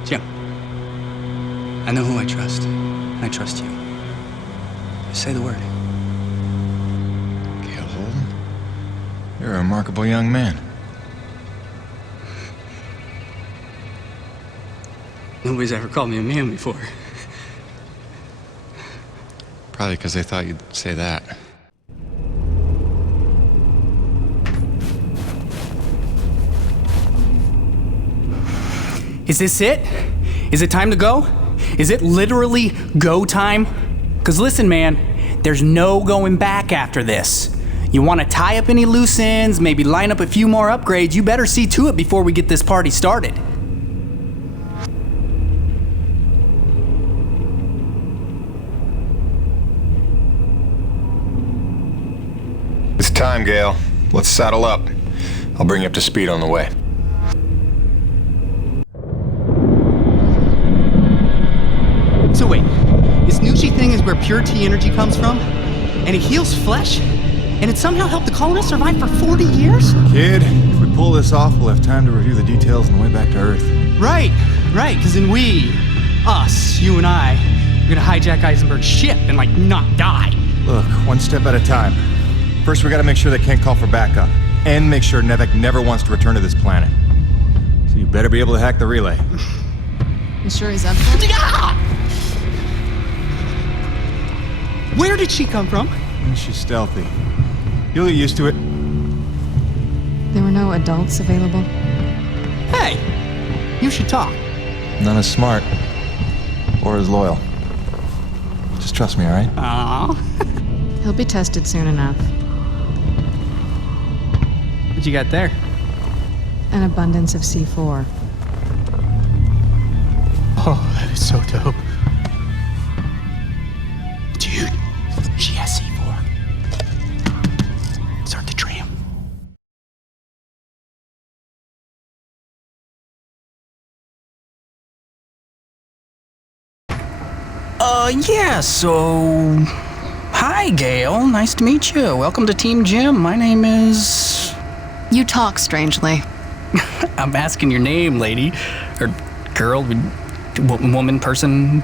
Jim, I know who I trust. I trust you. Just say the word. Gale Holden? You're a remarkable young man. Nobody's ever called me a man before. Probably because they thought you'd say that. Is this it? Is it time to go? Is it literally go time? Because listen, man, there's no going back after this. You want to tie up any loose ends, maybe line up a few more upgrades, you better see to it before we get this party started. It's time, Gale. Let's saddle up. I'll bring you up to speed on the way. So wait, this Nushi thing is where pure T energy comes from? And it heals flesh? And it somehow helped the colonists survive for 40 years? Kid, if we pull this off, we'll have time to review the details on the way back to Earth. Right, because then us, you and I, are gonna hijack Isenberg's ship and, like, not die. Look, one step at a time. First, we gotta make sure they can't call for backup. And make sure NEVECU never wants to return to this planet. So you better be able to hack the relay. You sure he's up for it? Where did she come from? She's stealthy. You'll get used to it. There were no adults available? Hey, you should talk. None as smart. Or as loyal. Just trust me, alright? Aww. He'll be tested soon enough. What you got there? An abundance of C4. Oh, that is so dope. Dude, she has C4. Start the tram. Yeah, so... Hi, Gale. Nice to meet you. Welcome to Team Jim. My name is... You talk strangely. I'm asking your name, lady. Or girl, woman, person.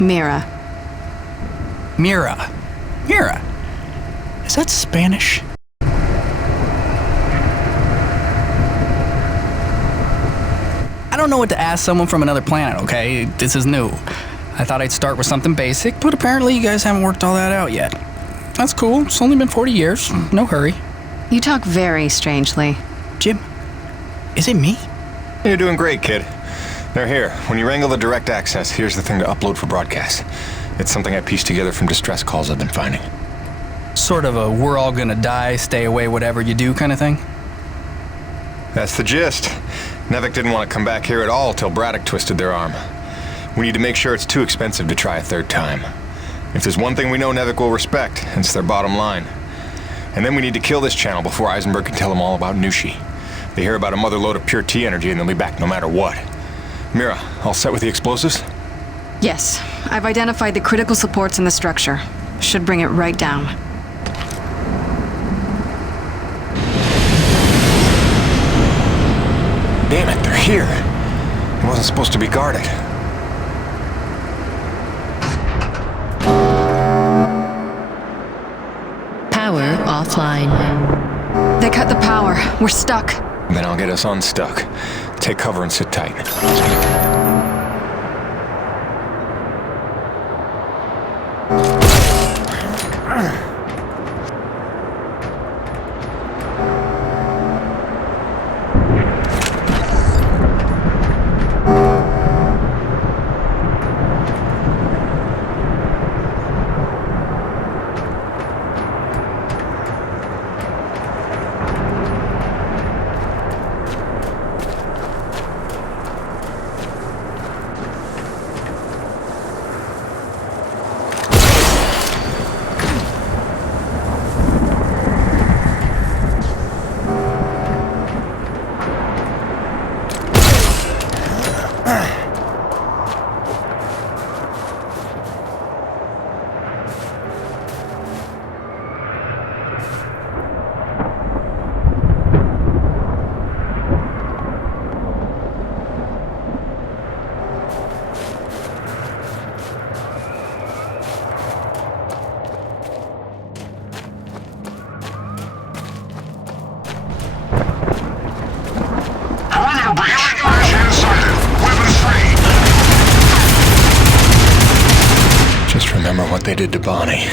Mira. Mira. Is that Spanish? I don't know what to ask someone from another planet, okay? This is new. I thought I'd start with something basic, but apparently you guys haven't worked all that out yet. That's cool. It's only been 40 years. No hurry. You talk very strangely. Jim, is it me? You're doing great, kid. They're here. When you wrangle the direct access, here's the thing to upload for broadcast. It's something I pieced together from distress calls I've been finding. Sort of a we're all gonna die, stay away, whatever you do kind of thing? That's the gist. NEVECU didn't want to come back here at all till Braddock twisted their arm. We need to make sure it's too expensive to try a third time. If there's one thing we know NEVECU will respect, it's their bottom line. And then we need to kill this channel before Isenberga can tell them all about Nushi. They hear about a mother load of pure T energy and they'll be back no matter what. Mira, all set with the explosives? Yes, I've identified the critical supports in the structure. Should bring it right down. Damn it, they're here. It wasn't supposed to be guarded. Power offline. They cut the power. We're stuck. Then I'll get us unstuck. Take cover and sit tight. Just remember what they did to Bonnie.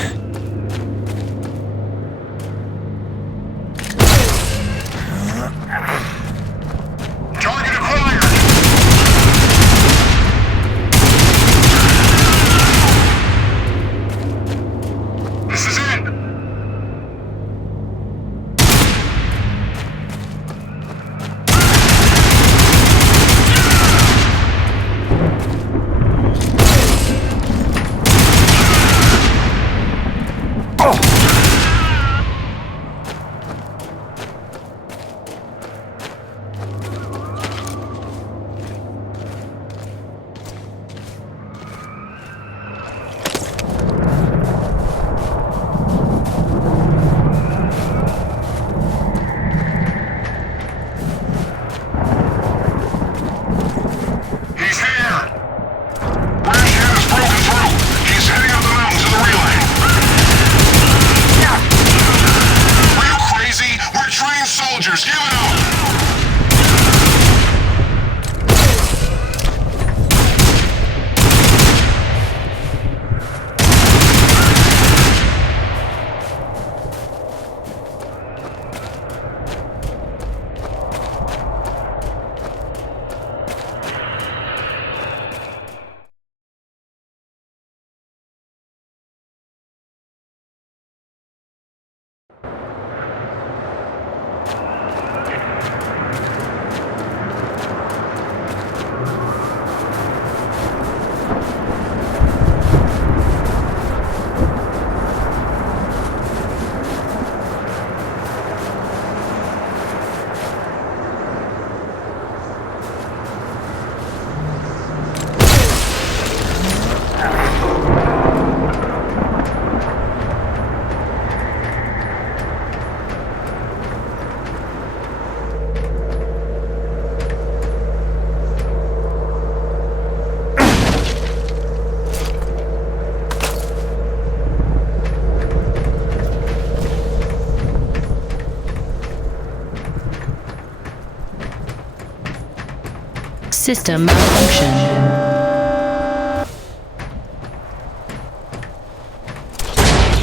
System malfunction.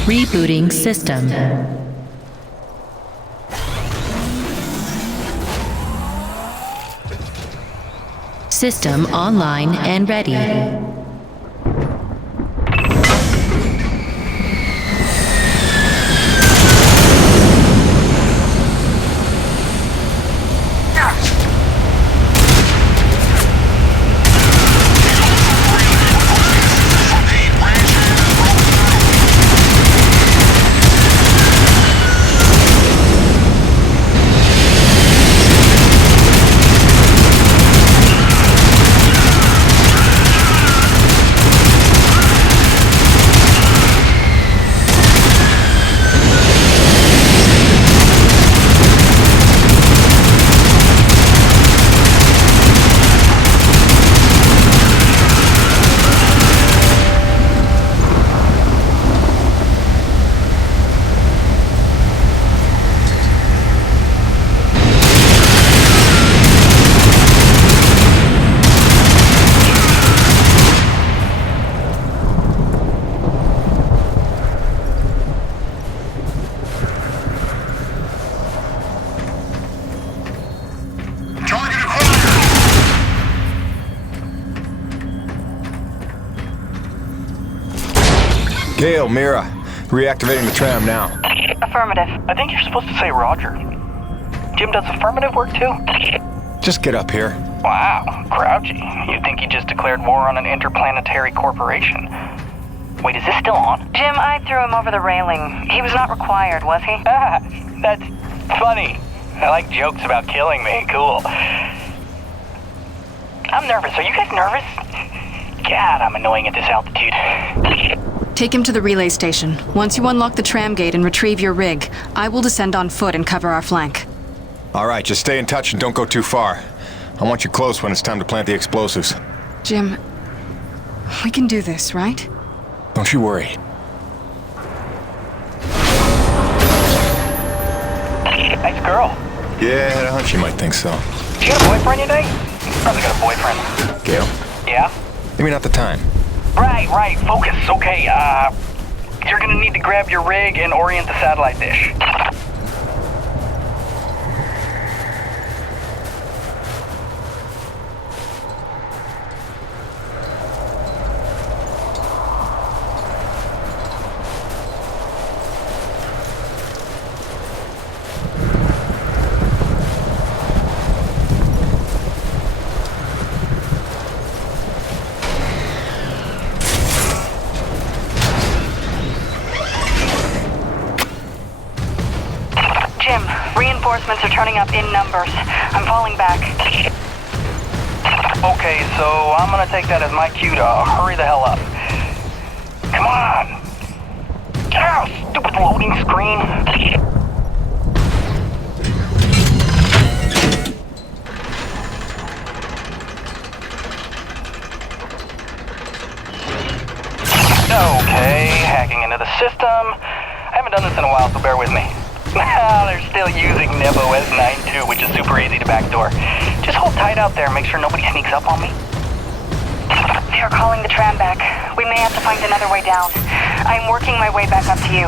Rebooting system. System online and ready. Gale, Mira. Reactivating the tram now. Affirmative. I think you're supposed to say Roger. Jim, does affirmative work too? Just get up here. Wow, grouchy. You'd think he just declared war on an interplanetary corporation. Wait, is this still on? Jim, I threw him over the railing. He was not required, was he? Ah, that's funny. I like jokes about killing me. Cool. I'm nervous. Are you guys nervous? God, I'm annoying at this altitude. Take him to the relay station. Once you unlock the tram gate and retrieve your rig, I will descend on foot and cover our flank. All right, just stay in touch and don't go too far. I want you close when it's time to plant the explosives. Jim, we can do this, right? Don't you worry. Nice girl. Yeah, I had a hunch you might think so. You got a boyfriend today? Probably got a boyfriend. Gale? Yeah? Maybe not the time. Right. Focus. Okay, you're gonna need to grab your rig and orient the satellite dish. Reinforcements are turning up in numbers. I'm falling back. Okay, so I'm gonna take that as my cue to hurry the hell up. Come on! Ow, stupid loading screen! Okay, hacking into the system. I haven't done this in a while, so bear with me. They're still using NEVECU S92, which is super easy to backdoor. Just hold tight out there and make sure nobody sneaks up on me. They are calling the tram back. We may have to find another way down. I'm working my way back up to you.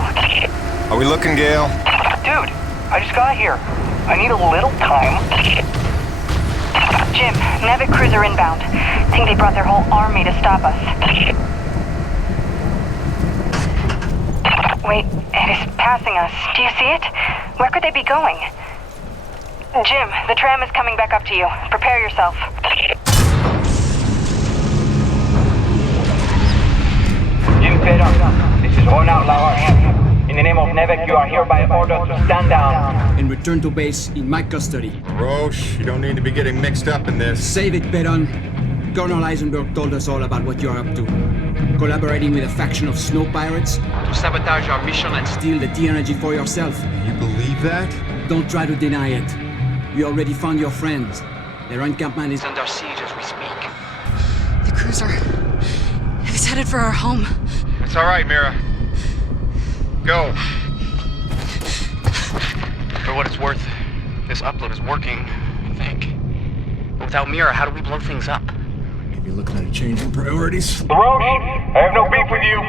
Are we looking, Gale? Dude, I just got here. I need a little time. Jim, NEVEC cruiser inbound. Think they brought their whole army to stop us. Wait, it is passing us. Do you see it? Where could they be going? Jim, the tram is coming back up to you. Prepare yourself. Jim Pedro, this is Ronald Laroche'a. In the name of NEVEC, you are hereby ordered to stand down. And return to base in my custody. Roche, you don't need to be getting mixed up in this. Save it, Pedon. Colonel Isenberga told us all about what you're up to. Collaborating with a faction of snow pirates to sabotage our mission and steal the T-energy for yourself. You believe that? Don't try to deny it. We already found your friends. Their encampment is under siege as we speak. The cruiser. It's headed for our home. It's all right, Mira. Go. For what it's worth, this upload is working, I think. But without Mira, how do we blow things up? You're looking at a change in priorities. Roche, I have no beef with you.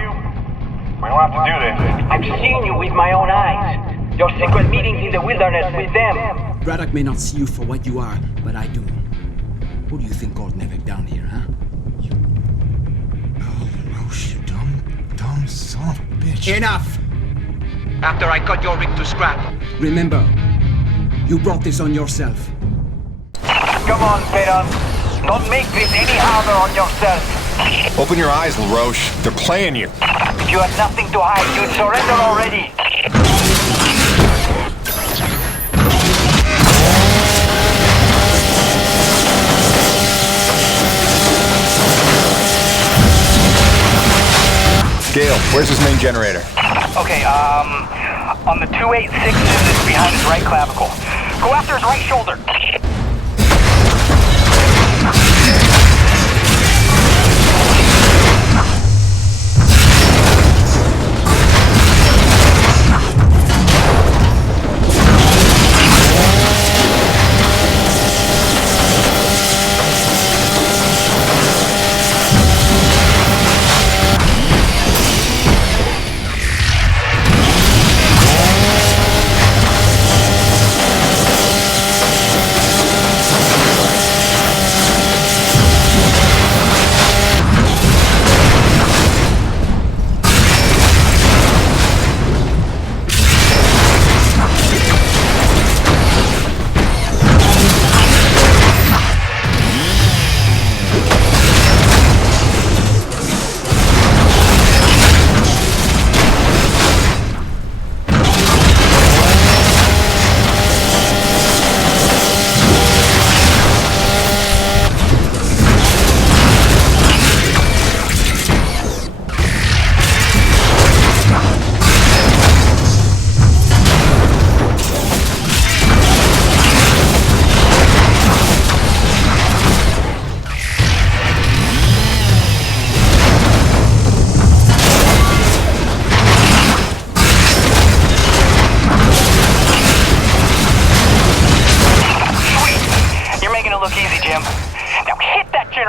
We don't have to do this. I've seen you with my own eyes. Your secret meetings in the wilderness with them. Braddock may not see you for what you are, but I do. Who do you think called NEVEC down here, huh? Oh, Roche, you dumb son of a bitch. Enough! After I cut your rig to scrap. Remember, you brought this on yourself. Come on, Pedon. Don't make this any harder on yourself. Open your eyes, Laroche. They're playing you. If you had nothing to hide, you'd surrender already. Gale, where's his main generator? Okay, on the 286 is behind his right clavicle. Go after his right shoulder.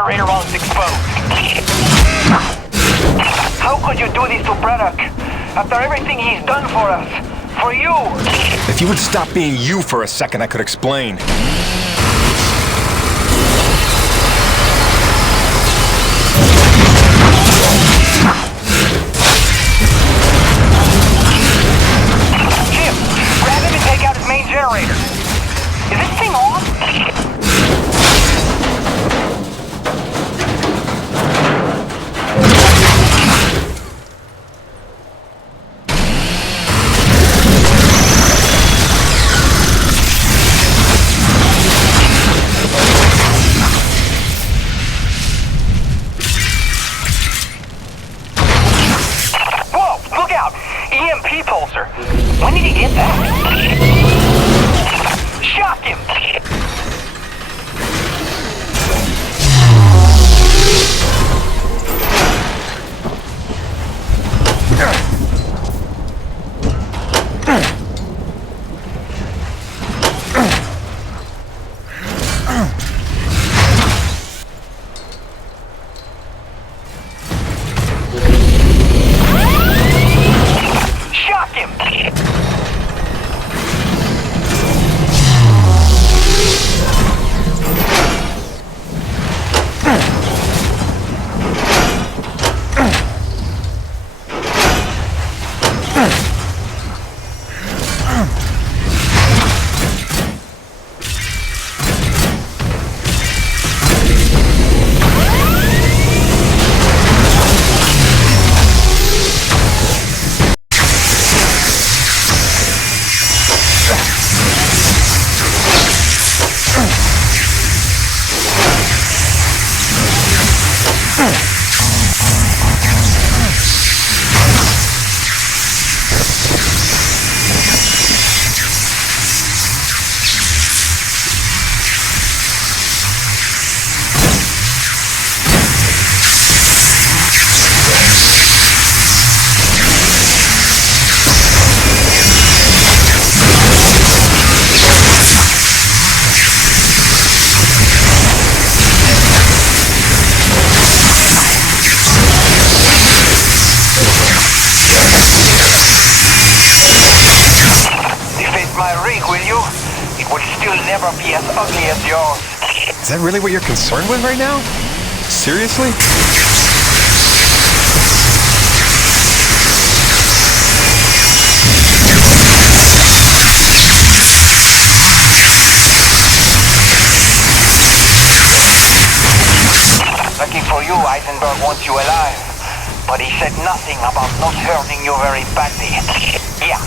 generator while it's exposed. How could you do this to Braddock? After everything he's done for us. For you. If you would stop being you for a second, I could explain. Jim, grab him and take out his main generator. Is this thing on? When did he get that? Shock him! Is that really what you're concerned with right now? Seriously? Lucky for you, Isenberga wants you alive. But he said nothing about not hurting you very badly. Yeah,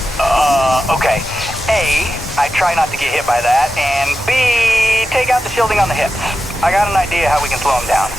okay. A, I try not to get hit by that, and B, take out the shielding on the hips. I got an idea how we can slow him down.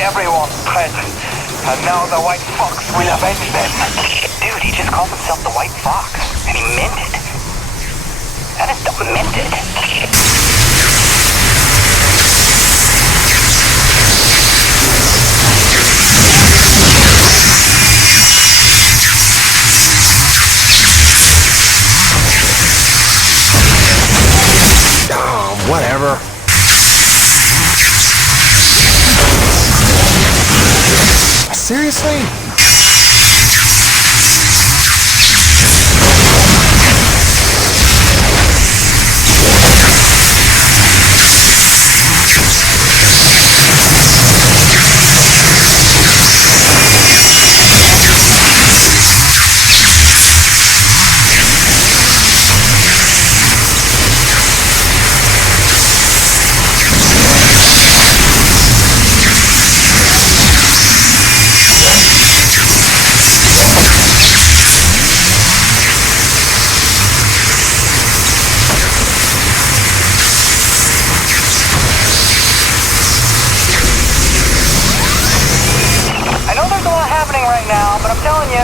Everyone present, and now the White Fox will avenge them. Dude, he just called himself the White Fox, and he meant it. That is demented. Oh, whatever. Seriously?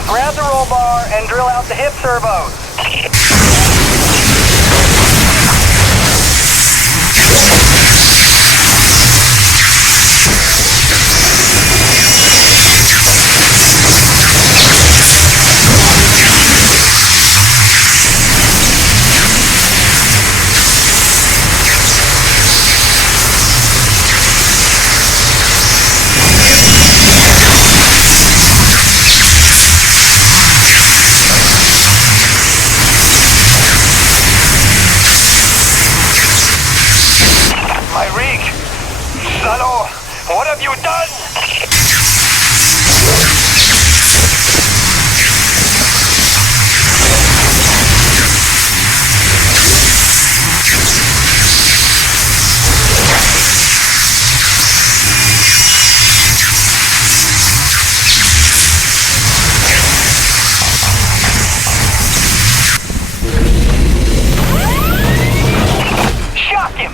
Grab the roll bar and drill out the hip servos. What have you done? Shock him!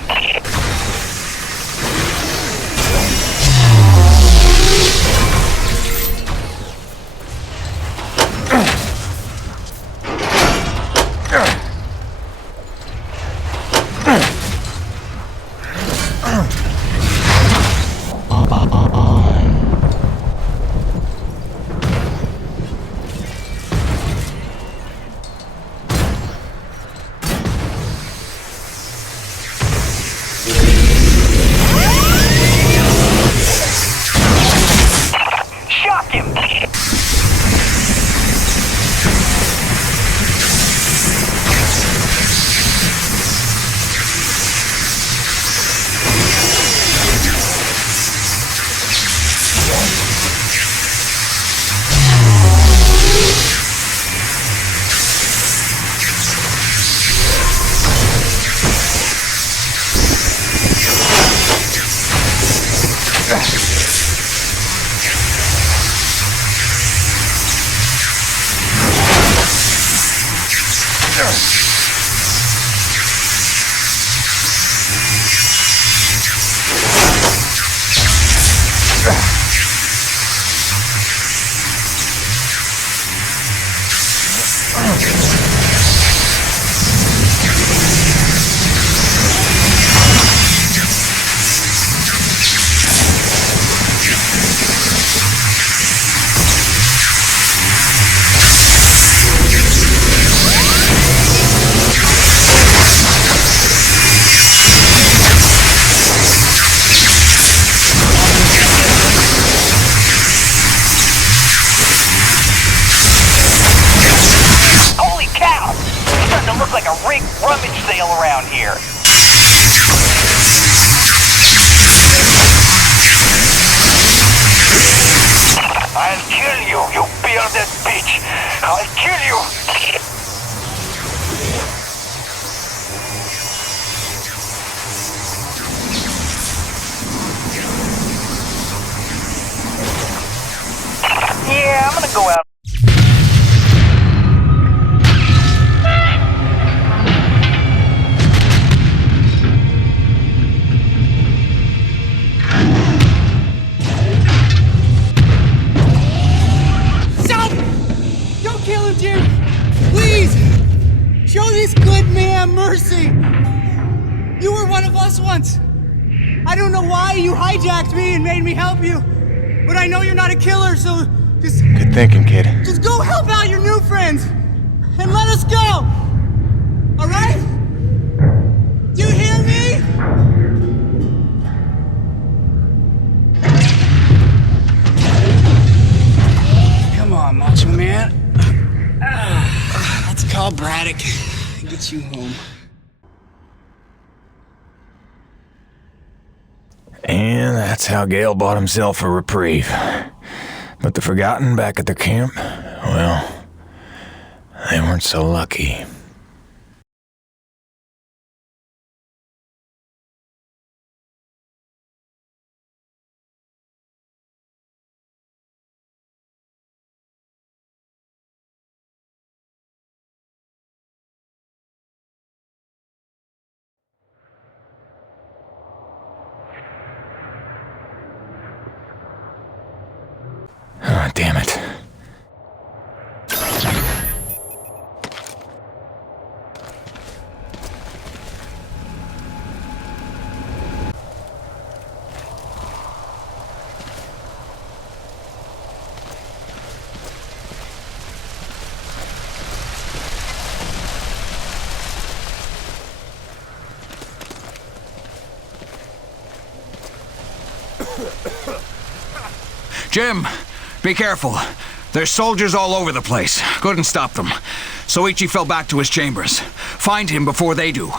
Around here. I'll kill you, you bearded bitch! I'll kill you! Yeah, I'm gonna go out. Mercy! You were one of us once. I don't know why you hijacked me and made me help you, but I know you're not a killer, so just... Good thinking, kid. Just go help out your new friends, and let us go! Alright? Do you hear me? you home. And that's how Gale bought himself a reprieve. But the Forgotten back at their camp, well, they weren't so lucky. Oh, damn it. Jim, be careful. There's soldiers all over the place. Couldn't stop them. Soichi fell back to his chambers. Find him before they do.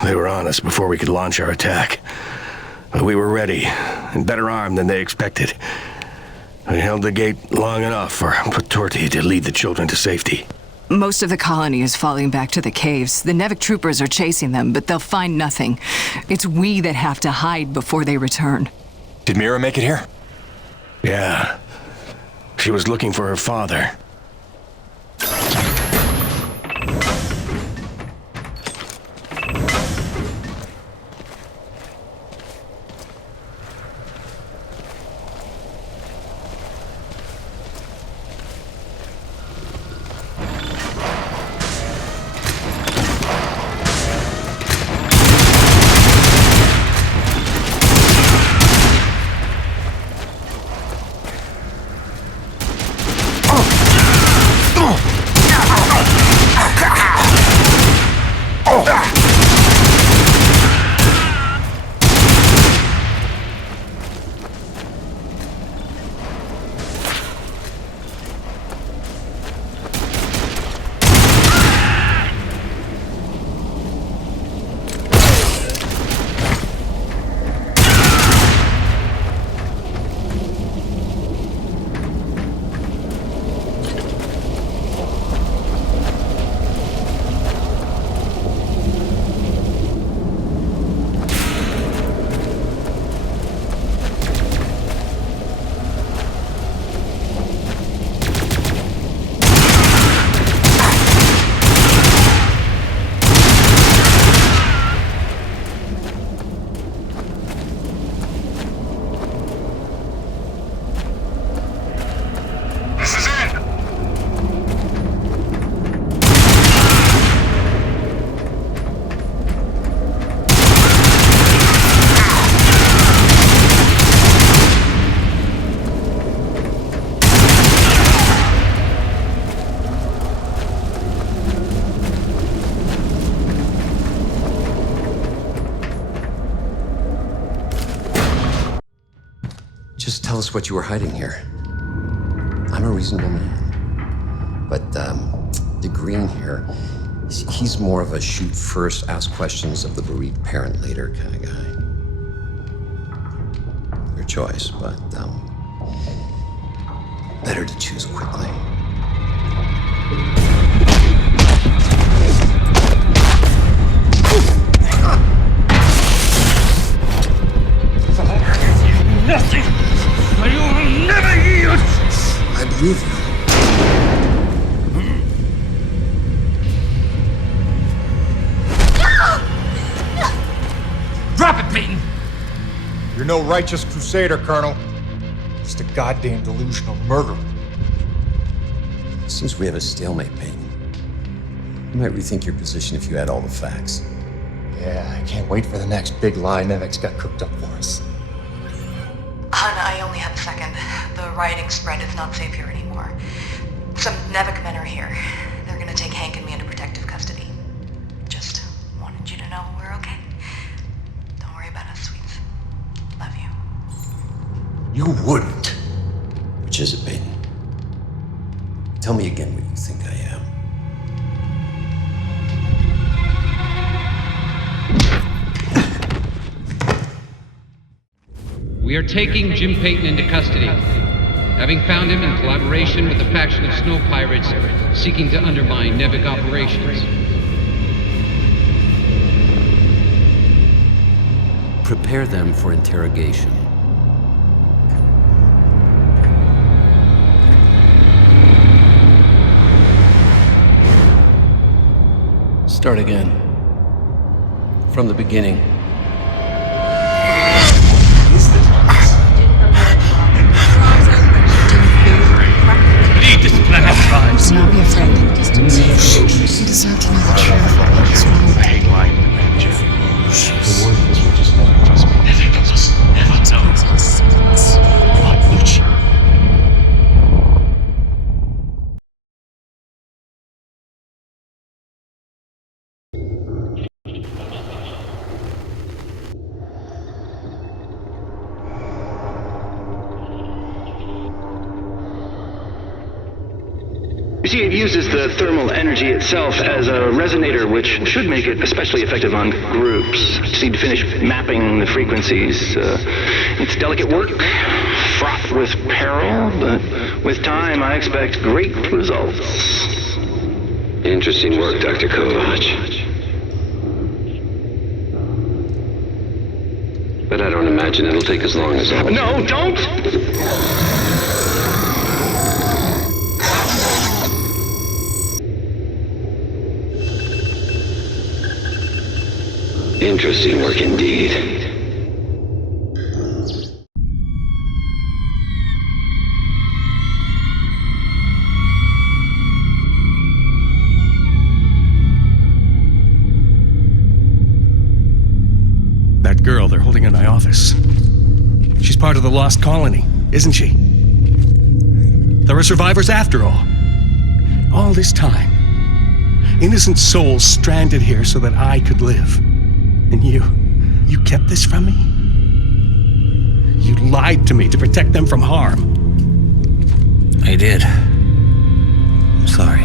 They were on us before we could launch our attack. But we were ready, and better armed than they expected. We held the gate long enough for Patorti to lead the children to safety. Most of the colony is falling back to the caves. The NEVEC troopers are chasing them, but they'll find nothing. It's we that have to hide before they return. Did Mira make it here? Yeah. She was looking for her father. Just tell us what you were hiding here. I'm a reasonable man. But, the green here, He's more of a shoot first, ask questions of the bereaved parent later kind of guy. Your choice, but better to choose quickly. Nothing! I will never yield! I believe you. Drop it, Peyton! You're no righteous crusader, Colonel. Just a goddamn delusional murderer. Seems we have a stalemate, Peyton. You might rethink your position if you had all the facts. Yeah, I can't wait for the next big lie NEVECU's got cooked up for us. Hun, I only have a second. The rioting spread is not safe here anymore. Some NEVECU men are here. They're gonna take Hank and me into protective custody. Just wanted you to know we're okay. Don't worry about us, sweets. Love you. You wouldn't. Which is it, Peyton? Tell me again what you think I am. We are taking Jim Peyton into custody, having found him in collaboration with a faction of snow pirates seeking to undermine NEVECU operations. Prepare them for interrogation. Start again. From the beginning. Lead this planet, Rise. Do not be afraid. You deserve to know the truth. What's wrong? I hate lying to MISJA. The worthless will just never trust me. Never told us. What, Nushi? You see, it uses the thermal energy itself as a resonator, which should make it especially effective on groups. Just need to finish mapping the frequencies. It's delicate work, fraught with peril, but with time I expect great results. Interesting work, Dr. Kovac. But I don't imagine it'll take as long as all. No, don't! Interesting work indeed. That girl they're holding in my office. She's part of the lost colony, isn't she? There are survivors after all. All this time. Innocent souls stranded here so that I could live. And you kept this from me? You lied to me to protect them from harm. I did. I'm sorry.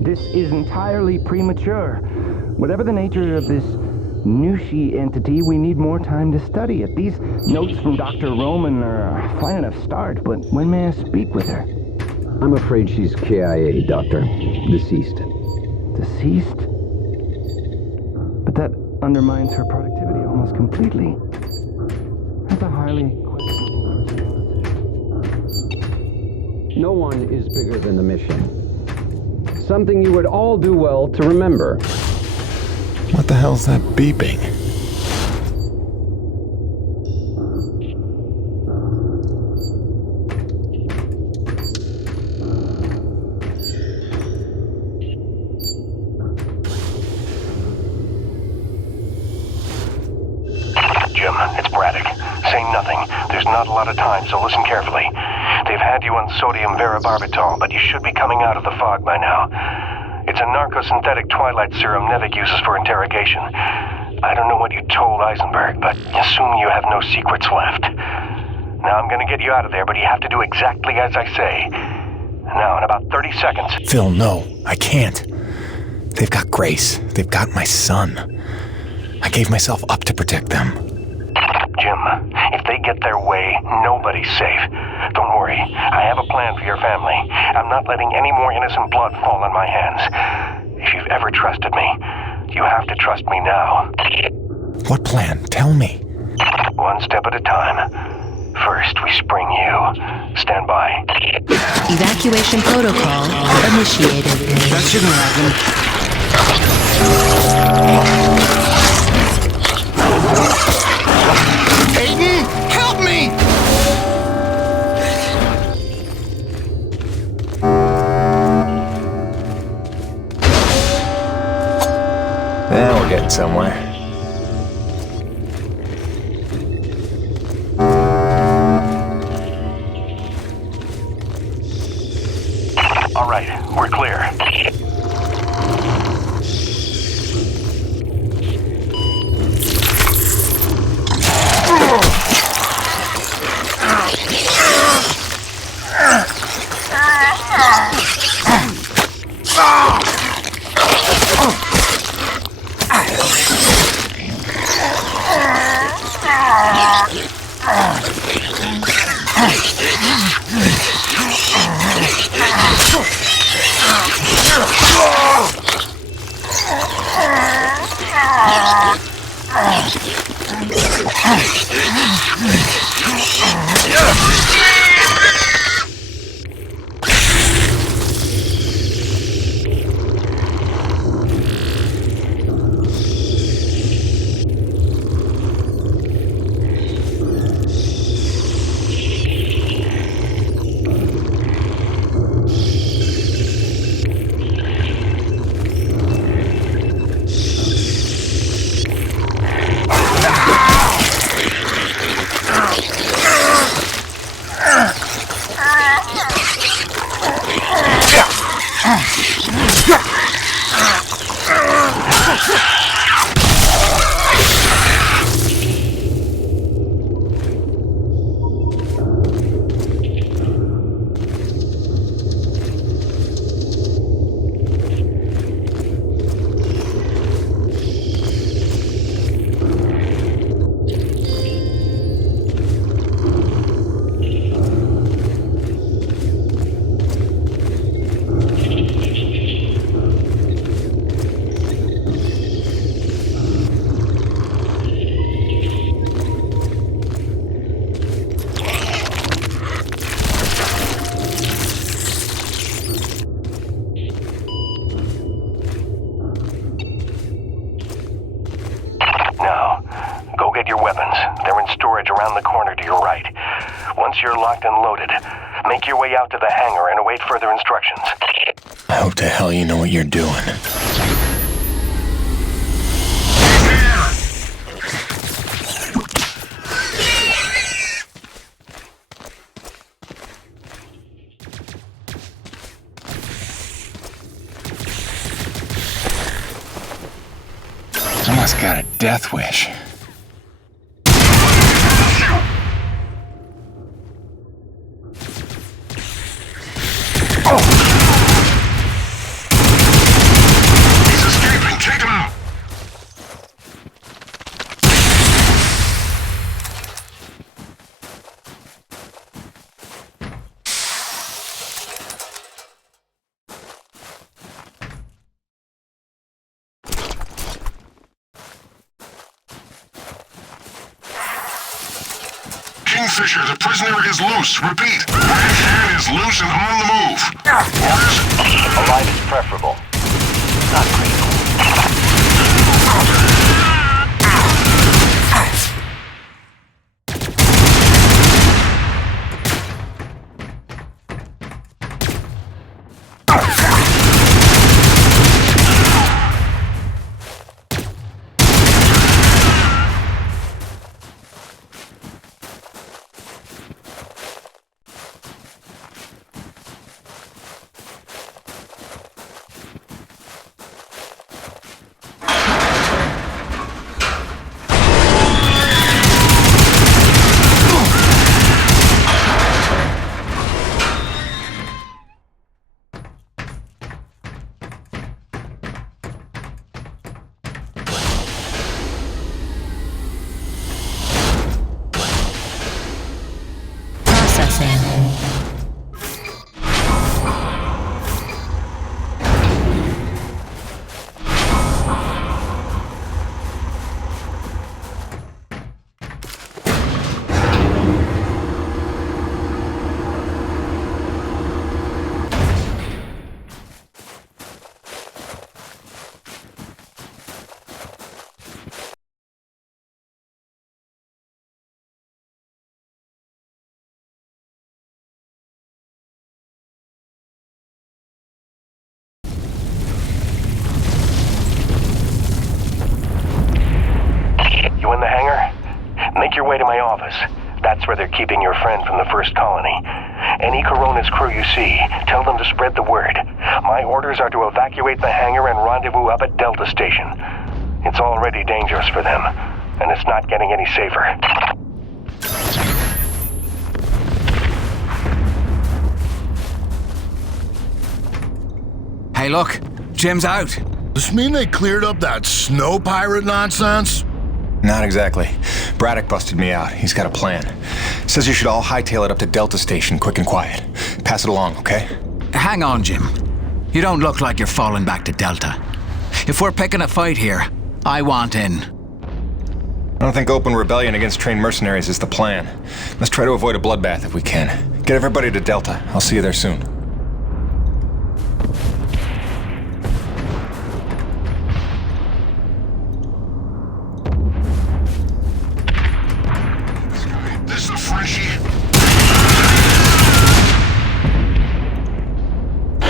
This is entirely premature. Whatever the nature of this Nushi entity, we need more time to study it. These notes from Dr. Roman are a fine enough start, but when may I speak with her? I'm afraid she's KIA, Doctor. Deceased. Deceased? But that undermines her productivity almost completely. That's a highly questionable personality. No one is bigger than the mission. Something you would all do well to remember. What the hell's that beeping? Jim, it's Braddock. Say nothing. There's not a lot of time, so listen carefully. They've had you on sodium varibarbital, but you should be coming out of the fog by now. It's a narcosynthetic twilight serum NEVECU uses for interrogation. I don't know what you told Isenberg, but assume you have no secrets left. Now I'm gonna get you out of there, but you have to do exactly as I say. Now, in about 30 seconds... Phil, no, I can't. They've got Grace. They've got my son. I gave myself up to protect them. Jim, if they get their way, nobody's safe. Don't worry, I have a plan for your family. I'm not letting any more innocent blood fall on my hands. If you've ever trusted me, you have to trust me now. What plan? Tell me. One step at a time. First, we spring you. Stand by. Evacuation protocol initiated. That shouldn't happen. Aiden, help me! Now we're getting somewhere. All right, we're clear. Make your way out to the hangar and await further instructions. I hope to hell you know what you're doing. I must got a death wish. Fisher, the prisoner is loose. Repeat, man is loose and on the move. Orders? Alive is preferable. Not critical. way to my office. That's where they're keeping your friend from the first colony. Any Corona's crew you see, tell them to spread the word. My orders are to evacuate the hangar and rendezvous up at Delta Station. It's already dangerous for them, and it's not getting any safer. Hey, look. Jim's out. Does this mean they cleared up that snow pirate nonsense? Not exactly. Braddock busted me out. He's got a plan. Says you should all hightail it up to Delta Station, quick and quiet. Pass it along, okay? Hang on, Jim. You don't look like you're falling back to Delta. If we're picking a fight here, I want in. I don't think open rebellion against trained mercenaries is the plan. Let's try to avoid a bloodbath if we can. Get everybody to Delta. I'll see you there soon.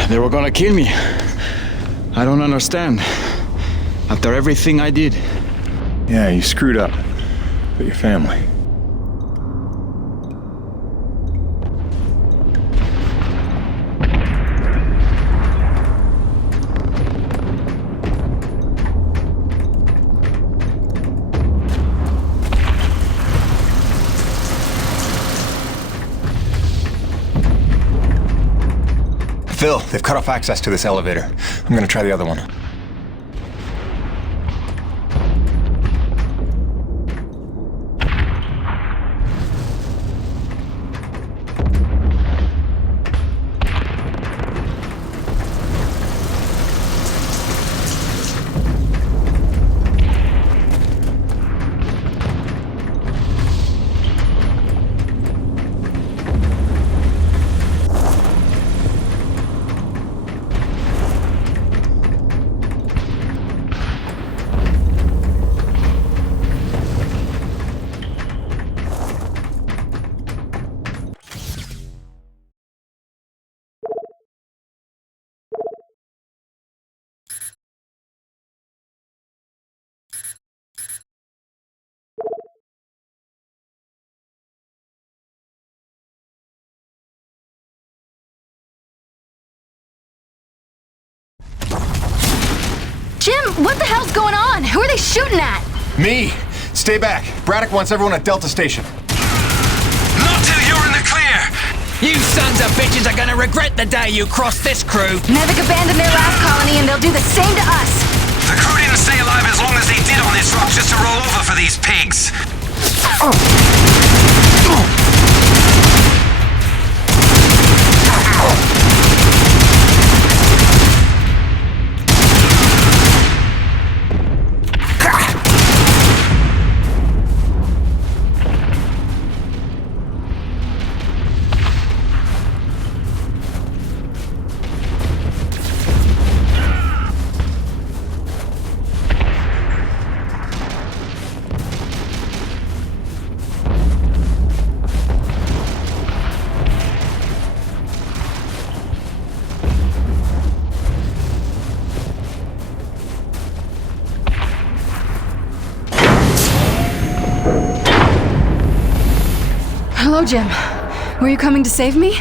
They were gonna kill me. I don't understand. After everything I did. Yeah, you screwed up. But your family. Phil, they've cut off access to this elevator. I'm gonna try the other one. Jim, what the hell's going on? Who are they shooting at? Me! Stay back. Braddock wants everyone at Delta Station. Not till you're in the clear! You sons of bitches are gonna regret the day you crossed this crew. NEVEC abandoned their last colony and they'll do the same to us. The crew didn't stay alive as long as they did on this rock just to roll over for these pigs. Hello, Jim. Were you coming to save me?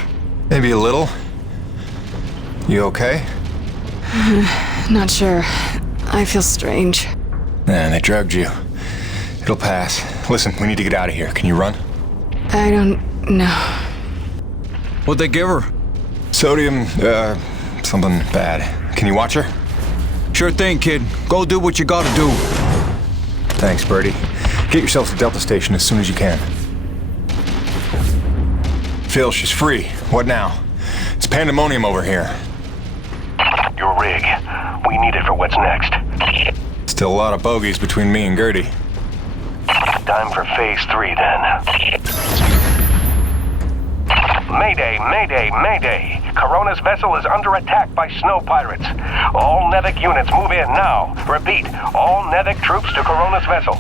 Maybe a little. You okay? Not sure. I feel strange. Man, they drugged you. It'll pass. Listen, we need to get out of here. Can you run? I don't know. What'd they give her? Sodium, something bad. Can you watch her? Sure thing, kid. Go do what you gotta do. Thanks, Birdie. Get yourself to Delta Station as soon as you can. Phil, she's free. What now? It's pandemonium over here. Your rig. We need it for what's next. Still a lot of bogeys between me and Gertie. Time for phase 3, then. Mayday, mayday, mayday. Corona's vessel is under attack by snow pirates. All NEVEC units move in now. Repeat, all NEVEC troops to Corona's vessel.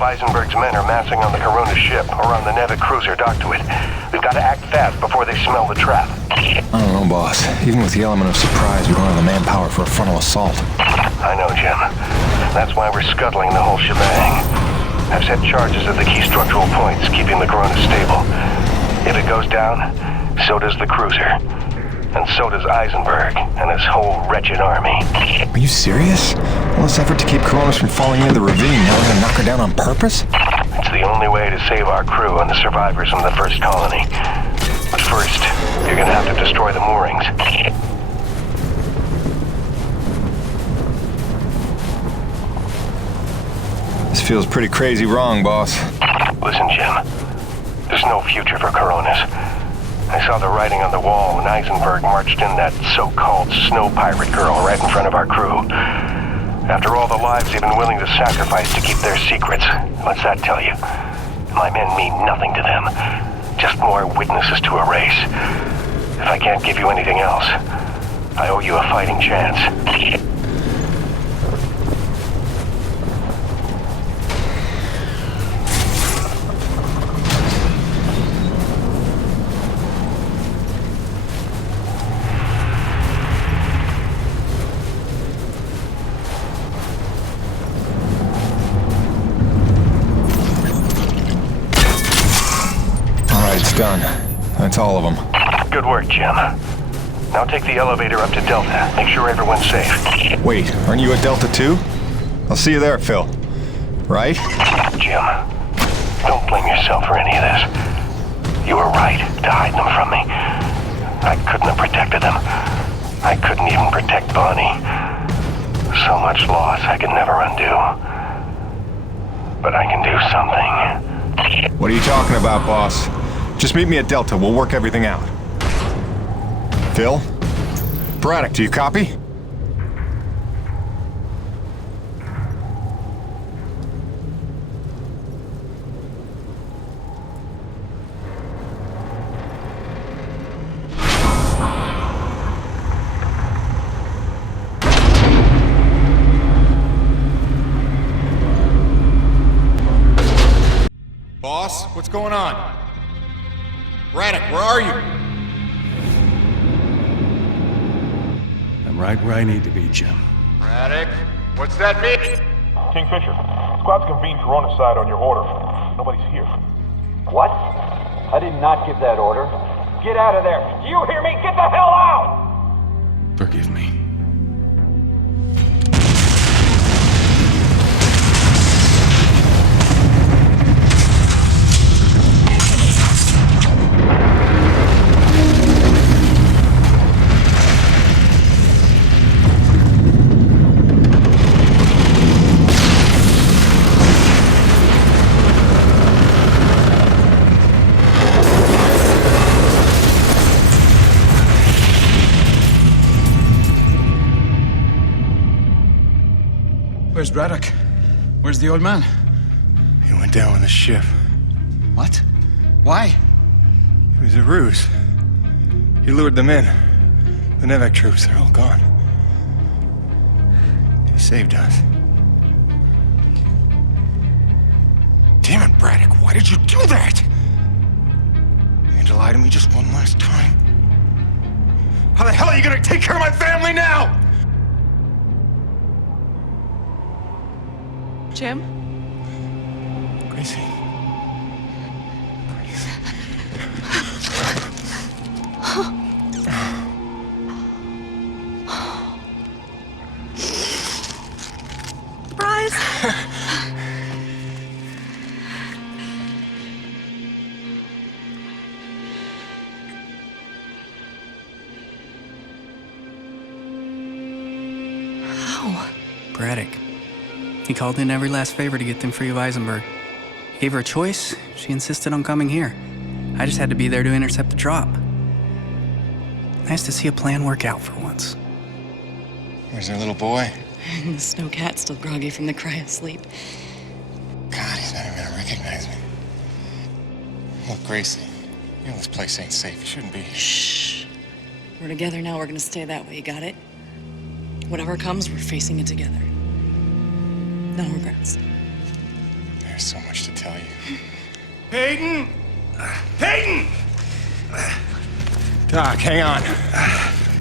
of Isenberg's men are massing on the Corona ship, or on the NEVECU cruiser docked to it. We've got to act fast before they smell the trap. I don't know, boss. Even with the element of surprise, we don't have the manpower for a frontal assault. I know, Jim. That's why we're scuttling the whole shebang. I've set charges at the key structural points, keeping the Corona stable. If it goes down, so does the cruiser. And so does Isenberg and his whole wretched army. Are you serious? All this effort to keep Coronas from falling into the ravine, now we're gonna knock her down on purpose? It's the only way to save our crew and the survivors from the first colony. But first, you're gonna have to destroy the moorings. This feels pretty crazy wrong, boss. Listen, Jim. There's no future for Coronas. I saw the writing on the wall when Isenberg marched in that so-called snow pirate girl right in front of our crew. After all the lives they've been willing to sacrifice to keep their secrets, what's that tell you? My men mean nothing to them. Just more witnesses to erase. If I can't give you anything else, I owe you a fighting chance. Done. That's all of them. Good work, Jim. Now take the elevator up to Delta. Make sure everyone's safe. Wait, aren't you at Delta too? I'll see you there, Phil. Right? Jim, don't blame yourself for any of this. You were right to hide them from me. I couldn't have protected them. I couldn't even protect Bonnie. So much loss I could never undo. But I can do something. What are you talking about, boss? Just meet me at Delta. We'll work everything out. Phil? Braddock, do you copy? Boss, what's going on? Braddock, where are you? I'm right where I need to be, Jim. Braddock, what's that mean? Kingfisher, squad's convened Corona side on your order. Nobody's here. What? I did not give that order. Get out of there. Do you hear me? Get the hell out! Forgive me. Where's Braddock? Where's the old man? He went down with the ship. What? Why? It was a ruse. He lured them in. The NEVECU troops, they're all gone. He saved us. Damn it, Braddock, why did you do that? You had to lie to me just one last time. How the hell are you gonna take care of my family now? Jim? Gracie. Surprise! How? Braddock. He called in every last favor to get them free of Isenberg. Gave her a choice. She insisted on coming here. I just had to be there to intercept the drop. Nice to see a plan work out for once. Where's their little boy? The snow cat's still groggy from the cry of sleep. God, he's not even gonna recognize me. Look, Gracie, you know this place ain't safe. You shouldn't be here. Shh. We're together now. We're gonna stay that way. You got it? Whatever comes, we're facing it together. No regrets. There's There's so much to tell you. Peyton! Peyton! Doc, hang on.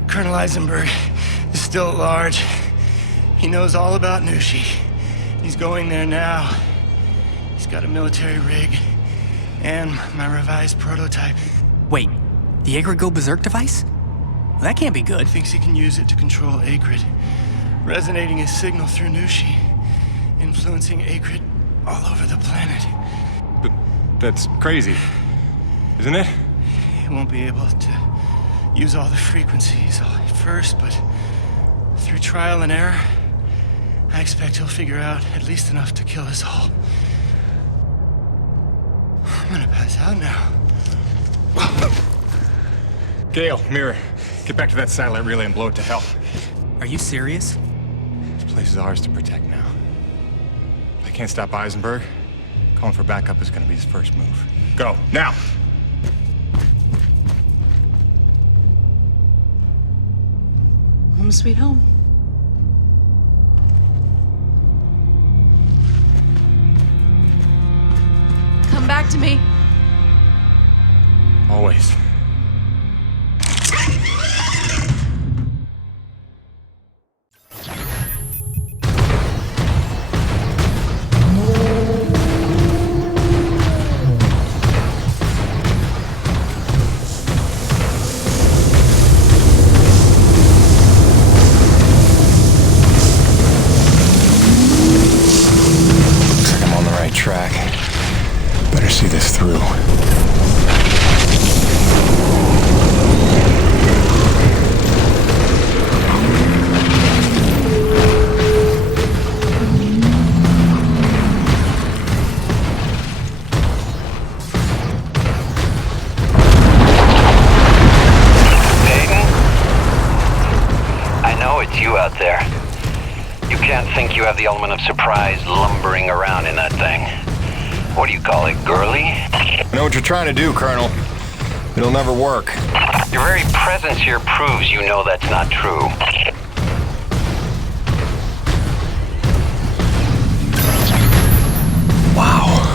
Colonel Isenberg is still at large. He knows all about Nushi. He's going there now. He's got a military rig and my revised prototype. Wait, the Akrid go berserk device? Well, that can't be good. Thinks he can use it to control Akrid, resonating his signal through Nushi, influencing Akrid all over the planet. But that's crazy, isn't it? He won't be able to use all the frequencies at first, but through trial and error, I expect he'll figure out at least enough to kill us all. I'm gonna pass out now. Gale, Mirror, get back to that satellite relay and blow it to hell. Are you serious? This place is ours to protect now. If I can't stop Isenberg, calling for backup is gonna be his first move. Go, now! Home sweet home. Come back to me. Always. Track. Better see this through. I know it's you out there. You can't think you have the element of surprise lumbering around in that thing. What do you call it, girly? I know what you're trying to do, Colonel. It'll never work. Your very presence here proves you know that's not true. Wow.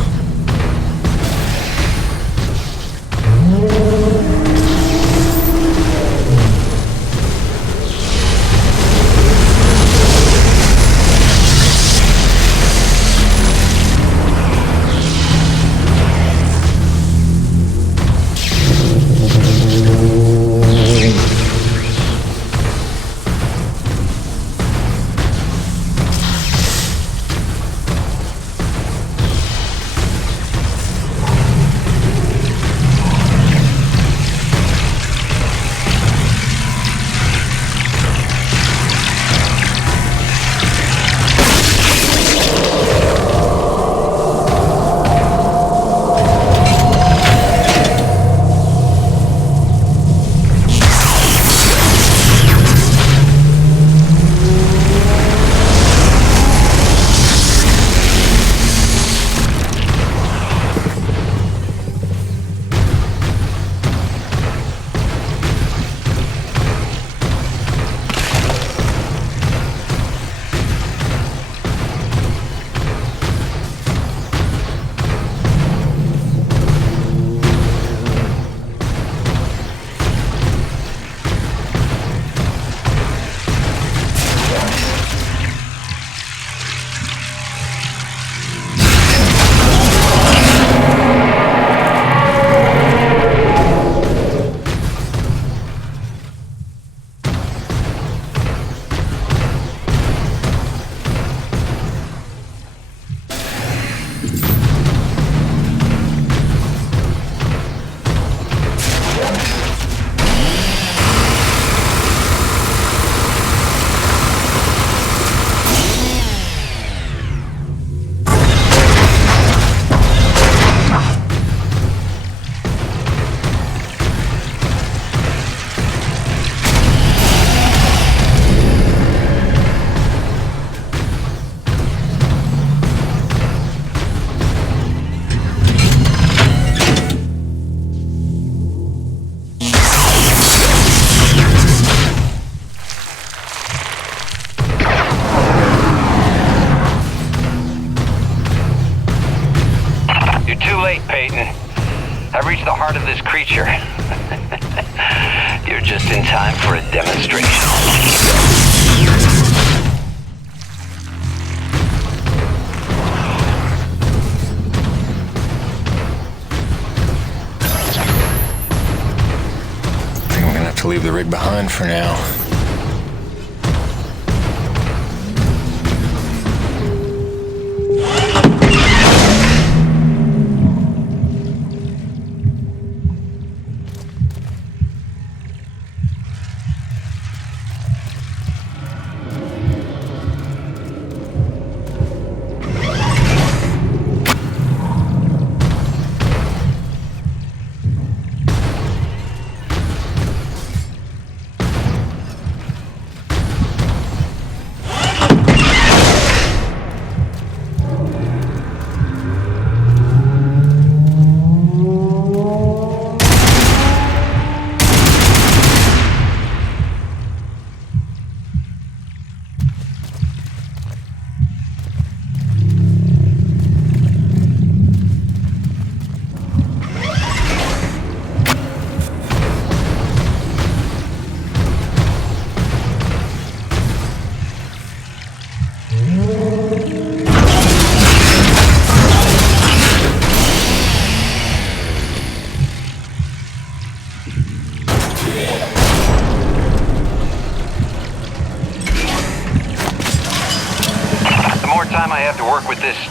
Peyton. I've reached the heart of this creature. You're just in time for a demonstration. To leave the rig behind for now.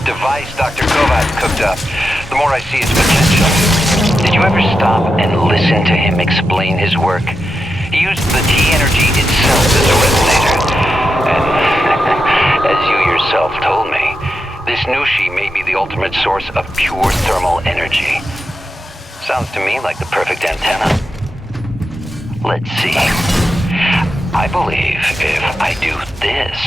Device Dr. Kovacs cooked up, the more I see its potential. Did you ever stop and listen to him explain his work? He used the T-energy itself as a resonator. And as you yourself told me, this Nushi may be the ultimate source of pure thermal energy. Sounds to me like the perfect antenna. Let's see. I believe if I do this...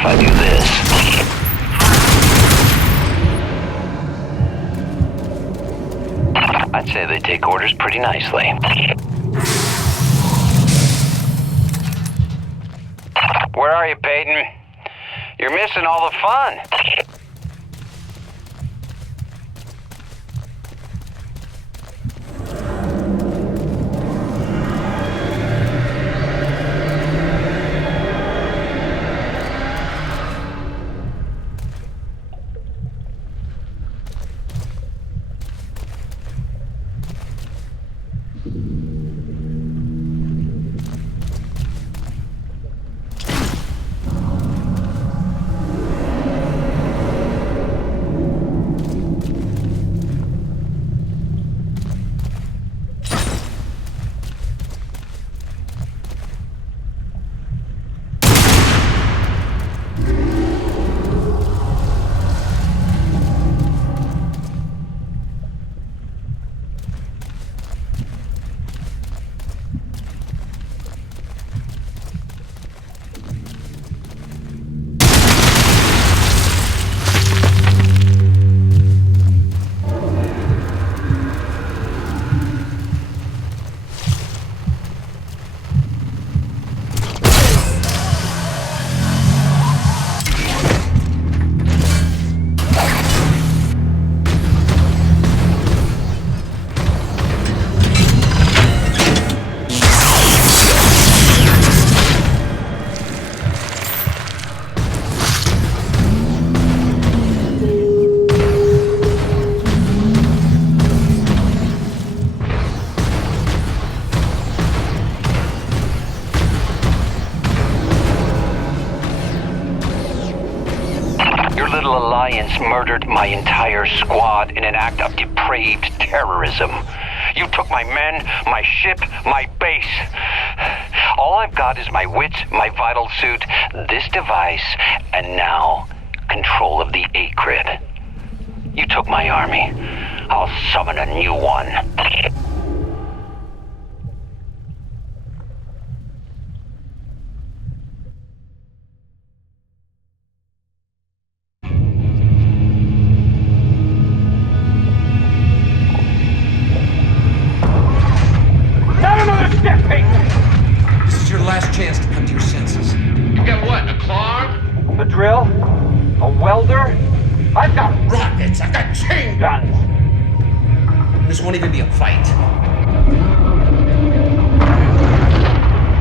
if I do this. I'd say they take orders pretty nicely. Where are you, Peyton? You're missing all the fun. Murdered my entire squad in an act of depraved terrorism. You took my men, my ship, my base. All I've got is my wits, my vital suit, this device, and now control of the A-Crid. You took my army. I'll summon a new one. This won't even be a fight.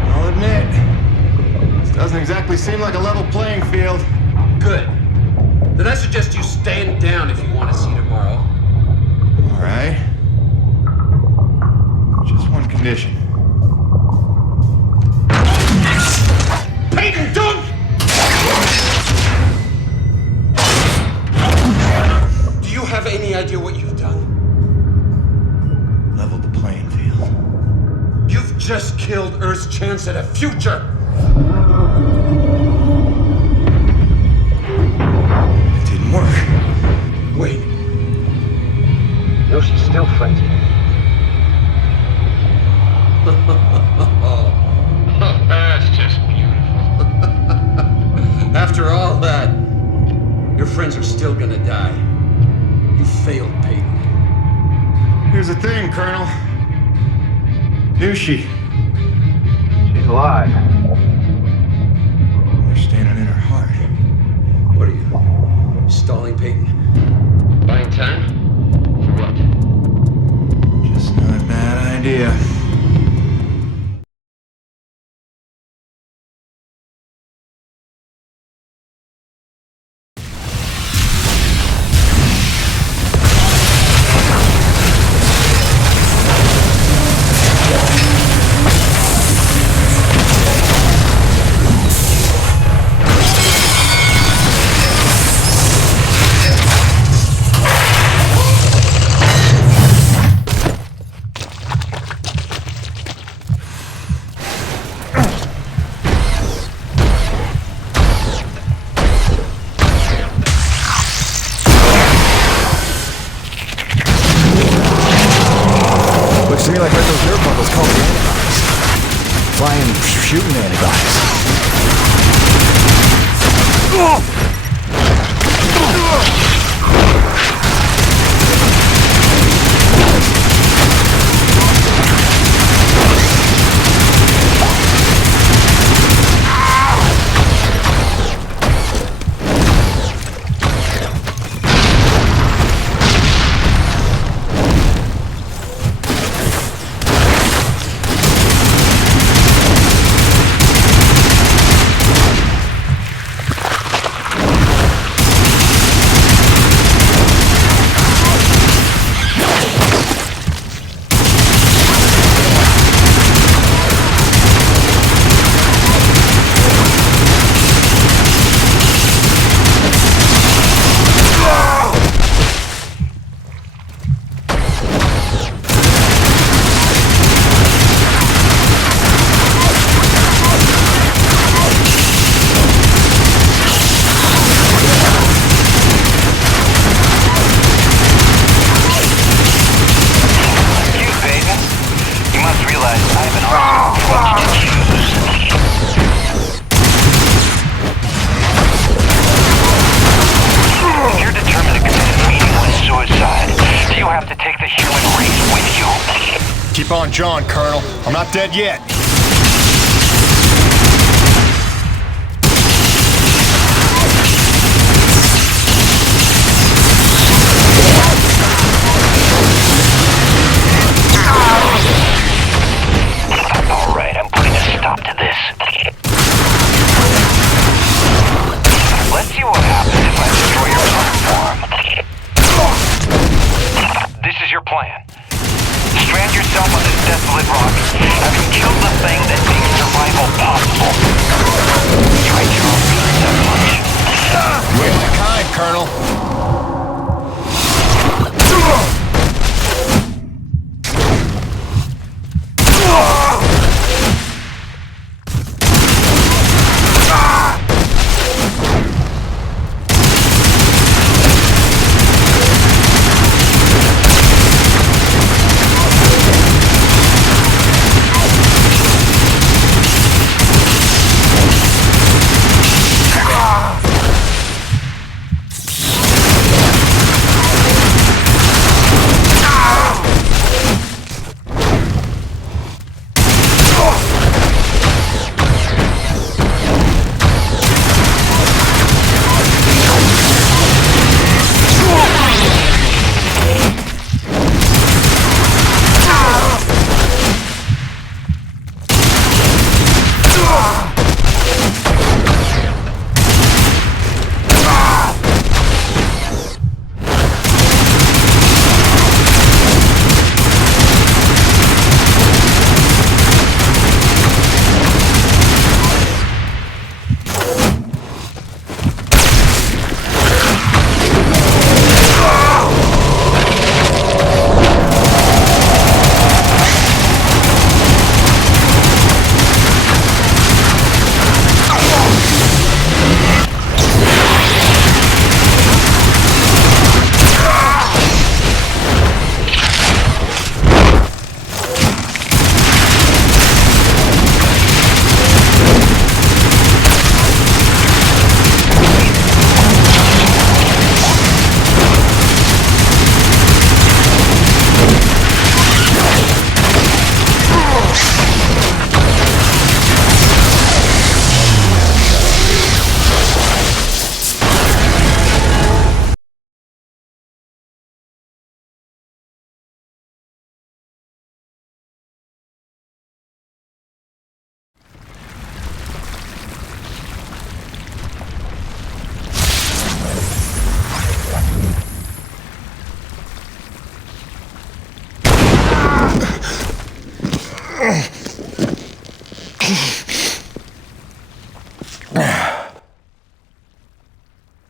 I'll admit, this doesn't exactly seem like a level playing field. Good. Then I suggest you stand down if you want to see tomorrow. All right. Just one condition. Peyton, don't! Do you have any idea what you've done? Leveled the playing field. You've just killed Earth's chance at a future! It didn't work. Wait. Nushi's still frenzied. That's just beautiful. After all that, your friends are still gonna die. You failed, Peyton. Here's the thing, Colonel. Nushi. She's alive. We're standing in her heart. What are you, stalling, Peyton? Buying time? For what? Just not a bad idea. To me like what those dirt bubbles call the antibodies. Flying, shooting antibodies. Keep on John, Colonel. I'm not dead yet. All right, I'm putting a stop to this. Let's see what happens if I destroy your platform. This is your plan. Strand yourself on this desolate rock, having killed the thing that makes survival possible. You hate your own feelings that much. You're the kind, Colonel.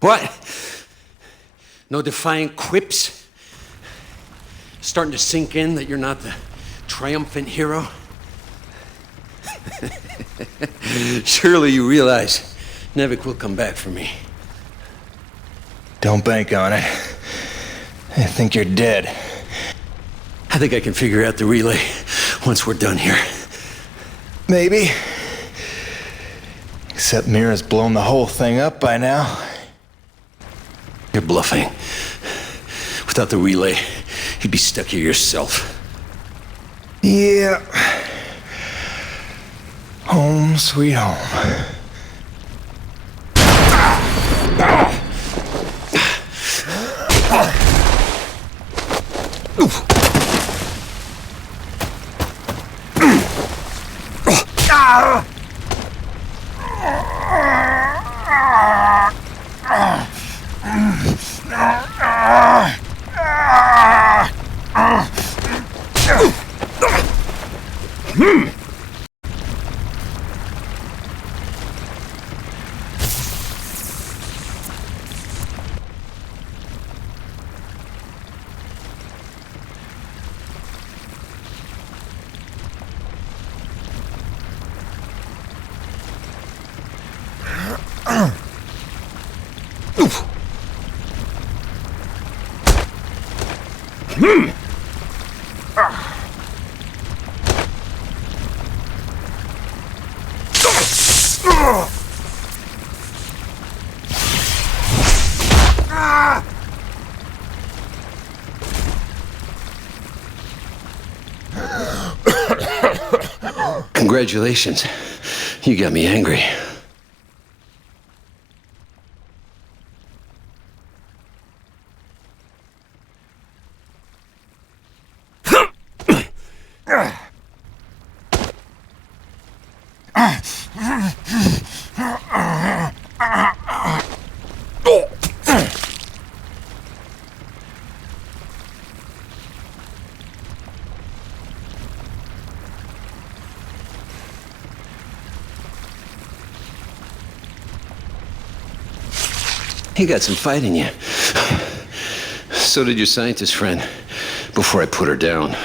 What? No defiant quips? Starting to sink in that you're not the triumphant hero? Surely you realize NEVECU will come back for me. Don't bank on it. I think you're dead. I think I can figure out the relay once we're done here. Maybe. Except Mira's blown the whole thing up by now. You're bluffing. Without the relay, you'd be stuck here yourself. Yeah. Home sweet home. Congratulations. You got me angry. You got some fight in you. So did your scientist friend, before I put her down.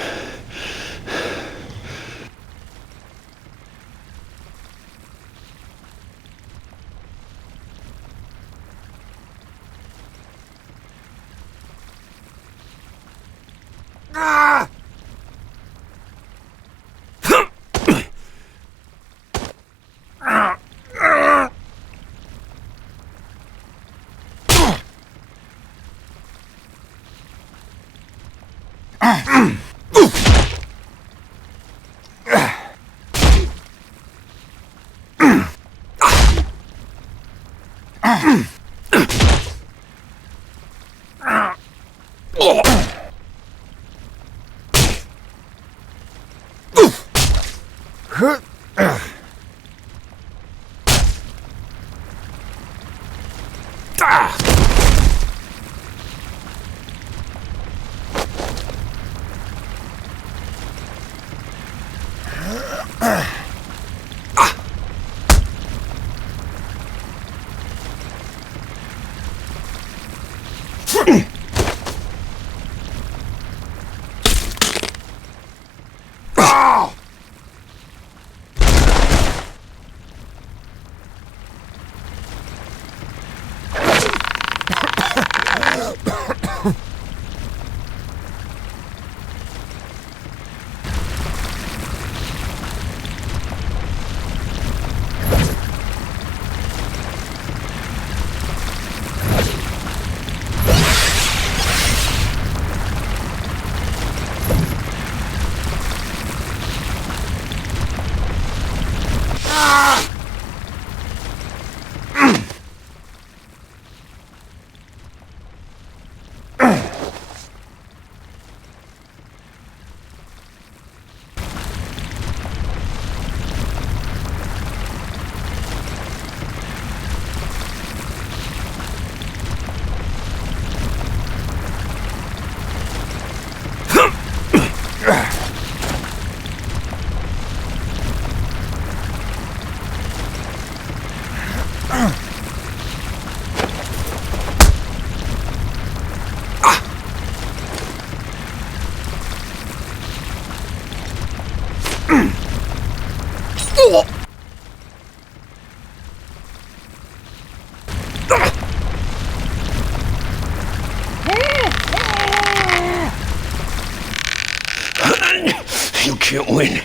You can't win.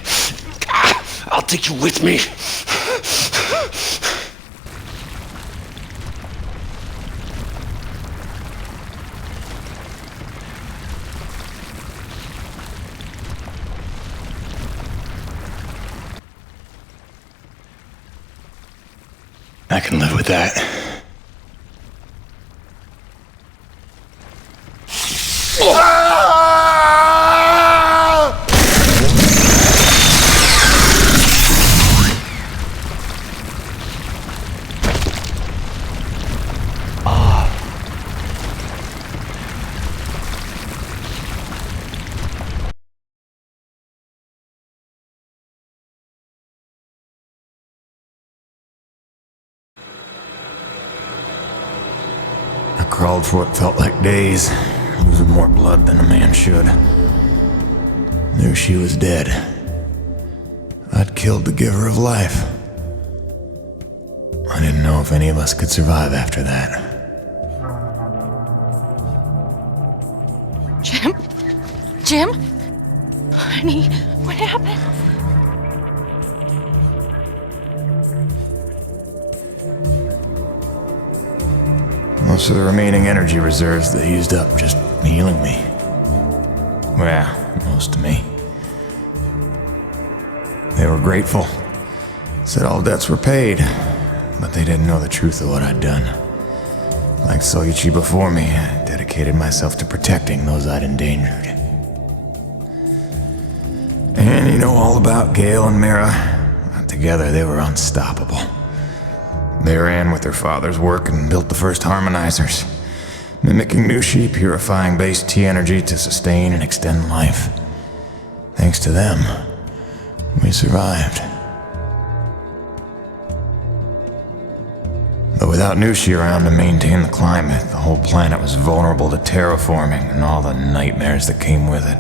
I'll take you with me. I can live with that. Crawled for what felt like days, losing more blood than a man should. Knew she was dead. I'd killed the giver of life. I didn't know if any of us could survive after that. Jim? Jim? Honey, what happened? Most of the remaining energy reserves they used up just healing me. Well, most of me. They were grateful. Said all debts were paid, but they didn't know the truth of what I'd done. Like Soichi before me, I dedicated myself to protecting those I'd endangered. And you know all about Gale and Mira. Together they were unstoppable. They ran with their father's work and built the first harmonizers, mimicking Nushi, purifying base T energy to sustain and extend life. Thanks to them, we survived. But without Nushi around to maintain the climate, the whole planet was vulnerable to terraforming and all the nightmares that came with it.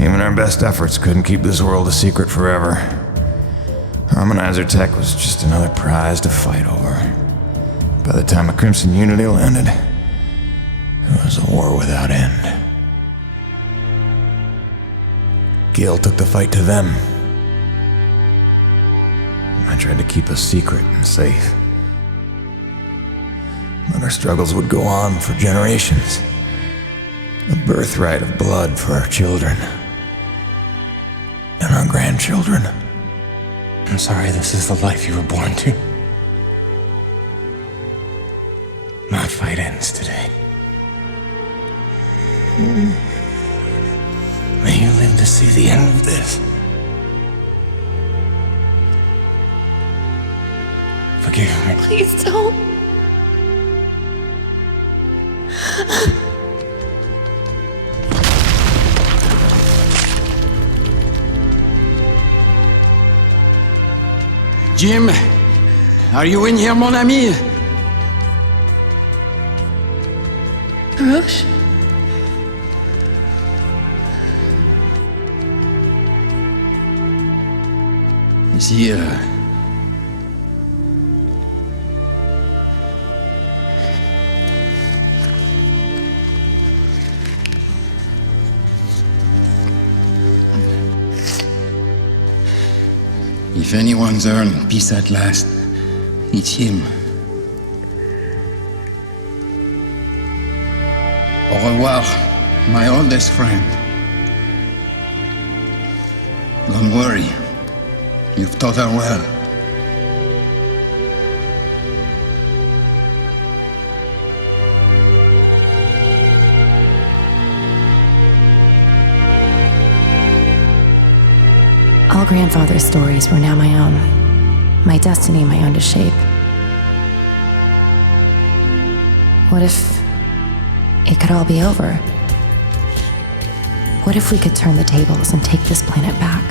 Even our best efforts couldn't keep this world a secret forever. Harmonizer tech was just another prize to fight over. By the time the Crimson Unity landed, it was a war without end. Gale took the fight to them. I tried to keep us secret and safe. But our struggles would go on for generations. A birthright of blood for our children. And our grandchildren. I'm sorry this is the life you were born to. My fight ends today. May you live to see the end of this. Forgive me. Please don't. Jim, are you in here, mon ami? Roche? Is he, If anyone's earned peace at last, it's him. Au revoir, my oldest friend. Don't worry, you've taught her well. All grandfather's stories were now my own. My destiny my own to shape. What if it could all be over? What if we could turn the tables and take this planet back?